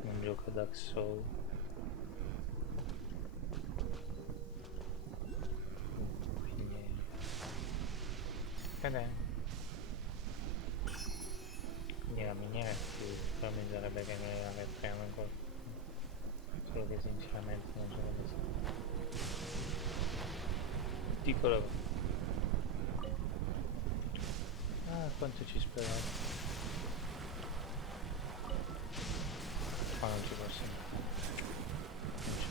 Non gioco Dark Souls. Quindi... Quindi la miniera è più... però mi sarebbe che noi la mettiamo ancora. Solo che sinceramente non so come sia. Piccolo. Ah, quanto ci speravo. Ma non ci posso andare. Non c'è.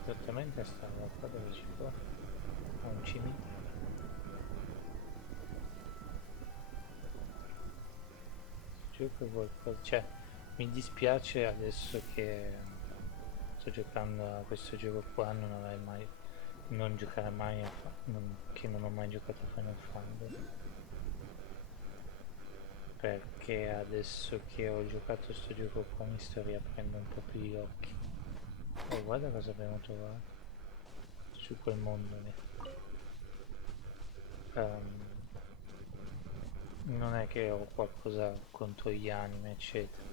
Esattamente stavo qua dove ci può. A un cimitero. Gioco qualcosa. Cioè, mi dispiace adesso che sto giocando a questo gioco qua, non avrei mai. Non giocare mai a che non ho mai giocato a Final Fantasy. Perché adesso che ho giocato sto gioco qua mi sto riaprendo un po' più gli occhi. Oh, guarda cosa abbiamo trovato su quel mondo lì. Non è che ho qualcosa contro gli anime eccetera,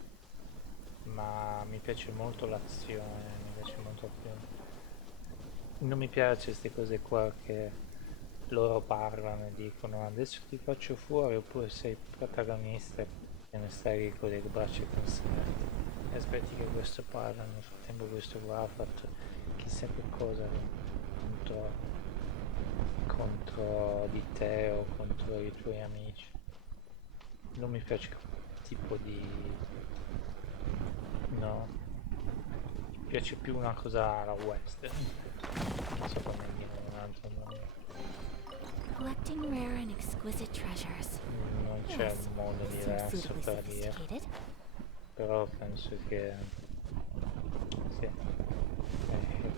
ma mi piace molto l'azione, mi piace molto più. Non mi piace queste cose qua che loro parlano e dicono adesso ti faccio fuori, oppure sei protagonista e ne stai con le braccia conserte e aspetti che questo parla, nel frattempo questo qua ha fatto chissà che cosa contro di te o contro i tuoi amici. Non mi piace quel tipo di... no, mi piace più una cosa alla western, non so come dire un altro nome. Collecting rare and exquisite treasures. Non c'è un modo diverso per dire, però penso che sì, è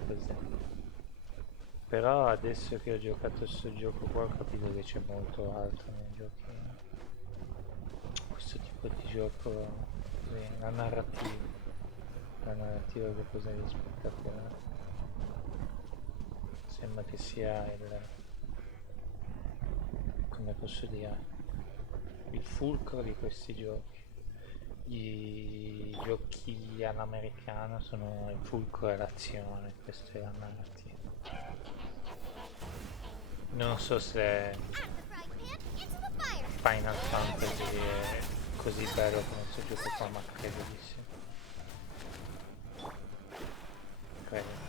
così. Però adesso che ho giocato sto gioco qua ho capito che c'è molto altro nei giochi, questo tipo di gioco, sì, la narrativa è qualcosa di spettacolare. Sembra che sia come posso dire, il fulcro di questi giochi. I giochi all'americana sono il fulcro e l'azione, questa è la narrativa. Non so se Final Fantasy è così bello come questo gioco qua, ma credo di sì. Credo.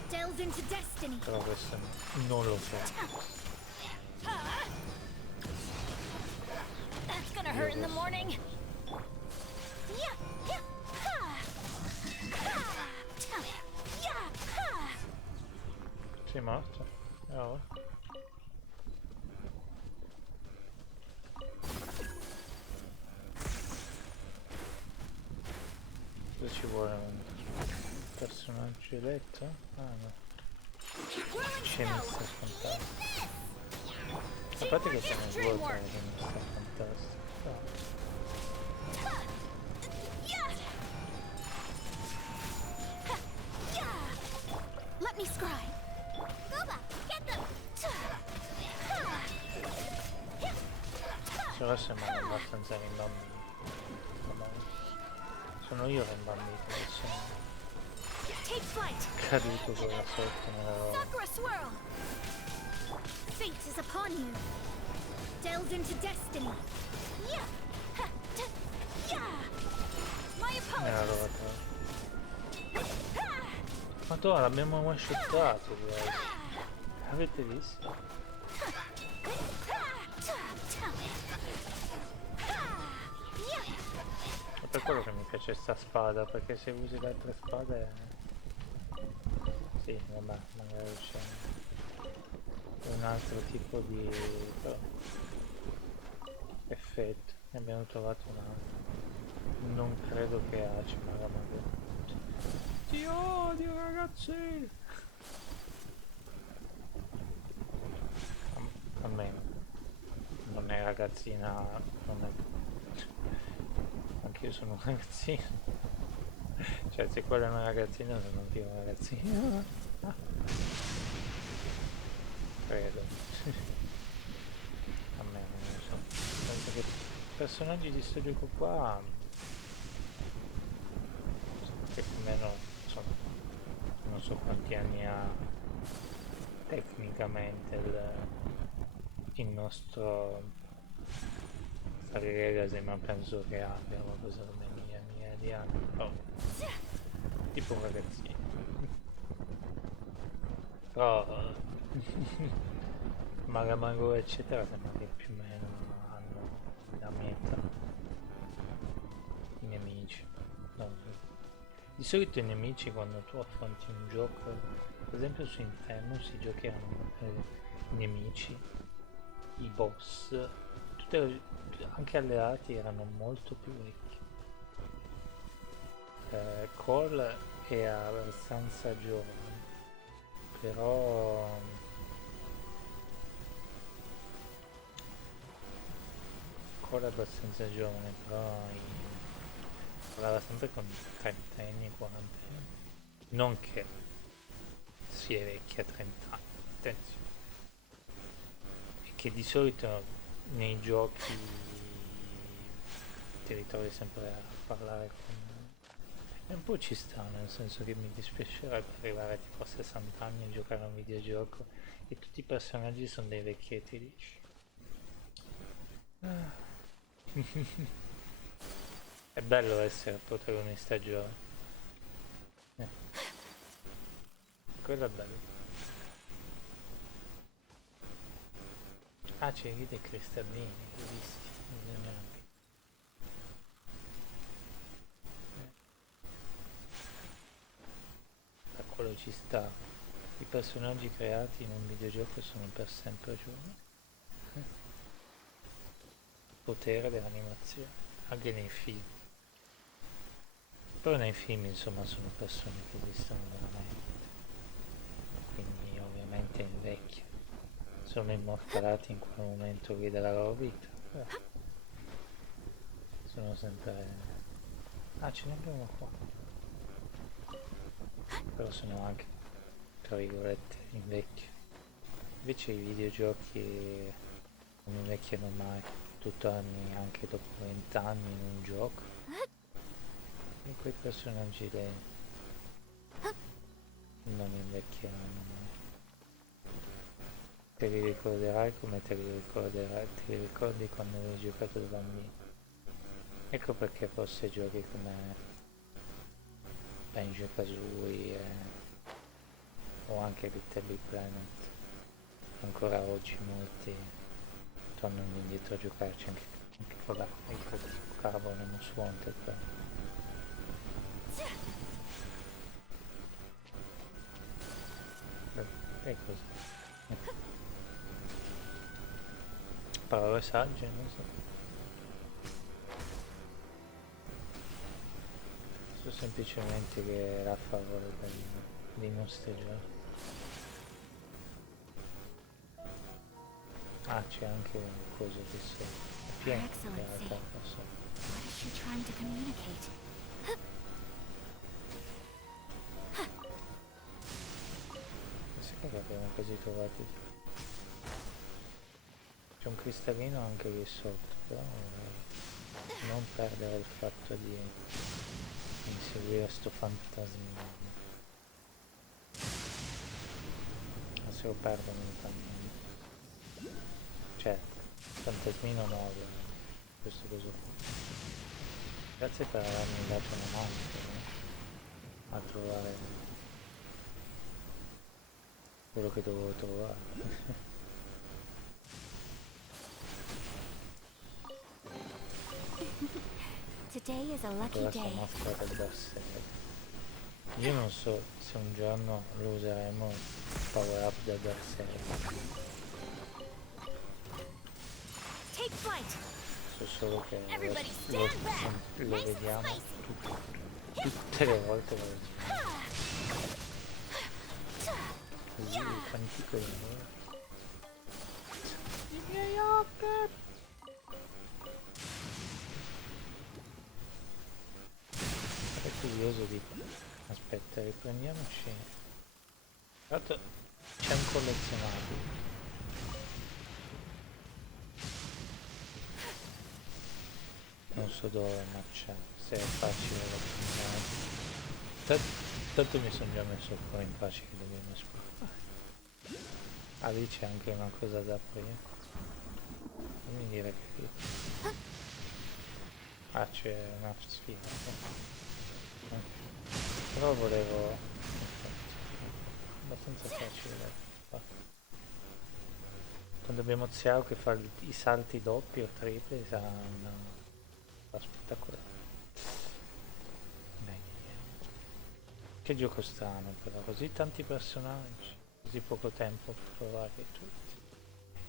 Però questo non lo so. in the morning. Sei morto? Oh. Cosa ci vuole un personaggio eletto? Ah no. Scenista spontanea. A parte che sono vuota che non sta fantastico. Let me scry. Gooba, get them! Però sembrano abbastanza rimbambiti. Vabbè. Sono io rimbambito, sono Take flight. caduto con la sorte nella roba. Sakura swirl. Fate is upon you. Delved into destiny. Yeah. My Nella apologies. roba. Madonna, l'abbiamo one-shottato, direi. Avete visto? È per quello che mi piace sta spada, perché se usi le altre spade... Sì, vabbè, magari c'è un altro tipo di però, effetto. Ne abbiamo trovato un altro. Non credo che Aci magari. Ti odio, ragazzi! Almeno non è ragazzina, non è... Anch'io sono un ragazzino. Cioè, se quella è una ragazzina, sono anch'io un ragazzino. Credo. A me non lo so. Penso che i personaggi di sto gioco qua, che più o meno sono, non so quanti anni ha tecnicamente il nostro Legacy, ma penso che abbia qualcosa come mia di anni. Oh. Tipo un ragazzino. Però Magamago eccetera sembra che più o meno hanno la mia età. I nemici. No. Di solito i nemici quando tu affronti un gioco, per esempio su Infamous i giochi erano i nemici, i boss, anche alleati erano molto più vecchi. Cole è abbastanza giovane, però Cole è abbastanza giovane, però parlava sempre con 30 anni, 40 anni. Non che si è vecchi a 30 anni, attenzione. È che di solito nei giochi ti ritrovi sempre a parlare con... E un po' ci sta, nel senso che mi dispiacerebbe arrivare tipo a 60 anni e giocare a un videogioco e tutti i personaggi sono dei vecchietti, dici. È bello essere protagonista giovane. Quello è bello. Ah, c'è i dei cristallini, li ho visti. Bisogna anche. Da quello ci sta. I personaggi creati in un videogioco sono per sempre giovani. Potere dell'animazione, anche nei film. Però nei film insomma sono persone che esistono veramente. Quindi ovviamente invecchiano. Sono immortalati in quel momento lì della loro vita. Sono sempre... Ah, ce ne abbiamo qua. Però sono anche, tra virgolette, invecchi. Invece i videogiochi non invecchiano mai. Tu torni anche dopo 20 anni in un gioco. E quei personaggi lì non invecchieranno mai. Te li ricorderai come te li ricordi quando avevi giocato da bambino. Ecco perché forse giochi come Banjo-Kazooie o anche Little Big Planet ancora oggi molti tornano indietro a giocarci, anche Anche vabbè, ecco tipo carbone most wanted però. E così. Parole sagge, non so. So semplicemente che era a favore dei nostri giochi. Ah, c'è anche un coso che so. È pieno in realtà, non so. What is she trying to communicate? Sì che abbiamo quasi trovati. C'è un cristallino anche lì sotto, però non perdere il fatto di inseguire sto fantasmino. Ma se lo perdono intanto. Cioè, fantasmino no, questo coso qua. Grazie per avermi dato una mano a trovare quello che dovevo trovare. Today is a lucky Ora day. sono stato da sé. Io non so se un giorno lo useremo il power up da berserk. Take flight. So solo che Everybody stand back. lo Nice and vediamo spicy. tutte le volte lo vediamo. Così quantico di noi. I miei occhi! È curioso di... Aspetta, riprendiamoci. Tra l'altro c'è un collezionabile. Non so dove, ma c'è. Se è facile da prendere. Tanto mi sono già messo qua in pace che dobbiamo esplorare. Ah, lì c'è anche una cosa da aprire. Non mi dire che qui. Ah, c'è una sfida. Però volevo... abbastanza facile da fare. Quando abbiamo Xiao che fa i salti doppi o tripli sarà spettacolare. Beh, che gioco strano però, così tanti personaggi, così poco tempo per provarli tutti.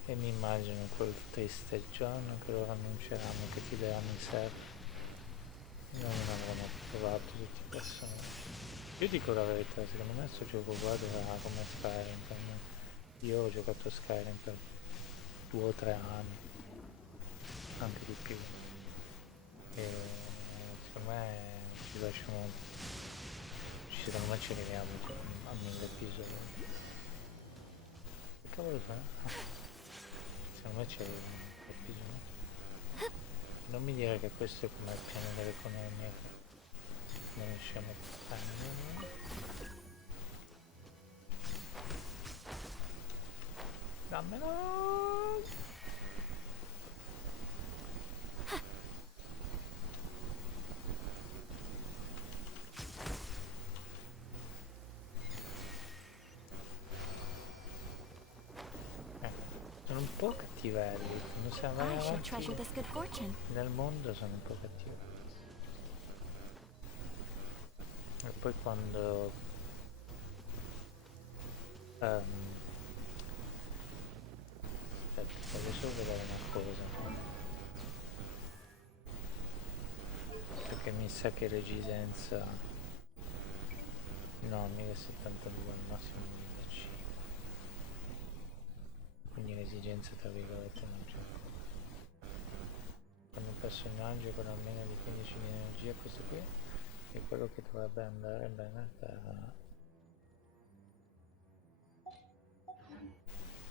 E mi immagino quel triste giorno che loro annunceranno che ti daranno i server. Non avranno provato tutti i personaggi. Io dico la verità, secondo me questo gioco qua doveva come Skyrim per me. Io ho giocato a Skyrim per 2 o 3 anni, anche di più. E secondo me ci lasciamo, secondo me ci arriviamo a 1000 episodi. Che cavolo fa? Secondo me ci arriviamo a 1000 episodi. Non mi dire che questo è come il piano dell'economia che non riusciamo a prendere. Dammelo! Sono un po' cattivelli, quando siamo I should avanti treasure this good fortune. nel mondo sono un po' cattivelli. E poi quando aspetta, voglio solo vedere una cosa, no? Perché mi sa che l'esigenza no, 1072 al massimo 1500, quindi l'esigenza tra virgolette non c'è. Quando un personaggio con almeno di 15 di energia, questo qui è quello che dovrebbe andare bene per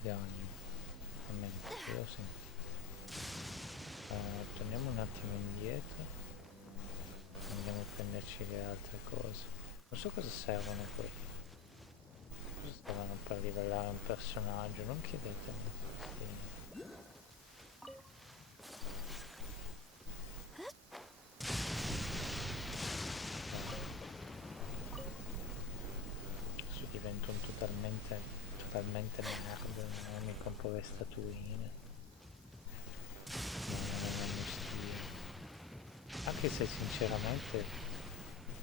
danni, almeno io ho sentito. Torniamo un attimo indietro, andiamo a prenderci le altre cose. Non so cosa servono poi, cosa servono per livellare un personaggio, non chiedetemi. Adesso divento un totalmente nerd, non mi compro le statuine, non Anche se sinceramente,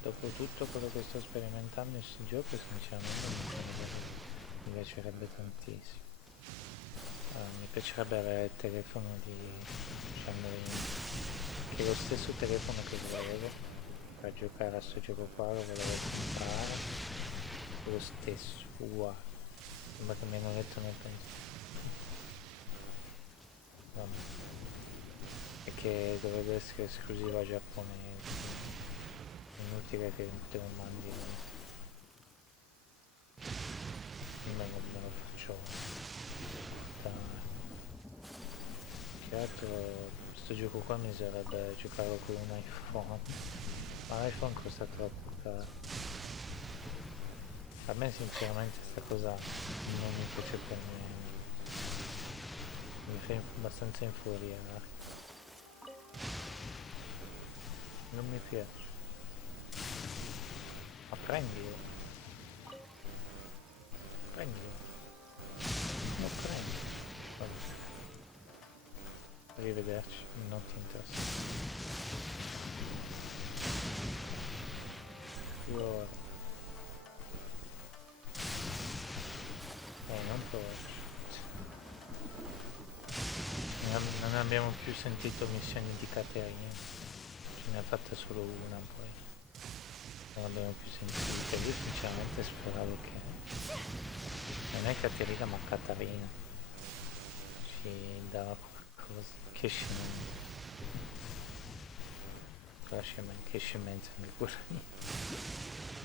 dopo tutto quello che sto sperimentando in questo gioco, sinceramente mi piacerebbe tantissimo. Mi piacerebbe avere il telefono di che è lo stesso telefono che volevo per giocare a sto gioco qua, lo volevo comprare, lo stesso, uguale. Sembra che mi hanno detto nel pensiero. Vabbè. E che dovrebbe essere esclusiva giapponese. Inutile che te lo mandi. Me lo faccio. Dai. Che altro sto gioco qua mi sarebbe giocarlo con un iPhone. Ma l'iPhone costa troppo caro. A me sinceramente sta cosa non mi piace per niente. Mi fa abbastanza infuriare. Non mi piace. Ma prendilo. Prendilo. Lo prendi. Vabbè. Arrivederci, non ti interessa. Io... non provo. Non abbiamo più sentito missioni di Caterina. Ce ne ha fatta solo una poi. Non abbiamo più sentito. Io sinceramente speravo che... Non è Caterina ma Catarina. Ci dava qualcosa. Che scemenza. Che scemenza mi cura.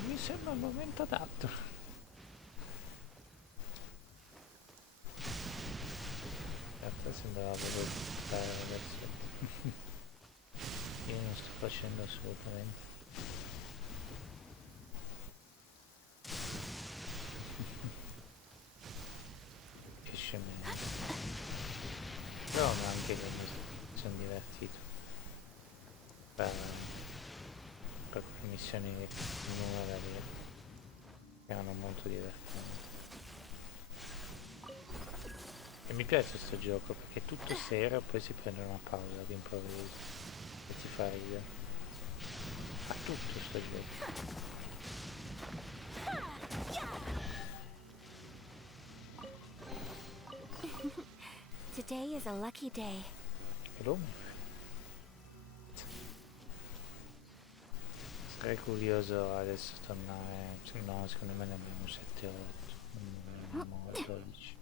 Mi sembra il momento adatto. Sembrava proprio buttare adesso. Io non sto facendo assolutamente. Che scemenza. Però anche che mi sono divertito per quelle missioni nuove da dire, che erano molto divertenti. E mi piace sto gioco perché tutto serio poi si prende una pausa d'improvviso e ti fa ridere. Fa tutto sto gioco. Today is a lucky day. Sarei curioso adesso tornare. No, secondo me ne abbiamo 7 o 8. Non abbiamo 12.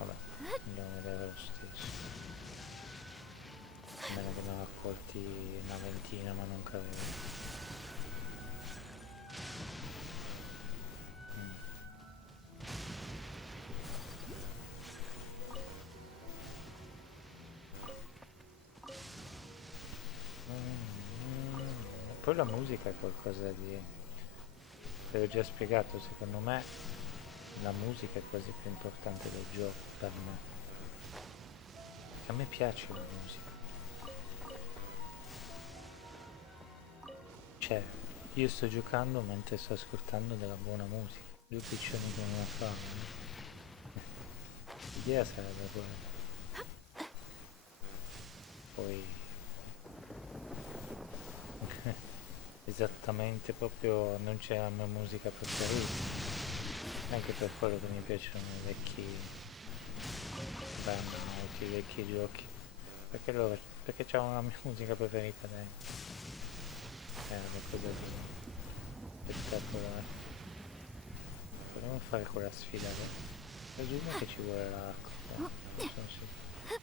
Vabbè, andiamo a vedere lo stesso. A meno che ne ho raccolti una ventina, ma non credo. Poi la musica è qualcosa di... Te l'ho già spiegato, secondo me la musica è quasi più importante del gioco per me. A me piace la musica. Cioè, io sto giocando mentre sto ascoltando della buona musica. Due piccioni con una fame. L'idea sarebbe quella. Poi... esattamente, proprio non c'è la mia musica preferita. Anche per quello che mi piacciono i vecchi i vecchi giochi, perché c'hanno la mia musica preferita dentro. Una cosa spettacolare. Vogliamo fare quella sfida adesso. Presumo che ci vuole l'arco. Non sono sicuro.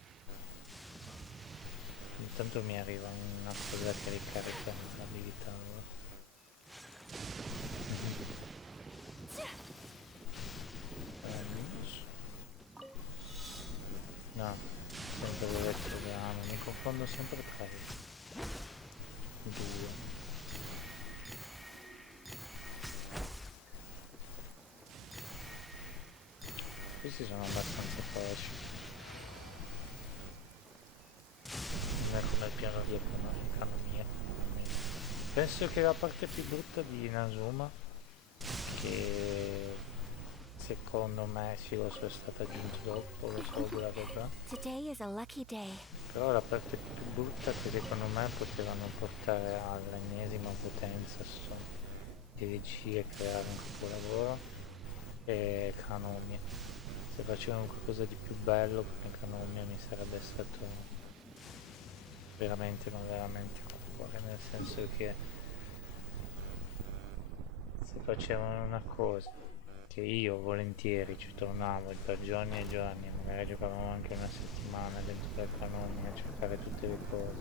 Intanto mi arriva una cosa che ricarica l'abilità. No, sempre dove troviamo, mi confondo sempre tra i due. Questi sono abbastanza facili. Non è come il piano di economia. Penso che la parte più brutta di Inazuma, che secondo me sì, lo so, è stato aggiunto dopo, lo so, bla bla bla. Today is a lucky day. Però la parte più brutta è che secondo me potevano portare all'ennesima potenza di regia e creare un capolavoro e Kanomia. Se facevano qualcosa di più bello come Kanomia mi sarebbe stato veramente, ma veramente cuore, nel senso che se facevano una cosa che io volentieri ci tornavo per giorni e giorni, magari giocavamo anche una settimana dentro la Kanomia a cercare tutte le cose.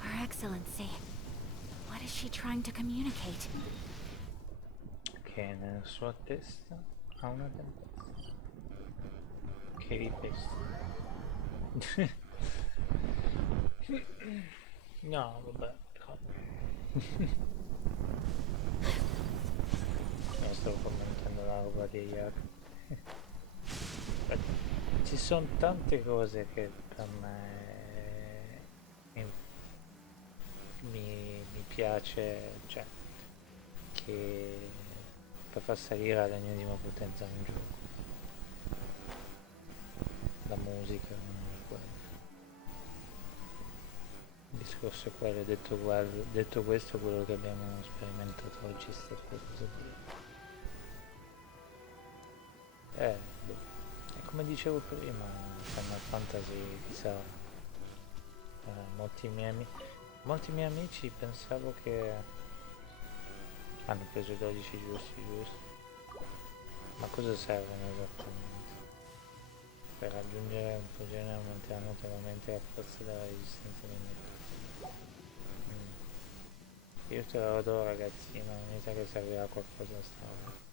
Her Excellency, what is she trying to communicate? Che nella sua testa ha una tempesta che ripesta. No, vabbè, però. Non stavo commentando la roba degli altri. Ci sono tante cose che per me mi piace, cioè, che per far salire all'ennesima potenza un gioco. La musica, non è quello. Il discorso è quello, detto questo, quello che abbiamo sperimentato oggi è stato qualcosa di... boh. E come dicevo prima, Final Fantasy, chissà, molti miei amici pensavo che hanno preso i 12 giusti, ma cosa servono esattamente? Per raggiungere un tuo genere aumentare notevolmente la forza della resistenza nemica. Io te la do ragazzino, mi sa che servirà qualcosa a sta roba.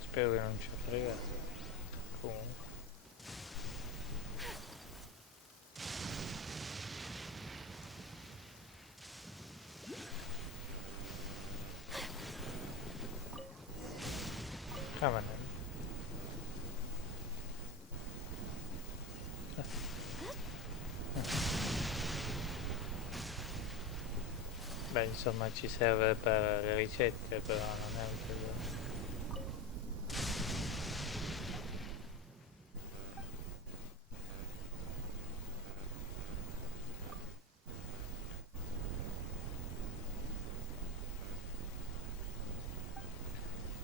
Spero che non ci frega. Comunque. Cavolo. Beh, insomma ci serve per le ricette, però non è un tesoro.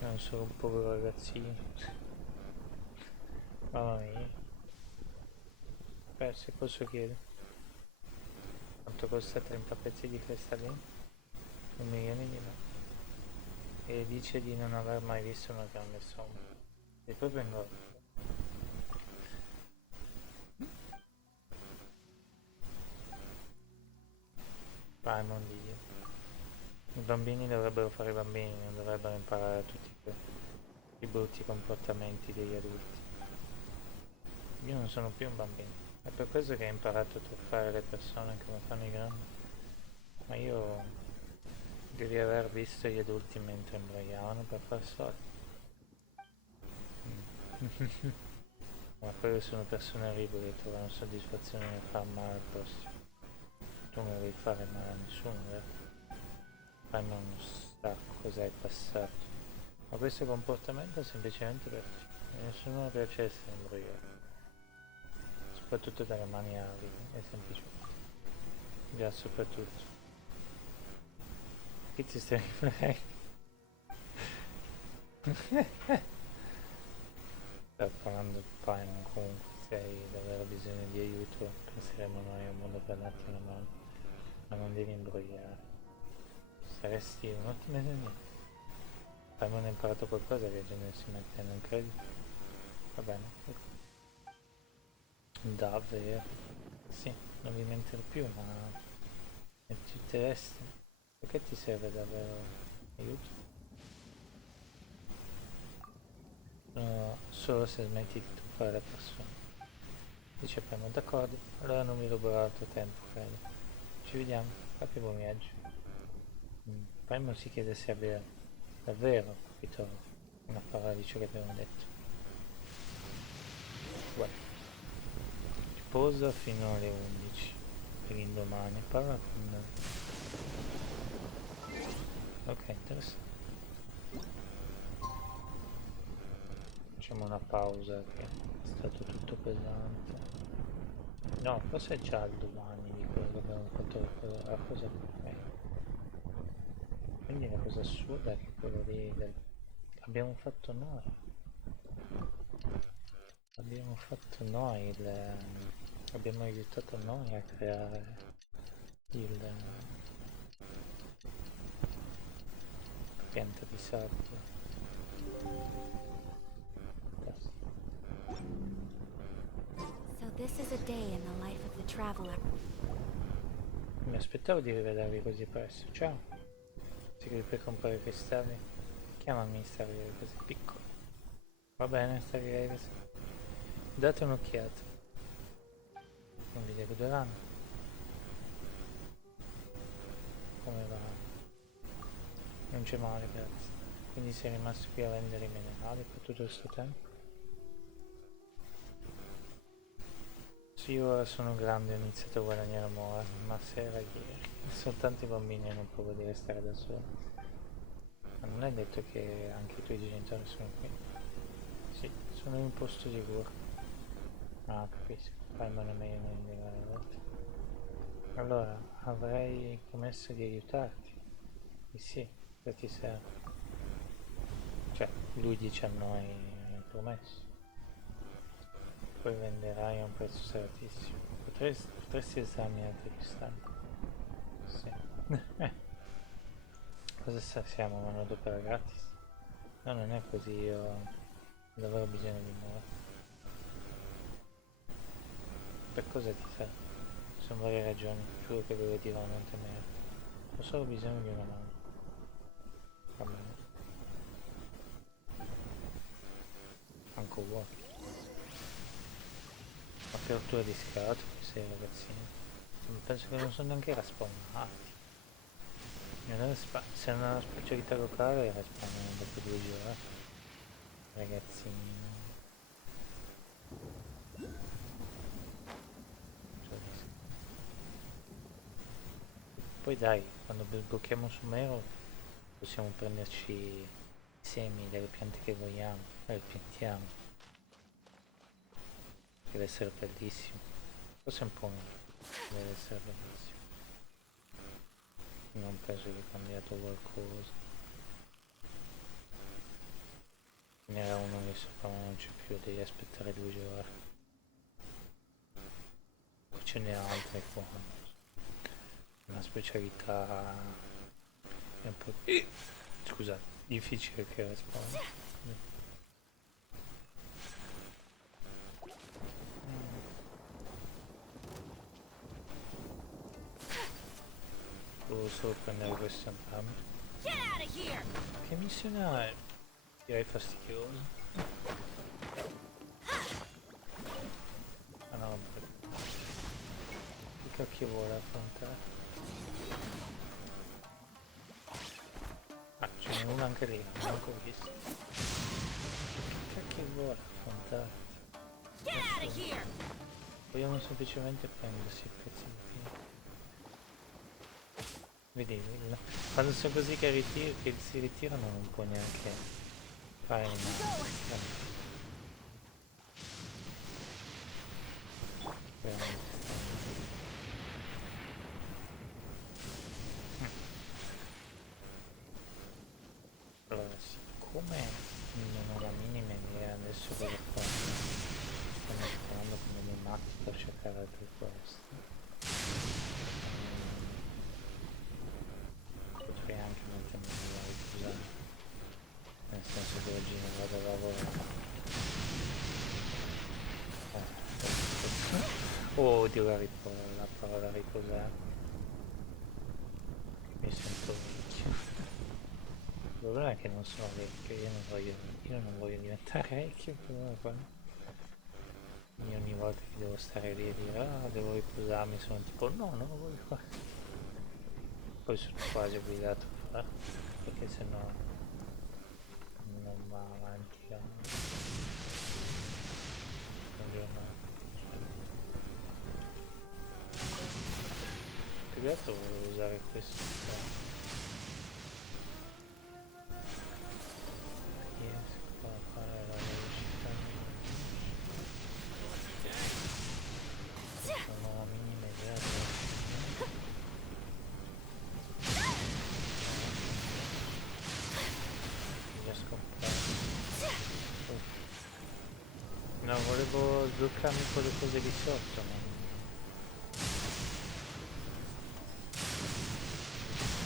Non sono un povero ragazzino. Mamma mia. Beh, se posso chiedere. Quanto costa 30 pezzi di cristallino? 1 milione di no. E dice di non aver mai visto una grande somma. E proprio ingordo. Paimon di Dio. I bambini dovrebbero fare i bambini, non dovrebbero imparare tutti i brutti comportamenti degli adulti. Io non sono più un bambino, è per questo che ho imparato a truffare le persone come fanno i grandi. Ma io devi aver visto gli adulti mentre imbrogliavano per far soldi. Ma quelle sono persone orribili che trovano soddisfazione nel far male al prossimo. Tu non devi fare male a nessuno, vero? Fai non sa cos'è il passato. Ma questo comportamento è semplicemente perché a nessuno piace essere imbrogliato. Soprattutto dalle mani aride, è semplicemente. Già, soprattutto. Che ti stai riflettendo? Sto parlando di Paimon, comunque se hai davvero bisogno di aiuto penseremo noi a un modo per darti una mano, ma non devi imbrogliare. Saresti un'ottima esempio. Paimon ha imparato qualcosa viaggiando insieme a te, non credi? Va bene, davvero? Sì, non vi mentirò più, ma è tutte vesti. Perché ti serve davvero aiuto? No, solo se smetti di truffare le persone. Dice Paimon, d'accordo, allora non mi ruberò il tuo tempo, credo. Ci vediamo, fate buon viaggio. Paimon si chiede se abbia davvero capito una parola di ciò che abbiamo detto. Guarda, riposa fino alle 11 per l'indomani, parla con... Ok, interessante. Facciamo una pausa che è stato tutto pesante. No, forse è già il domani di quello che abbiamo fatto la cosa ok. Quindi la cosa assurda è che quello lì abbiamo fatto noi. Abbiamo fatto noi abbiamo aiutato noi a creare il pianta di sabbia. So this is a day in the life of the traveler. Mi aspettavo di rivedervi così presto. Ciao. Segui per comprare cristalli? Chiamami Starry così piccolo. Va bene, Starry così. Date un'occhiata. Non vi deluderanno. Come va? Non c'è male, grazie. Quindi sei rimasto qui a vendere i minerali per tutto questo tempo? Sì, ora sono grande, ho iniziato a guadagnare amore, ma se era ieri. Soltanto i bambini hanno paura di restare da soli. Ma non è detto che anche i tuoi genitori sono qui? Sì, sono in un posto sicuro. Ah, capisco, fai male meglio non indicare a volte. Allora, avrei promesso di aiutarti. E sì, cosa ti serve? Cioè, lui dice a noi, promesso. Poi venderai a un prezzo serratissimo. Potresti usarmi altri cristalli? Sì. Cosa siamo, manodopera gratis? No, non è così, io ho davvero bisogno di muovere. Per cosa ti serve? Ci sono varie ragioni, giuro che ve lo dirò, non temere. Ho solo bisogno di una mano. Va bene. Anche vuoi. Ma che rottura di scatole sei ragazzino. Penso che non sono neanche raspawnati. Se non è una specialità locale raspawnano dopo 2 giorni. Ragazzino. Poi dai, quando sblocchiamo su Mero possiamo prenderci i semi delle piante che vogliamo e le piantiamo. Deve essere bellissimo. Forse un po' meno. Deve essere bellissimo. Non penso che è cambiato qualcosa. Ne era uno che sapeva non c'è più, devi aspettare 2 giorni. Poi ce n'è altre qua. Una specialità è un po'... Scusate, difficile che risponda. Devo solo prendere questo entrambi. Che missione è? Direi fastidioso. Ah no, che cacchio vuole affrontare? Ah, ce n'è uno anche lì, non l'ho visto. Che cacchio vuole affrontare? Vogliamo semplicemente prendersi il pezzo di fine. Vedi, quando sono così che si ritirano non può neanche fare una... Allora, siccome non ho la minima idea adesso cosa fare, stiamo sparando come dei matti per cercare altre quest. Potrei anche mettermi a riposare, nel senso che oggi non vado a lavorare. Oh, odio la parola riposare. Mi sento vecchio. Il problema è che non sono vecchio, io non voglio diventare vecchio, il problema è quello. Quindi ogni volta che devo stare lì e dire ah devo riposarmi sono tipo no, non lo voglio fare. Poi sono quasi obbligato a fare, perché sennò non va avanti. Non che altro volevo usare questo. Riesco a fare la velocità. Non ho la minima idea riesco a fare. No, volevo sbloccarmi quelle cose di sotto, ma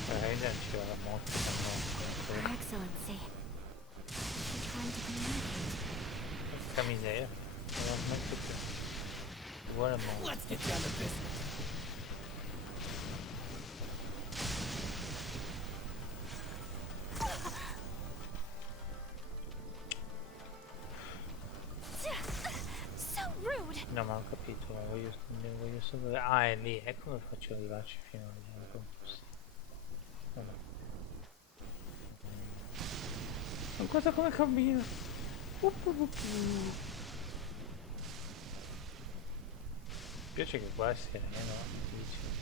Raiden ci va molto Your Excellency. She's trying to communicate. Porca miseria, non lo smetto più. Vuole molto. Let's get down to business. So rude. No, ma ho capito, ma voglio solo... Ah, è lì, ecco come faccio ad arrivarci fino a lì. Vabbè. Ma guarda come cammina. Mi piace che qua è sereno, dice.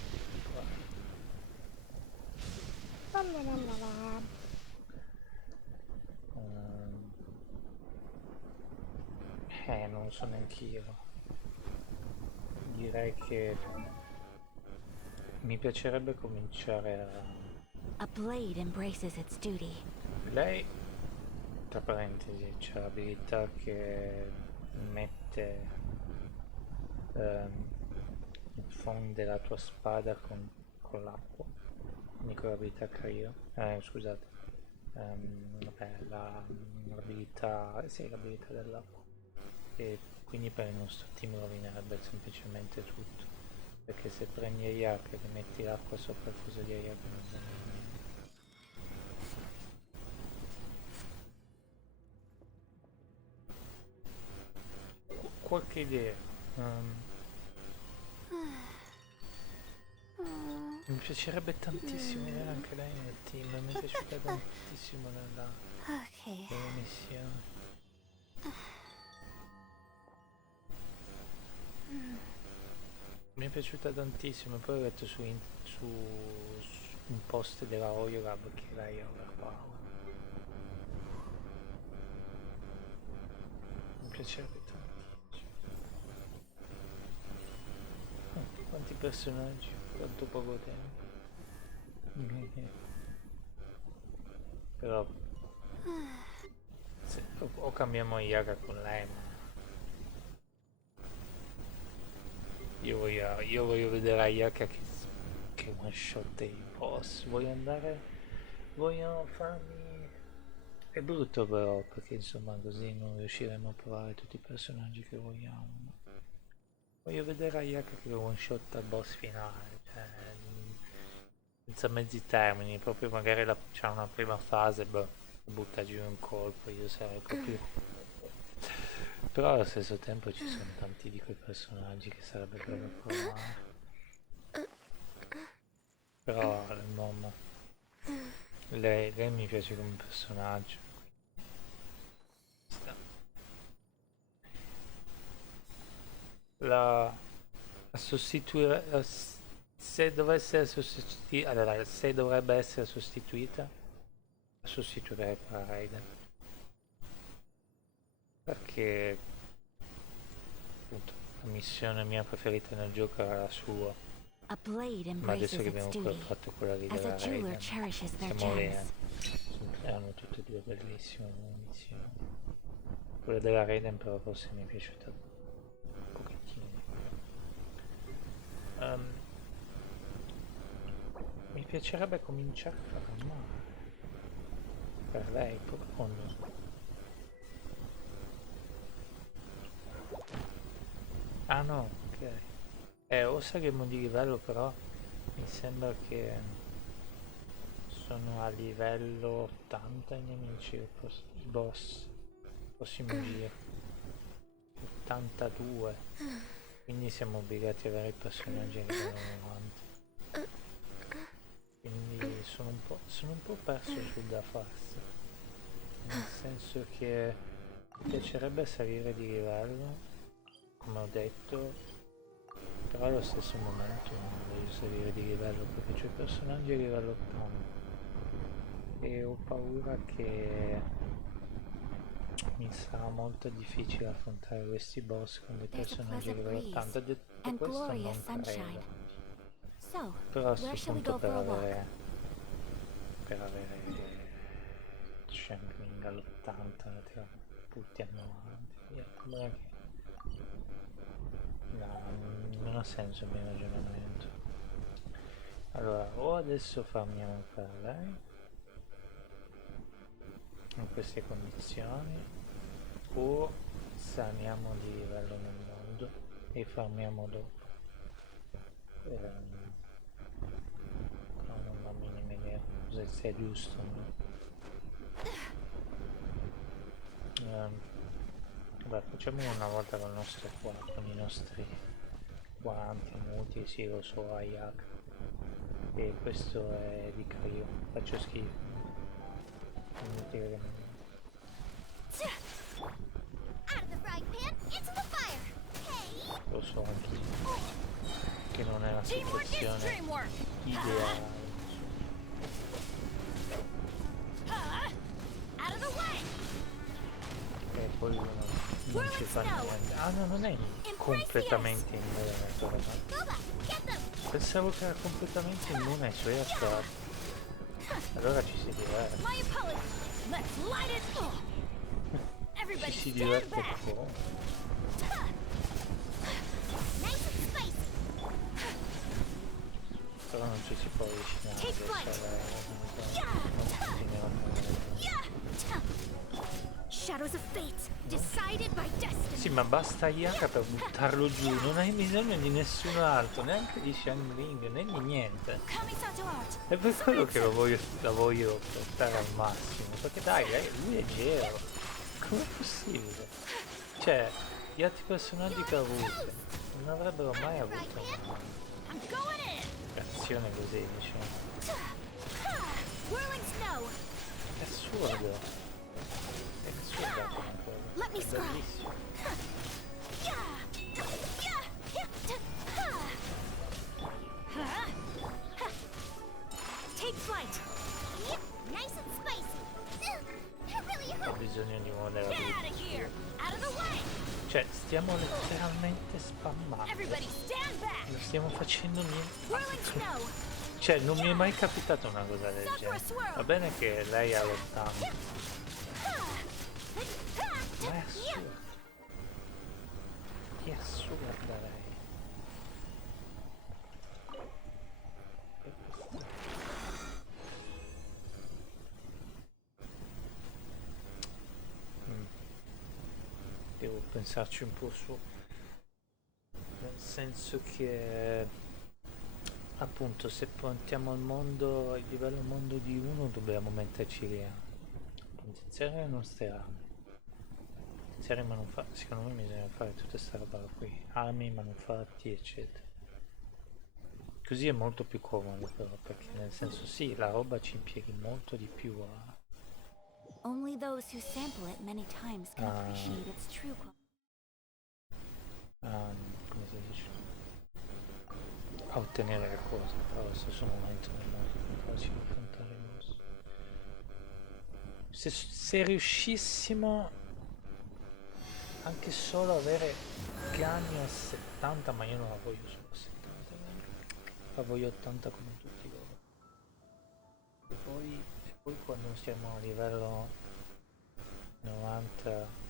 Non so neanch'io. Direi che mi piacerebbe cominciare a... A blade embraces its duty. Lei, tra parentesi, c'ha l'abilità che mette fonde la tua spada con l'acqua, quindi con l'abilità Cryo. Scusate, vabbè, l'abilità, sì, l'abilità dell'acqua, e quindi per il nostro team rovinerebbe semplicemente tutto, perché se prendi Ayak e metti l'acqua sopra il fuso di Ayak non va bene. Qualche idea? Mi piacerebbe tantissimo vedere anche lei nel team, mi è piaciuta tantissimo nella missione. Mi è piaciuta tantissimo, poi ho letto su un post della Oyolab che lei ora qua. Mi piacerebbe tantissimo. Quanti personaggi, quanto poco tempo. Però o cambiamo Yaga con lei, ma io voglio vedere Ayaka che one shot dei boss. Vogliono farmi... È brutto però, perché insomma così non riusciremo a provare tutti i personaggi che vogliamo. Voglio vedere Ayaka che one shot al boss finale, cioè senza mezzi termini, proprio magari c'è una prima fase, butta giù un colpo, io sarei proprio... Però allo stesso tempo ci sono tanti di quei personaggi che sarebbe bello provare. Però mamma, lei mi piace come personaggio. La sostituire, se dovesse essere sostituita, allora, se dovrebbe essere sostituita, la sostituirei per Raiden, perché appunto la missione mia preferita nel gioco era la sua, ma adesso che abbiamo fatto quella lì della Raiden, siamo lì, erano tutte e due bellissime le missioni. Quella della Raiden però forse mi è piaciuta un pochettino. Mi piacerebbe cominciare a fare male per lei, Pokémon. Ah no, ok. O saliremo di livello, però mi sembra che sono a livello 80 i nemici, i boss, il prossimo giro. 82. Quindi siamo obbligati ad avere i personaggi a livello 90. Quindi sono un po' perso sul da farsi. Nel senso che mi piacerebbe salire di livello, come ho detto, Però allo stesso momento non voglio salire di livello perché c'ho i personaggi a livello 80 e ho paura che mi sarà molto difficile affrontare questi boss con dei personaggi a livello 80. Detto questo non credo. Però a questo punto per avere Champion all'80 buttiamo avanti. Via. No, non ha senso il mio ragionamento. Allora, o adesso farmiamo per lei in queste condizioni, o saliamo di livello nel mondo e farmiamo dopo. No, non ho la minima idea cosa sia giusto, no? Vabbè, facciamo una volta con il nostro qua, con i nostri guanti, muti, sì lo so, Ayak. E questo è di Crio, faccio schifo. Inutile che non... Lo so anch'io, che non è una situazione ideale. E poi non ci fa niente. Ah no, non è completamente immune però. Pensavo che era completamente immune ai suoi attacchi. Allora ci si diverte. Ci si diverte come? Però non ci si può avvicinare Sì, ma basta Yaka per buttarlo giù, non hai bisogno di nessun altro, neanche di Xiangling, né di niente. È per quello che la voglio portare al massimo, perché dai, lui è Geo. Com'è possibile? Cioè, gli altri personaggi che ha avuto non avrebbero mai avuto una reazione così, diciamo. È assurdo. È assurdo come cosa. È bellissimo. Ho bisogno di muovere la Cioè, stiamo letteralmente spammando. Non stiamo facendo niente. Cioè, non mi è mai capitata una cosa del genere. Va bene che lei ha l'80. Ma è assurdo. È assurda lei. Devo pensarci un po' su, nel senso che appunto se puntiamo al mondo, il livello mondo di 1 dobbiamo metterci lì a potenziare le nostre armi, potenziare i manufatti, secondo me bisogna fare tutta questa roba qui, armi, manufatti eccetera, così è molto più comodo però, perché nel senso sì, la roba ci impieghi molto di più a Only those who sample it many times can appreciate its true quality. Come si dice? A ottenere le cose, però allo stesso momento non è facile affrontare i boss. Se riuscissimo anche solo a avere Gagno a 70, ma io non la voglio solo a 70, la voglio 80 come tutti loro. E poi quando siamo a livello 90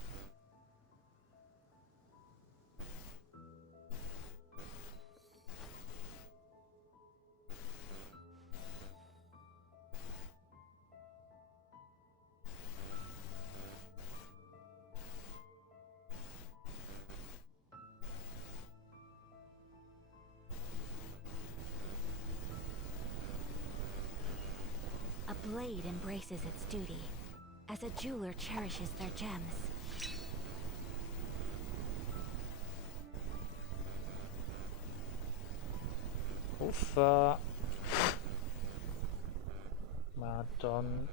A blade embraces its duty, as a jeweler cherishes their gems. Uffa. Madonna.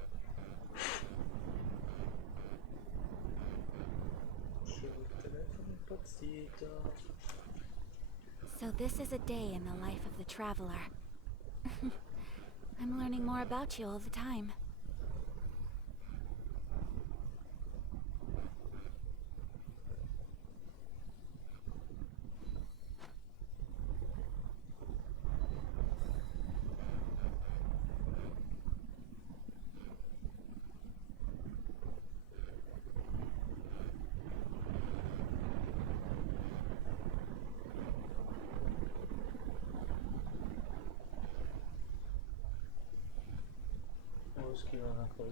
Il telefono impazzito. So this is a day in the life of the traveler. I'm learning more about you all the time.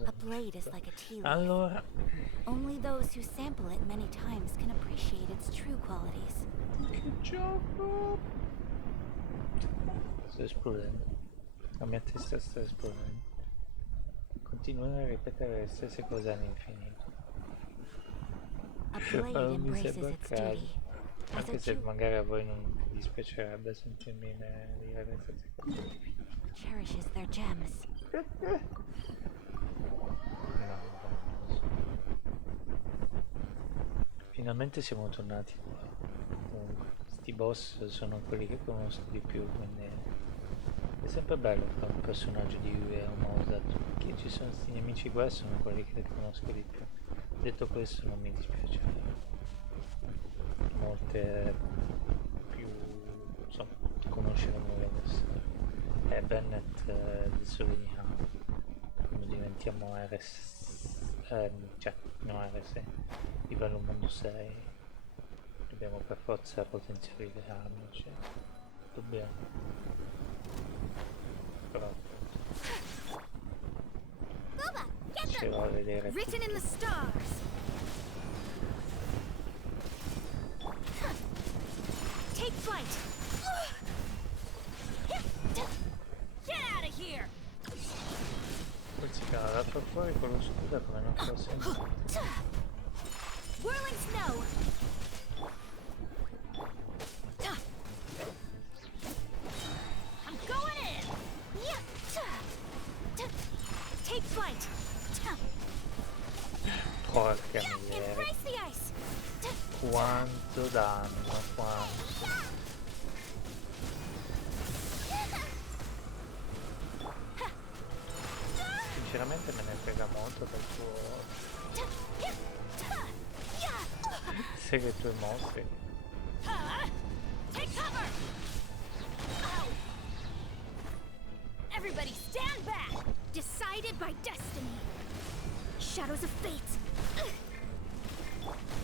A blade is like a tea leaf. Allora, only those who sample it many times can appreciate its true qualities. che gioco! Sto esplodendo. La mia testa sta esplodendo. Continuano a ripetere le stesse cose all'infinito. Ma non mi sembra il caso. Anche se magari a voi non dispiacerebbe sentirmi dire le stesse cose. Cherishes their gems. Finalmente siamo tornati qua. Comunque, sti boss sono quelli che conosco di più, quindi è sempre bello fare un personaggio di Mozart, perché ci sono sti nemici qua e sono quelli che conosco di più. Detto questo non mi dispiace. Molte più, insomma, conoscere nuove adesso. E Bennett adesso veniamo. Quando diventiamo cioè, no RS, livello mondo 6, dobbiamo per forza potenziare le armi, cioè, dobbiamo. Però ci va a vedere Written in the stars. Take flight. Get out of here. poi si cava da fuori con lo scudo come non fosse Whirling snow. I'm going in. Take flight. porca miseria, Embrace the ice. quanto danno, quanto. Sinceramente me ne frega molto del tuo segreto ai mostri. Take cover. Everybody stand back. Decided by destiny. Shadows of fate.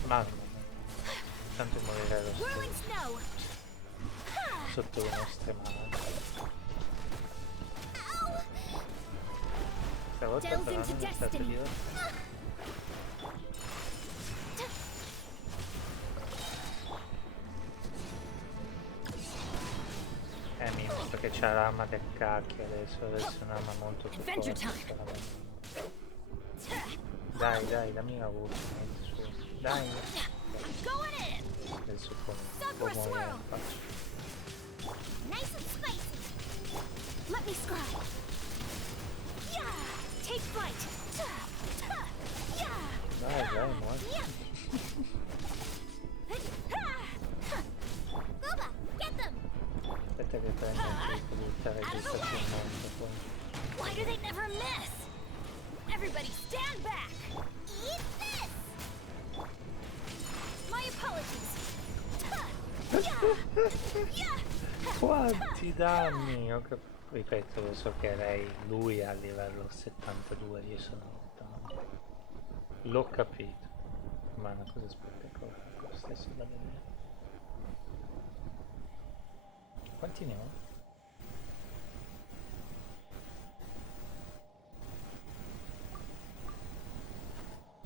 Mamma mia, tanto morirà lo Whirling stesso snow. sotto le nostre mani. Stavolta Delve però into non è stato destiny. divertente. Mi mostra che c'ha l'arma del cacchio adesso è un'arma molto più Adventure forte. time. Dai, dammi la voce, su. Dai. Going in. Adesso può Sakura morire swirl. in faccia. Nice and spicy. Let me scribe. Yeah. Take flight. Yeah. Dai, muori. Gooba, get them! Aspetta che prendo anche per buttare giù sta mondo poi. Why do they never miss? Everybody stand back. Eat this! My apologies. Quanti danni? Ripeto, lo so che lui è a livello 72, io sono 80. L'ho capito, ma è una cosa spettacolare lo stesso da vedere. Quanti ne ho?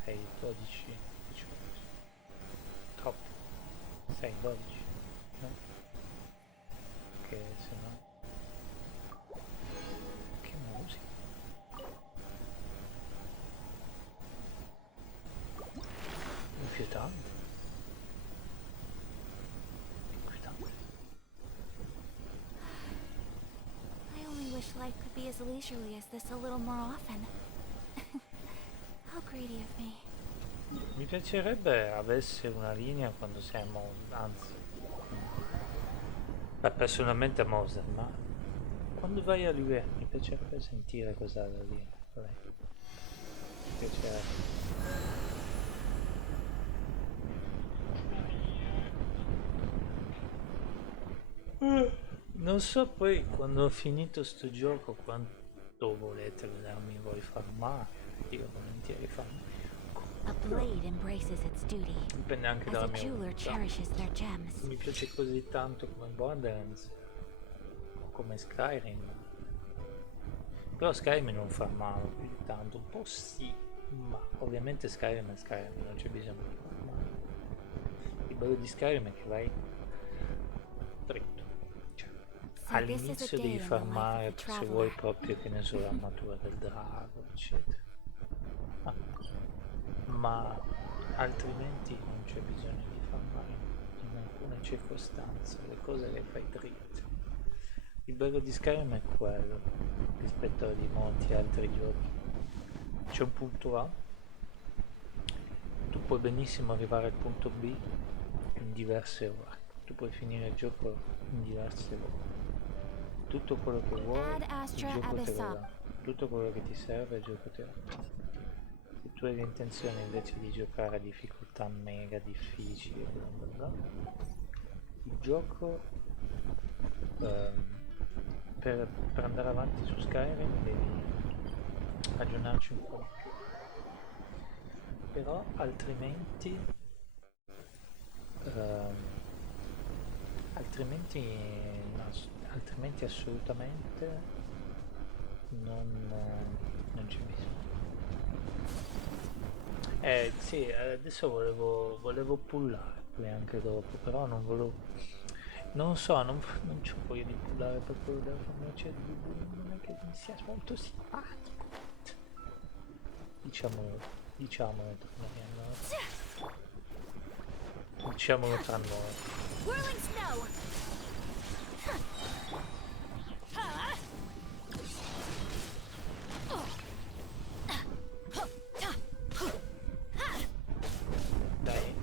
Sei 12, 18. Troppo. 6, 12. No? Che se no. Che musica. Inquietante. I only wish life could be as leisurely as this a little more often. How greedy of me. Mi piacerebbe avesse una linea quando siamo, anzi, Beh, personalmente a Moses, ma quando vai a lui mi piacerebbe sentire cosa ha da dire. Vabbè. Mi piacerebbe. Non so poi quando ho finito sto gioco quanto volete vedermi voi farmare. Io volentieri farmare. A blade embraces its duty, Dipende anche as dalla a mia jeweler volontà. cherishes their gems. Mi piace così tanto come Borderlands o come Skyrim. Però Skyrim non farmavo più di tanto, un po' sì, ma ovviamente Skyrim è Skyrim, non c'è bisogno di farmare. Il bello di Skyrim è che vai dritto. Cioè, all'inizio devi farmare se vuoi proprio, che ne so, l'armatura del drago, eccetera. Ma altrimenti non c'è bisogno di farmare in alcune circostanze, le cose le fai dritte. Il bello di Skyrim è quello, rispetto a di molti altri giochi. C'è un punto A, tu puoi benissimo arrivare al punto B in diverse ore, tu puoi finire il gioco in diverse ore. Tutto quello che vuoi, il gioco te lo dà. Tutto quello che ti serve, il gioco te lo dà. Se tu hai l'intenzione invece di giocare a difficoltà mega difficili, bla bla bla, il gioco per andare avanti su Skyrim devi ragionarci un po' di più. Però altrimenti altrimenti assolutamente non c'è bisogno. Sì, adesso volevo pullare poi anche dopo, però non volevo, non so, non c'ho voglia di pullare per quello della farmacia di Bull, non è che mi sia molto simpatico. Diciamolo tra noi, diciamolo tra noi. Whirling snow. Dai.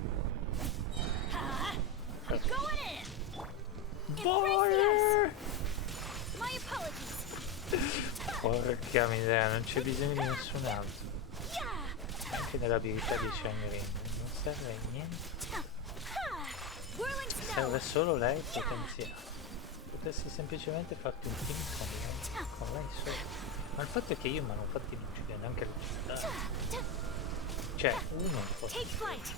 I'm going in. Boy! My apologies. Porca miseria, non c'è bisogno di nessun altro. Anche nell'abilità di Shangri non serve niente. Serve solo lei potenziata. Potessi semplicemente farti un team con lei solo. Ma il fatto è che io mi hanno fatti non ci viene neanche leggendario. Cioè, uno Take flight.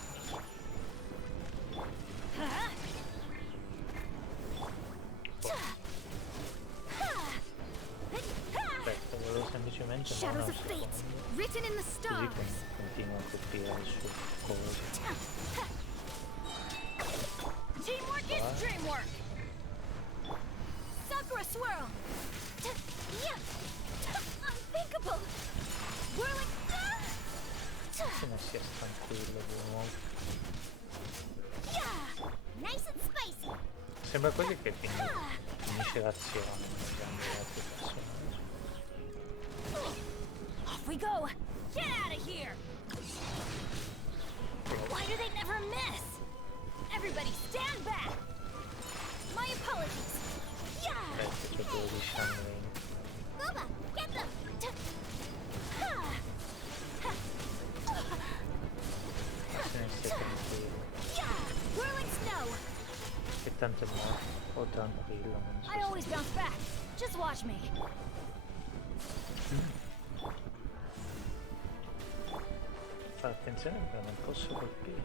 aspetta, volevo semplicemente Shadows of fate, written in the così stars. continuo a colpire il suo coso. Teamwork is dreamwork. Sakura swirl. Unthinkable. Whirling. Se ne sia tranquillo l'uomo. Nice and spicy. Sembra quasi che finisce l'azione mangiando gli altri personaggi. Off we go. Get out of here. Why do they never miss? Everybody stand back. My apologies. C'è quello di Shangri. Booba, get them. Se ne sia tranquillo. Whirling snow. Che tanto è morto. O tranquillo, non so I always bounce back. Just watch me. Fa attenzione perché non posso colpire.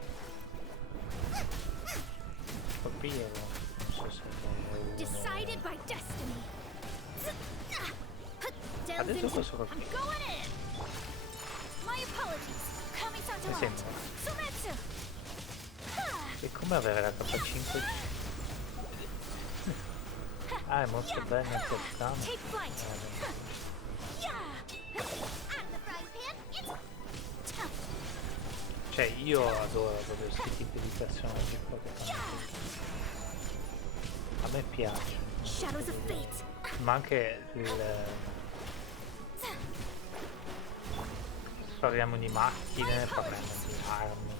Colpirlo. Non so se è uno. Decided by destiny. Adesso posso I'm colpire. going in. My apologies. Coming Mi Sato. sembra. Sumetsu. È come avere la K5. Ah, è molto bello il portale. Take flight. Cioè, io adoro questi tipi di personaggi qua che fanno così. A me piace. Shadows of fate. Ma anche il... Parliamo di macchine, parliamo di armi.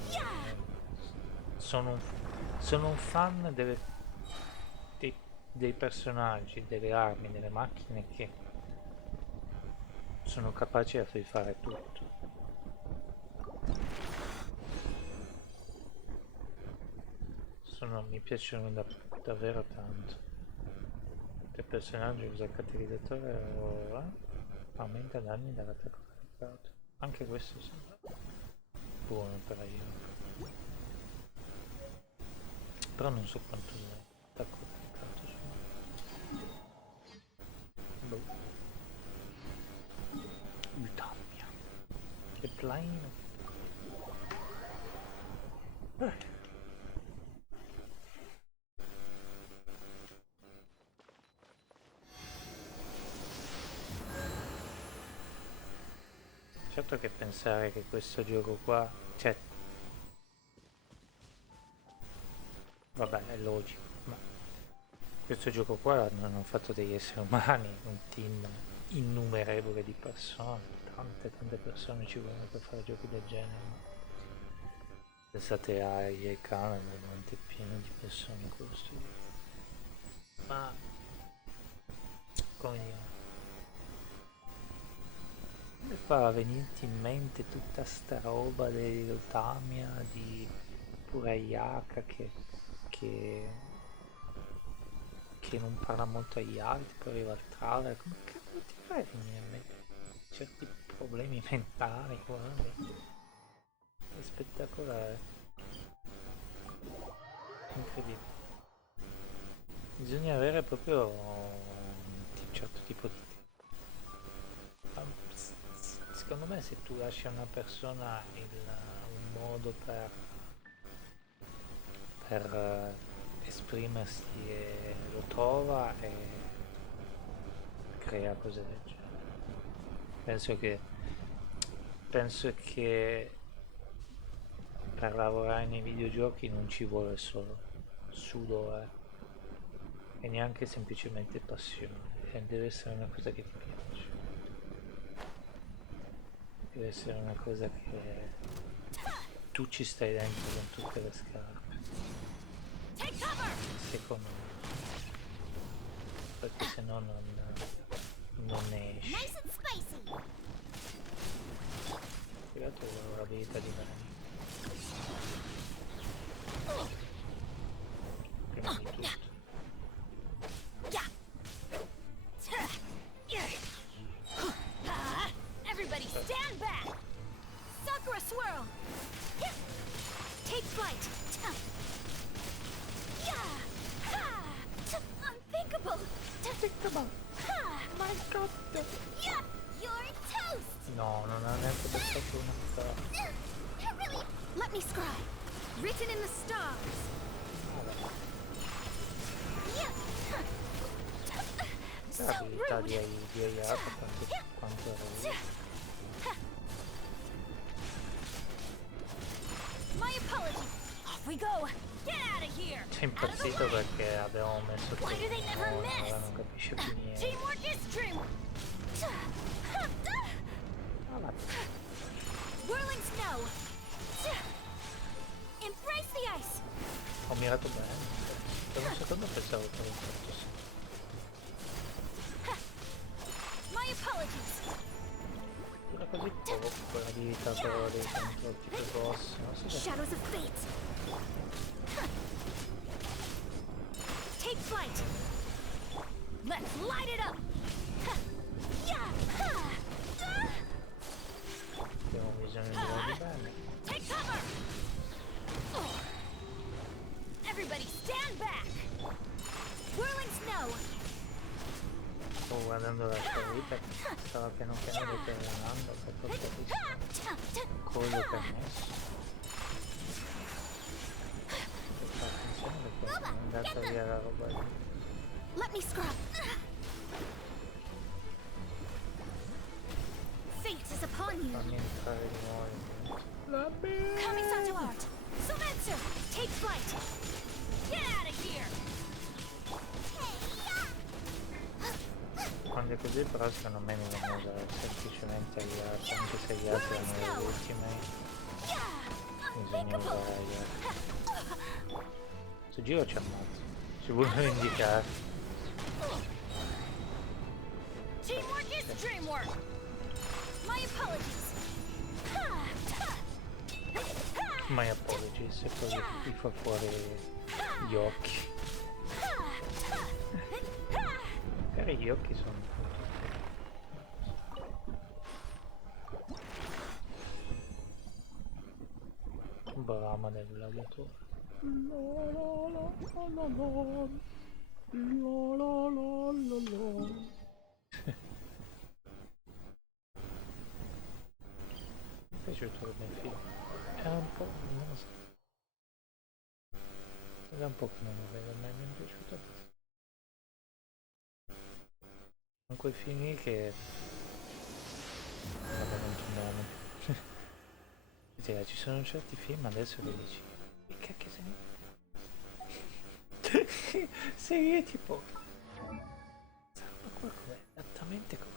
Sono un fan dei personaggi, delle armi, delle macchine che sono capaci di fare tutto. Mi piacciono davvero tanto. Il personaggio usa il catalizzatore ora, aumenta danni dall'attacco caricato. Anche questo sembra buono per aiuto. Però non so quanto l'attacco caricato sono. Boh. Ultamia. Che plaino. Certo che pensare che questo gioco qua, cioè, vabbè, è logico, ma questo gioco qua l'hanno fatto degli esseri umani, un team innumerevole di persone, tante persone ci vogliono per fare giochi del genere. Pensate a EA Canada, veramente pieno di persone in questo gioco. Ma, come dire, mi fa venirti in mente tutta sta roba dell'Otamia, di pure Ayaka che non parla molto agli altri, poi arriva al trailer, come cazzo ti fai venire in mente certi problemi mentali, guarda, è spettacolare, incredibile. Bisogna avere proprio un certo tipo di... Secondo me se tu lasci a una persona un modo per esprimersi e lo trova e crea cose del genere. Penso che per lavorare nei videogiochi non ci vuole solo sudore e neanche semplicemente passione, deve essere una cosa che ti piace. Deve essere una cosa che tu ci stai dentro con tutte le scarpe. Secondo me. Perché se no non ne esci. Spiegato l'abilità di Nani. Prima di tutto. Everybody stand back! Sakura swirl! Take flight! Unthinkable! Unthinkable! My god! You're toast! No, non ha neanche beccato una cosa. Let me scry! Written in the stars! L'abilità di Ayaka quanto era lui. My apologies! Off we go! Get out of here! C'è impazzito perché abbiamo messo tutto. Why do they never miss? Non capisce più niente. Teamwork is dream! Whirling snow! Embrace the ice! Ho mirato bene. Per un secondo pensavo che avevo fatto sì. My apologies! Era così poco quell'abilità però dei contro tipo boss. Non so se... Shadows of fate! Take flight! Let's light it up! Abbiamo bisogno di vedere bene. Take cover! Everybody stand back! Whirling snow! Sto guardando la sua vita che stava piano piano deteriorando per colpa di quello che ha messo. Devo fare attenzione perché è andata via la roba lì. Let me scrub! Fate is upon you! Fammi entrare di nuovo. Kamisato art! Soumetsu! Take flight! Get out of here! Quando è così però secondo me non devono usare semplicemente gli altri, anche se gli altri hanno le ultime. Bisogna usare gli altri. Sto giro ci ammazzo. Ci vuole indicare. Teamwork is dreamwork. My apologies. My apologies, e poi gli fa fuori gli occhi. Magari gli occhi sono brama del gladiatore. Mi è piaciuto come film. Era un po', non lo so. Era un po' che non lo vedo, ma mi è piaciuto abbastanza. Sono quei film lì che vabbè, non torniamo. Cioè, ci sono certi film adesso che dici che cacchio sei? Sei tipo ma qua com'è? Esattamente com'è?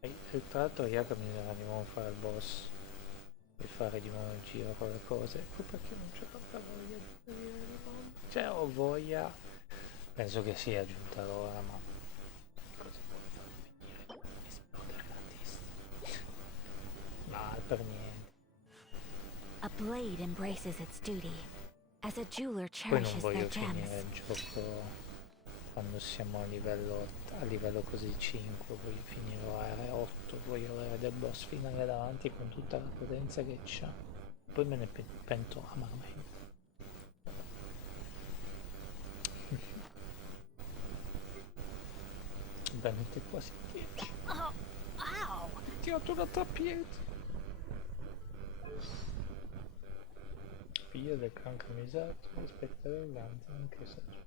E tra l'altro Iaca mi doveva di nuovo fare il boss e fare di nuovo il giro con le cose, ecco perché non c'è tanta voglia di vedere le bombe. Cioè ho voglia, penso che sia giunta l'ora, ma cosa vuoi far finire? Esplodere l'artista. Ma per niente. A blade embraces its duty, as a jeweler Poi non cherishes voglio their gems. finire il gioco quando siamo a livello così 5, voglio finirlo a 8, voglio avere del boss finale davanti con tutta la potenza che c'ha. Poi me ne pento amaramente. Veramente quasi 10. Oh, ow! Ho tirato una trappietta. Figlio del can camisato, rispetta le lante, anche saggio.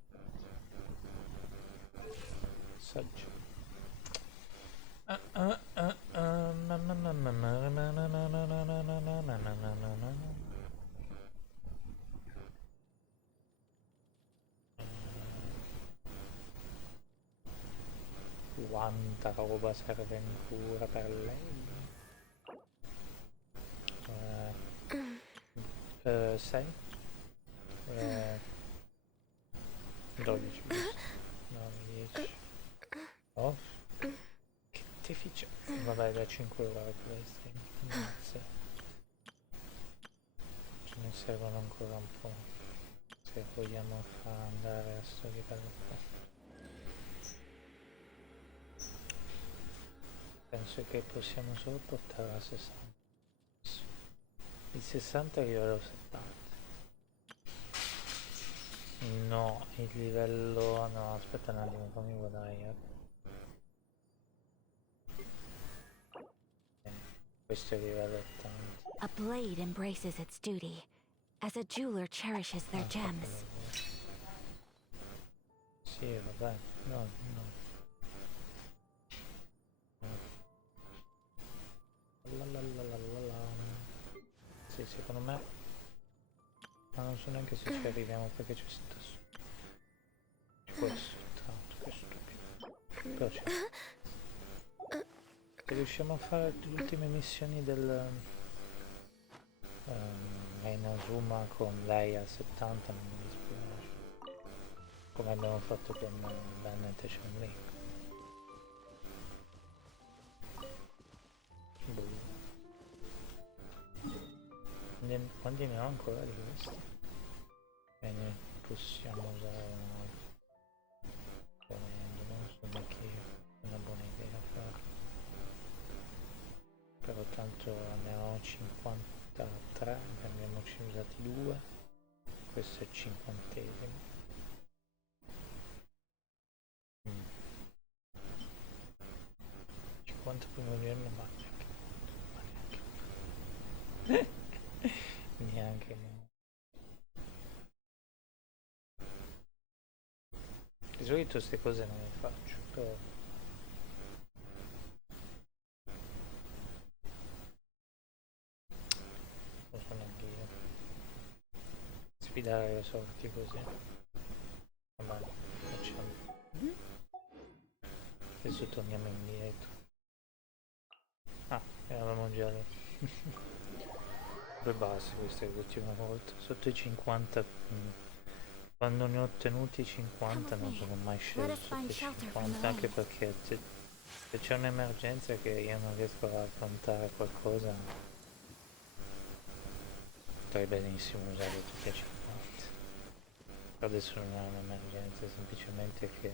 Saggio. Quanta roba serve ancora per lei? 6? 12, 9, 10. Oh, che deficienza. Vabbè, da 5 ore per le stream. Grazie. Ce ne servono ancora un po'. Se vogliamo far andare a sto livello qua. Penso che possiamo solo portare a 60. Il 60 è il livello 70. No, il livello... no, aspetta un attimo, fammi guardare. Questo è il livello 80. A blade embraces its duty, as a jeweler cherishes their gems. Sì, vabbè, no. Sì, secondo me... ma non so neanche se ci arriviamo perché c'è sta su. Questo, tanto, che stupido. Però c'è. Se riusciamo a fare le ultime missioni del... Inazuma con lei al 70 non mi dispiace. Come abbiamo fatto con Bennett e Chun-Li. Quanti ne ho ancora di questi? Bene, possiamo usare un altro. Non so neanche io, è una buona idea farlo. Però tanto ne ho 53, ne abbiamo usati 2. Questo è il 50esimo. Mm. 50 primo livello, ma neanche di solito queste cose non le faccio, però non so neanche io sfidare le sorti così. Vabbè, facciamo. Adesso torniamo indietro. Ah, eravamo già lì. Due base questa è l'ultima volta. Sotto i 50 Quando ne ho ottenuti 50 non sono mai sceso sotto i 50, anche perché se c'è un'emergenza che io non riesco a affrontare qualcosa, potrei benissimo usare tutti a 50. Però adesso non è un'emergenza, è semplicemente che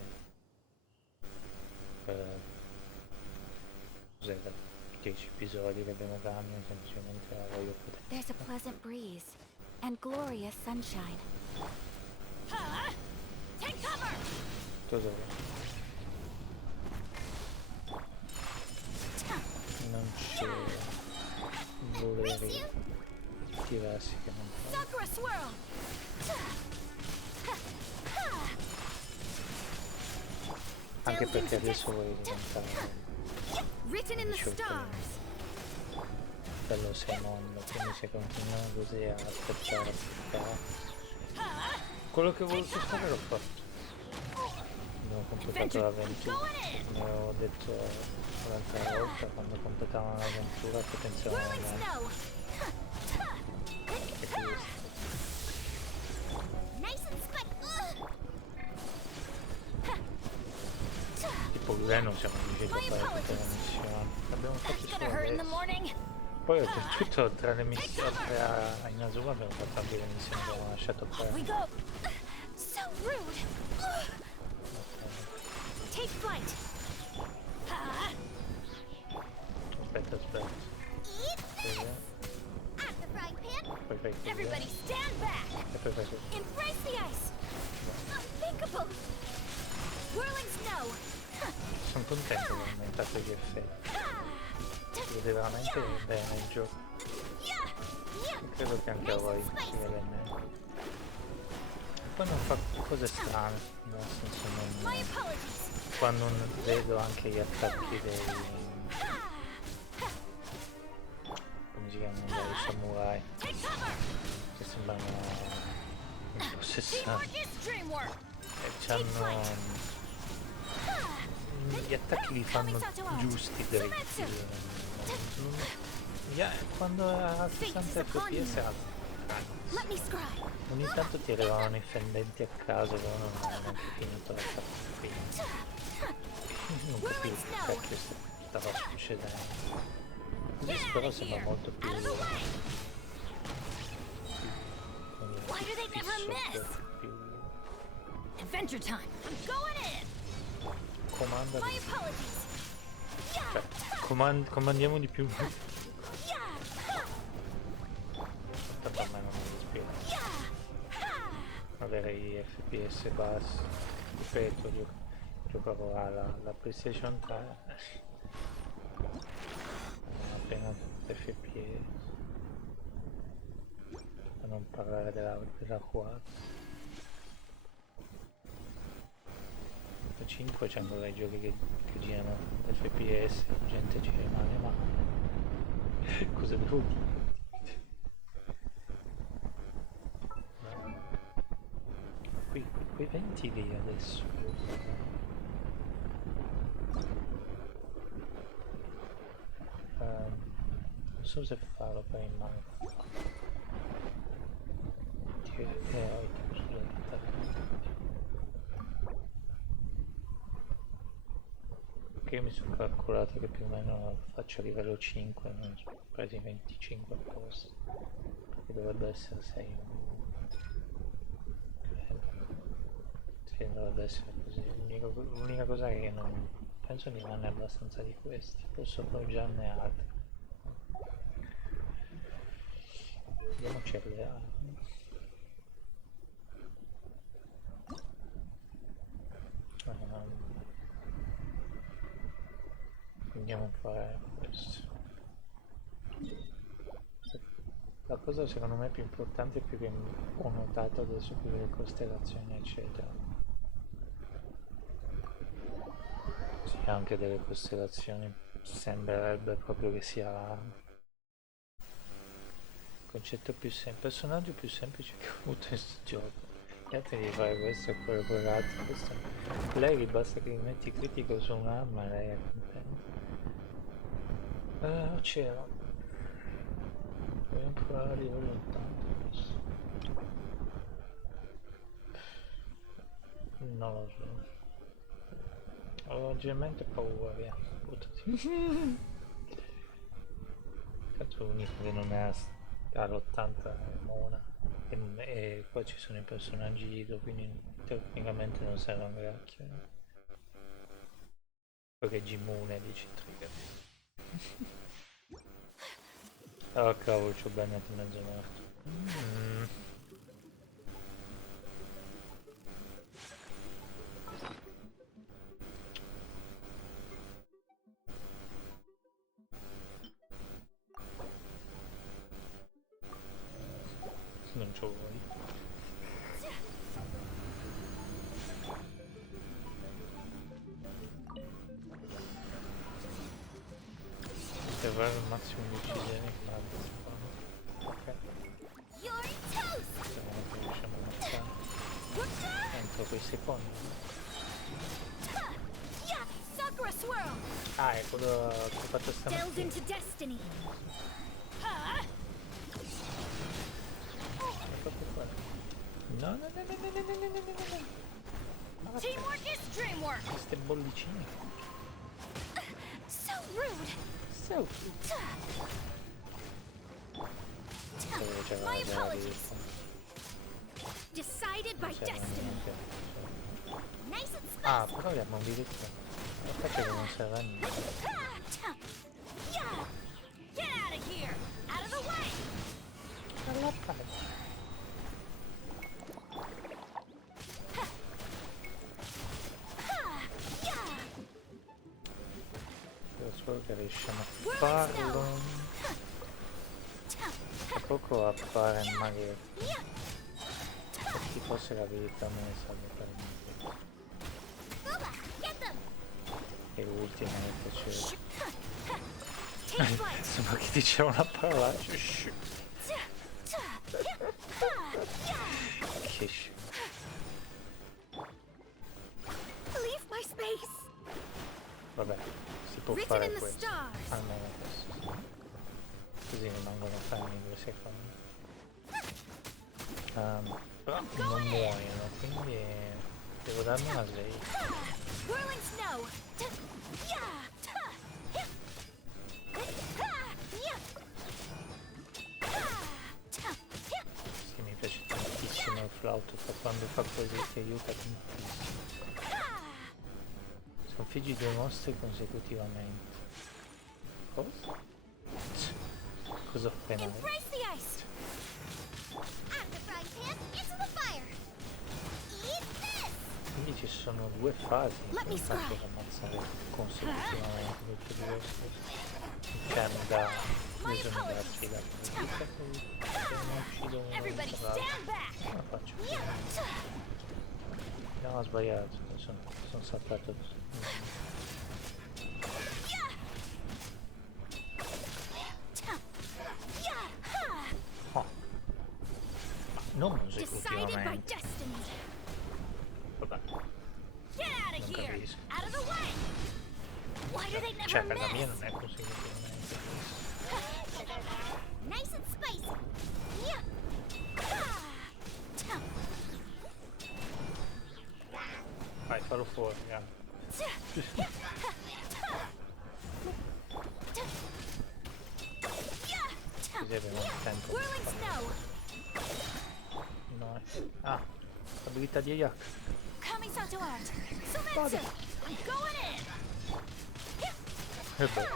cos'era? 10 episodi che abbiamo cambio, semplicemente la voglio poter. There's a pleasant breeze and glorious sunshine. Take cover! Dove? Non c'è volere tirarsi che non fa. Sakura swirl! Anche perché adesso vuoi diventare Written in the stars. bello 6 mondo, quindi se continuiamo così a aspettare, quello che ho voluto fare l'ho fatto. Abbiamo completato l'avventura, come ho detto l'altra volta quando completavamo l'avventura che pensavamo a tipo lui non siamo riusciti a fare tutte le missioni, abbiamo fatto solo adesso. Poi oltretutto tra le missioni a Inazuma abbiamo fatto anche le missioni che abbiamo lasciato perdere. So rude. Take flight. Aspetta. Poi fai così. Everybody stand back. E poi fai così. Embrace the ice. Unthinkable. Whirling snow. Sono contento che ho aumentato gli effetti. Si vede veramente bene il gioco. E credo che anche a voi si vede meglio. Poi non fa cose strane, nel senso non... Quando non vedo anche gli attacchi dei... come si chiamano? Dei samurai. Che sembrano impossessati. E c'hanno... gli attacchi li fanno giusti, dritti. Quando a 60 fps ogni tanto ti arrivavano i fendenti a caso, però non avevo neanche finito la partita. Non capivo che cacchio stava succedendo. Così però sembra molto più Adventure time. I'm going in. comanda di... comandiamo di più. Tanto a me non mi dispiace avere i fps bassi, ripeto, giocavo alla PlayStation 3 appena fps, per non parlare della 4. 5 c'è ancora i giochi che girano fps, la gente ci rimane male. Cosa devo dire? Quei venti lì adesso. Non so se farlo per il manga. Che mi sono calcolato che più o meno faccio livello 5, non so, presi 25 posti, che dovrebbe essere 6. Sì, dovrebbe essere così. L'unica cosa è che non penso di farne abbastanza di questi, posso appoggiarne altri. Andiamoci a creare. Andiamo a fare questo. La cosa secondo me più importante, più che ho notato adesso, più delle costellazioni eccetera, sì, anche delle costellazioni sembrerebbe proprio che sia il concetto più semplice, personaggio più semplice che ho avuto in questo gioco. Gli altri devi fare questo e quello, questo. Lei gli basta che gli metti critico su un'arma e lei è contenta. C'era. Voglio provare a livello 80 questo. Non lo so. Ho leggermente paura, via. Buttati. Tanto l'unico che non è all'80 è Mona. E poi ci sono i personaggi Ido, quindi tecnicamente non serve un granchio. Perché Gimune dici trigger. Oh cavolo, c'ho Bennett mezzo morto. Non c'ho voglia. Per fare il massimo di uccisioni ok. Speriamo che riusciamo a ammazzare entro quei secondi. Ah, è quello che ho fatto stamattina. No, no, no, no, no, no, no, no, no, no. Teamwork is dreamwork. Queste bollicine. So rude. So. My apologies. Decided by destiny. Nice and spicy. Ah, però abbiamo un direttore. Aspetta che non serve a niente. Get out of here. Out of the way. Alla parte. Spero che riusciamo a farlo. Tra poco appare il maghetto. Se ci fosse la verità me ne salvo per me. E l'ultima che piaceva. Sembra che diceva una parolaccia. Che vabbè, si può fare questo. Almeno questo. Così rimangono fermi 2 secondi. Però non muoiono, quindi devo darmi una sveglia. Sì, mi piace tantissimo il flauto quando fa così, che aiuta tantissimo. Sconfiggi 2 mostri consecutivamente. Cosa? Cosa ho appena detto? Quindi ci sono 2 fasi. Non faccio ammazzare consecutivamente tutte e 2 in termini da lesione della sfida. Se non uccido uno non faccio. No, ho sbagliato, sono saltato. Oh. Non consecutivamente. Vabbè. Non capisco. Cioè, per la mia non è consecutivamente. Nice and spicy. Vai, fallo fuori, Così abbiamo il tempo. No, ah, abilità di Ayak. Vado. E beh.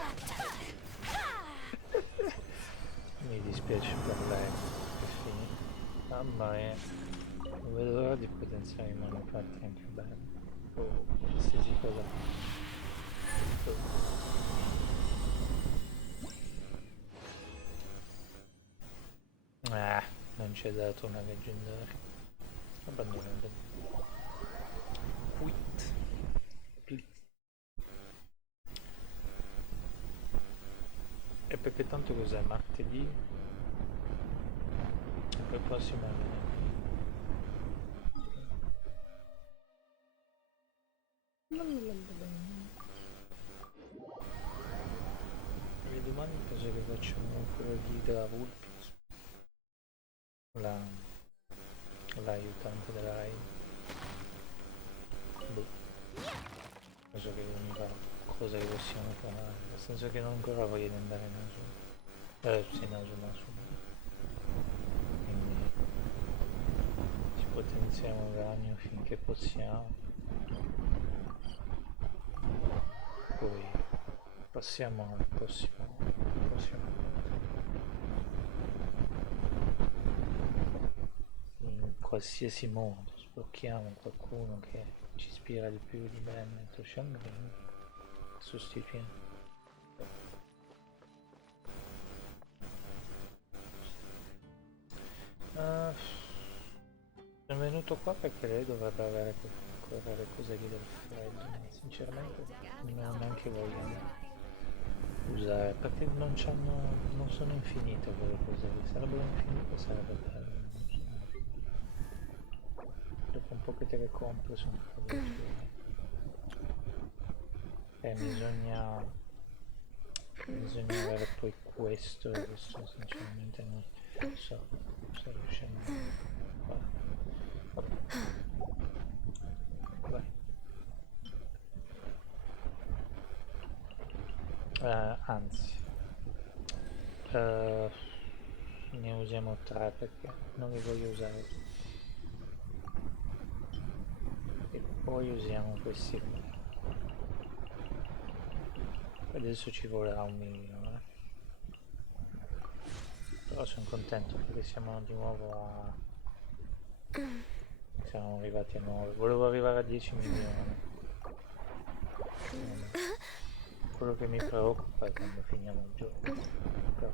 Mi dispiace per lei. Che finita. Mamma mia. Non vedo l'ora di potenziare i manufatti anche bene. Oh, qualsiasi cosa. Non ci è dato una leggendaria. Abbandonato. Quit. Please. E perché tanto cos'è? Martedì? E poi prossima è venerdì. E domani penso che facciamo quello di della Vulpix, l'aiutante della Rai. boh, non so che l'unica cosa che possiamo fare, nel senso che non ancora voglio di andare in Assurdo, sì, in Assurdo, quindi ci potenziamo il ragno finché possiamo, poi passiamo al prossimo in qualsiasi modo sblocchiamo qualcuno che ci ispira di più di bene Toshangreen, sostituiamo. Sono venuto qua perché lei dovrebbe avere ancora le cose lì del freddo, ma sinceramente non ho neanche voglia di usare, perché non sono infinite quelle cose lì, sarebbero infinite, sarebbe bello. Dopo un po' che te le compro sono felice. Bisogna avere poi questo sinceramente non so se riusciamo a fare. Vabbè. Anzi, ne usiamo 3 perché non li voglio usare tutti. E poi usiamo questi qui. Adesso ci vorrà 1.000.000, però sono contento perché siamo di nuovo siamo arrivati a 9, volevo arrivare a 10 milioni. Quello che mi preoccupa è quando finiamo il gioco, però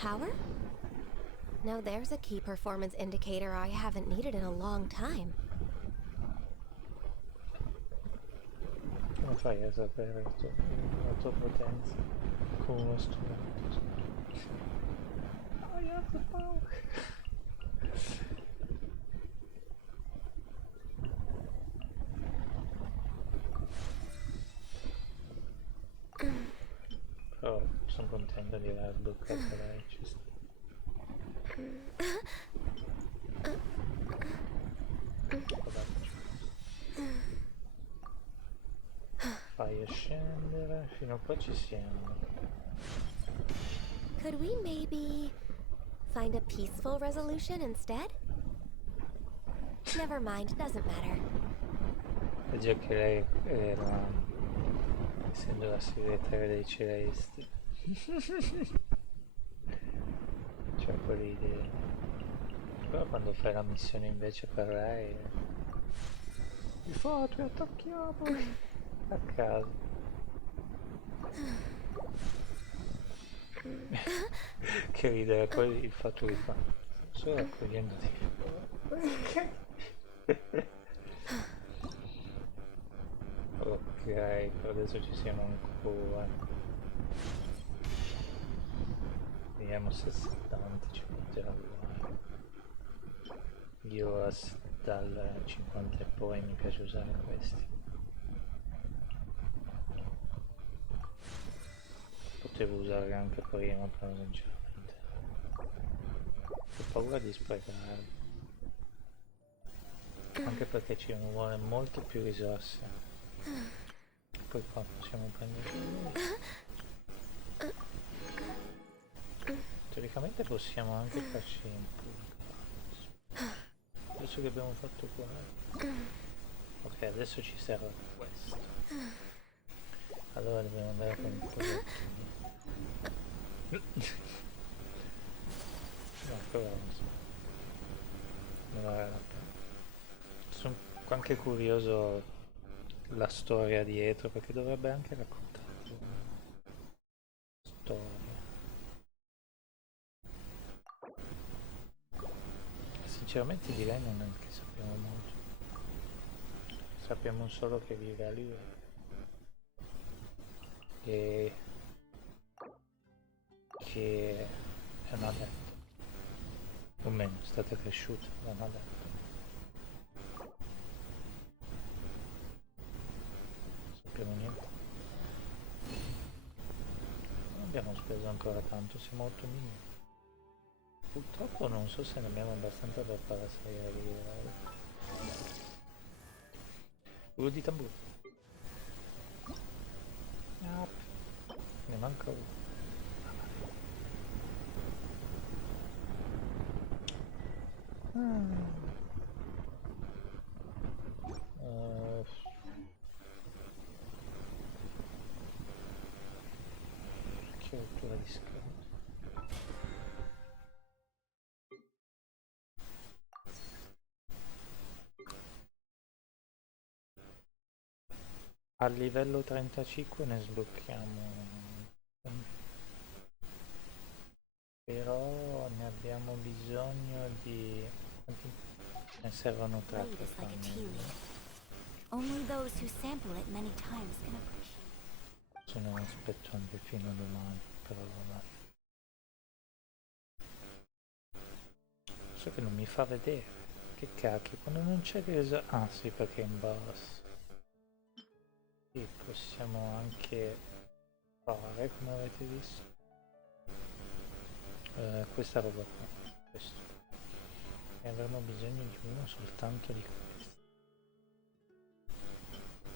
Power? Now there's a key performance indicator I haven't needed in a long time. Come fai a sapere la tua potenza con uno strumento? I have the power. Però sono contento di aver sbloccato lei, ci sta. Fai a scendere, fino a qua ci siamo. Could we maybe find a peaceful resolution instead? Never mind, doesn't matter. E già che lei era, essendo la segretaria dei celesti, c'è quell'idea. Però quando fai la missione invece per lei, mi fate, attacchiamo a caso. Che ridere, poi il fatto che fa sto raccogliendo ok, però adesso ci siamo ancora, vediamo se 70 ci porterà via. Io dal 50 e poi mi piace usare questi. Potevo usare anche prima, però sinceramente ho paura di sprecarli, anche perché ci vuole molte più risorse. Poi qua possiamo prendere, teoricamente possiamo anche farci in pulga adesso che abbiamo fatto qua. Ok, adesso ci serve questo, allora dobbiamo andare con il progettino. No, però non so, non vale la pena. Sono anche curioso la storia dietro, perché dovrebbe anche raccontare una storia. Sinceramente di lei non è che sappiamo molto, sappiamo solo che vive a Live e che è una detta, o meno è stata cresciuta da una detta. Non sappiamo niente, non abbiamo speso ancora tanto, siamo 8 milioni. Purtroppo non so se ne abbiamo abbastanza per fare salire di livello. Quello di tamburo. Ah, ne manca uno. Che rottura di schermo. A livello 35 ne sblocchiamo, però ne abbiamo bisogno di... quanti ne servono 3 Blade per is like a tea farne. leaf. Only those who sample it many times can appreciate. Sono aspetto anche fino a domani, però vabbè. So che non mi fa vedere. Che cacchio, quando non c'è che... Ah sì, perché è in basso. Sì, possiamo anche fare, come avete visto. Questa roba qua. Questo. E avremo bisogno di uno soltanto di questo.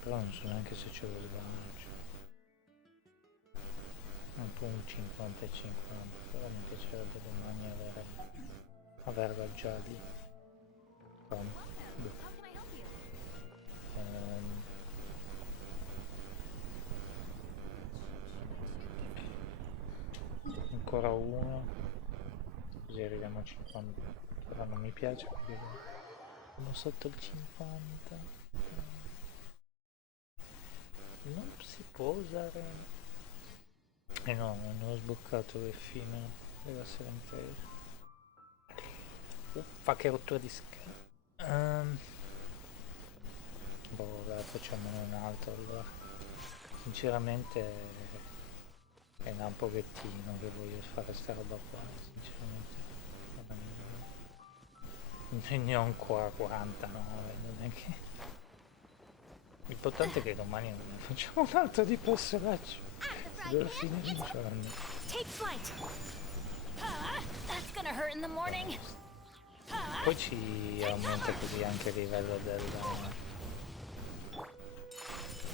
Però non so neanche se ce lo sbaglio. Un po' un 50 e 50, però mi piacerebbe domani averla già lì. Ancora uno, così arriviamo a 50. Però non mi piace perché sono sotto il 50. Non si può usare. No, non ho sbloccato le fine della serenità. Uffa, che rottura di schermo. Boh, vabbè, facciamone un altro allora. Sinceramente è un pochettino che voglio fare sta roba qua, sinceramente. Ne ho ancora 49, non è che... L'importante è che domani non ne facciamo un altro di personaggio. Alla fine di giorno. Take flight. That's gonna hurt in the morning. Poi ci aumenta così anche il livello del... Non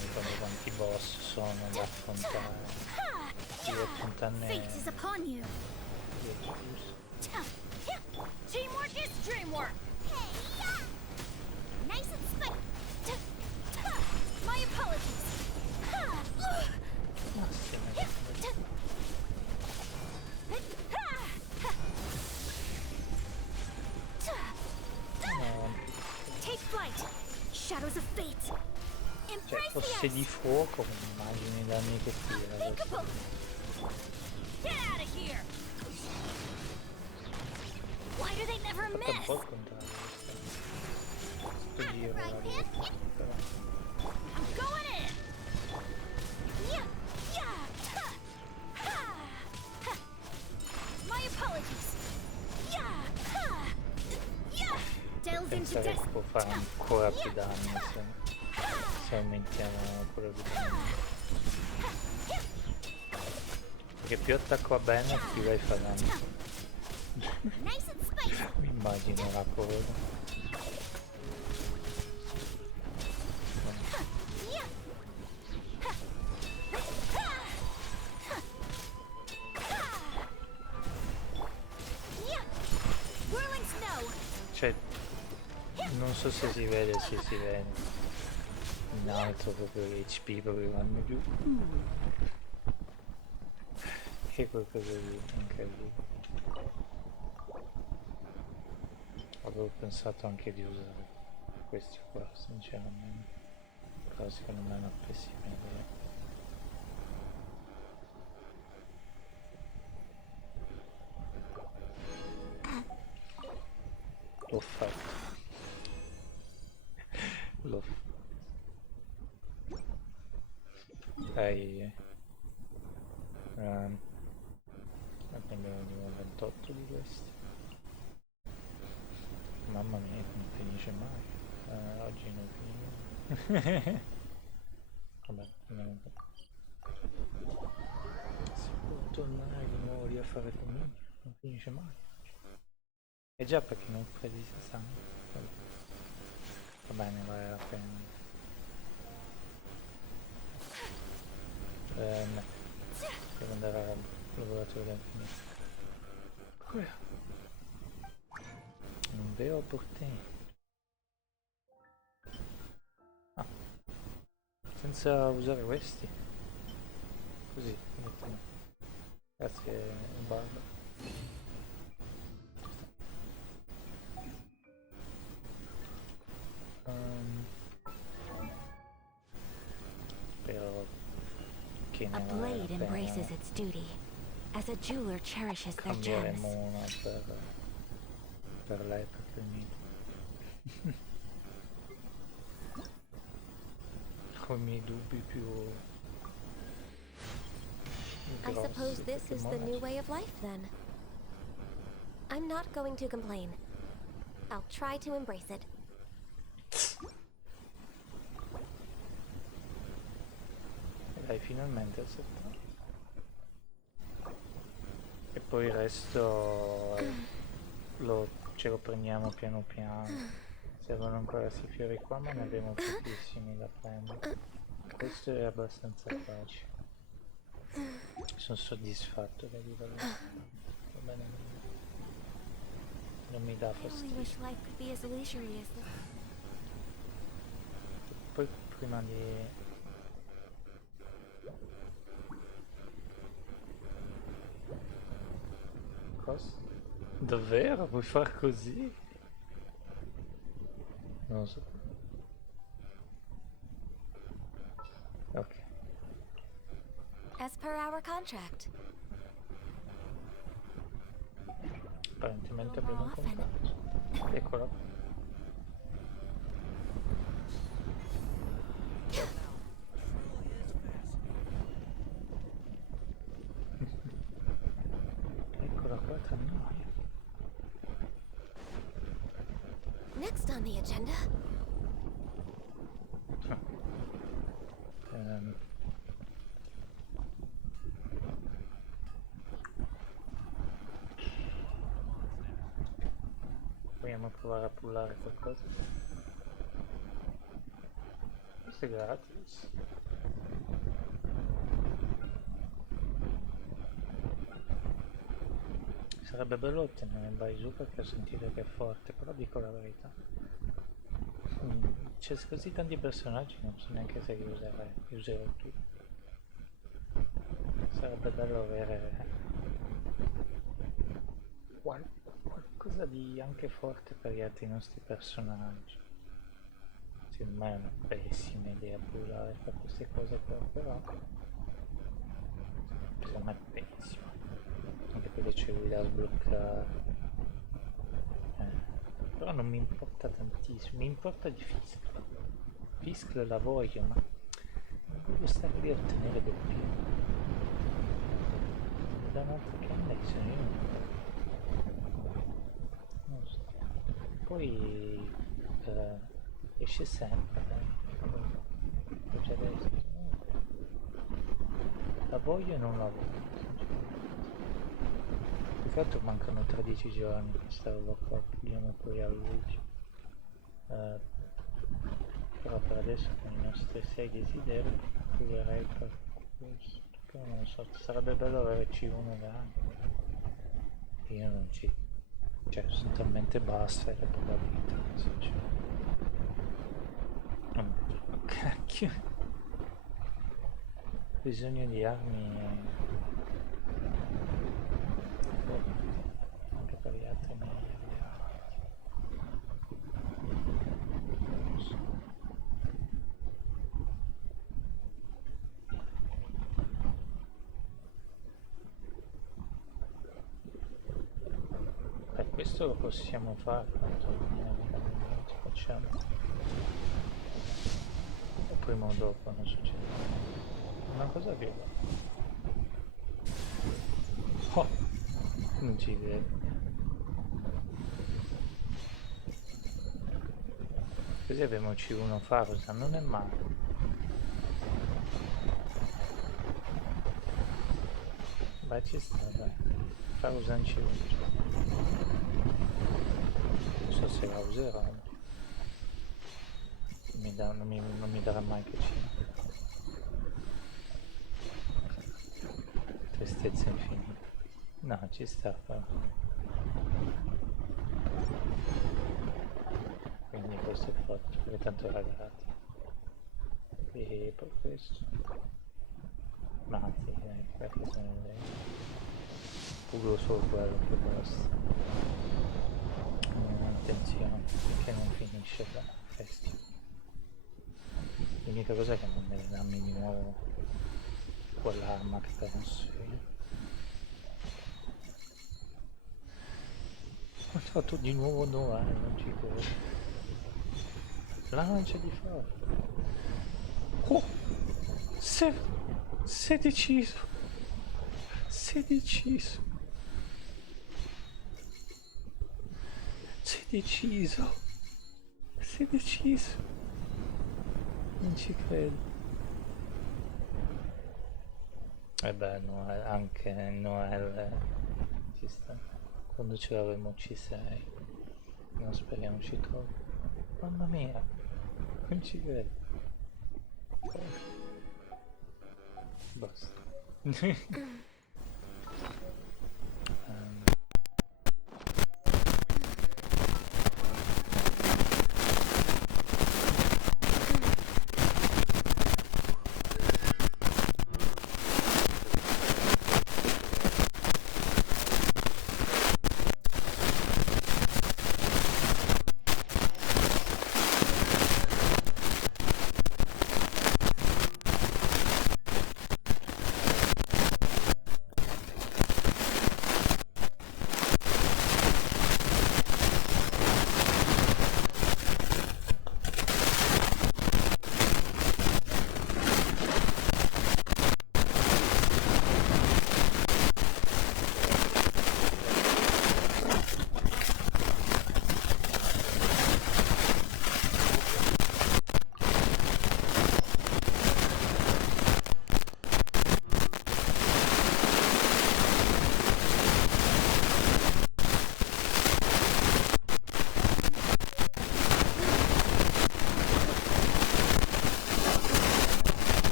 ricordo quanti boss sono da affrontare. Devo affrontarne... Fate is upon you. Teamwork is dreamwork. Nice and spiky. My apologies. Take flight. Shadows of fate. Cioè, fosse di fuoco, immagini i danni che tira adesso. Get out of here. Why do they never Fatto un miss? po' il contrario. Sto giro la devo però. I'm going in. Yeah, yeah. My apologies. Yeah. Delve into Pensare che può fare destiny. ancora più danni se aumentiamo quello di danni. Perché più attacco bene più lei fa danni. Mi immagino la coda. Cioè, non so se si vede, se si vede. In alto proprio l'HP proprio vanno giù. Che qualcosa di incredibile. Avevo pensato anche di usare questi qua, sinceramente. Però secondo me è una pessima idea. L'ho fatto. L'ho fatto. Dai. Ne abbiamo di nuovo 28 di questi. Mamma mia, non finisce mai. Oggi non finisce. Vabbè, non... Si può tornare di nuovo lì a fare comunque, non finisce mai. E già perché non prendi sangue. Va bene, vale la pena. Devo andare al laboratorio del finito. Un vero opportunità. Ah. Senza usare questi. Così, mettiamo. Grazie, Barba. Spero che A ne vale blade la embraces pena. its duty, as a jeweler cherishes their gems. Cambieremo una per lei, per il mio. Ho i miei dubbi più I suppose grossi, this perché is mo the la- new way of life then. I'm not going to complain. I'll try to embrace it. Dai, finalmente accettato. E poi il resto ce lo prendiamo piano piano. Servono ancora questi fiori qua, ma ne abbiamo pochissimi da prendere. Questo è abbastanza facile. Sono soddisfatto da livello. Va bene. Non mi dà I only fastidio. wish life could be as leisurely as this. Poi prima di... Cosa? Davvero? Vuoi far così? Non lo so. Ok. As per our contract. Apparentemente abbiamo un contratto. Eccolo. Eccola qua tra noi. Next on the agenda. Proviamo a provare a pullare qualcosa. Questo è gratis. Sarebbe bello ottenere il bazooka perché ho sentito che è forte, però dico la verità. C'è così tanti personaggi, non so neanche se li userò tutti. Sarebbe bello avere qualcosa di anche forte per gli altri nostri personaggi. Secondo me è una pessima idea pullare per queste cose qua, però secondo me è pessimo. Anche perché c'è lui da sbloccare. Però non mi importa tantissimo, mi importa di Fisk. Fisk la voglio, ma voglio stare lì a ottenere del più. Da un'altra connection io non so. Poi esce sempre, dai. Già adesso. La voglio e non la voglio. Più che altro mancano 13 giorni per sta roba qua, puliamo pure a luce. Però per adesso con i nostri 6 desideri pulirei per questo. Però non so, sarebbe bello avere C1 grande. Io non ci... cioè sono talmente basse le probabilità, sinceramente. Oh, cacchio. Ho bisogno di armi anche per gli altri miei alleati. Non so. Questo lo possiamo fare quanto facciamo. O prima o dopo, non succede. Una cosa che... Oh! Non ci vedo. Così abbiamo C1 Farusa, non è male. Beh, ci sta, dai. Farusa in C1. so se la userò. Non mi darà mai che c'è. Tristezza infinita. No, ci sta però. Quindi questo è forte, perché tanto ragazzi. E poi questo. Ma anzi, perché sono puro solo quello che basta. Attenzione, che non finisce la festa. L'unica cosa è che non deve darmi di nuovo quell'arma che penso io. Ho fatto di nuovo 9 anni, non ci credo. La lancia di forza. Oh! Sei deciso! Sei deciso! Sei deciso! Sei deciso! Non ci credo. E beh, Noel, anche Noel ci sta. Quando ce l'avremo C6. Non speriamo ci trovi. Mamma mia! Non ci credo. Basta.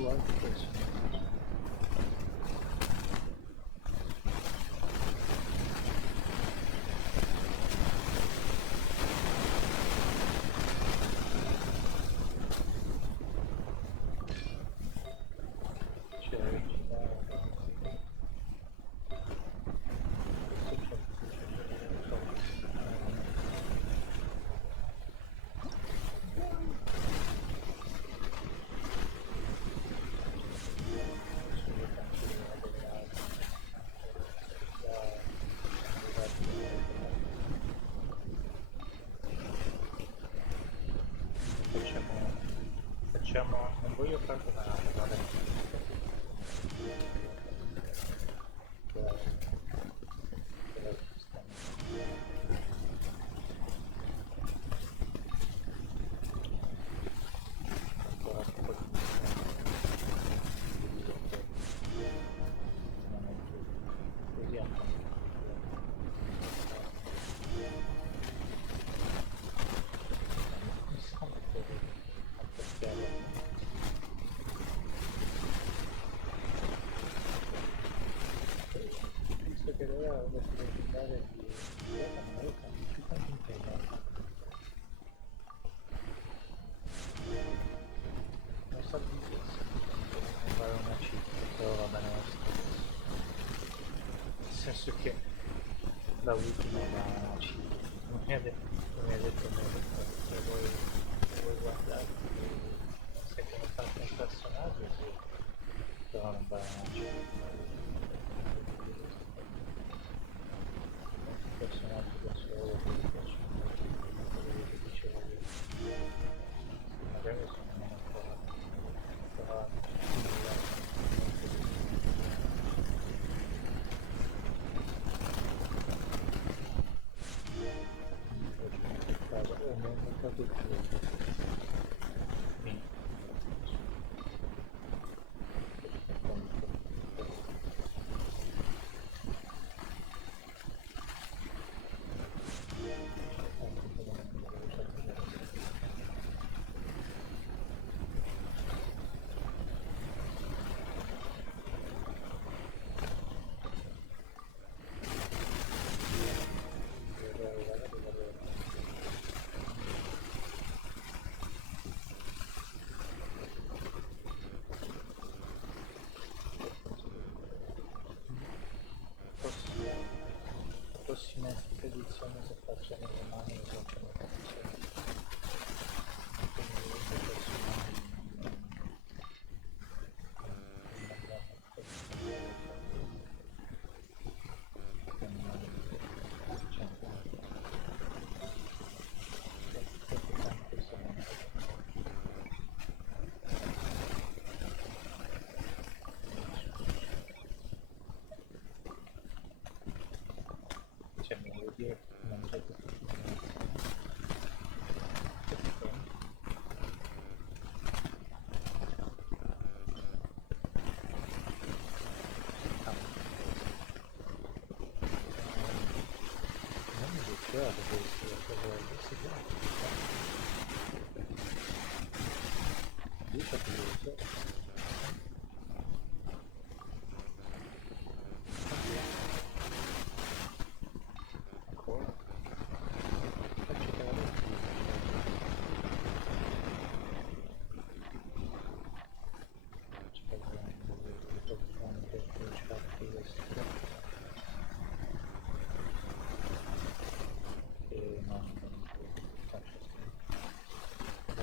su altri personaggi. Non voglio perdonare, vabbè. Ancora un po' di vediamo. Visto che doveva andare di America, più tanto impegno. Non so di non fare una cifra, però va bene lo stesso. Nel senso che da ultimo va una cifra. Non mi ha detto se vuoi guardare, se come fatto un personaggio, sì, però non va una cifra. Un personaggio da solo, quelli che dicevo io. Magari sono ancora non capisco prossime spedizioni che faccio nelle mani lo faccio nelle canzoni. Mi devo dire che non c'è tutto non mi piaceva questo, adesso dico che lo so.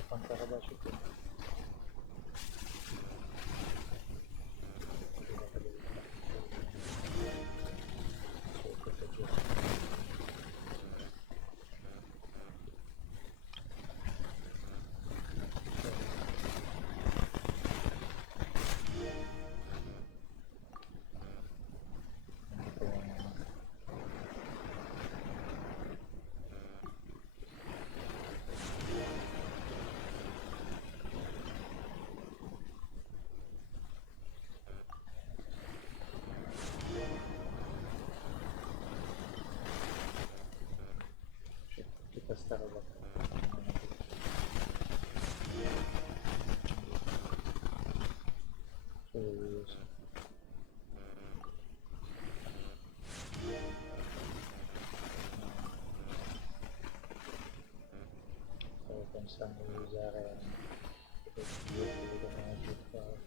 Quanta roba c'è qui? Questa roba pensando di usare questi due che dobbiamo giocare.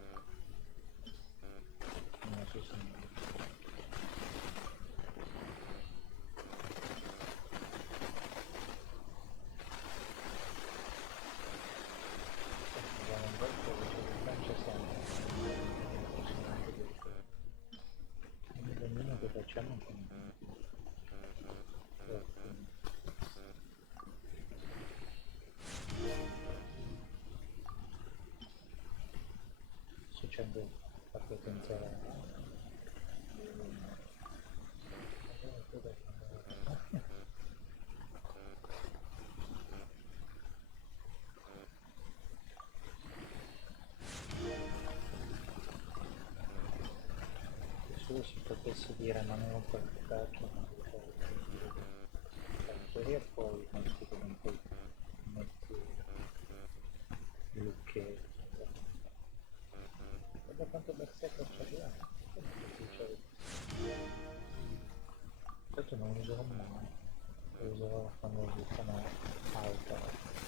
Non so se abbiamo un bel po' di Francia sempre. Il domino che facciamo con se c'è la potenza solo si potesse dire ma non ho qualificato in teoria poi metti comunque metti il lucchetto guarda quanto berserker c'abbiamo certo non lo userò mai lo userò quando lo sono alta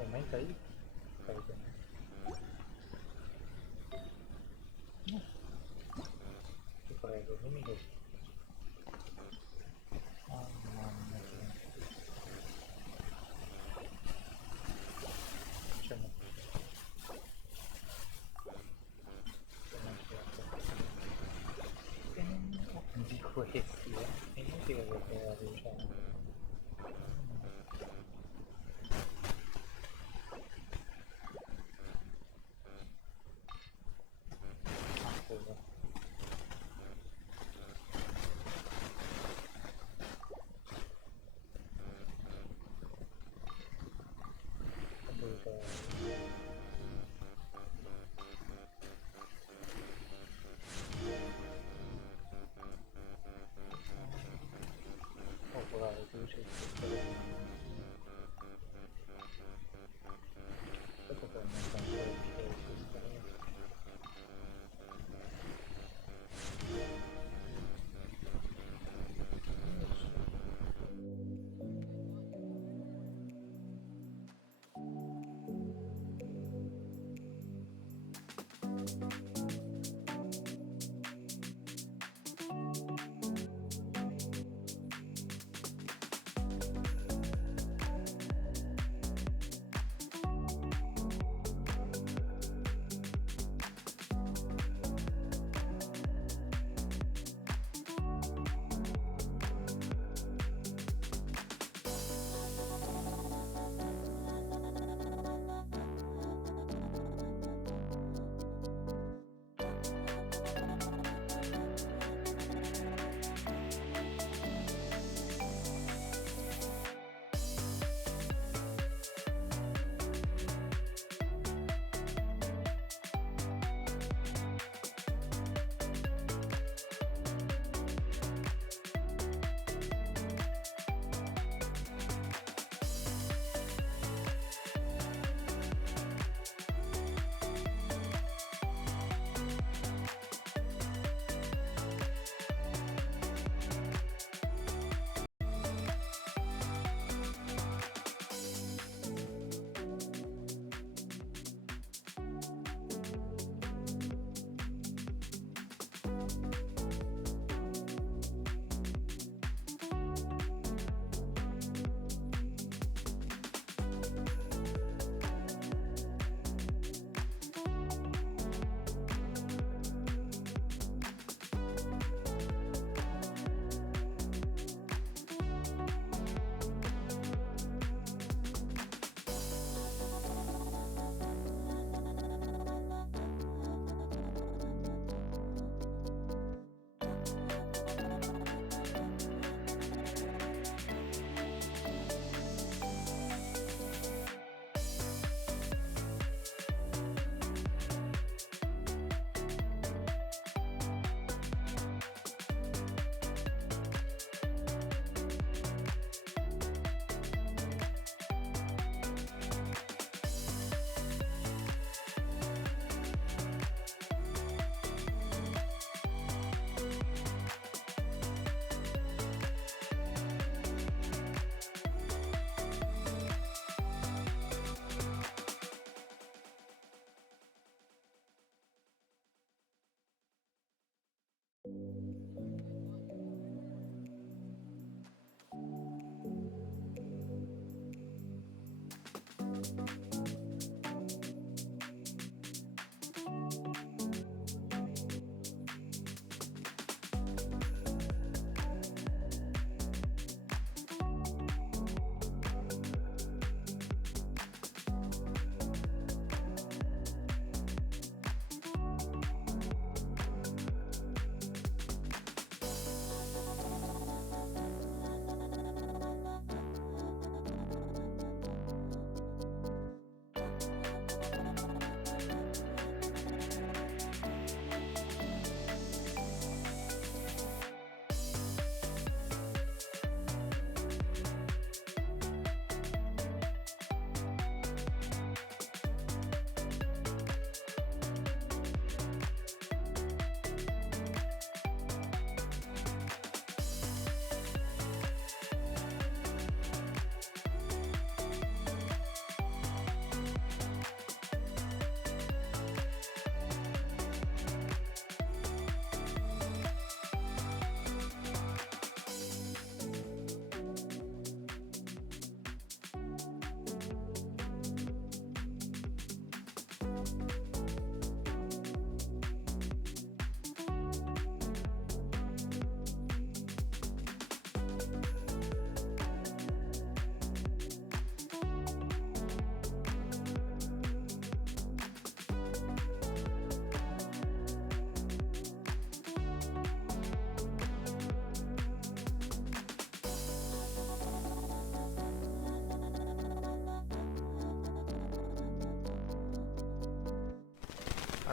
aumenta aí ti prego dimmi che mamma mia facciamo di questi è inutile che diciamo popolare tu sei questo per me è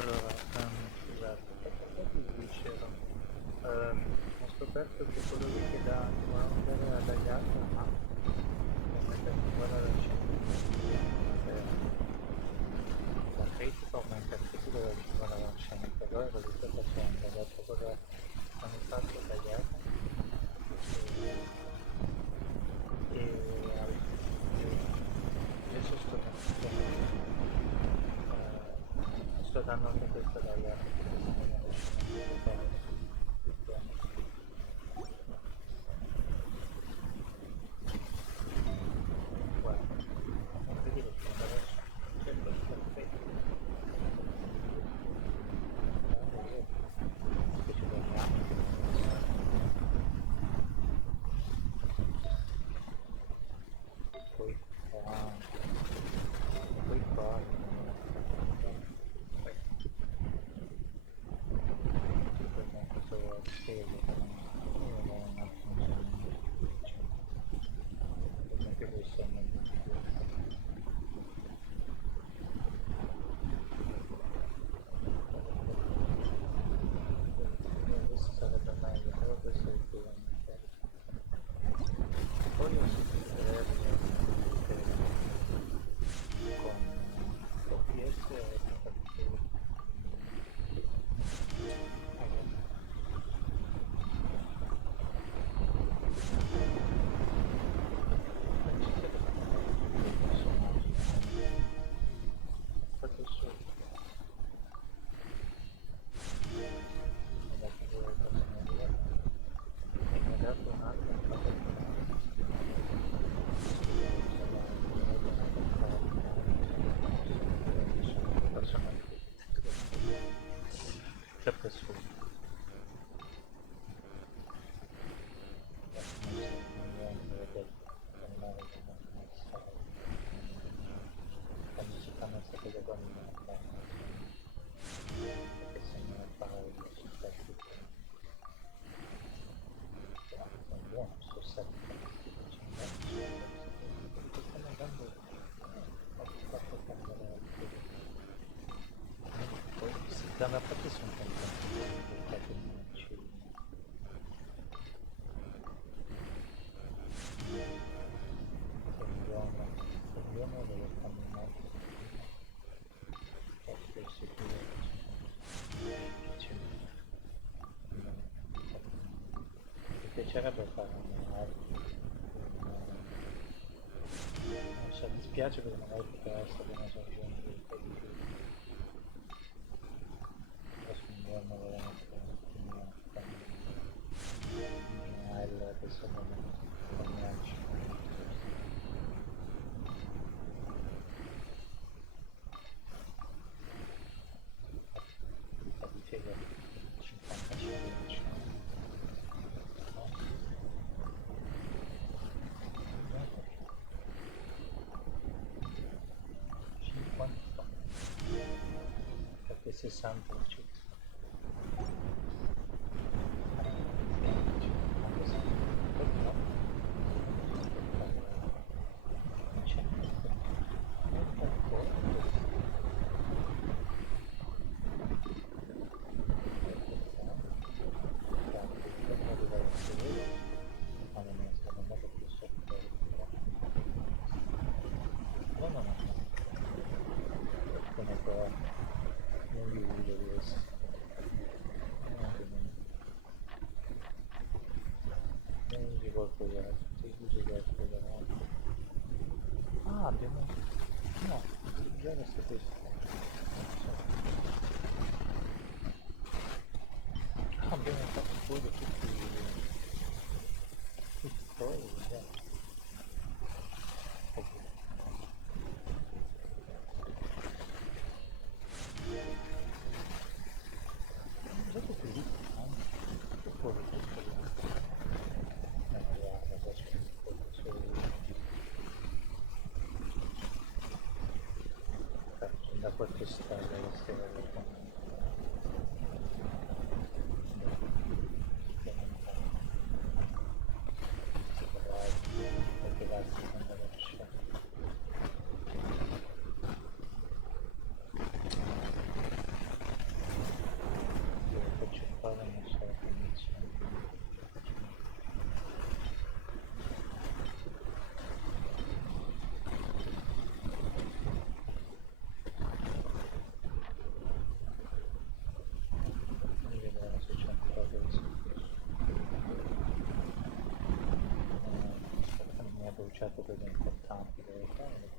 Allora, scusate, cosa dicevo? Ho scoperto che quello lì che dà Wonder ha tagliato, ma guarda la critica aumenta il critico del 50%, però è così sto facendo, dopo cosa hanno fatto tagliato e adesso sto dando anche questa tagliata. Da una parte sono contento che non ci sentiamo dove camminare posso sicuro mi piacerebbe fare non so, mi spiace perché magari poteva essere una sorgente di più. Giorno veramente adesso non mi lancio di figa 55 50 perché 60 Ah, abbiamo... no, già adesso questo. Ah, abbiamo fatto quello tutti poi, gioco così, da qualche stella le stelle certo cose importanti dove fare,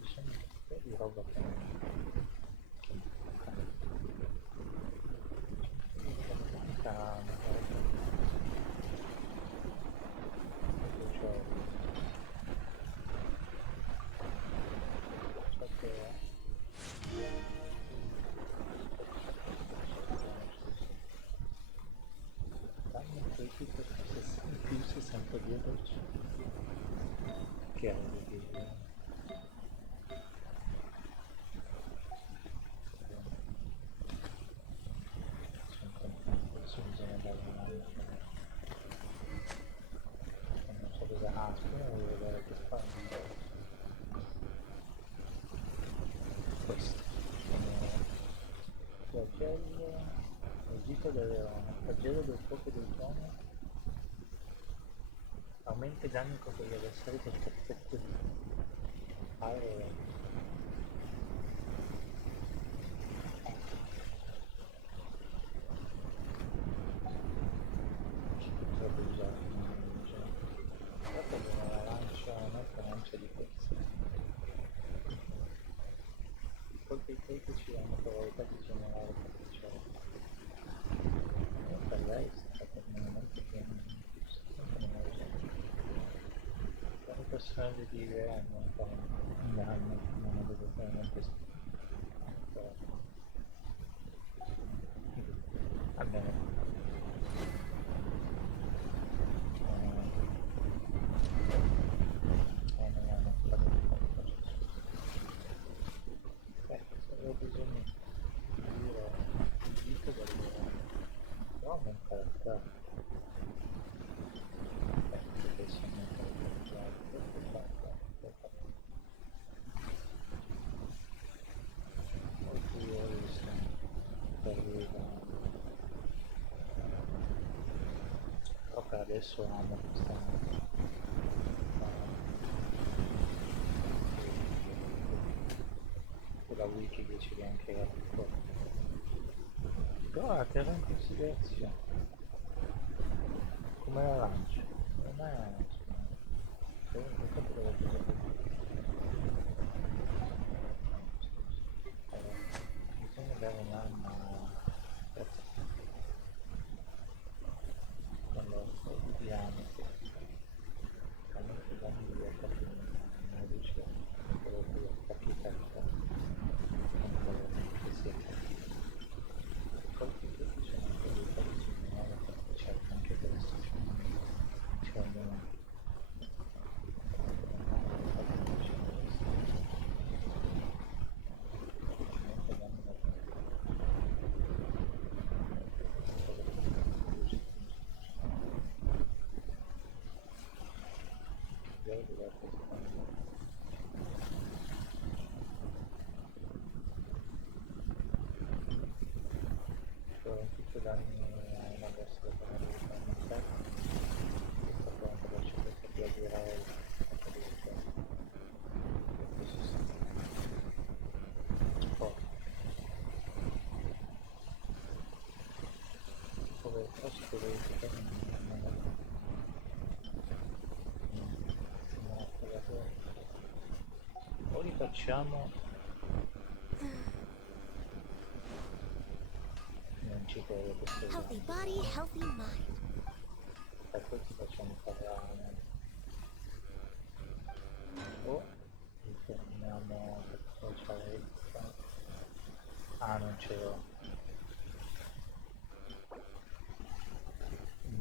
ci sono un po' di roba che non manca più 62% che è sono contento, adesso bisogna dare una non so cosa devo vedere che fa questo flagello il dito del leone, flagello del fuoco del trono aumenta i danni contro gli avversari con effetto di aereo. Potrebbe usare una lancia di questa. I colpi critici hanno probabilità di generare potenziale. Per lei è stato un momento che non ho usato. I personaggi di Re hanno un po' un danno, non avevo veramente almeno non hanno fatto se avevo bisogno di dire il dito però non carattere perché sono però per adesso amo quella wiki decide anche la piccola però la terrò in considerazione come la lancio non è la lancio bisogna dare un'arma quando vediamo che veramente danni di attacchi non riesce a quello che attacchi carta non quello che sia cattivo colpi tutti sono quelli che generale perché c'è anche questo c'è un tutti i danni alla vostra famiglia questa pronta per cercare di aggirare questo sì poi posso verificare o rifacciamo non ci credo questo Healthy body, healthy mind. per questo facciamo parlare o ritorniamo per socialezza non ce l'ho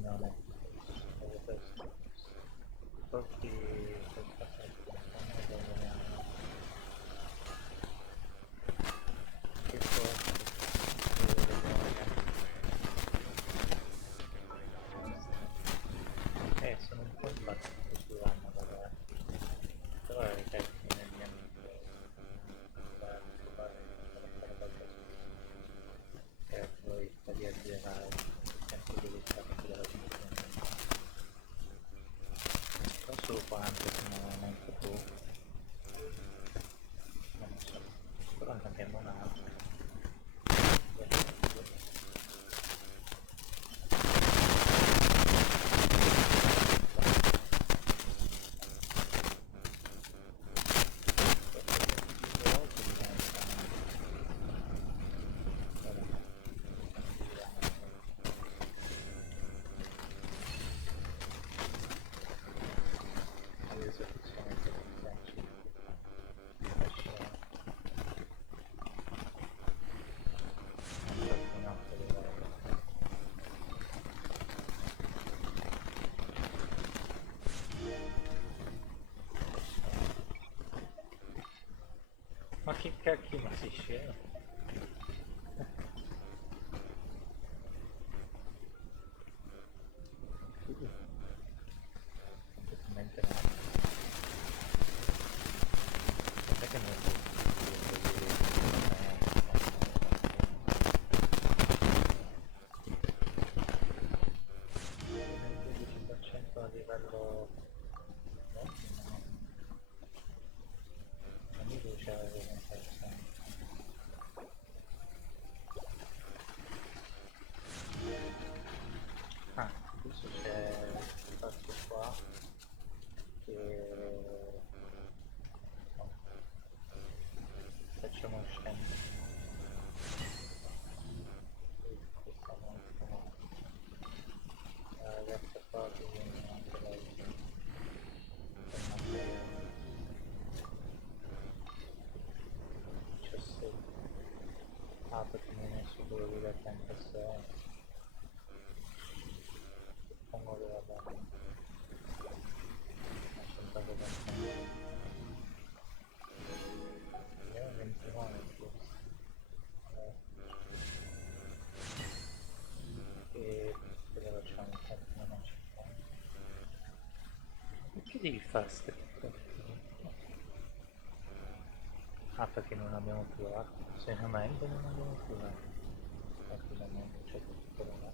non è questo tutti questa che cosa sono un po' impazzito sull'anno però è ripeto negli anni e poi di aggirare sempre devi stare della cacchio, ma sei scemo? Completamente no. Guarda che non è a livello non mi riesce a avere interessante. Ah, adesso c'è questo qua che no, facciamo scendere questa molto la ragazza qua che viene anche lei per 17. Ah, perché mi ho messo quello lì da 36. Suppongo che va bene. Ma sono stato contento. Io ho 29 forse. E cosa facciamo? Non ho 50. Perché devi fare ste cose? Ah, perché non abbiamo più acqua. Seriamente non abbiamo più acqua. Scusa, non c'è tutto là.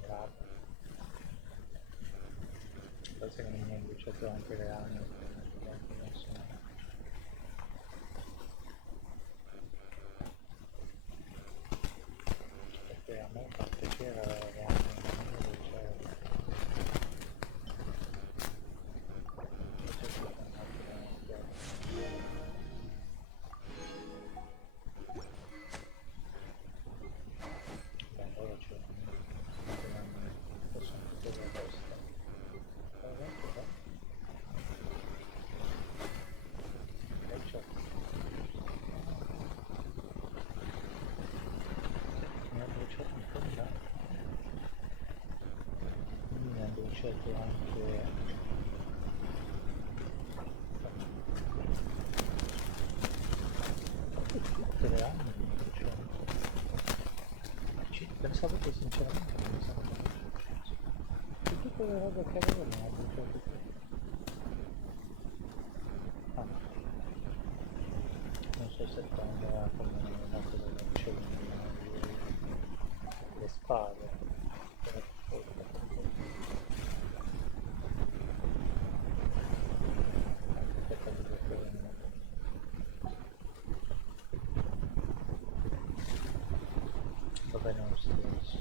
Grazie. Forse che non mi ha bruciato anche le armi. Non so. Perché a me fa piacere le armi, non mi bruciare. Beh, ora c'è possono tutte le poste. Mi ha bruciato un po' di là. Mi ha bruciato anche tutte le armi mi bruciano. Pensavo che sinceramente non mi sarebbe successo. E tutte le robe che avevo mi ha bruciato tutto. Ah, non so se prendeva come una cosa da uccellino, le spade. Aspetta di vedere. Va bene lo stesso.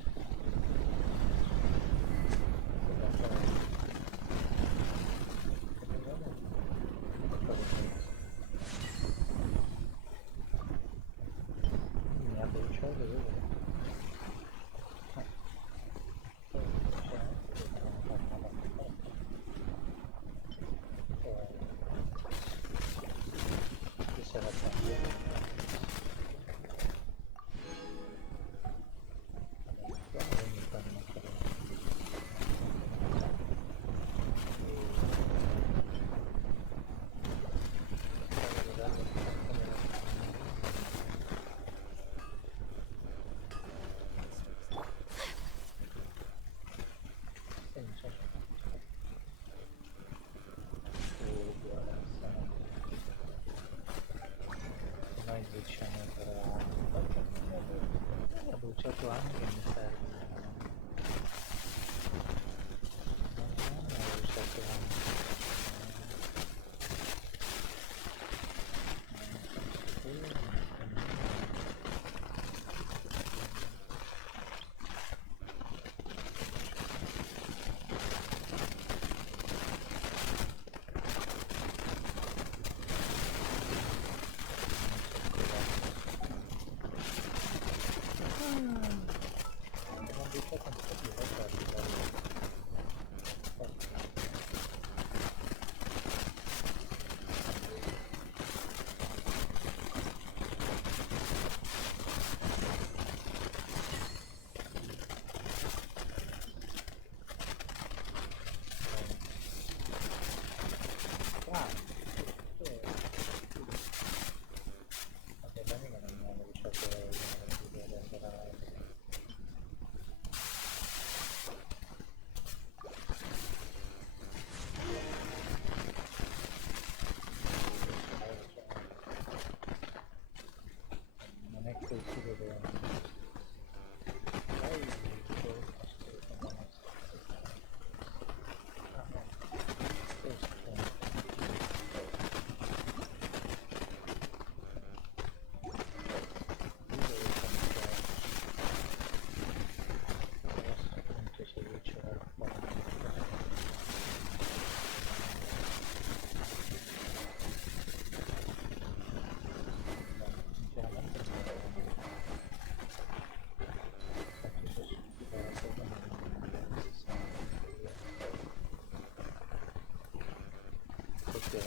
Mi ha bruciato dove? Che sarà tanto? Noi diciamo però ho bruciato anche mi serve ho bruciato anche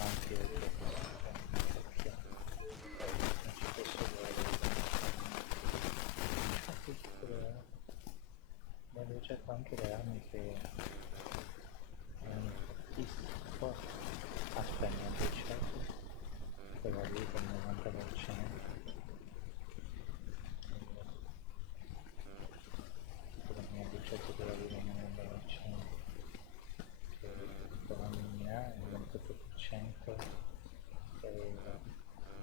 avanti non ci posso volere. Ho cerco anche le armi che erano fortissime, forti. Aspetta, non c'è quella lì con il 90%. Quella mia bicetta quella lì con il 90%. Che la mia è il 28% e il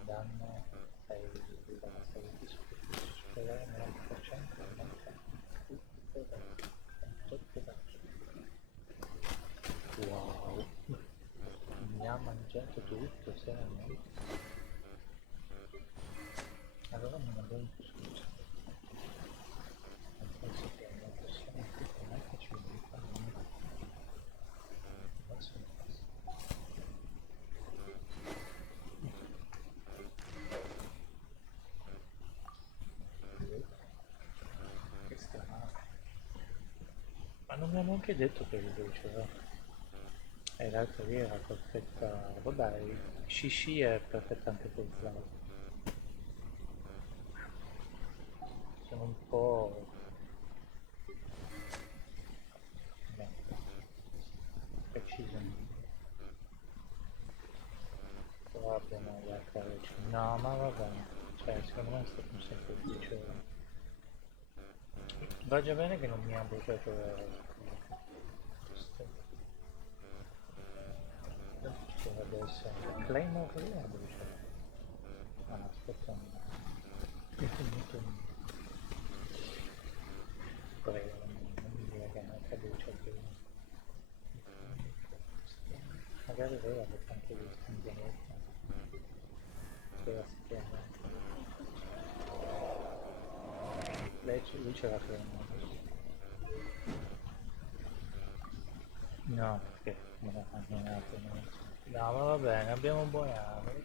danno è il 6% superare il 90%, wow, mi ha mangiato tutto, seriamente. Allora non abbiamo più scusa. Non penso che una persona qui non è che ci vuole fare niente. Adesso mi passa. Che strano. Ma non mi hanno neanche detto che il dolce e l'altra lì era perfetta. Vabbè, il Shishi è perfetta anche col Fly. Sono un po'... beh, preciso. Però abbiamo l'altra voce. No, ma va bene. Cioè, secondo me è stato un sacrificio. Va già bene che non mi ha bruciato dovrebbe essere Claymore lì ha bruciato. Ah no, aspetta, è finito un... prego, non mi dire che non è bruciato. Magari lei avete anche visto in diretta. Sulla schiena. Lui ce l'ha Claymore. No, perché me l'ha camminato. No, ma va bene, abbiamo buone armi.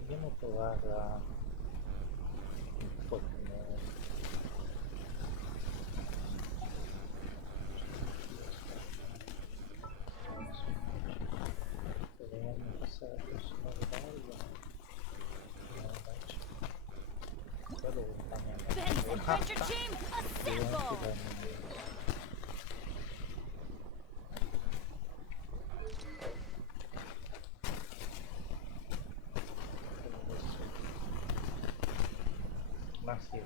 Andiamo a provarla un po' più. Proviamo a passare al prossimo livello. Quello lo fanno ma sì,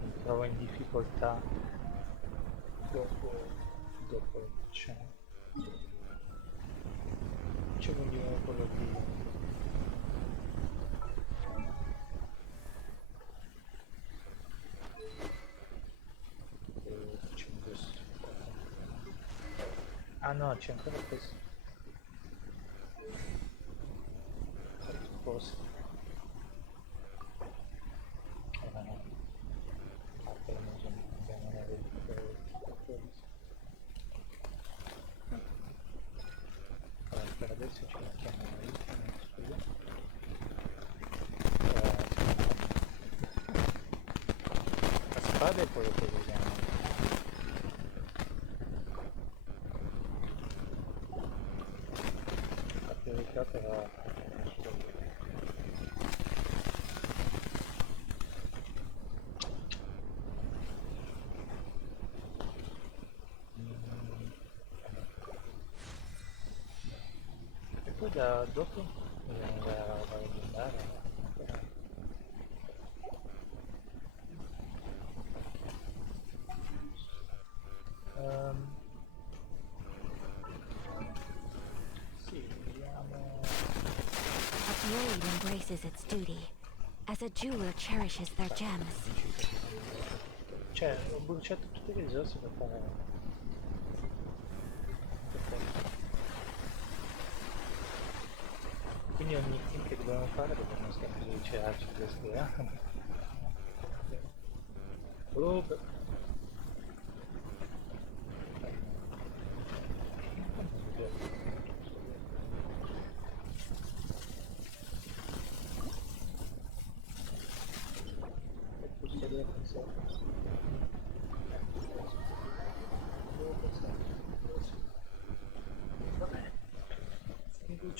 mi trovo in difficoltà dopo il chat. C'è quindi quello di ah no, c'è ancora questo. Forse. Per adesso ci mettiamo lì. La spada è quello che vediamo. La priorità però e poi da dopo dobbiamo andare a andare. Sì, vediamo. A blade embraces its duty, as a jeweler cherishes their gems. Cioè, ho bruciato tutte le risorse per fare... Quindi ogni team che dobbiamo fare dobbiamo sempre ricercarci queste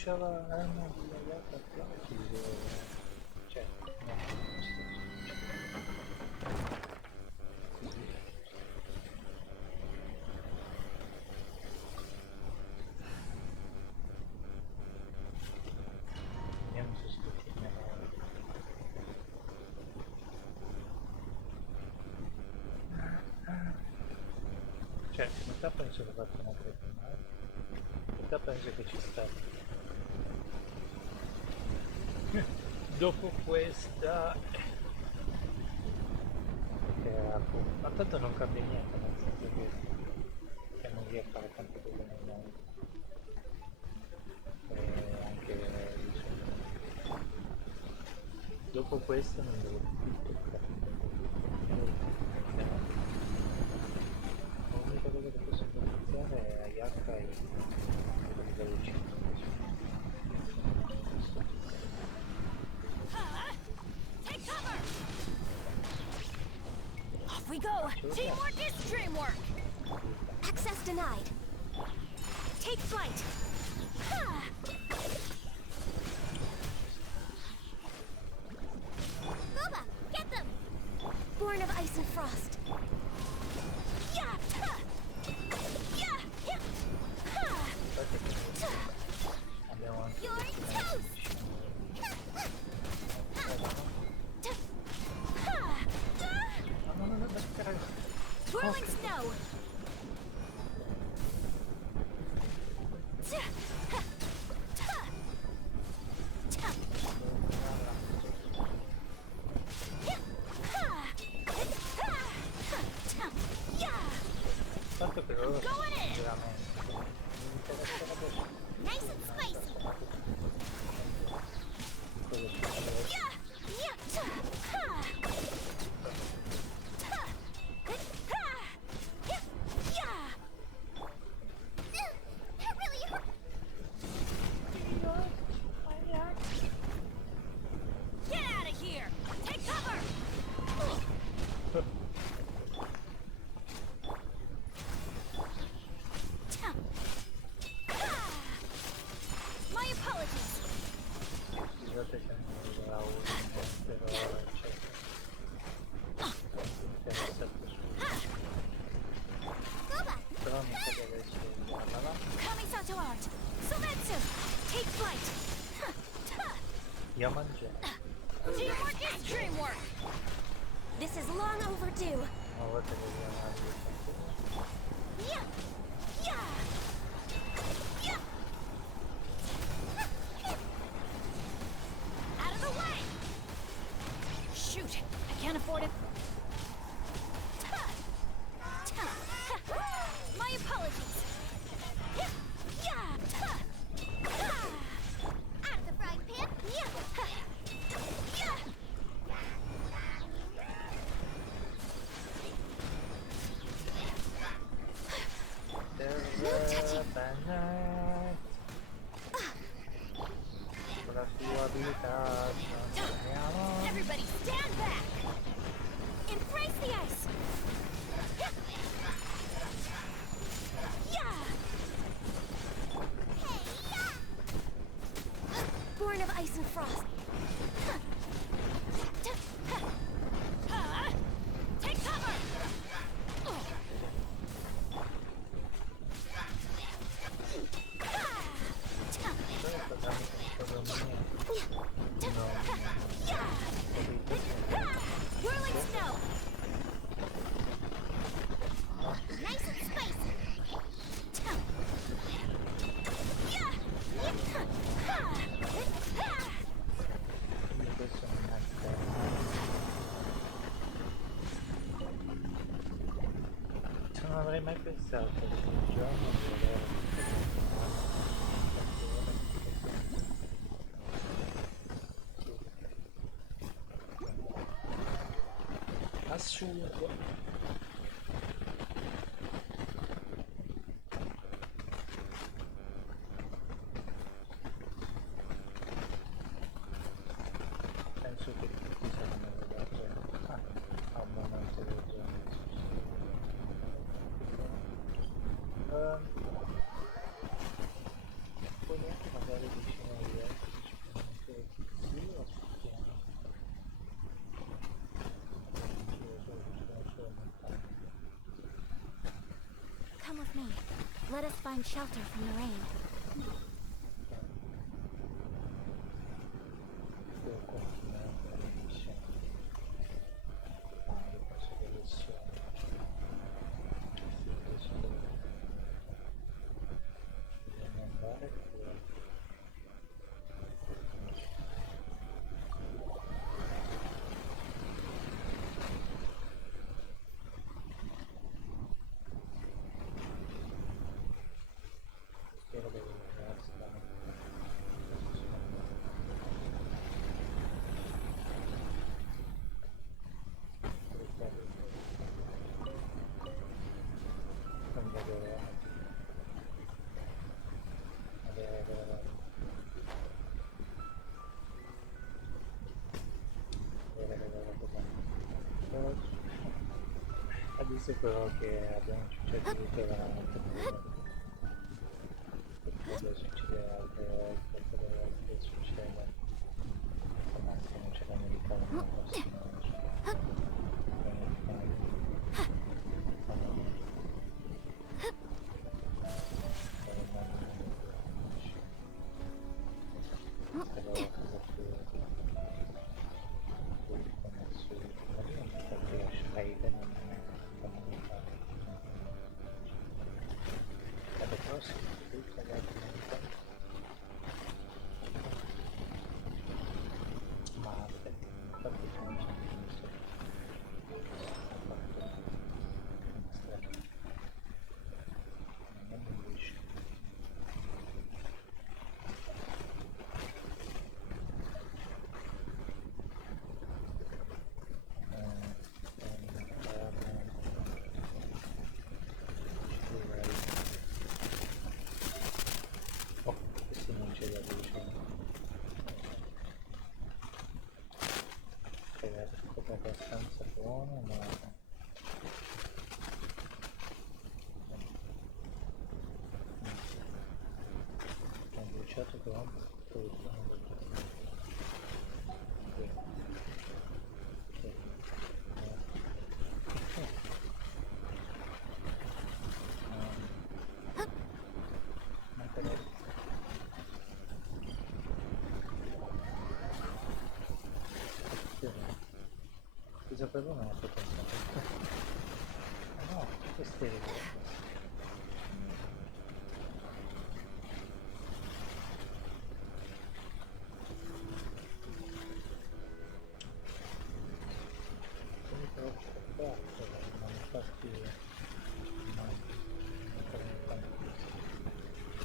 cominciava a cioè, vediamo se sto cioè, in realtà penso che ho fatto una cosa, in realtà penso che ci sta. Dopo questa ma tanto non cambia niente, nel senso che non riesco a fare tante cose nel mondo. E anche diciamo, dopo questo non devo più toccare. L'unica cosa che posso potenziare è Ayaka e livello 5. Take cover! Off we go! Teamwork is dreamwork! Access denied. Take flight! Boba, get them! Born of ice and frost. Yeah! Yeah! Yeah! Abbiamo anche You're toast! Whirling snow! tanto che loro sono Going in! veramente mi interesserebbe Nice and spicy! cosa succede. That really hurt! Get out of here! Take cover! My apologies! Scusate se non la uso però eccetera interessato su Boba! però mi sa che adesso usarla va. Kamisato art! Sometsu! Take flight! Yamanji Teamwork is dreamwork! This is long overdue. una volta che Yamanji Yeah! Yeah! Yeah! Out of the way! Shoot! I can't afford it. My apologies. Out of the frying pan! No touching. con la sua abilità ci andiamo. Everybody stand back! Embrace the ice! Yeah! Born of ice and frost. Take cover! Whirling snow! Nice and spicy! Quindi questo non è non avrei mai pensato che un giorno di avere assurdo. Penso che tutti saranno arrivati a un momento del giorno. Poi magari dici Let us find shelter from the rain. Devo continuare con la missione. Ah, io penso che adesso dobbiamo andare fuori. Spero che ragazzi adesso però che abbiamo cercato di trovare cosa succederà altre volte, altre volte succede, ma se non ce l'americano non possono abbastanza buono, ma ho bruciato però tutto. Sapevo non ho pensato. No, queste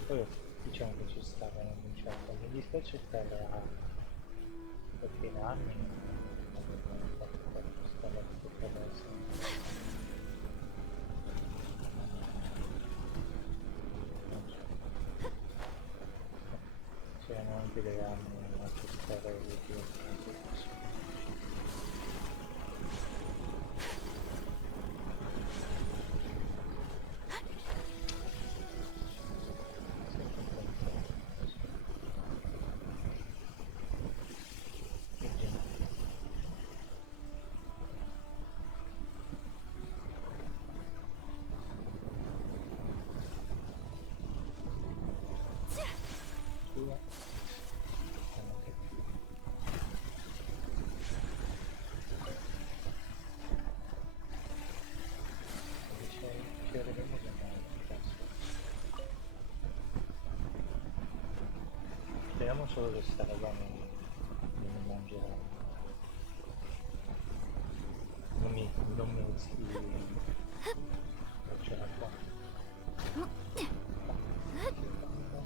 poi diciamo che ci stavano annunciando, mi dispiace stare a per anni non avevano fatto questa cosa. C'erano anche delle anni a cercare di più. Speriamo solo che sta roba non mi mangerà, non mi faccia la qua.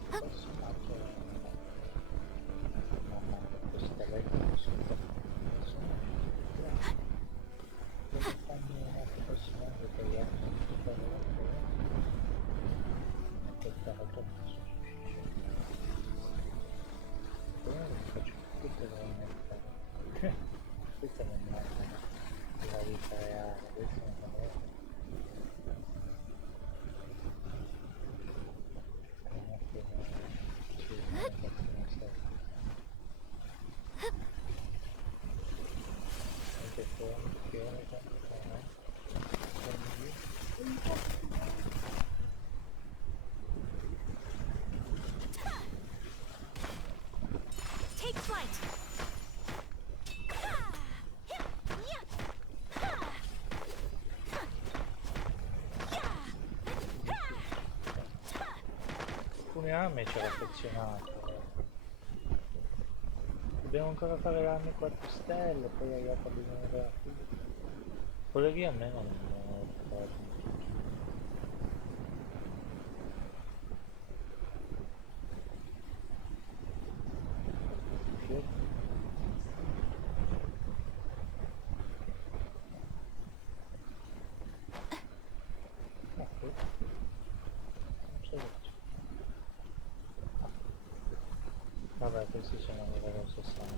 Posso mangiare mamma questa letto posso mangiare per gli altri tutta la faccio tutto veramente questa non è la vita reale, questa non è anche fuori alcune armi c'era affezionato. Dobbiamo ancora fare l'armi 4 stelle, poi è arrivata bisogno della figlia. Quelle lì almeno non lo ricordo. Vabbè, questi sono le livello 60.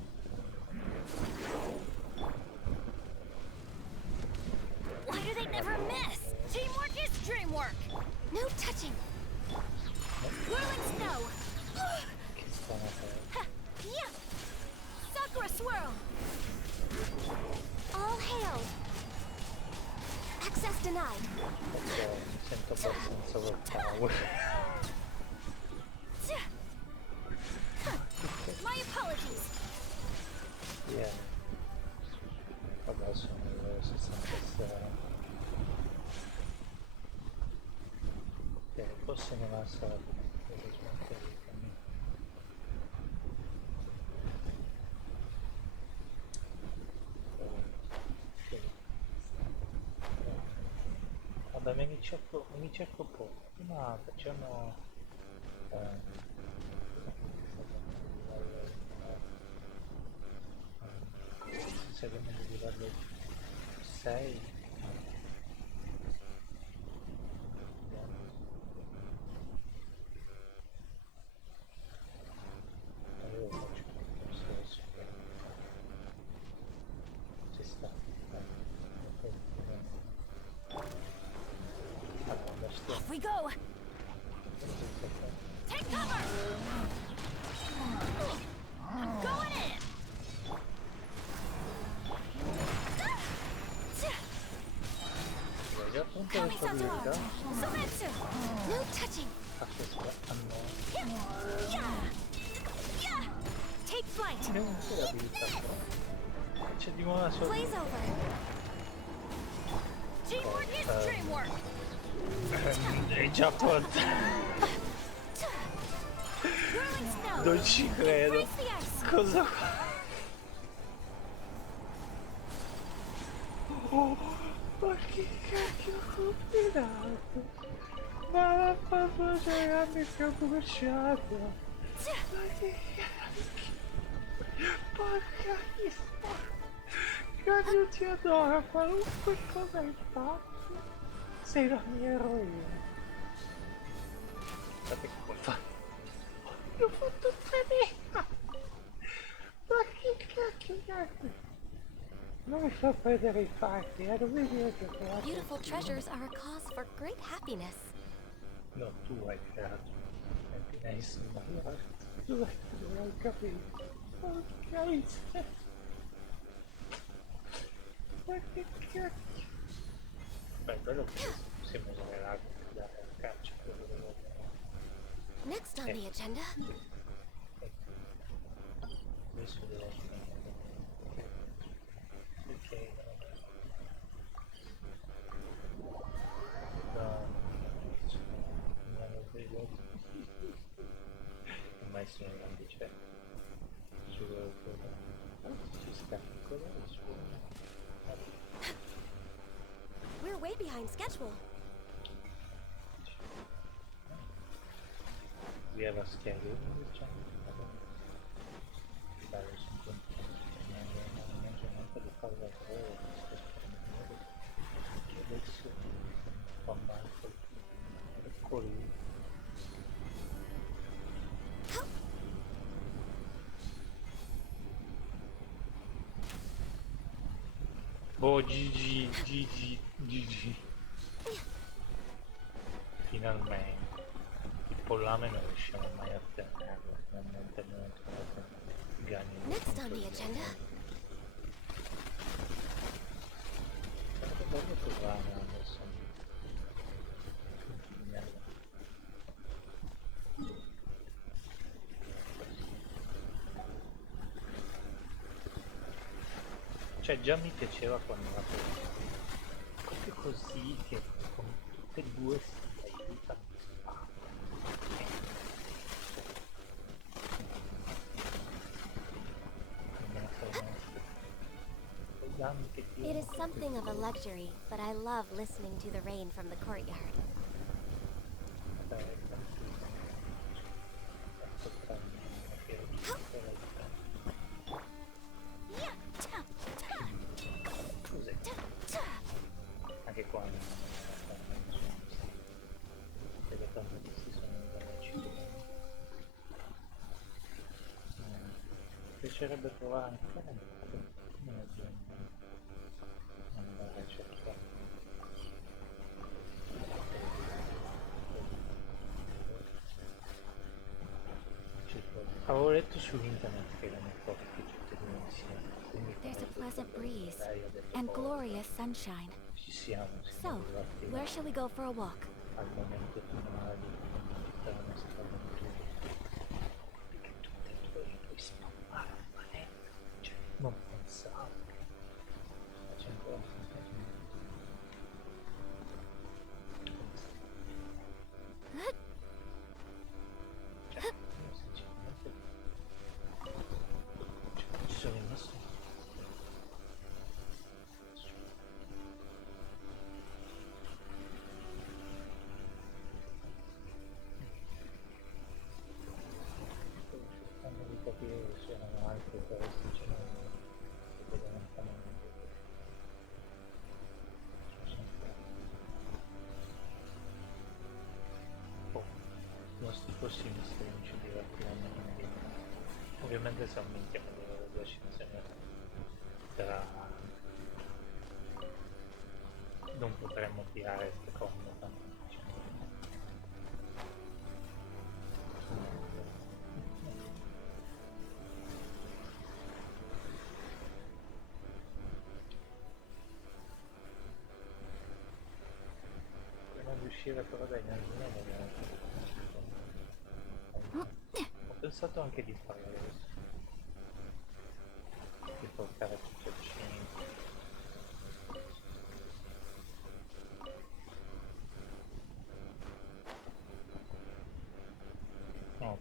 Why do they never miss? Teamwork is dreamwork. No touching. Whirling snow. Che strano che Ha, yeah. Sakura swirl. All hail. Access denied. mi sento abbastanza overpower. My apologies. Yeah. Vabbè, sono le livello 66. Forse non ha stato vabbè, mi cerco un po'. Prima facciamo seguiamo di livello 6. Off we go. Take cover. I'm going in. Come Sato. Sometsu. No touching. Yeah. Take flight. C'è di nuovo la sua Blaze over. Teamwork is dreamwork. è già pronta. Whirling snow. Non ci credo. Embrace the ice. Cosa fa? Oh, ma che cacchio ho combinato? Ma la papà mi si è bruciato. Ma che cacchio? Porca miseria. Io ti adoro, qualunque cosa hai fatto, sei la mia eroina. Guardate che puoi fare. Ho fatto 3000! Ma che cacchio cacchio? Non mi fa perdere i fatti, non mi dire che ho creato. Beautiful treasures are a cause for great happiness. No, tu hai creato. Happiness, ma tu hai capito. Porca miseria. Ma che cacchio? Beh, quello che possiamo usare l'acqua per dare la caccia, quello che vogliamo. Next on the agenda. Adesso devo ok, no, non ho vedo. Il maestro non dice ci sta ancora il suo. We're way behind schedule. We have a schedule, diciamo. Bello, sono contento. Non c'è niente da fare da lavoro. Adesso fa male col boh, GG. Finalmente. Il pollame non riusciamo mai a tenerlo. Finalmente abbiamo trovato Gani. Next on the agenda. Voglio provare adesso. Cioè già mi piaceva quando la facevo. Proprio così che con tutte e due si aiutano. danni che ti It is something of a luxury, but I love listening to the rain from the courtyard. Anche qua vedo tanto che si sono cibo. Mi piacerebbe provare ancora un po' andare a cercare. Avevo letto su internet che erano proprio tutte due insieme. There's a pleasant breeze and glorious sunshine. Ci siamo. So, where shall we go for a walk? Al momento finale di fare una strada in più. Perché tutte e due le puoi spammare a manetta. Cioè, non pensavo. C'è ancora. Ci sono rimasto. Cercando di capire se c'erano altre cose, se vedevano nostri prossimi misteri non ci divertiranno. Ovviamente se aumentiamo le recensioni tra non potremmo tirare secondo tanto. Per non riuscire però dai ho pensato anche di fare questo, di portare tutto il 5. No,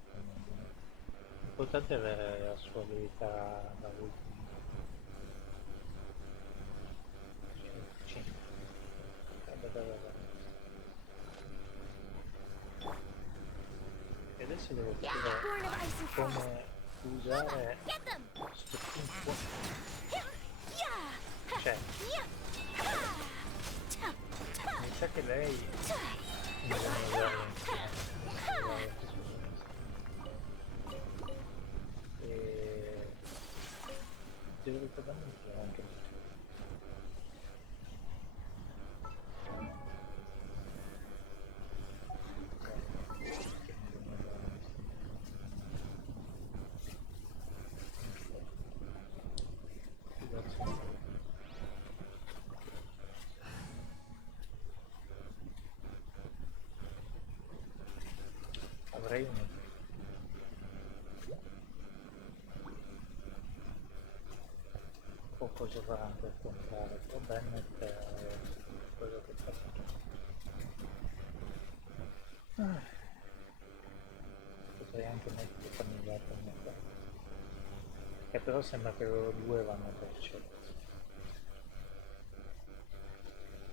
l'importante è avere la sua abilità da ultimo. 5. E adesso devo capire come usare sto punto. Cioè, mi sa che lei bisogna usarlo insieme. E devo ricordarmi che anche avrei poco giocare per comprare, però Bennett è quello che fa. Potrei anche mettere famiglia per me, che però sembra che loro due vanno per scelta.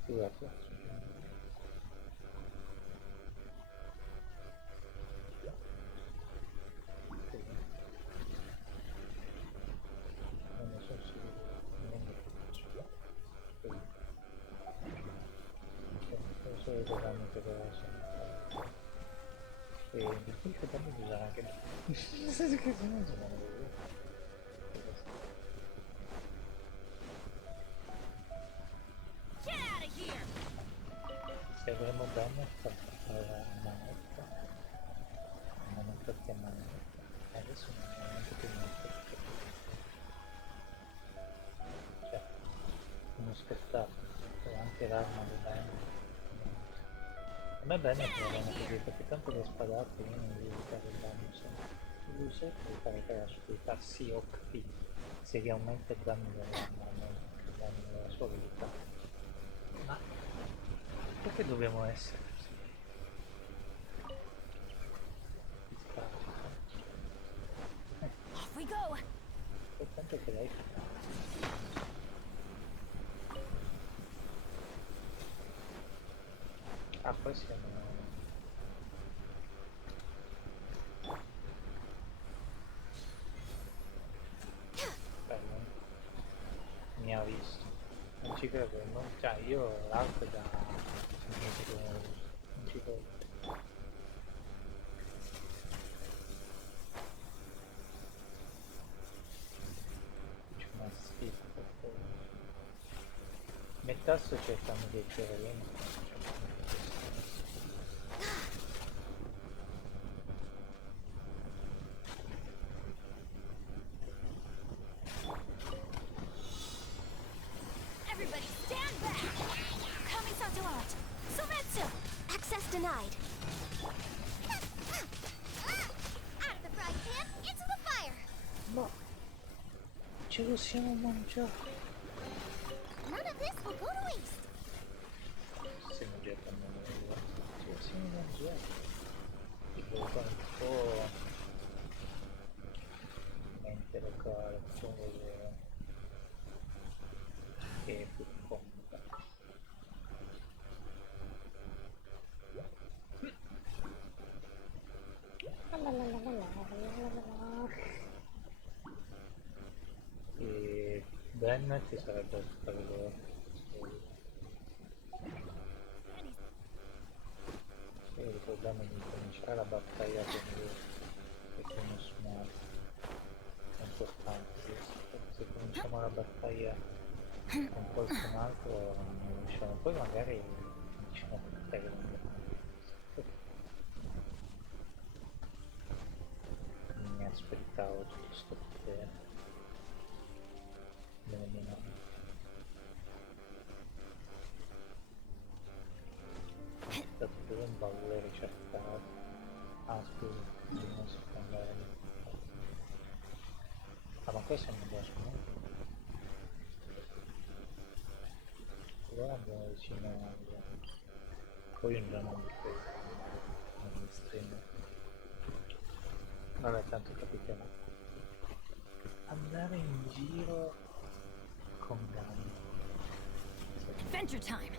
Scusate. Non ne sono sicuro. Non so dove vanno per la e mi stai aspettando di usare anche nel senso che se non sono se avremo bene per fare una manetta che manetta adesso non c'è neanche più manetta cioè uno spettacolo anche l'arma di bene a me bene che va bene così perché tanto le spadate io non devo fare il danno sempre lui sai puoi fare che la sua sì ho capito se che aumenta il danno dell'arma aumenta il danno della sua abilità ma perché dobbiamo essere così? Off we go! L'importante è che lei Ah, poi siamo... Bello. Mi ha visto. Non ci credo, non... cioè io l'altro da... non ci credo. C'è una schifo per favore. Metà sto cercando di chiarire. Everybody stand back! Kamisato out! Sometsu! Access denied. Out of the frying pan, into the fire! Ma... ce lo siamo mangiati! None of this will go to waste! Stiamo giocando ce lo siamo mangiati! Tipo fa un po'... mente locale, facciamo vedere... che è più comoda. E Ben ci sarebbe stato ricordiamo di cominciare la battaglia con lui perché nessuno è importante. Se cominciamo la battaglia con qualcun altro non riusciamo, poi magari diciamo che non mi aspettavo tutto sto potere. È stato pure un baule ricercato. Ah scusa, non si può andare lì. Ah ma questo è un bosco, no? Allora andiamo vicino poi andiamo di questo, non mi stream. Vabbè tanto capiterà. Andare in giro con Gani. Adventure time!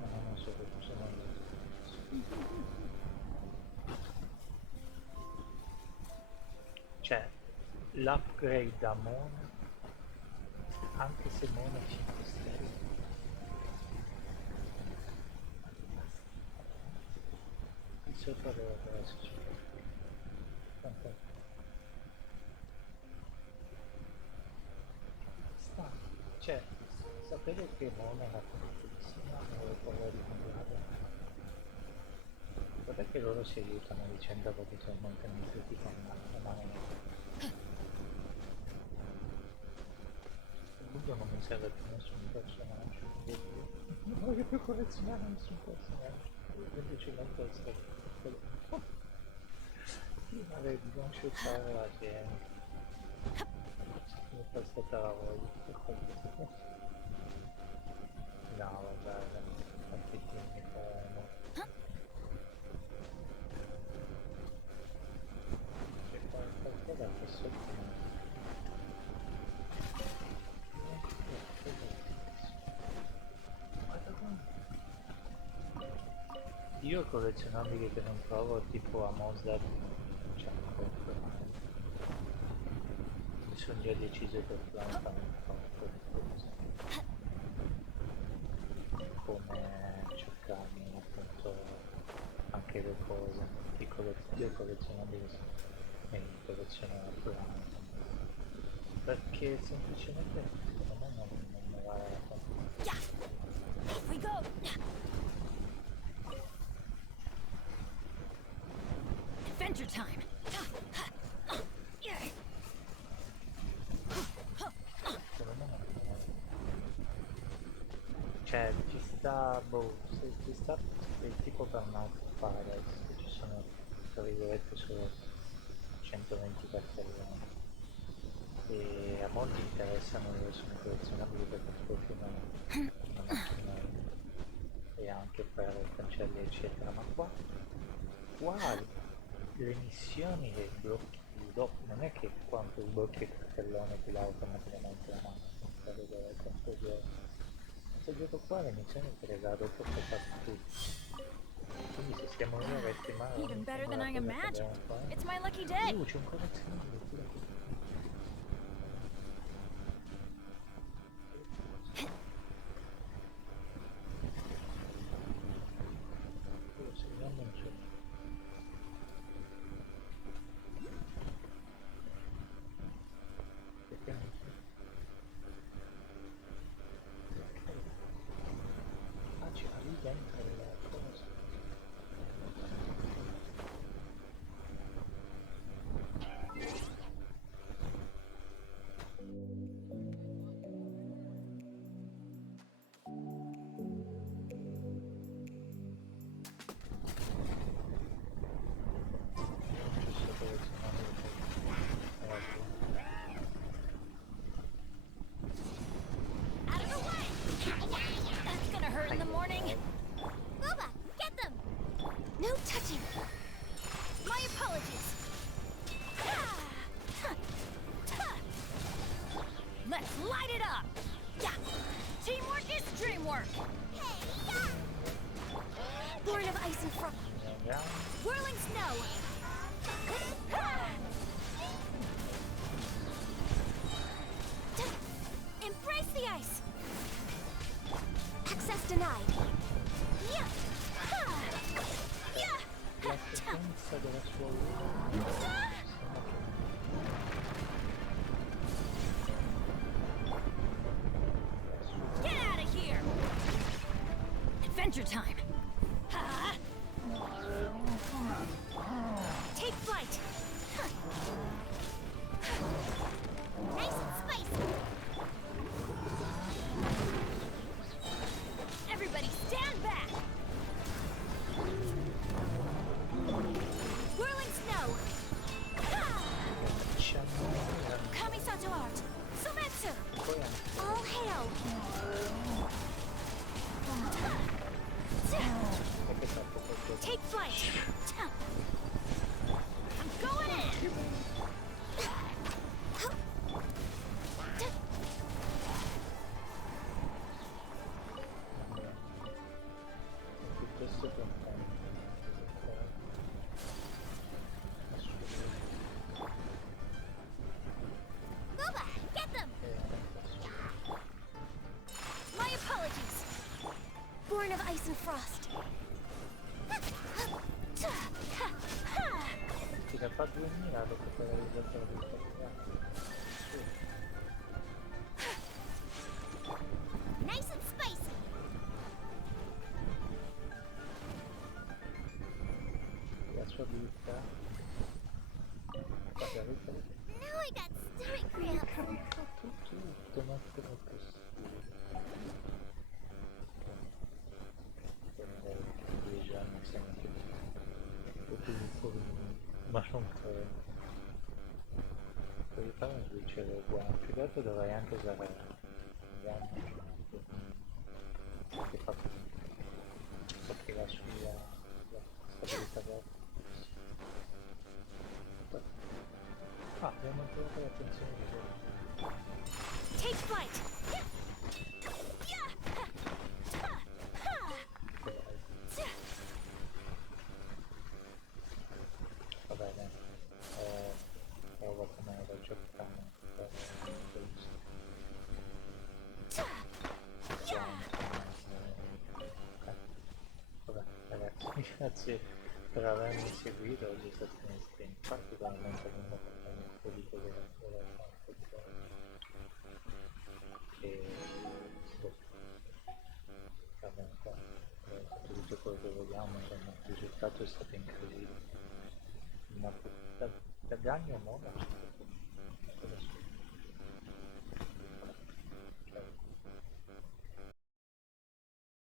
No, non so che cosa cioè, l'upgrade da Mona, anche se Mona è 5 stelle. Di sopra deve esserci. Fantastico. Sta, cioè, sapete che Mona era completissima, avevo paura di comprarla. Guarda che loro si aiutano a vicenda perché sono molto amici con la mano. Comunque non mi serve più nessun personaggio, non voglio più collezionare nessun personaggio, semplicemente essere prima di non scegliere la gente, mi fa stata la voglia. No vabbè, anche qui mi faremo. C'è qualcosa che sotto. Io collezionabili che non trovo tipo a Mozart non c'è ancora. Mi sono già deciso che Atlanta non fa qualcosa. Come cercarmi appunto anche le cose. Io collezionabili e colleziono Atlanta. Perché semplicemente secondo me non mi vale la pena. Off we go! Adventure time! Cioè ci sta, boh, se ci sta tipo per un altro fare, ci sono tra virgolette solo 120 cartelloni e a molti interessano dove sono collezionabili perché ti puoi fare una macchina e anche per cancelli eccetera, ma qua le missioni dei blocchi dopo non è che quanto sblocchi il cartellone ti dà automaticamente la macchina, tra virgolette, questo gioco qua l'iniziale che le dato tutto fatto tutto. Quindi se stiamo lì a resti male. Even better than I imagined. It's my lucky day. C'è un collezionabile pure. Let's light it up! Yeah! Teamwork is dreamwork! Born of ice and frost. Whirling snow! Embrace the ice! Access denied. Yeah! Yeah! Get out of here! Adventure time! Take flight! Nice and spicy! Everybody stand back! Whirling snow! Kamisato art! Sometsu! All hail! Take flight! I'm going in! Boba, get them! My apologies! Born of ice and frost. Ti da fa 2000 dopo che l'hai realizzato Nice and spicy! la sua vita. Now I got stomach cramps! Tutto mettere possibile. Ma non credo. Per fare un switch è buono, più che altro dovrei anche usare che fa perché la sua stabilità abbiamo trovato l'attenzione di quello. Take flight! Va bene, provo come lo giocare. Vabbè ragazzi, grazie per avermi seguito, oggi è stato un stream particolarmente lungo perché un po' di cose da fare e vabbè un po' tutto quello che vogliamo, insomma il risultato è stato incredibile. Da Gagno non